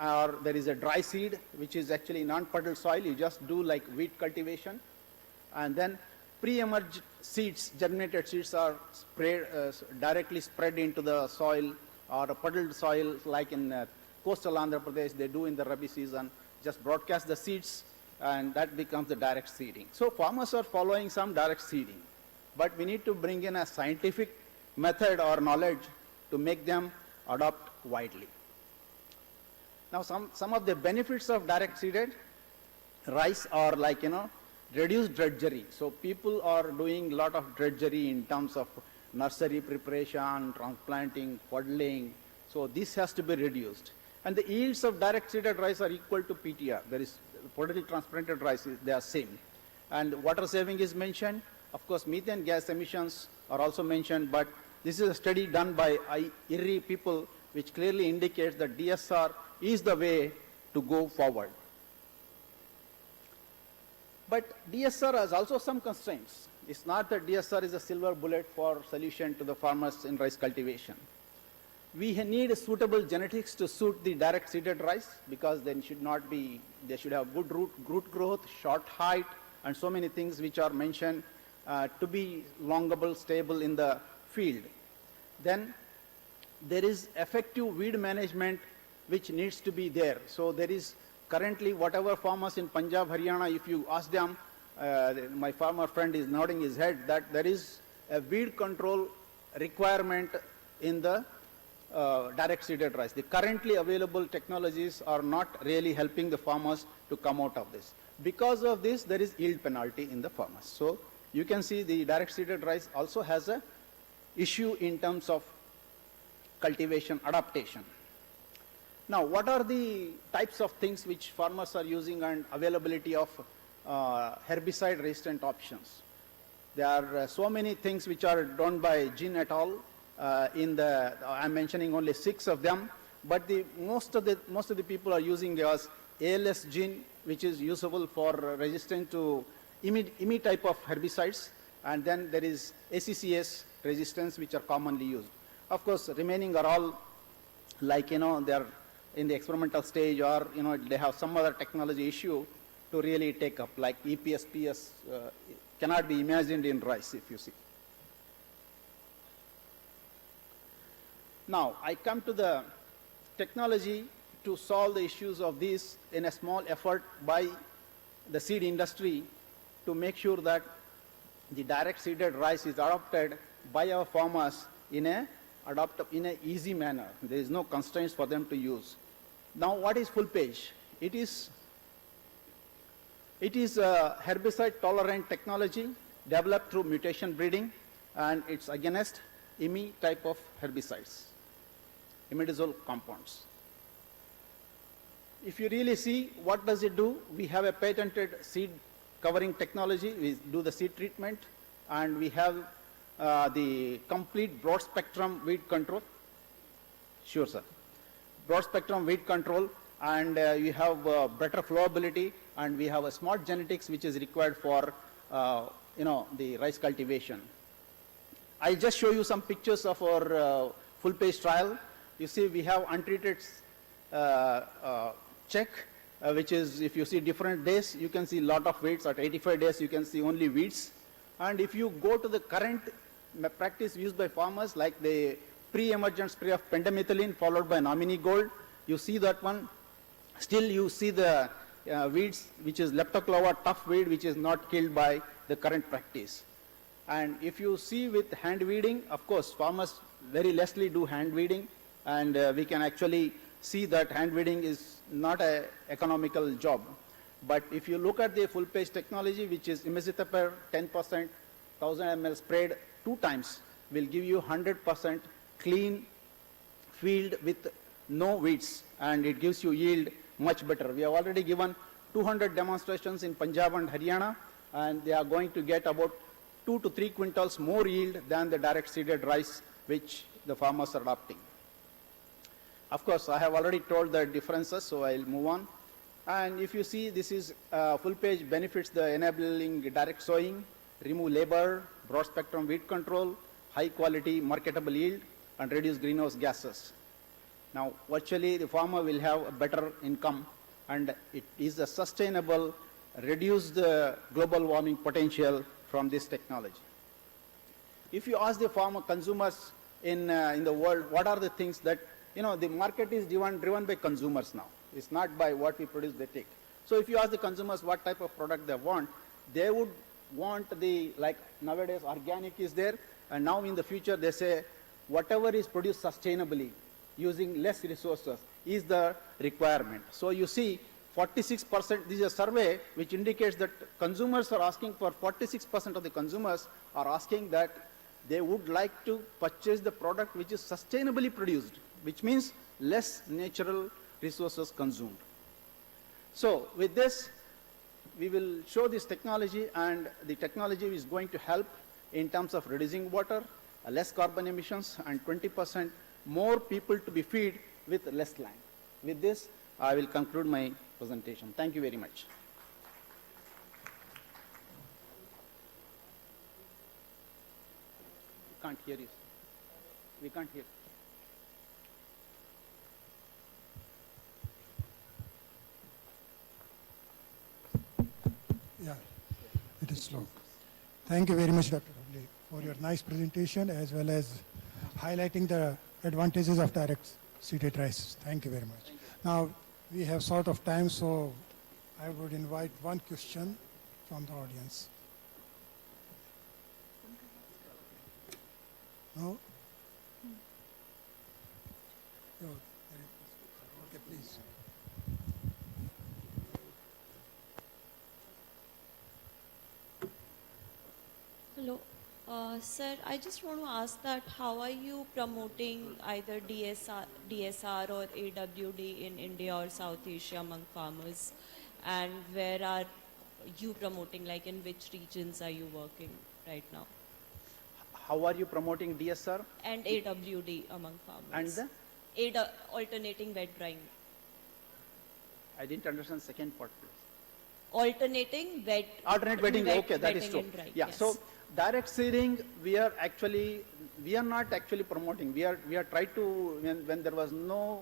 or there is a dry seed, which is actually non-puddled soil. You just do like wheat cultivation. And then pre-emerged seeds, germinated seeds are directly spread into the soil or a puddled soil like in coastal Andhra Pradesh, they do in the Rabi season, just broadcast the seeds and that becomes the direct seeding. So farmers are following some direct seeding, but we need to bring in a scientific method or knowledge to make them adopt widely. Now some of the benefits of direct seeded rice are like, reduced drudgery. So people are doing a lot of drudgery in terms of nursery preparation, transplanting, puddling. So this has to be reduced. And the yields of direct seeded rice are equal to PTR. There is puddle transplanted rice, they are same. And water saving is mentioned. Of course, methane gas emissions are also mentioned, but this is a study done by IRRI people which clearly indicates that DSR is the way to go forward. But DSR has also some constraints. It's not that DSR is a silver bullet for solution to the farmers in rice cultivation. We need suitable genetics to suit the direct seeded rice because they should have good root growth, short height, and so many things which are mentioned to be longable, stable in the field. Then there is effective weed management which needs to be there. So there is currently whatever farmers in Punjab, Haryana, if you ask them, my farmer friend is nodding his head that there is a weed control requirement in the direct seeded rice. The currently available technologies are not really helping the farmers to come out of this. Because of this, there is yield penalty in the farmers. So you can see the direct seeded rice also has a issue in terms of cultivation adaptation. Now, what are the types of things which farmers are using and availability of herbicide resistant options? There are so many things which are done by Jin et al. I'm mentioning only 6 of them, but most of the people are using as ALS gene, which is usable for resistant to IMI type of herbicides, and then there is ACCS resistance, which are commonly used. Of course, remaining are all like, they are in the experimental stage or, they have some other technology issue to really take up, like EPS, PS cannot be imagined in rice, if you see. Now, I come to the technology to solve the issues of these in a small effort by the seed industry to make sure that the direct seeded rice is adopted by our farmers in a easy manner. There is no constraints for them to use. Now, what is full page? It is a herbicide tolerant technology developed through mutation breeding, and it's against IMI type of herbicides, imidazole compounds. If you really see what does it do, we have a patented seed covering technology. We do the seed treatment, and we have the complete broad spectrum weed control. Sure, sir. Broad spectrum weed control, and you have better flowability, and we have a smart genetics which is required for the rice cultivation. I'll just show you some pictures of our full page trial. You see we have untreated check, which is, if you see different days, you can see a lot of weeds. At 85 days, you can see only weeds. And if you go to the current practice used by farmers, like the pre-emergent spray of pendimethalin followed by nominee gold, you see that one. Still you see the weeds, which is leptoclava tough weed, which is not killed by the current practice. And if you see with hand weeding, of course, farmers very lessly do hand weeding, and we can actually see that hand weeding is not an economical job. But if you look at the full page technology, which is imidazole 10%, 1000 ml sprayed 2 times, will give you 100% clean field with no weeds, and it gives you yield much better. We have already given 200 demonstrations in Punjab and Haryana, and they are going to get about 2 to 3 quintals more yield than the direct seeded rice which the farmers are adopting. Of course, I have already told the differences, so I'll move on. And if you see, this is full page benefits the enabling direct sowing, remove labor, broad spectrum weed control, high quality marketable yield, and reduce greenhouse gases. Now, virtually the farmer will have a better income, and it is a sustainable, reduce the global warming potential from this technology. If you ask the farmer consumers in the world, what are the things that, the market is driven by consumers now. It's not by what we produce, they take. So if you ask the consumers what type of product they would want like nowadays organic is there, and now in the future they say whatever is produced sustainably, using less resources is the requirement. So you see 46%, this is a survey which indicates that consumers are asking for, 46% of the consumers are asking that they would like to purchase the product which is sustainably produced, which means less natural resources consumed. So with this, we will show this technology, and the technology is going to help in terms of reducing water, less carbon emissions, and 20% more people to be fed with less land. With this, I will conclude my presentation. Thank you very much. We can't hear you. We can't hear. Yeah, it is slow. Thank you very much, Dr. Ravli, for your nice presentation as well as highlighting the advantages of direct seeded rice. Thank you very much. Now, we have sort of time, so I would invite one question from the audience. No? No. Okay, please. Hello. Sir, I just want to ask that how are you promoting either DSR or AWD in India or South Asia among farmers, and where are you promoting, like in which regions are you working right now? How are you promoting DSR? And AWD among farmers. And the? Alternating wet drying. I didn't understand the second part, please. Alternate wetting, okay, that is true. Drying, Yeah, yes. so direct seeding, we are not actually promoting. We are tried to, when there was no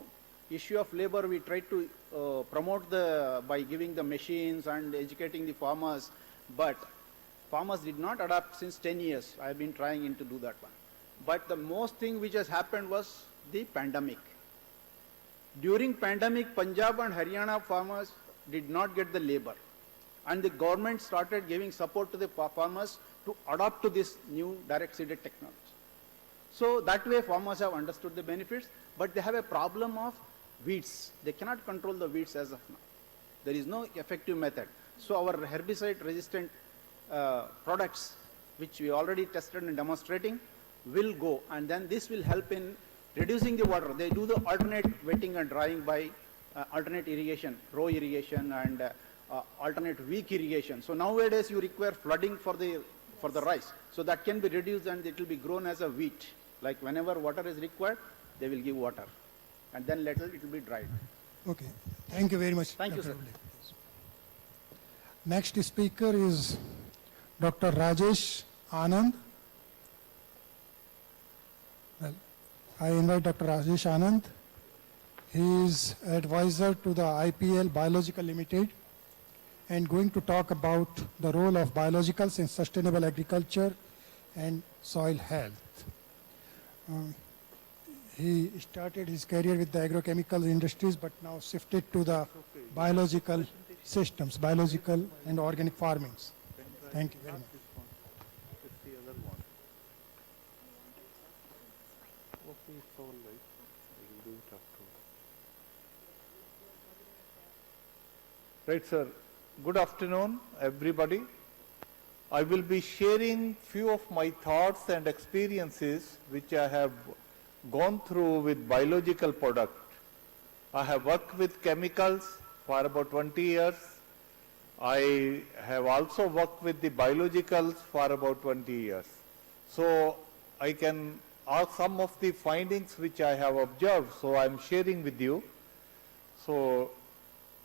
issue of labor, we tried to promote by giving the machines and educating the farmers, but farmers did not adapt since 10 years. I have been trying to do that one. But the most thing which has happened was the pandemic. During pandemic, Punjab and Haryana farmers did not get the labor, and the government started giving support to the farmers to adapt to this new direct seeded technology. So that way farmers have understood the benefits, but they have a problem of weeds. They cannot control the weeds as of now. There is no effective method. So our herbicide resistant products, which we already tested and demonstrating, will go, and then this will help in reducing the water. They do the alternate wetting and drying by alternate irrigation, row irrigation, and alternate weak irrigation. So nowadays you require flooding for the rice. So that can be reduced, and it will be grown as a wheat. Like whenever water is required, they will give water, and then later it will be dried. Okay. Thank you very much. Thank you, Dr. sir. Ravli. Next speaker is Dr. Rajesh Anand. Well, I invite Dr. Rajesh Anand. He is advisor to the IPL Biological Limited and going to talk about the role of biologicals in sustainable agriculture and soil health. He started his career with the agrochemical industries, but now shifted to the biological systems, biological and organic farmings. Thank you very much. Right, sir. Good afternoon, everybody. I will be sharing few of my thoughts and experiences which I have gone through with biological product. I have worked with chemicals for about 20 years. I have also worked with the biologicals for about 20 years. So I can ask some of the findings which I have observed, so I am sharing with you. So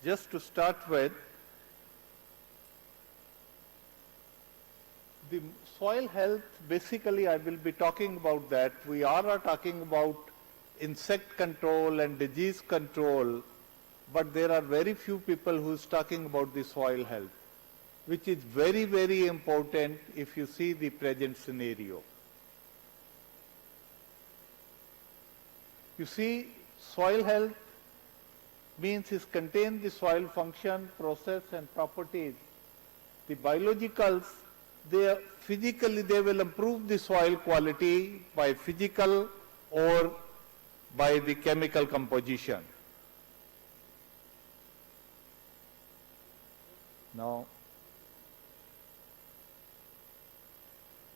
just to start with, the soil health, basically I will be talking about that. We are talking about insect control and disease control, but there are very few people who is talking about the soil health, which is very, very important if you see the present scenario. You see, soil health means it contains the soil function, process and properties. The biologicals, physically they will improve the soil quality by physical or by the chemical composition. Now,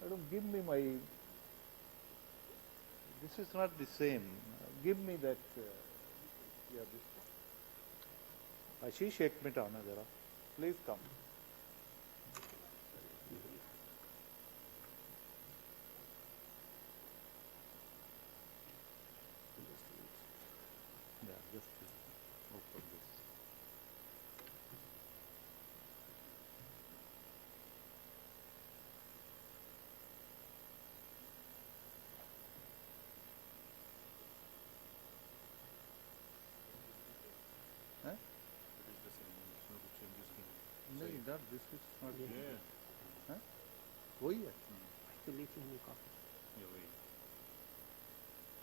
Madam, give me my, this is not the same. Give me that, yeah, this one. Ashish, ek minute aana zara. Please come. Yeah, just open this. नहीं that this is not there. हाँ? वही है. Actually, it's only copy. ये वही.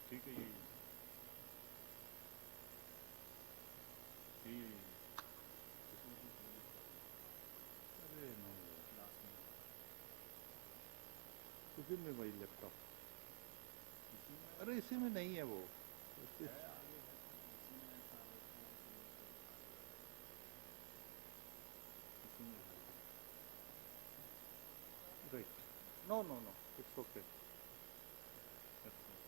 ठीक है ये. अरे नहीं. Last में. तो give me my laptop. अरे इसी में नहीं है वो. Right. No, no, no. It's okay. That's fine.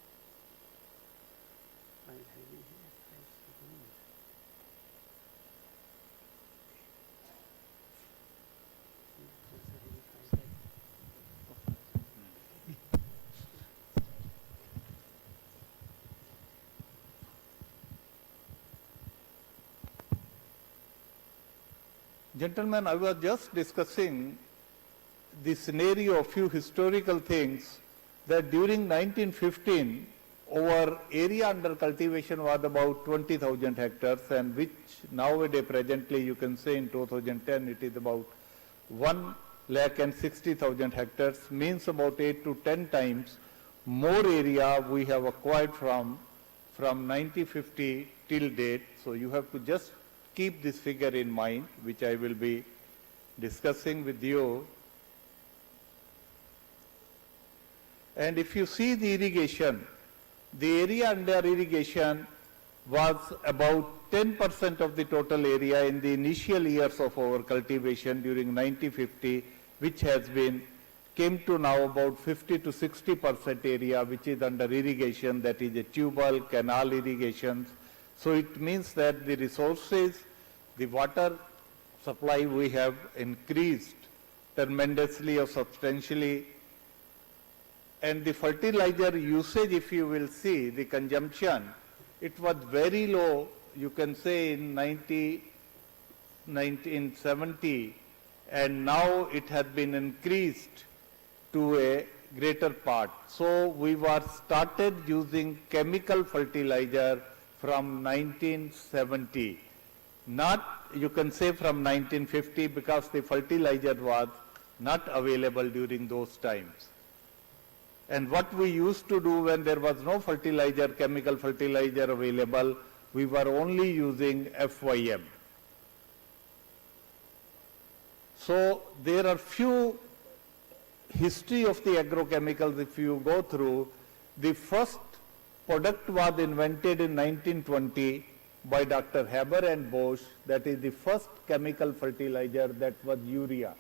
Gentlemen, I was just discussing the scenario of few historical things that during 1915, our area under cultivation was about 20,000 hectares, and which nowadays presently you can say in 2010 it is about 1,60,000 hectares, means about 8 to 10 times more area we have acquired from 1950 till date. So you have to just keep this figure in mind, which I will be discussing with you. And if you see the irrigation, the area under irrigation was about 10% of the total area in the initial years of our cultivation during 1950, which has been came to now about 50 to 60% area which is under irrigation, that is a tubal, canal irrigations. So it means that the resources, the water supply we have increased tremendously or substantially. And the fertilizer usage, if you will see the consumption, it was very low, you can say in 1970, and now it has been increased to a greater part. So we were started using chemical fertilizer from 1970, not you can say from 1950, because the fertilizer was not available during those times. And what we used to do when there was no fertilizer, chemical fertilizer available, we were only using FYM. So there are few history of the agrochemicals if you go through. The first product was invented in 1920 by Dr. Haber and Bosch. That is the first chemical fertilizer, that was urea.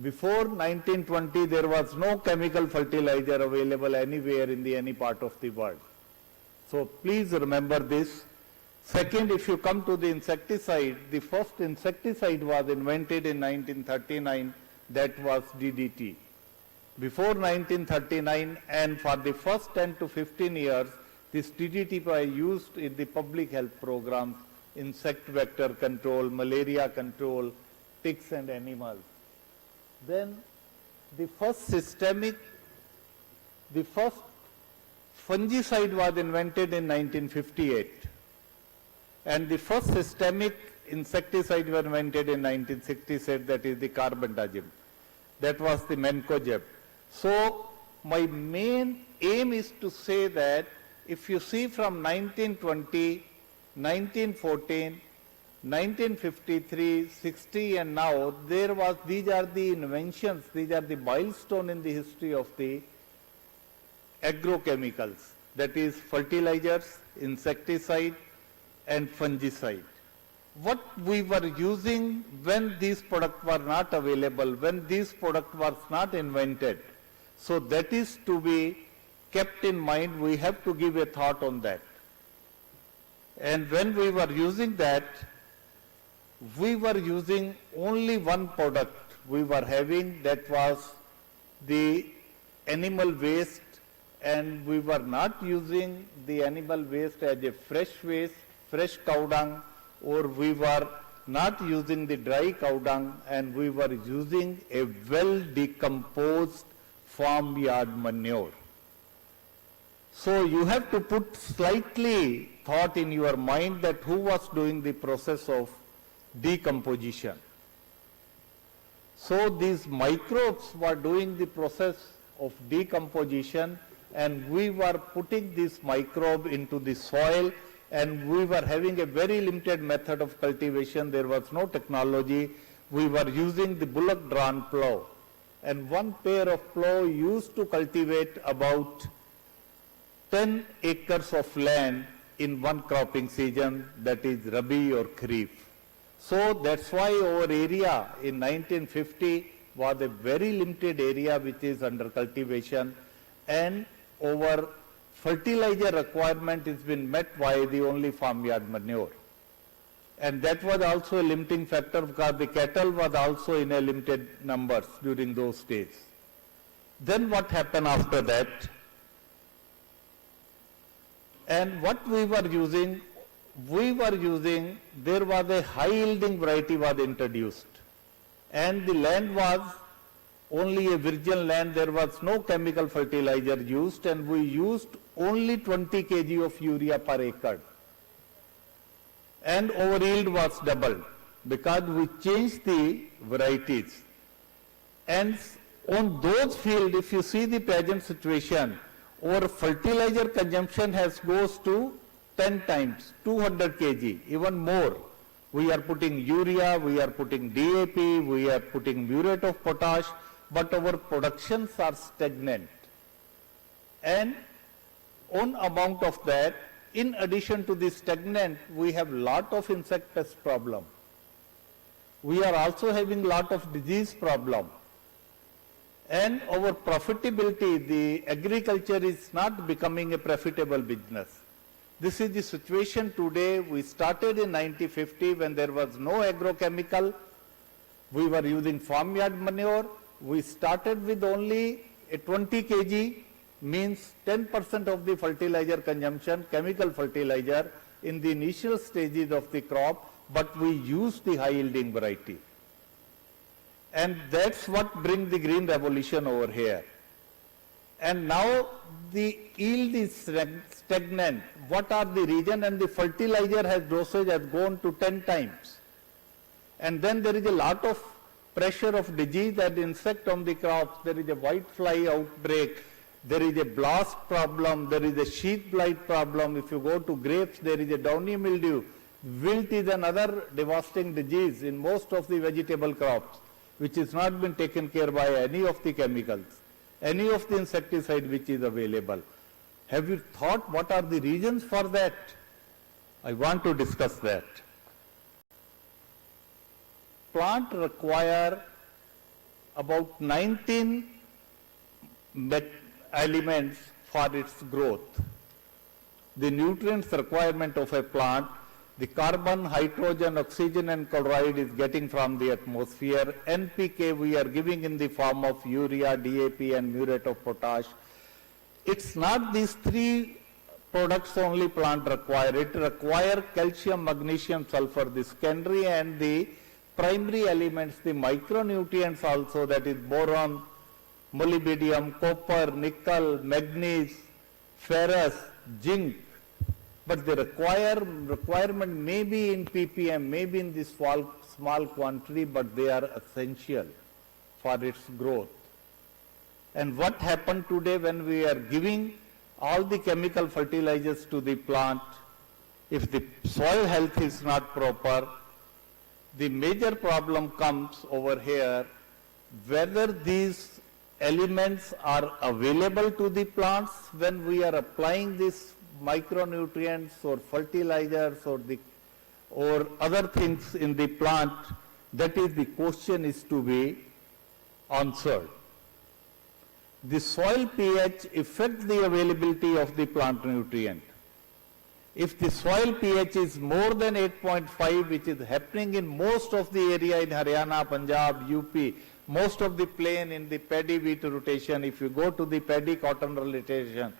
Before 1920, there was no chemical fertilizer available anywhere in any part of the world. So please remember this. Second, if you come to the insecticide, the first insecticide was invented in 1939, that was DDT. Before 1939, and for the first 10 to 15 years, this DDT was used in the public health programs, insect vector control, malaria control, ticks and animals. Then the first fungicide was invented in 1958 and the first systemic insecticide was invented in 1967, that is the carbendazim. That was the Mancozeb. So my main aim is to say that if you see from 1920, 1914, 1953, 60 and now, these are the inventions, these are the milestones in the history of the agrochemicals, that is fertilizers, insecticide and fungicide. What we were using when these products were not available, when these products were not invented. So that is to be kept in mind. We have to give a thought on that. And when we were using that, we were using only one product we were having, that was the animal waste, and we were not using the animal waste as a fresh waste, fresh cow dung, or we were not using the dry cow dung, and we were using a well decomposed farmyard manure. So you have to put slightly thought in your mind that who was doing the process of decomposition. So these microbes were doing the process of decomposition, and we were putting this microbe into the soil, and we were having a very limited method of cultivation. There was no technology. We were using the bullock-drawn plow, and one pair of plow used to cultivate about 10 acres of land in one cropping season, that is Rabi or Kharif. So that's why our area in 1950 was a very limited area which is under cultivation, and our fertilizer requirement has been met by the only farmyard manure. And that was also a limiting factor because the cattle was also in a limited numbers during those days. Then what happened after that? And what we were using, there was a high yielding variety was introduced. And the land was only a virgin land, there was no chemical fertilizer used, and we used only 20 kg of urea per acre. And our yield was doubled because we changed the varieties. And on those fields, if you see the present situation, our fertilizer consumption goes to 10 times, 200 kg, even more. We are putting urea, we are putting DAP, we are putting muriate of potash, but our productions are stagnant. And on amount of that, in addition to the stagnant, we have lot of insect pest problem. We are also having lot of disease problem. And our profitability, the agriculture is not becoming a profitable business. This is the situation today. We started in 1950 when there was no agrochemical. We were using farmyard manure. We started with only a 20 kg, means 10% of the fertilizer consumption, chemical fertilizer, in the initial stages of the crop, but we used the high yielding variety. And that's what brings the green revolution over here. And now the yield is stagnant. What are the reason? And the fertilizer dosage has gone to 10 times. And then there is a lot of pressure of disease and insect on the crops. There is a white fly outbreak. There is a blast problem. There is a sheath blight problem. If you go to grapes, there is a downy mildew. Wilt is another devastating disease in most of the vegetable crops, which has not been taken care by any of the chemicals, any of the insecticide which is available. Have you thought what are the reasons for that? I want to discuss that. Plant require about 19 elements for its growth. The nutrients requirement of a plant, the carbon, hydrogen, oxygen and chloride is getting from the atmosphere. NPK we are giving in the form of urea, DAP and muriate of potash. It's not these three products only plant require. It require calcium, magnesium, sulfur, the secondary and the primary elements, the micronutrients also, that is boron, molybdenum, copper, nickel, manganese, ferrous, zinc, but the requirement may be in ppm, maybe in this small quantity, but they are essential for its growth. And what happened today when we are giving all the chemical fertilizers to the plant, if the soil health is not proper, the major problem comes over here, whether these elements are available to the plants when we are applying these micronutrients or fertilizers or other things in the plant. That is, the question is to be answered. The soil pH affects the availability of the plant nutrient. If the soil pH is more than 8.5, which is happening in most of the area in Haryana, Punjab, UP, most of the plain in the paddy wheat rotation, if you go to the paddy cotton rotation,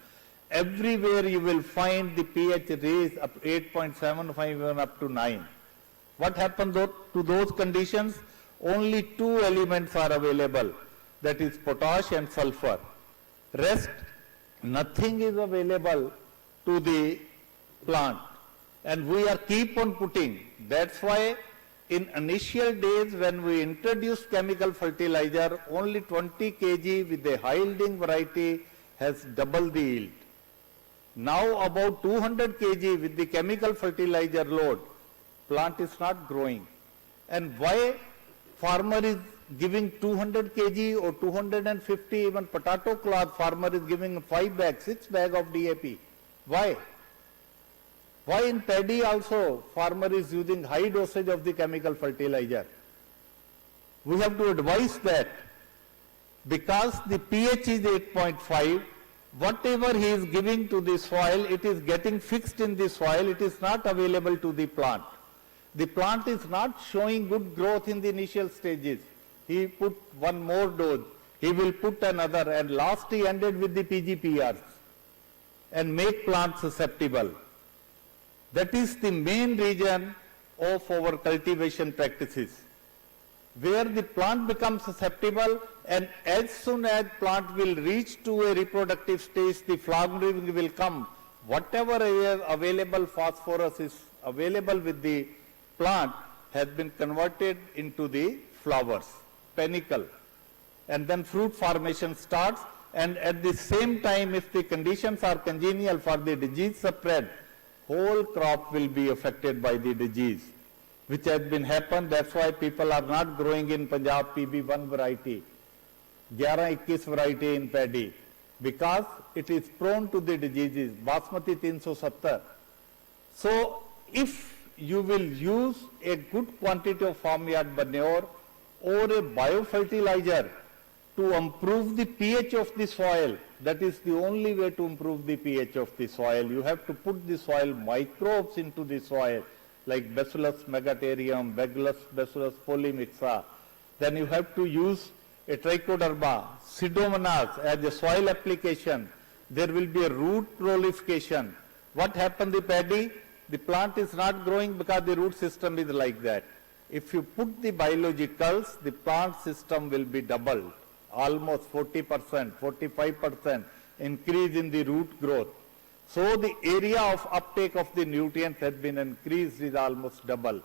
everywhere you will find the pH raised up 8.75 even up to 9. What happens to those conditions? Only two elements are available, that is potash and sulfur. Rest, nothing is available to the plant, and we are keep on putting. That's why in initial days when we introduced chemical fertilizer, only 20 kg with a high yielding variety has doubled the yield. Now about 200 kg with the chemical fertilizer load, plant is not growing. And why farmer is giving 200 kg or 250, even potato cloth farmer is giving 5 bags, 6 bags of DAP. Why? Why in paddy also farmer is using high dosage of the chemical fertilizer? We have to advise that because the pH is 8.5, whatever he is giving to the soil, it is getting fixed in the soil, it is not available to the plant. The plant is not showing good growth in the initial stages. He put one more dose, he will put another, and last he ended with the PGPRs and make plant susceptible. That is the main reason of our cultivation practices, where the plant becomes susceptible, and as soon as plant will reach to a reproductive stage, the flowering will come. Whatever available phosphorus is available with the plant has been converted into the flowers, panicle, and then fruit formation starts, and at the same time, if the conditions are congenial for the disease spread, whole crop will be affected by the disease, which has been happened. That's why people are not growing in Punjab PB1 variety, 11-21 variety in paddy, because it is prone to the diseases, Basmati 370. So if you will use a good quantity of farmyard manure or a biofertilizer to improve the pH of the soil, that is the only way to improve the pH of the soil. You have to put the soil microbes into the soil, like Bacillus megaterium, Bacillus polymixa. Then you have to use a trichoderma, Pseudomonas as a soil application. There will be a root proliferation. What happened to the paddy? The plant is not growing because the root system is like that. If you put the biologicals, the plant system will be doubled. Almost 40%, 45% increase in the root growth. So the area of uptake of the nutrients has been increased is almost double.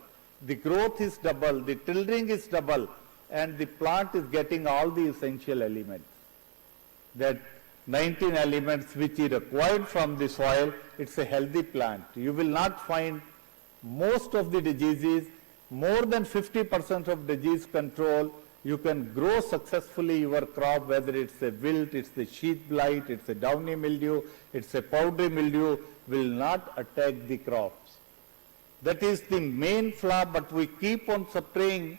The growth is double, the tillering is double, and the plant is getting all the essential elements. That 19 elements which is required from the soil, it's a healthy plant. You will not find most of the diseases, more than 50% of disease control. You can grow successfully your crop, whether it's a wilt, it's a sheath blight, it's a downy mildew, it's a powdery mildew, will not attack the crops. That is the main flaw, but we keep on spraying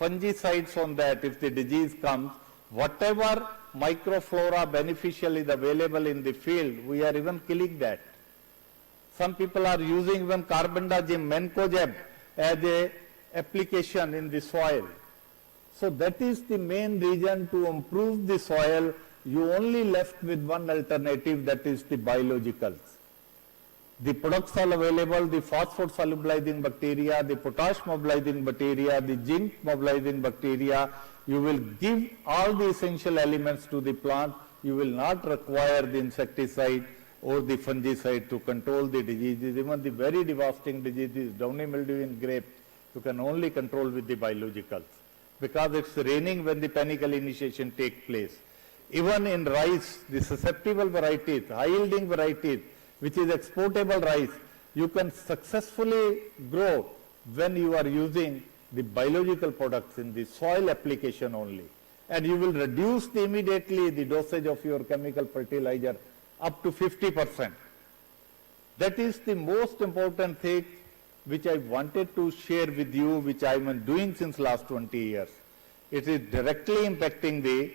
fungicides on that. If the disease comes, whatever microflora beneficial is available in the field, we are even killing that. Some people are using even carbendazim, mancozeb as a application in the soil. So that is the main reason to improve the soil. You only left with one alternative, that is the biologicals. The products are available, the phosphate solubilizing bacteria, the potash mobilizing bacteria, the zinc mobilizing bacteria. You will give all the essential elements to the plant. You will not require the insecticide or the fungicide to control the diseases. Even the very devastating diseases, downy mildew in grapes, you can only control with the biologicals, because it's raining when the panicle initiation takes place. Even in rice, the susceptible varieties, high-yielding varieties, which is exportable rice, you can successfully grow when you are using the biological products in the soil application only. And you will reduce immediately the dosage of your chemical fertilizer up to 50%. That is the most important thing which I wanted to share with you, which I am doing since last 20 years. It is directly impacting the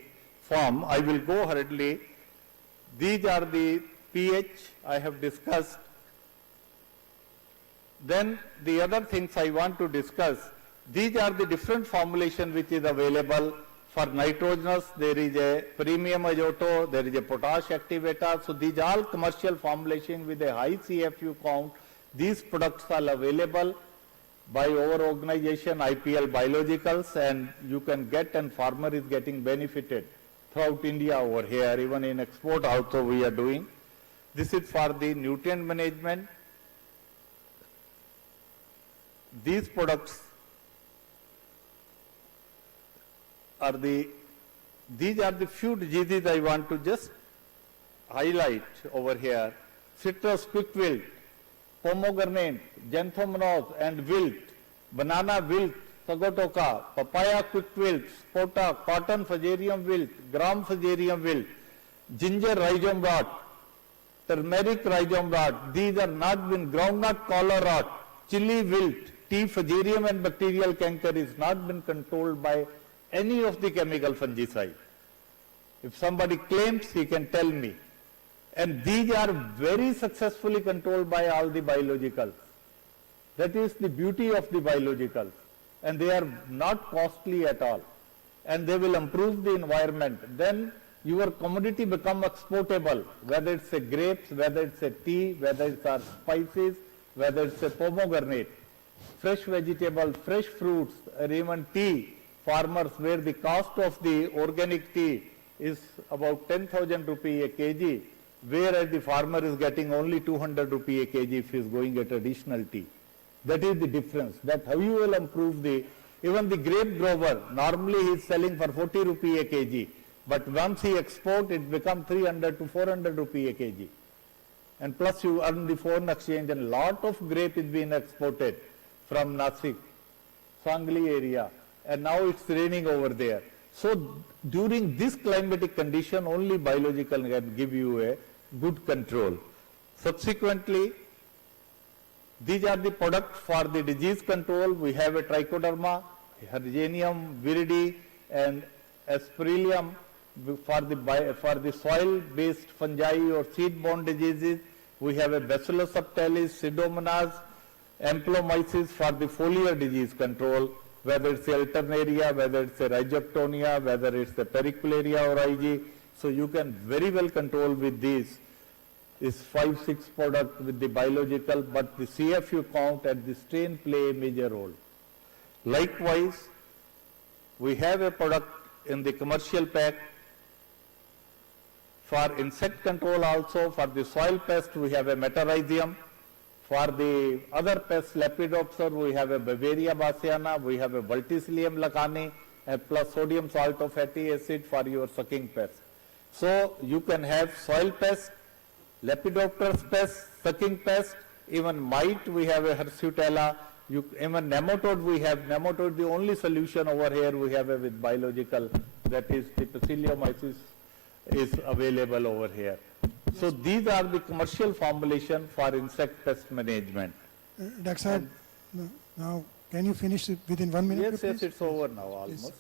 farm. I will go hurriedly. These are the pH I have discussed. Then the other things I want to discuss, these are the different formulation which is available. For nitrogenous, there is a premium azoto, there is a potash activator. So these are all commercial formulation with a high CFU count. These products are available by our organization, IPL Biologicals, and you can get, and farmer is getting benefited throughout India over here. Even in export also we are doing. This is for the nutrient management. These products are these are the few diseases I want to just highlight over here. Citrus quick wilt, pomegranate, xanthomonas and wilt, banana wilt, sagotoka, papaya quick wilt, spota, cotton fusarium wilt, gram fusarium wilt, ginger rhizome rot, turmeric rhizome rot. These are not been groundnut collar rot, chili wilt, tea fusarium and bacterial canker is not been controlled by any of the chemical fungicide. If somebody claims, he can tell me. And these are very successfully controlled by all the biologicals. That is the beauty of the biologicals. And they are not costly at all. And they will improve the environment. Then your commodity become exportable, whether it's a grapes, whether it's a tea, whether it's our spices, whether it's a pomegranate, fresh vegetables, fresh fruits, or even tea. Farmers, where the cost of the organic tea is about 10,000 rupee a kg, whereas the farmer is getting only 200 rupee a kg if he is going at traditional tea. That is the difference. That how you will improve the, even the grape grower, normally he is selling for 40 rupee a kg, but once he export, it becomes 300 to 400 rupee a kg. And plus you earn the foreign exchange, and lot of grape is being exported from Nasik, Sangli area. And now it's raining over there. So during this climatic condition, only biological can give you a good control. Subsequently, these are the products for the disease control. We have a trichoderma, Hergenium viridi, and Aspergillum for the soil-based fungi or seed-borne diseases. We have a Bacillus subtilis, Pseudomonas, Amplomyces for the foliar disease control, whether it's alternaria, whether it's a rhizoctonia, whether it's a pericularia or IG. So you can very well control with these. Is 5-6 product with the biological, but the CFU count and the strain play a major role. Likewise, we have a product in the commercial pack for insect control also. For the soil pest, we have a metarhizium. For the other pests, Lepidoptera, we have a Bavaria bassiana, we have a Verticillium lacani, and plus sodium salt of fatty acid for your sucking pests. So you can have soil pests, Lepidopterous pests, sucking pests, even mite, we have a Hirsutella, even nematode, we have nematode, the only solution over here we have with biological, that is the Bacillomyces is available over here. So these are the commercial formulation for insect pest management. Dr. Saab, now can you finish it within 1 minute? Yes, yes, it's over now almost.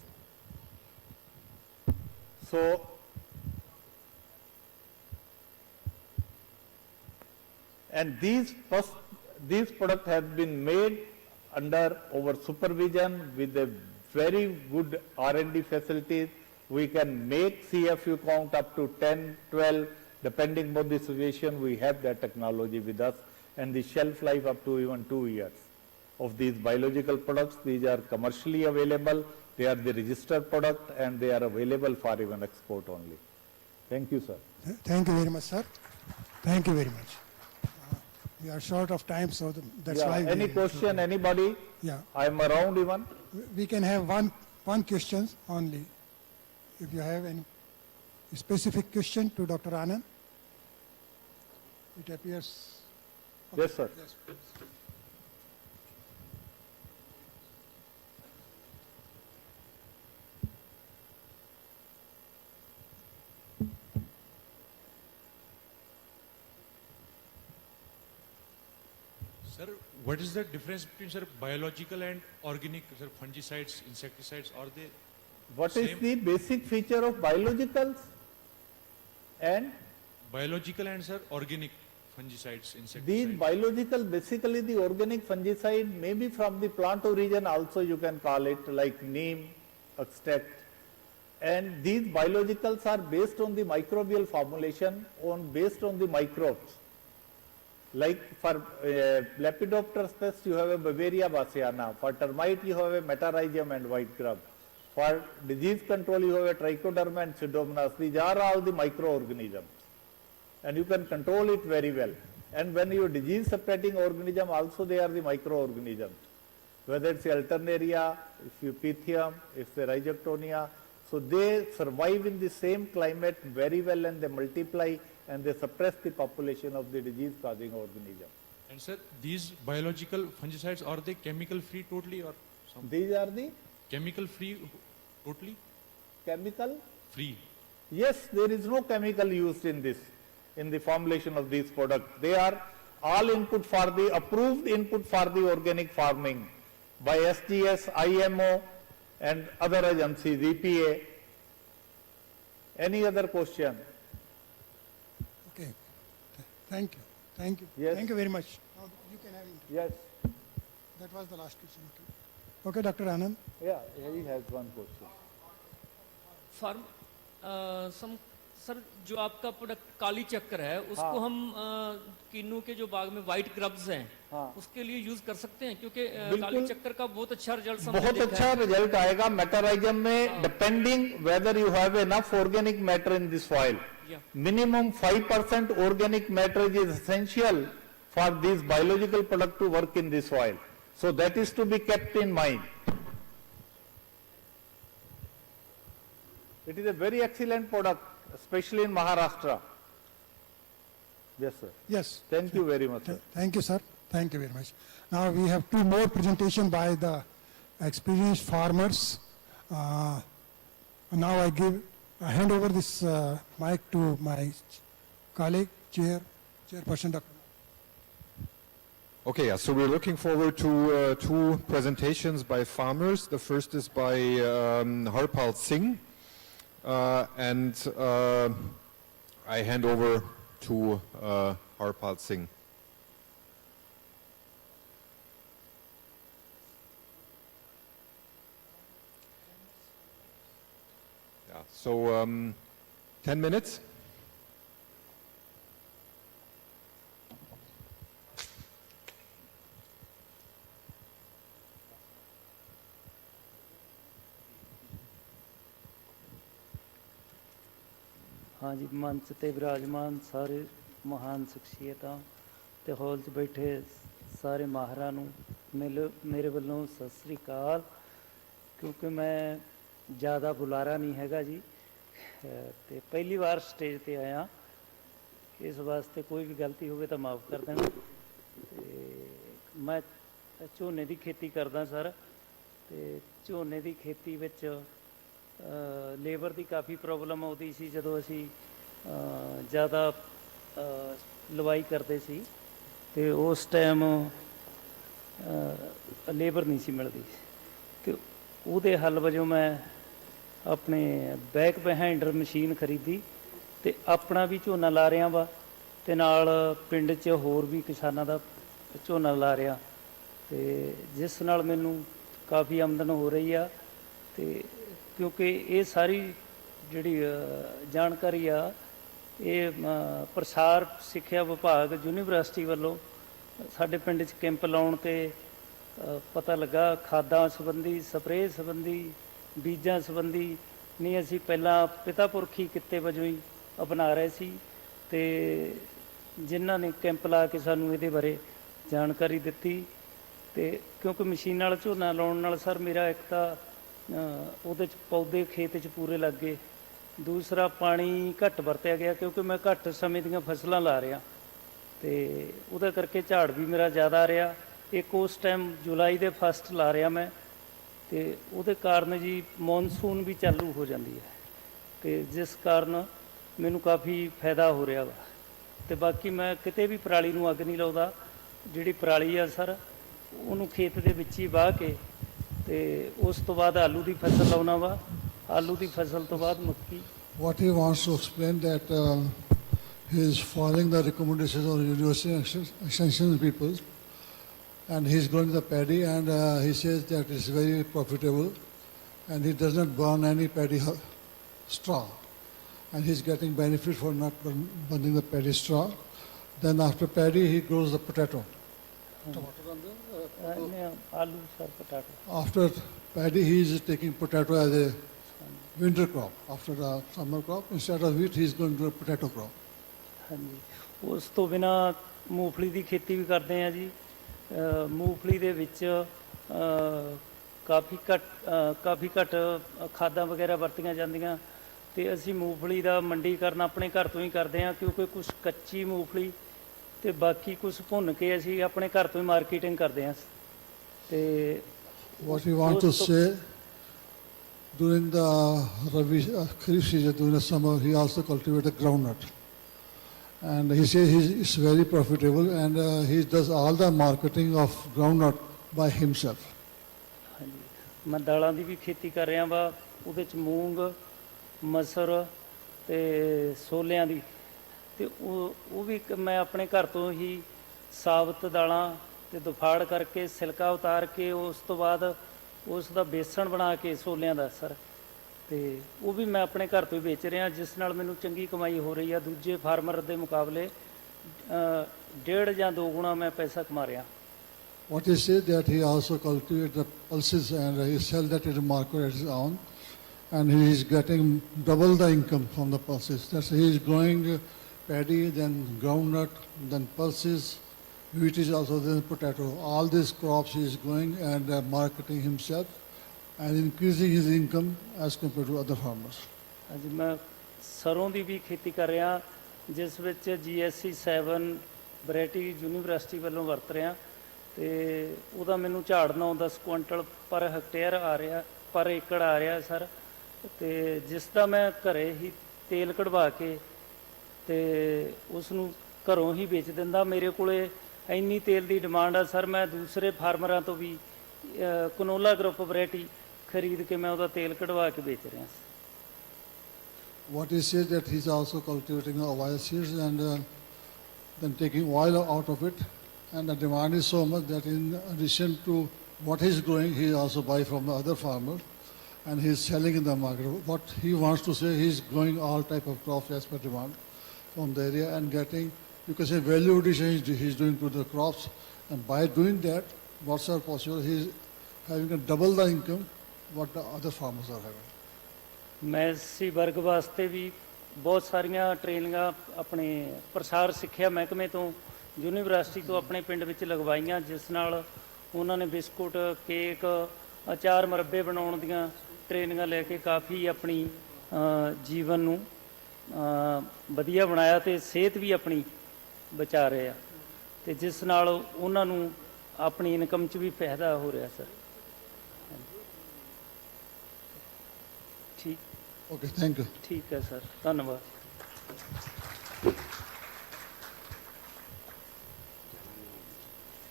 So, and these products have been made under our supervision with a very good R&D facilities. We can make CFU count up to 10, 12, depending on the situation. We have that technology with us, and the shelf life up to even 2 years of these biological products. These are commercially available. They are the registered product, and they are available for even export only. Thank you, sir. Thank you very much, sir. Thank you very much. We are short of time, so that's Yeah, why. any question, anybody? Yeah. I'm around even. We can have one question only. If you have any specific question to Dr. Anand, it appears. Yes, sir. Yes, please. Sir, what is the difference between, sir, biological and organic, sir, fungicides, insecticides? Are they What is same? the basic feature of biologicals and Biological and, sir, organic fungicides, insecticides? these biological, basically the organic fungicide may be from the plant origin also you can call it, like neem extract. And these biologicals are based on the microbial formulation, based on the microbes. Like for Lepidopterus pest you have a Bavaria bassiana, for termite you have a Metarhizium and white grub. For disease control you have a Trichoderma and Pseudomonas. These are all the microorganisms. And you can control it very well. And when you disease separating organism also they are the microorganisms. Whether it's Alternaria, if Pythium, if the Rhizoctonia, so they survive in the same climate very well and they multiply and they suppress the population of the disease causing organism. And, sir, these biological fungicides, are they chemical free totally or some? These are the Chemical free totally? chemical Free. Yes, there is no chemical used in this, in the formulation of these products. They are all input for the approved input for the organic farming by SGS, IMO and other agencies, EPA. Any other question? Okay. Thank you. Thank you. Yes. Thank you very much. Now you can have it. Yes. That was the last question. Okay, Dr. Anand. Yeah, he has one question. Sir जो आपका product काली चक्कर है उसको हम किन्नू के जो बाग में white grubs हैं उसके लिए यूज कर सकते हैं क्योंकि काली चक्कर का बहुत अच्छा रिजल्ट बहुत अच्छा रिजल्ट आएगा मेटाराइजम में depending whether you have enough organic matter in this soil minimum 5% organic matter is essential for these biological product to work in the soil. So that is to be kept in mind. It is a very excellent product, especially in Maharashtra. Yes, sir. Yes. Thank you very much, sir. Thank you, sir. Thank you very much. Now we have two more presentations by the experienced farmers. Now I hand over this mic to my colleague, Chairperson Dr. Okay, so we're looking forward to two presentations by farmers. The first is by Harpal Singh, and I hand over to Harpal Singh. Yeah, so 10 minutes. हाँ जी, मंच ते विराजमान सारे महान शख्सियतां ते hall 'ਚ बैठे सारे माहरां नूं मेरे ਵੱਲੋਂ ਸਤਿ ਸ੍ਰੀ ਅਕਾਲ। क्योंकि मैं ज़्यादा बुलारा नहीं हैगा जी, तो पहली बार स्टेज ते आया, इस वास्ते कोई भी गलती होवे तो माफ़ कर देना। मैं झोने की खेती करदा सर, तो झोने की खेती विच लेबर की काफ़ी प्रॉब्लम आती सी जदों असी ज़्यादा लवाई करते सी, तो उस टाइम लेबर नहीं सी मिलती, तो ਉਹਦੇ हल वजों मैं अपने बैक बिहाइंडर मशीन खरीदी तो अपना भी झोना ला रहा वा ते नाल पिंड च होर भी किसानां दा झोना ला रहा, तो जिस नाल मैनू काफ़ी आमदन हो रही आ। तो क्योंकि ये सारी जिहड़ी जानकारी आ ये प्रसार सिक्ख्या विभाग यूनीवर्सिटी वालों साडे पिंड च कैंप लाउण ते पता लगा खादां संबंधी, स्प्रे संबंधी, बीजां संबंधी नहीं असी पहला पिता पुरखी किते वजों ही अपना रहे सी, ते ਜਿਨ੍ਹਾਂ ਨੇ ਕੈਂਪ ਲਾ ਕੇ ਸਾਨੂੰ ਇਹਦੇ ਬਾਰੇ ਜਾਣਕਾਰੀ ਦਿੱਤੀ। ਤੇ ਕਿਉਂਕਿ ਮਸ਼ੀਨ ਨਾਲ ਝੋਨਾ ਲਾਉਣ ਨਾਲ ਸਰ ਮੇਰਾ ਇੱਕ ਤਾਂ ਉਹਦੇ 'ਚ ਪੌਦੇ ਖੇਤ 'ਚ ਪੂਰੇ ਲੱਗ ਗਏ, ਦੂਸਰਾ ਪਾਣੀ ਘੱਟ ਵਰਤਿਆ ਗਿਆ ਕਿਉਂਕਿ ਮੈਂ ਘੱਟ ਸਮੇਂ ਦੀਆਂ ਫਸਲਾਂ ਲਾ ਰਿਹਾ ਤੇ ਉਹਦਾ ਕਰਕੇ ਝਾੜ ਵੀ ਮੇਰਾ ਜ਼ਿਆਦਾ ਰਿਹਾ। ਇੱਕ ਉਸ ਟਾਈਮ ਜੁਲਾਈ ਦੇ ਫਸਟ ਲਾ ਰਿਹਾ ਮੈਂ ਤੇ ਉਹਦੇ ਕਾਰਨ ਜੀ ਮੌਨਸੂਨ ਵੀ ਚਾਲੂ ਹੋ ਜਾਂਦੀ ਹੈ ਤੇ ਜਿਸ ਕਾਰਨ ਮੈਨੂੰ ਕਾਫੀ ਫਾਇਦਾ ਹੋ ਰਿਹਾ ਵਾ। ਤੇ ਬਾਕੀ ਮੈਂ ਕਿਤੇ ਵੀ ਪਰਾਲੀ ਨੂੰ ਅੱਗ ਨਹੀਂ ਲਾਉਂਦਾ, ਜਿਹੜੀ ਪਰਾਲੀ ਆ ਸਰ ਉਹਨੂੰ ਖੇਤ ਦੇ ਵਿੱਚ ਹੀ ਵਾਹ ਕੇ ਤੇ ਉਸ ਤੋਂ ਬਾਅਦ ਆਲੂ ਦੀ ਫਸਲ ਲਾਉਣਾ ਵਾ, ਆਲੂ ਦੀ ਫਸਲ ਤੋਂ ਬਾਅਦ ਮੱਕੀ। What he wants to explain that he is following the recommendations of university extension people, and he is growing the paddy, and he says that it's very profitable, and he does not burn any paddy straw, and he's getting benefit for not burning the paddy straw. Then after paddy, he grows the potato. Aloo, sir, potato. After paddy, he is taking potato as a winter crop. After the summer crop, instead of wheat, he is going to a potato crop. ਹਾਂਜੀ, ਉਸ ਤੋਂ ਬਿਨਾਂ ਮੂੰਗਫਲੀ ਦੀ ਖੇਤੀ ਵੀ ਕਰਦੇ ਹਾਂ ਜੀ। ਮੂੰਗਫਲੀ ਦੇ ਵਿੱਚ ਕਾਫੀ ਘੱਟ ਖਾਦਾਂ ਵਗੈਰਾ ਵਰਤੀਆਂ ਜਾਂਦੀਆਂ ਤੇ ਅਸੀਂ ਮੂੰਗਫਲੀ ਦਾ ਮੰਡੀਕਰਨ ਆਪਣੇ ਘਰ ਤੋਂ ਹੀ ਕਰਦੇ ਹਾਂ ਕਿਉਂਕਿ ਕੁਝ ਕੱਚੀ ਮੂੰਗਫਲੀ ਤੇ ਬਾਕੀ ਕੁਝ ਭੁੰਨ ਕੇ ਅਸੀਂ ਆਪਣੇ ਘਰ ਤੋਂ ਹੀ ਮਾਰਕੀਟਿੰਗ ਕਰਦੇ ਹਾਂ। ਤੇ What we want to say, during the Kharif season, during the summer, he also cultivated groundnut. And he says it's very profitable, and he does all the marketing of groundnut by himself. ਮੈਂ ਦਾਲਾਂ ਦੀ ਵੀ ਖੇਤੀ ਕਰ ਰਿਹਾ ਵਾ, ਉਹਦੇ 'ਚ ਮੂੰਗ, ਮਸਰ ਤੇ ਛੋਲਿਆਂ ਦੀ ਤੇ ਉਹ ਵੀ ਮੈਂ ਆਪਣੇ ਘਰ ਤੋਂ ਹੀ ਸਾਬਤ ਦਾਲਾਂ ਤੇ ਦੁਫਾੜ ਕਰਕੇ ਸਿਲਕਾ ਉਤਾਰ ਕੇ ਉਸ ਤੋਂ ਬਾਅਦ ਉਸ ਦਾ ਬੇਸਣ ਬਣਾ ਕੇ ਛੋਲਿਆਂ ਦਾ ਸਰ ਤੇ ਉਹ ਵੀ ਮੈਂ ਆਪਣੇ ਘਰ ਤੋਂ ਹੀ ਵੇਚ ਰਿਹਾ, ਜਿਸ ਨਾਲ ਮੈਨੂੰ ਚੰਗੀ ਕਮਾਈ ਹੋ ਰਹੀ ਆ। ਦੂਜੇ ਫਾਰਮਰ ਦੇ ਮੁਕਾਬਲੇ 1.5 ਜਾਂ 2 ਗੁਣਾ ਮੈਂ ਪੈਸਾ ਕਮਾ ਰਿਹਾ। What he said that he also cultivates the pulses and he sells that in the market at his own, and he is getting double the income from the pulses. That's he is growing paddy, then groundnut, then pulses, wheat is also, then potato. All these crops he is growing and marketing himself and increasing his income as compared to other farmers. ਹਾਂਜੀ, ਮੈਂ ਸਰੋਂ ਦੀ ਵੀ ਖੇਤੀ ਕਰ ਰਿਹਾ, ਜਿਸ ਵਿੱਚ GSC 7 variety university ਵੱਲੋਂ ਵਰਤ ਰਿਹਾ ਤੇ ਉਹਦਾ ਮੈਨੂੰ ਝਾੜ 9-10 ਕੁਇੰਟਲ ਪਰ ਹੈਕਟੇਅਰ ਆ ਰਿਹਾ, ਪਰ ਏਕੜ ਆ ਰਿਹਾ ਸਰ। ਤੇ ਜਿਸ ਦਾ ਮੈਂ ਘਰੇ ਹੀ ਤੇਲ ਕਢਵਾ ਕੇ ਤੇ ਉਸ ਨੂੰ ਘਰੋਂ ਹੀ ਵੇਚ ਦਿੰਦਾ। ਮੇਰੇ ਕੋਲੇ ਇੰਨੀ ਤੇਲ ਦੀ ਡਿਮਾਂਡ ਆ ਸਰ, ਮੈਂ ਦੂਸਰੇ ਫਾਰਮਰਾਂ ਤੋਂ ਵੀ ਕਨੋਲਾ ਗਰੁੱਪ ਵੈਰਾਈਟੀ ਖਰੀਦ ਕੇ ਮੈਂ ਉਹਦਾ ਤੇਲ ਕਢਵਾ ਕੇ ਵੇਚ ਰਿਹਾ। What he says that he's also cultivating oil seeds and then taking oil out of it, and the demand is so much that in addition to what he's growing, he also buy from the other farmer and he's selling in the market. What he wants to say, he's growing all type of crops as per demand from the area and getting, you can say, value addition he's doing to the crops, and by doing that, what's are possible, he's having a double the income what the other farmers are having. ਮੈਂ SC ਵਰਗ ਵਾਸਤੇ ਵੀ ਬਹੁਤ ਸਾਰੀਆਂ ਟ੍ਰੇਨਿੰਗਾਂ ਆਪਣੇ ਪ੍ਰਸਾਰ ਸਿੱਖਿਆ ਮਹਿਕਮੇ ਤੋਂ ਯੂਨੀਵਰਸਿਟੀ ਤੋਂ ਆਪਣੇ ਪਿੰਡ ਵਿੱਚ ਲਗਵਾਈਆਂ, ਜਿਸ ਨਾਲ ਉਹਨਾਂ ਨੇ ਬਿਸਕੁਟ, ਕੇਕ, ਅਚਾਰ, ਮੁਰੱਬੇ ਬਣਾਉਣ ਦੀਆਂ ਟ੍ਰੇਨਿੰਗਾਂ ਲੈ ਕੇ ਕਾਫੀ ਆਪਣੀ ਜੀਵਨ ਨੂੰ ਵਧੀਆ ਬਣਾਇਆ ਤੇ ਸਿਹਤ ਵੀ ਆਪਣੀ ਬਚਾ ਰਹੇ ਆ ਤੇ ਜਿਸ ਨਾਲ ਉਹਨਾਂ ਨੂੰ ਆਪਣੀ ਇਨਕਮ 'ਚ ਵੀ ਫਾਇਦਾ ਹੋ ਰਿਹਾ ਸਰ। ਠੀਕ, Okay, thank you. ਠੀਕ ਹੈ ਸਰ, ਧੰਨਵਾਦ।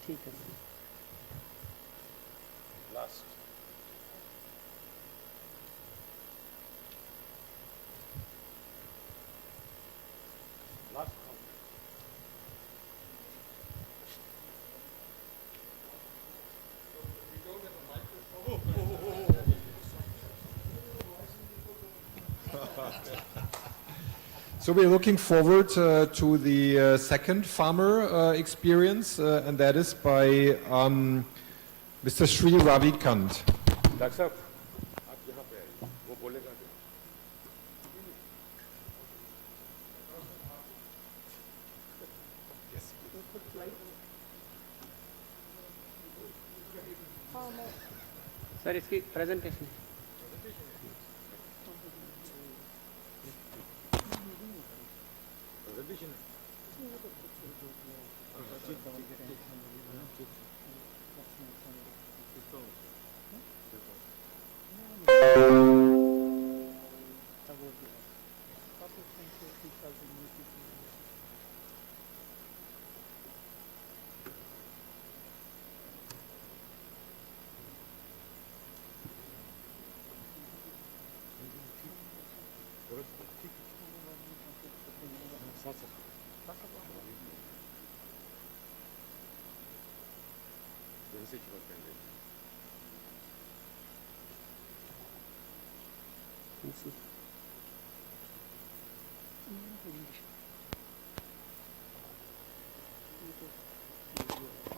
ਠੀਕ ਹੈ। So we're looking forward to the second farmer experience, and that is by Mr. Sri Ravikant. Dr. Sahab, aap yahan pe aaye, wo bolega. Sir इसकी presentation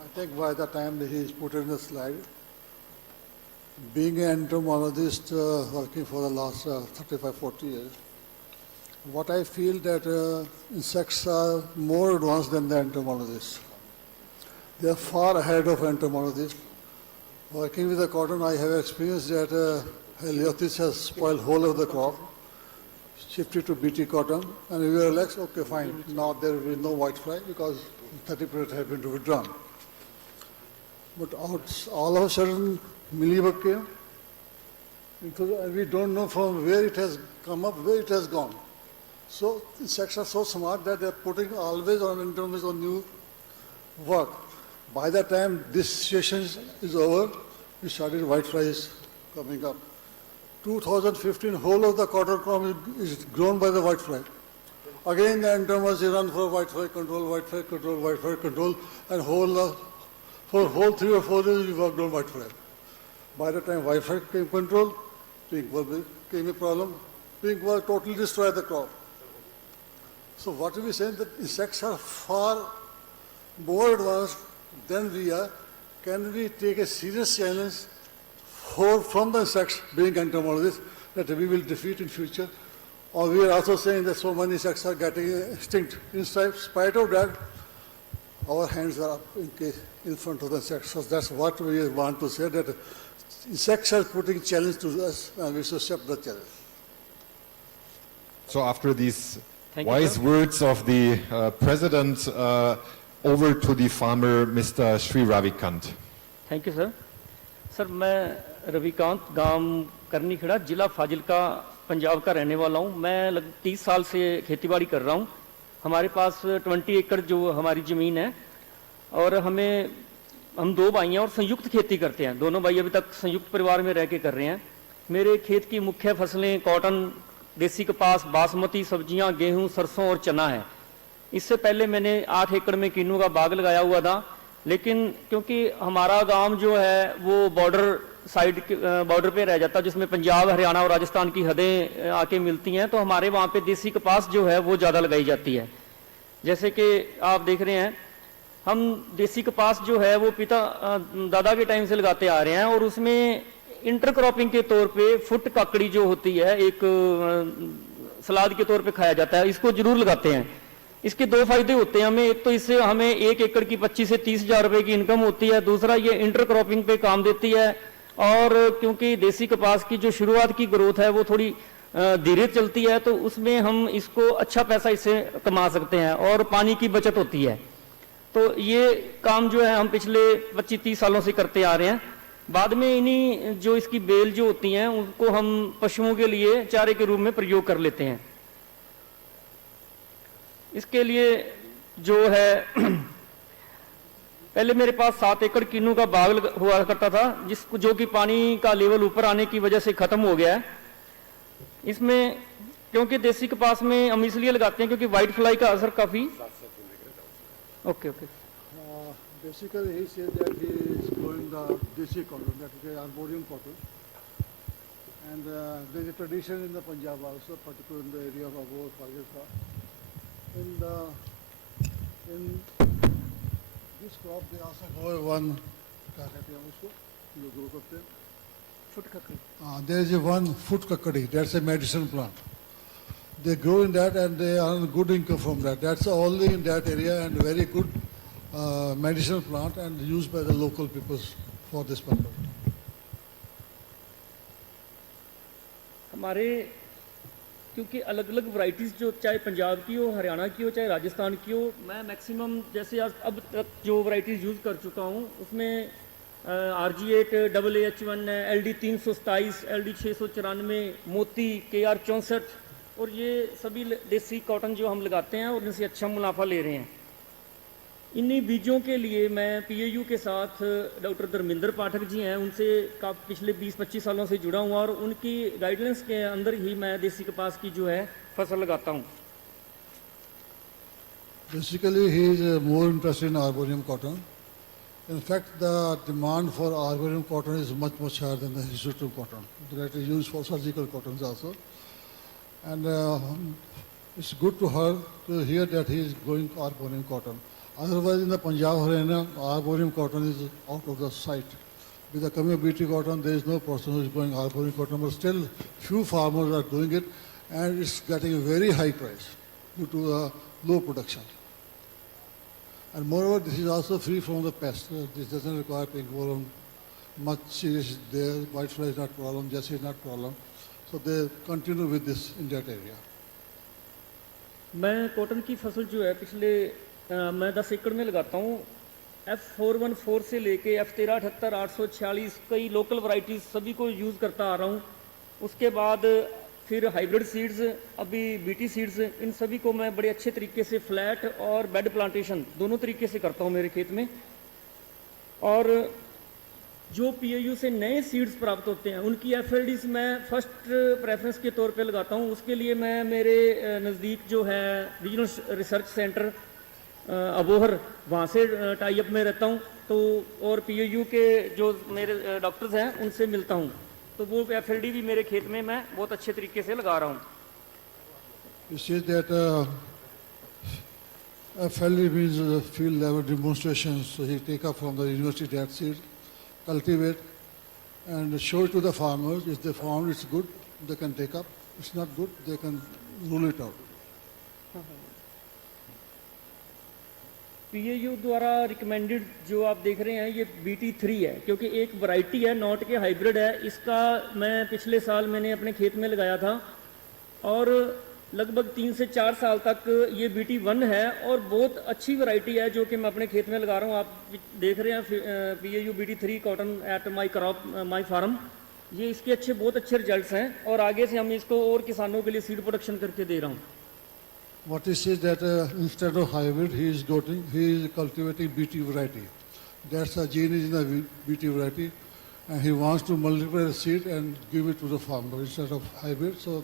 I think by the time that he is put in the slide, being an entomologist working for the last 35, 40 years, what I feel that insects are more advanced than the entomologists. They are far ahead of entomologists. Working with the cotton, I have experienced that Heliothis has spoiled whole of the crop, shifted to BT cotton, and we were relaxed, okay, fine, now there will be no whitefly because 30% have been withdrawn. But all of a sudden, mealybug came, and we don't know from where it has come up, where it has gone. So insects are so smart that they are putting always on interface on new work. By the time this session is over, we started whiteflies coming up. 2015, whole of the cotton crop is grown by the whitefly. Again, the entomology run for whitefly control, and for whole 3 or 4 years we worked on whitefly. By the time whitefly came control, pink worm became a problem. Pink worm totally destroyed the crop. So what are we saying? That insects are far more advanced than we are. Can we take a serious challenge from the insects, being entomologists, that we will defeat in future? Or we are also saying that so many insects are getting extinct. In spite of that, our hands are up in front of the insects. So that's what we want to say, that insects are putting challenge to us and we should accept the challenge. So after these Thank you, wise sir. words of the President, over to the farmer, Mr. Sri Ravikant. Thank you sir sir मैं रविकांत गांव करनी खड़ा जिला फाजिलका पंजाब का रहने वाला हूं मैं 30 साल से खेतीबाड़ी कर रहा हूं हमारे पास 20 एकड़ जो हमारी ज़मीन है और हम 2 भाई हैं और संयुक्त खेती करते हैं दोनों भाई अभी तक संयुक्त परिवार में रह के कर रहे हैं मेरे खेत की मुख्य फसलें कॉटन देसी कपास बासमती सब्जियां गेहूं सरसों और चना है इससे पहले मैंने 8 एकड़ में किन्नू का बाग लगाया हुआ था लेकिन क्योंकि हमारा गांव जो है वो बॉर्डर पे रह जाता है जिसमें पंजाब हरियाणा और राजस्थान की हदें आके मिलती हैं तो हमारे वहाँ पे देसी कपास जो है वो ज़्यादा लगाई जाती है जैसे कि आप देख रहे हैं हम देसी कपास जो है वो दादा के टाइम से लगाते आ रहे हैं और उसमें इंटरक्रॉपिंग के तौर पे फुट काकड़ी जो होती है एक सलाद के तौर पे खाया जाता है इसको जरूर लगाते हैं इसके 2 फायदे होते हैं हमें एक तो इससे हमें 1 एकड़ की 25 से 30 हजार रुपए की इनकम होती है दूसरा ये इंटरक्रॉपिंग पे काम देती है और क्योंकि देसी कपास की जो शुरुआत की ग्रोथ है वो थोड़ी धीरे चलती है तो उसमें हम इसको अच्छा पैसा इससे कमा सकते हैं और पानी की बचत होती है तो ये काम जो है हम पिछले 25-30 सालों से करते आ रहे हैं बाद में इन्हीं जो इसकी बेल जो होती हैं उनको हम पशुओं के लिए चारे के रूप में प्रयोग कर लेते हैं इसके लिए जो है पहले मेरे पास 7 एकड़ किन्नू का बाग हुआ करता था जो कि पानी का लेवल ऊपर आने की वजह से खत्म हो गया है इसमें क्योंकि देसी कपास में हम इसलिए लगाते हैं क्योंकि व्हाइट फ्लाई का असर काफी okay Basically, he said that he is growing the desi cotton, that is the arboreal cotton. And there is a tradition in the Punjab also, particularly in the area of Abor, Pakistan. In this crop, they also grow one, there is a one foot kakadi, that's a medicine plant. They grow in that and they earn good income from that. That's only in that area and very good medicinal plant and used by the local peoples for this purpose. हमारे क्योंकि अलग अलग varieties जो चाहे पंजाब की हो, हरियाणा की हो, चाहे राजस्थान की हो, मैं मैक्सिमम जैसे आज अब तक जो वैरायटीज़ यूज़ कर चुका हूँ उसमें RG8 AAH1 है, LD 327, LD 694, मोती KR 64 और ये सभी देसी कॉटन जो हम लगाते हैं और इनसे अच्छा मुनाफा ले रहे हैं। इन्हीं बीजों के लिए मैं PAU के साथ डॉक्टर धर्मेंद्र पाठक जी हैं, उनसे पिछले 20-25 सालों से जुड़ा हुआ और उनकी गाइडलाइंस के अंदर ही मैं देसी कपास की जो है फसल लगाता हूँ। Basically, he is more interested in arboreal cotton. In fact, the demand for arboreal cotton is much, much higher than the historical cotton. That is used for surgical cottons also. And it's good to hear that he is growing arboreal cotton. Otherwise, in the Punjab, Haryana, arboreal cotton is out of the sight. With the coming of BT cotton, there is no person who is growing arboreal cotton, but still few farmers are doing it, and it's getting a very high price due to the low production. And moreover, this is also free from the pests. This doesn't require pink boron. Much is there, whitefly is not problem, jessie is not problem. So they continue with this in that area. मैं cotton की फसल जो है पिछले मैं 10 एकड़ में लगाता हूँ। F414 से लेके F13, 78, 846 कई लोकल वैरायटीज़ सभी को यूज़ करता आ रहा हूँ। उसके बाद फिर हाइब्रिड सीड्स, अभी BT सीड्स, इन सभी को मैं बड़े अच्छे तरीके से फ्लैट और बेड प्लांटेशन दोनों तरीके से करता हूँ मेरे खेत में। और जो PAU से नए सीड्स प्राप्त होते हैं उनकी FLDs मैं फर्स्ट प्रेफरेंस के तौर पे लगाता हूँ। उसके लिए मैं मेरे नज़दीक जो है रीजनल रिसर्च सेंटर अबोहर, वहाँ से टाई अप में रहता हूँ। तो और PAU के जो मेरे डॉक्टर्स हैं उनसे मिलता हूँ, तो वो FLD भी मेरे खेत में मैं बहुत अच्छे तरीके से लगा रहा हूँ। You see that FLD means field level demonstrations. So he take up from the university that seed, cultivate, and show it to the farmers. If they found it's good, they can take up. It's not good, they can rule it out. PAU द्वारा recommended जो आप देख रहे हैं ये BT3 है, क्योंकि एक वैरायटी है नॉट के हाइब्रिड है। इसका मैं पिछले साल मैंने अपने खेत में लगाया था और लगभग 3 से 4 साल तक ये BT1 है और बहुत अच्छी वैरायटी है जो कि मैं अपने खेत में लगा रहा हूँ। आप देख रहे हैं PAU BT3 cotton at my crop my farm, ये इसके बहुत अच्छे रिजल्ट्स हैं और आगे से हम इसको और किसानों के लिए सीड प्रोडक्शन करके दे रहा हूँ। What he says that instead of hybrid, he is cultivating BT variety. That's a gene is in the BT variety, and he wants to multiply the seed and give it to the farmer instead of hybrid. So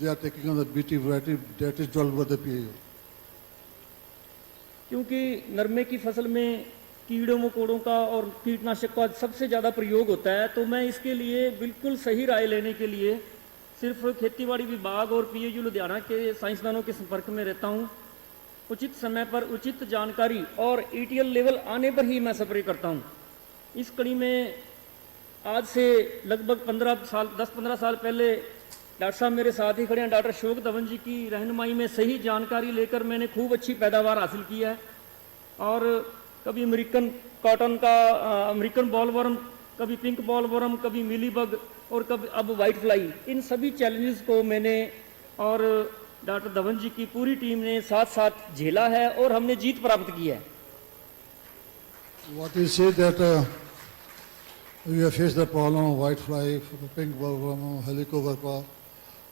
they are taking on the BT variety that is developed by the PAU. क्योंकि नरमे की फसल में कीड़ों मकोड़ों का और कीटनाशक का सबसे ज़्यादा प्रयोग होता है, तो मैं इसके लिए बिल्कुल सही राय लेने के लिए सिर्फ खेतीबाड़ी विभाग और PAU लुधियाना के साइंसदानों के संपर्क में रहता हूँ। उचित समय पर उचित जानकारी और ETL लेवल आने पर ही मैं स्प्रे करता हूँ। इस कड़ी में आज से लगभग 10-15 साल पहले डॉक्टर साहब मेरे साथ ही खड़े हैं, डॉक्टर अशोक धवन जी की रहनुमाई में सही जानकारी लेकर मैंने खूब अच्छी पैदावार हासिल की है। और कभी अमेरिकन कॉटन का अमेरिकन बॉलवर्म, कभी पिंक बॉलवर्म, कभी मिलीबग और कभी अब वाइट फ्लाई, इन सभी चैलेंजेस को मैंने और डॉक्टर धवन जी की पूरी टीम ने साथ साथ झेला है और हमने जीत प्राप्त की है। What you say that we have faced the problem of white fly, pink bollworm, helicoverpa,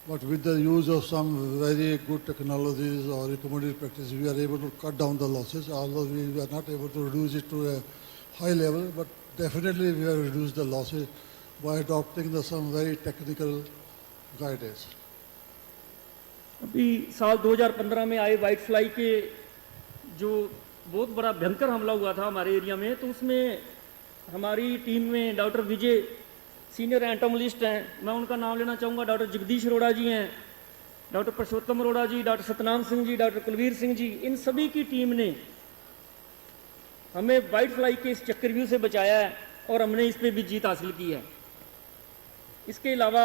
but with the use of some very good technologies or recommended practices, we are able to cut down the losses. Although we were not able to reduce it to a high level, but definitely we have reduced the losses by adopting some very technical guidance. अभी साल 2015 में आए white fly के जो बहुत बड़ा भयंकर हमला हुआ था हमारे एरिया में, तो उसमें हमारी टीम में डॉक्टर विजय सीनियर एंटोमोलॉजिस्ट हैं, मैं उनका नाम लेना चाहूँगा। डॉक्टर जगदीश अरोड़ा जी हैं, डॉक्टर पुरुषोत्तम अरोड़ा जी, डॉक्टर सतनाम सिंह जी, डॉक्टर कुलवीर सिंह जी, इन सभी की टीम ने हमें वाइट फ्लाई के इस चक्रव्यूह से बचाया है और हमने इस पर भी जीत हासिल की है। इसके अलावा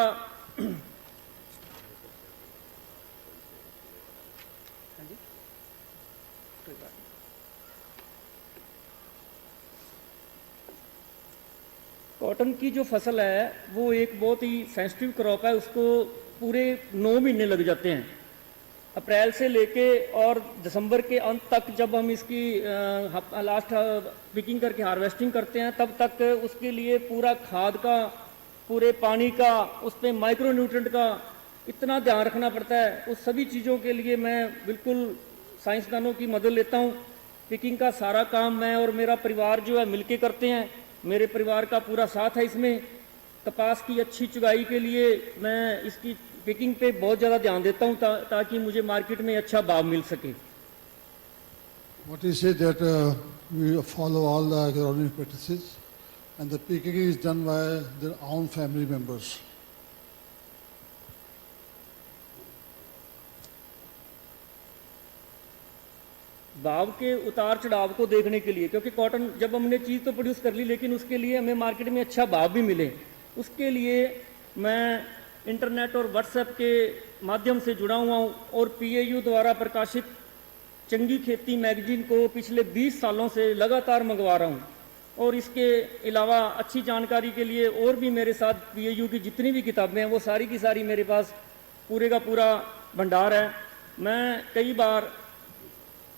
कॉटन की जो फसल है वो एक बहुत ही सेंसिटिव क्रॉप है, उसको पूरे 9 महीने लग जाते हैं, अप्रैल से लेके और दिसंबर के अंत तक। जब हम इसकी लास्ट पिकिंग करके हार्वेस्टिंग करते हैं तब तक उसके लिए पूरा खाद का, पूरे पानी का, उस पर माइक्रो न्यूट्रेंट का इतना ध्यान रखना पड़ता है। उस सभी चीज़ों के लिए मैं बिल्कुल साइंसदानों की मदद लेता हूँ। पिकिंग का सारा काम मैं और मेरा परिवार जो है मिलके करते हैं, मेरे परिवार का पूरा साथ है इसमें। कपास की अच्छी चुगाई के लिए मैं इसकी पिकिंग पे बहुत ज़्यादा ध्यान देता हूँ ताकि मुझे मार्केट में अच्छा भाव मिल सके। What is it that we follow all the agronomic practices and the picking is done by their own family members. भाव के उतार चढ़ाव को देखने के लिए, क्योंकि कॉटन जब हमने चीज़ तो प्रोड्यूस कर ली लेकिन उसके लिए हमें मार्केट में अच्छा भाव भी मिले, उसके लिए मैं इंटरनेट और व्हाट्सएप के माध्यम से जुड़ा हुआ हूँ और पीएयू द्वारा प्रकाशित चंगी खेती मैगजीन को पिछले 20 सालों से लगातार मंगवा रहा हूँ। और इसके अलावा अच्छी जानकारी के लिए और भी मेरे साथ पीएयू की जितनी भी किताबें हैं वो सारी की सारी मेरे पास पूरे का पूरा भंडार है। मैं कई बार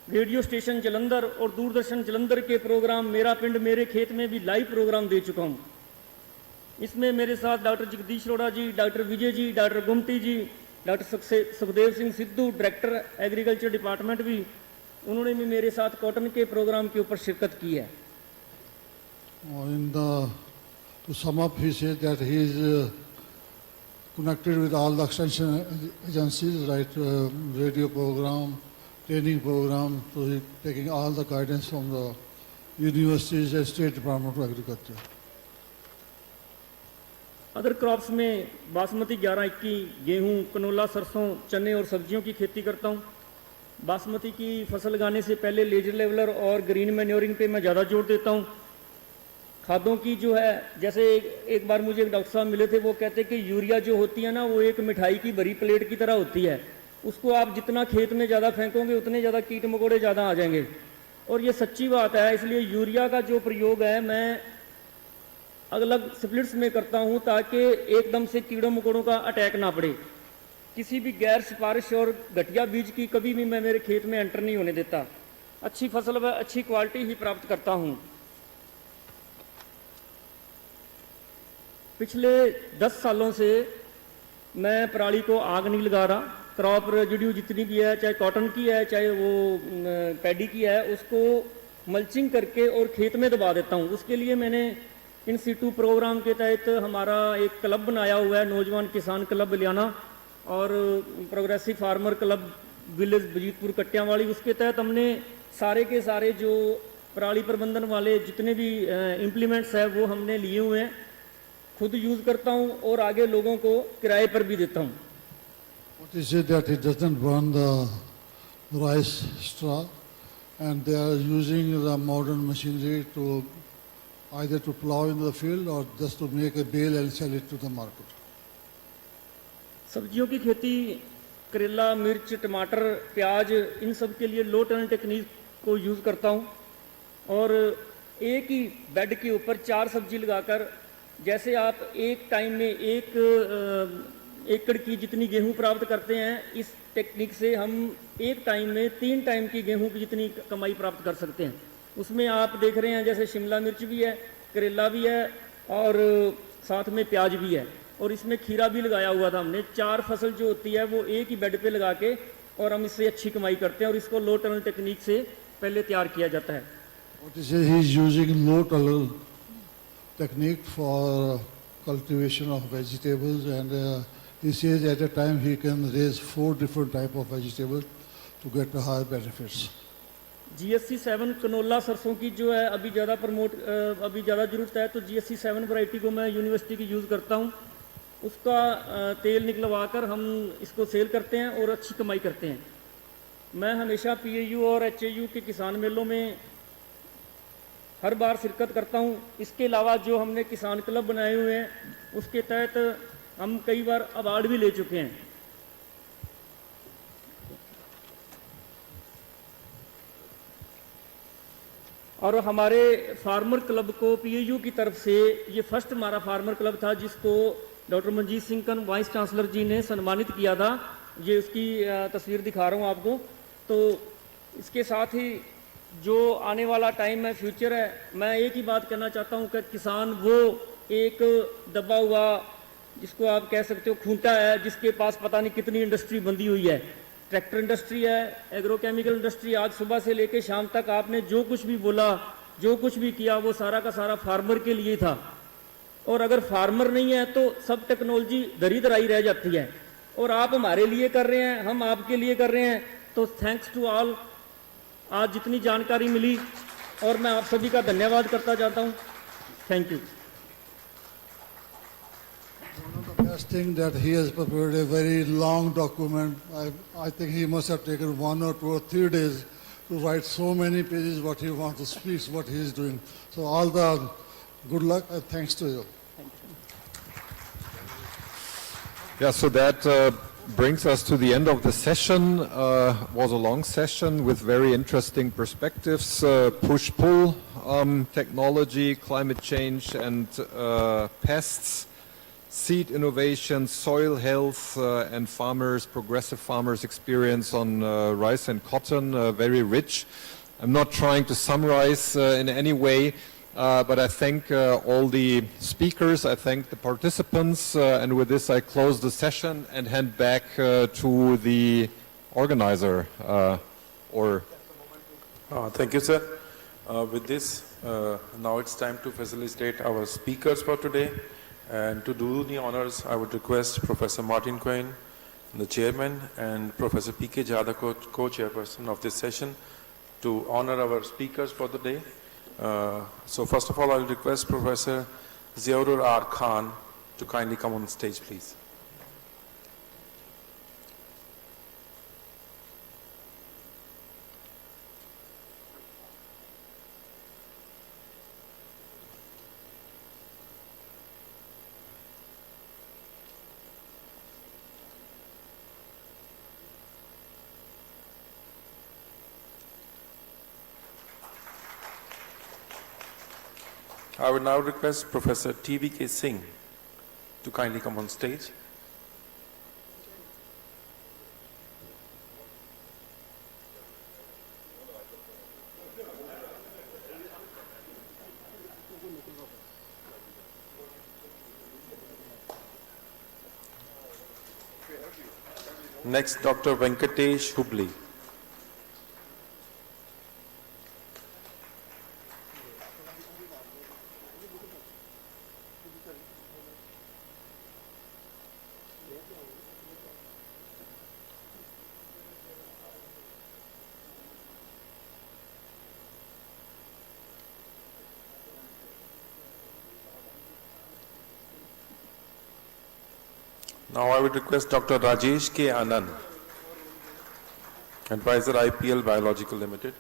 रेडियो स्टेशन जलंधर और दूरदर्शन जलंधर के प्रोग्राम मेरा पिंड मेरे खेत में भी लाइव प्रोग्राम दे चुका हूँ। इसमें मेरे साथ डॉक्टर जगदीश रोड़ा जी, डॉक्टर विजय ji, doctor Gumti ji, doctor Sukhdev Singh Sidhu, director agriculture department भी, उन्होंने भी मेरे साथ कॉटन के प्रोग्राम के ऊपर शिरकत की है। To sum up, he said that he is connected with all the extension agencies, right? Radio program, training program, so he taking all the guidance from the universities and State Department of Agriculture. Other crops में बासमती 11-21, गेहूं, canola, सरसों, चने और सब्जियों की खेती करता हूं। बासमती की फसल लगाने से पहले लेजर लेवलर और ग्रीन मैन्योरिंग पे मैं ज़्यादा जोर देता हूं। खादों की जो है, जैसे एक बार मुझे एक डॉक्टर साहब मिले थे, वो कहते कि यूरिया जो होती है ना वो एक मिठाई की भरी प्लेट की तरह होती है, उसको आप जितना खेत में ज़्यादा फेंकोगे उतने ज़्यादा कीट मकोड़े ज़्यादा आ जाएंगे। और ये सच्ची बात है, इसलिए यूरिया का जो प्रयोग है मैं अलग स्प्लिट्स में करता हूं ताकि एकदम से कीड़ों मकोड़ों का अटैक ना पड़े। किसी भी गैर सिफारिश और घटिया बीज की कभी भी मैं मेरे खेत में एंटर नहीं होने देता। अच्छी फसल व अच्छी क्वालिटी ही प्राप्त करता हूं। पिछले 10 सालों से मैं पराली को आग नहीं लगा रहा। क्रॉप रेजिड्यू जितनी भी है, चाहे कॉटन की है चाहे वो पैडी की है, उसको मल्चिंग करके और खेत में दबा देता हूँ। उसके लिए मैंने इन सीटू प्रोग्राम के तहत हमारा एक क्लब बनाया हुआ है, नौजवान किसान क्लब लियाना और progressive farmer club village Bajitpur Kattiyawali. उसके तहत हमने सारे के सारे जो पराली प्रबंधन वाले जितने भी इम्प्लीमेंट्स है वो हमने लिए हुए हैं, खुद यूज़ करता हूँ और आगे लोगों को किराए पर भी देता हूँ। What is it that it doesn't burn the rice straw, and they are using the modern machinery to either to plow in the field or just to make a bale and sell it to the market. सब्जियों की खेती, करेला, मिर्च, टमाटर, प्याज, इन सब के लिए लो टर्न टेक्निक को यूज़ करता हूँ और एक ही बेड के ऊपर 4 सब्जी लगाकर, जैसे आप एक टाइम में 1 एकड़ की जितनी गेहूं प्राप्त करते हैं, इस टेक्निक से हम एक टाइम में 3 टाइम की गेहूं की जितनी कमाई प्राप्त कर सकते हैं। उसमें आप देख रहे हैं जैसे शिमला मिर्च भी है, करेला भी है और साथ में प्याज भी है और इसमें खीरा भी लगाया हुआ था हमने। 4 फसल जो होती है वो एक ही बेड पे लगा के और हम इससे अच्छी कमाई करते हैं और इसको लो टनल टेक्निक से पहले तैयार किया जाता है। What is it? He is using low tunnel technique for cultivation of vegetables, and he says at a time he can raise 4 different type of vegetables to get higher benefits. GSC 7 canola सरसों की जो है अभी ज़्यादा अभी ज़्यादा ज़रूरत है, तो GSC 7 वैरायटी को मैं यूनिवर्सिटी की यूज़ करता हूँ। उसका तेल निकलवा कर हम इसको सेल करते हैं और अच्छी कमाई करते हैं। मैं हमेशा PAU और HAU के किसान मेलों में हर बार शिरकत करता हूँ। इसके अलावा जो हमने किसान क्लब बनाए हुए हैं उसके तहत हम कई बार अवार्ड भी ले चुके हैं। और हमारे फार्मर क्लब को पीएयू की तरफ से ये फर्स्ट हमारा फार्मर क्लब था जिसको डॉक्टर मनजीत सिंह कन वाइस चांसलर जी ने सम्मानित किया था। ये उसकी तस्वीर दिखा रहा हूँ आपको। तो इसके साथ ही जो आने वाला टाइम है, फ्यूचर है, मैं एक ही बात कहना चाहता हूँ कि किसान वो एक दबा हुआ, जिसको आप कह सकते हो खूंटा है, जिसके पास पता नहीं कितनी इंडस्ट्री बंधी हुई है। ट्रैक्टर इंडस्ट्री है, एग्रोकेमिकल इंडस्ट्री। आज सुबह से लेकर शाम तक आपने जो कुछ भी बोला, जो कुछ भी किया, वो सारा का सारा फार्मर के लिए था। और अगर फार्मर नहीं है तो सब टेक्नोलॉजी दरी दराई रह जाती है। और आप हमारे लिए कर रहे हैं, हम आपके लिए कर रहे हैं। तो थैंक्स टू ऑल। आज जितनी जानकारी मिली और मैं आप सभी का धन्यवाद करता चाहता हूँ। Thank you. Best thing that he has prepared a very long document. I think he must have taken 1 or 2 or 3 days to write so many pages what he wants to speak, what he is doing. So all the good luck and thanks to you. Yeah, so that brings us to the end of the session. Was a long session with very interesting perspectives, push-pull technology, climate change and pests, seed innovation, soil health, and farmers, progressive farmers' experience on rice and cotton, very rich. I'm not trying to summarize in any way, but I thank all the speakers, I thank the participants, and with this I close the session and hand back to the organizer. Thank you, sir. With this, now it's time to facilitate our speakers for today. And to do the honors, I would request Professor Martin Quain, the chairman, and Professor P.K. Jada, co-chairperson of this session, to honor our speakers for the day. So first of all, I will request Professor Ziaur R. Khan to kindly come on stage, please. I would now request Professor T.V.K. Singh to kindly come on stage. Next, Dr. Venkatesh Hubli. Now I would request Dr. Rajesh K. Anand, Advisor IPL Biological Limited.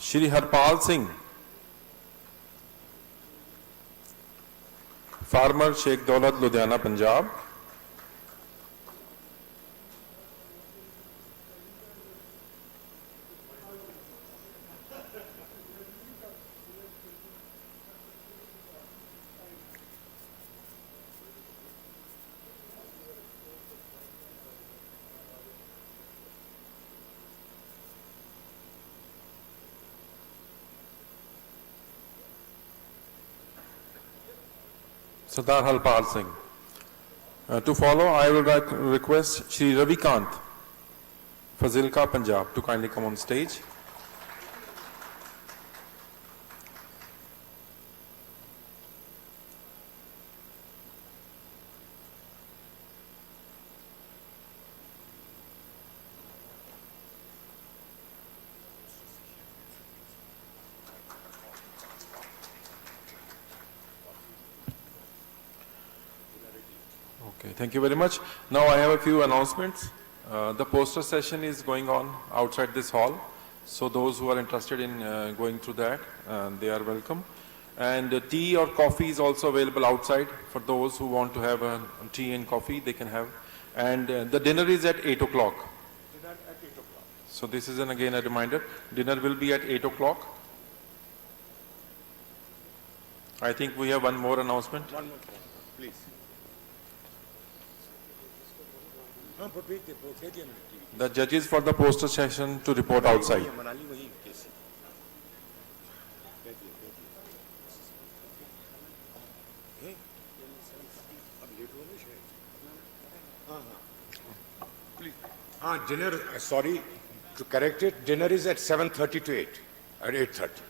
Shri Harpal Singh, Farmer Sheikh Daulat, Ludhiana, Punjab. Sardar Harpal Singh. To follow, I will request Shri Ravi Kant, Fazilka, Punjab, to kindly come on stage. Okay, thank you very much. Now I have a few announcements. The poster session is going on outside this hall. So those who are interested in going through that, they are welcome. And tea or coffee is also available outside for those who want to have tea and coffee, they can have. And the dinner is at 8 o'clock. Dinner at 8 o'clock. So this is again a reminder. Dinner will be at 8 o'clock. I think we have one more announcement. One more, please. The judges for the poster session to report outside. Dinner, sorry to correct it, dinner is at 7:30 to 8, at 8:30.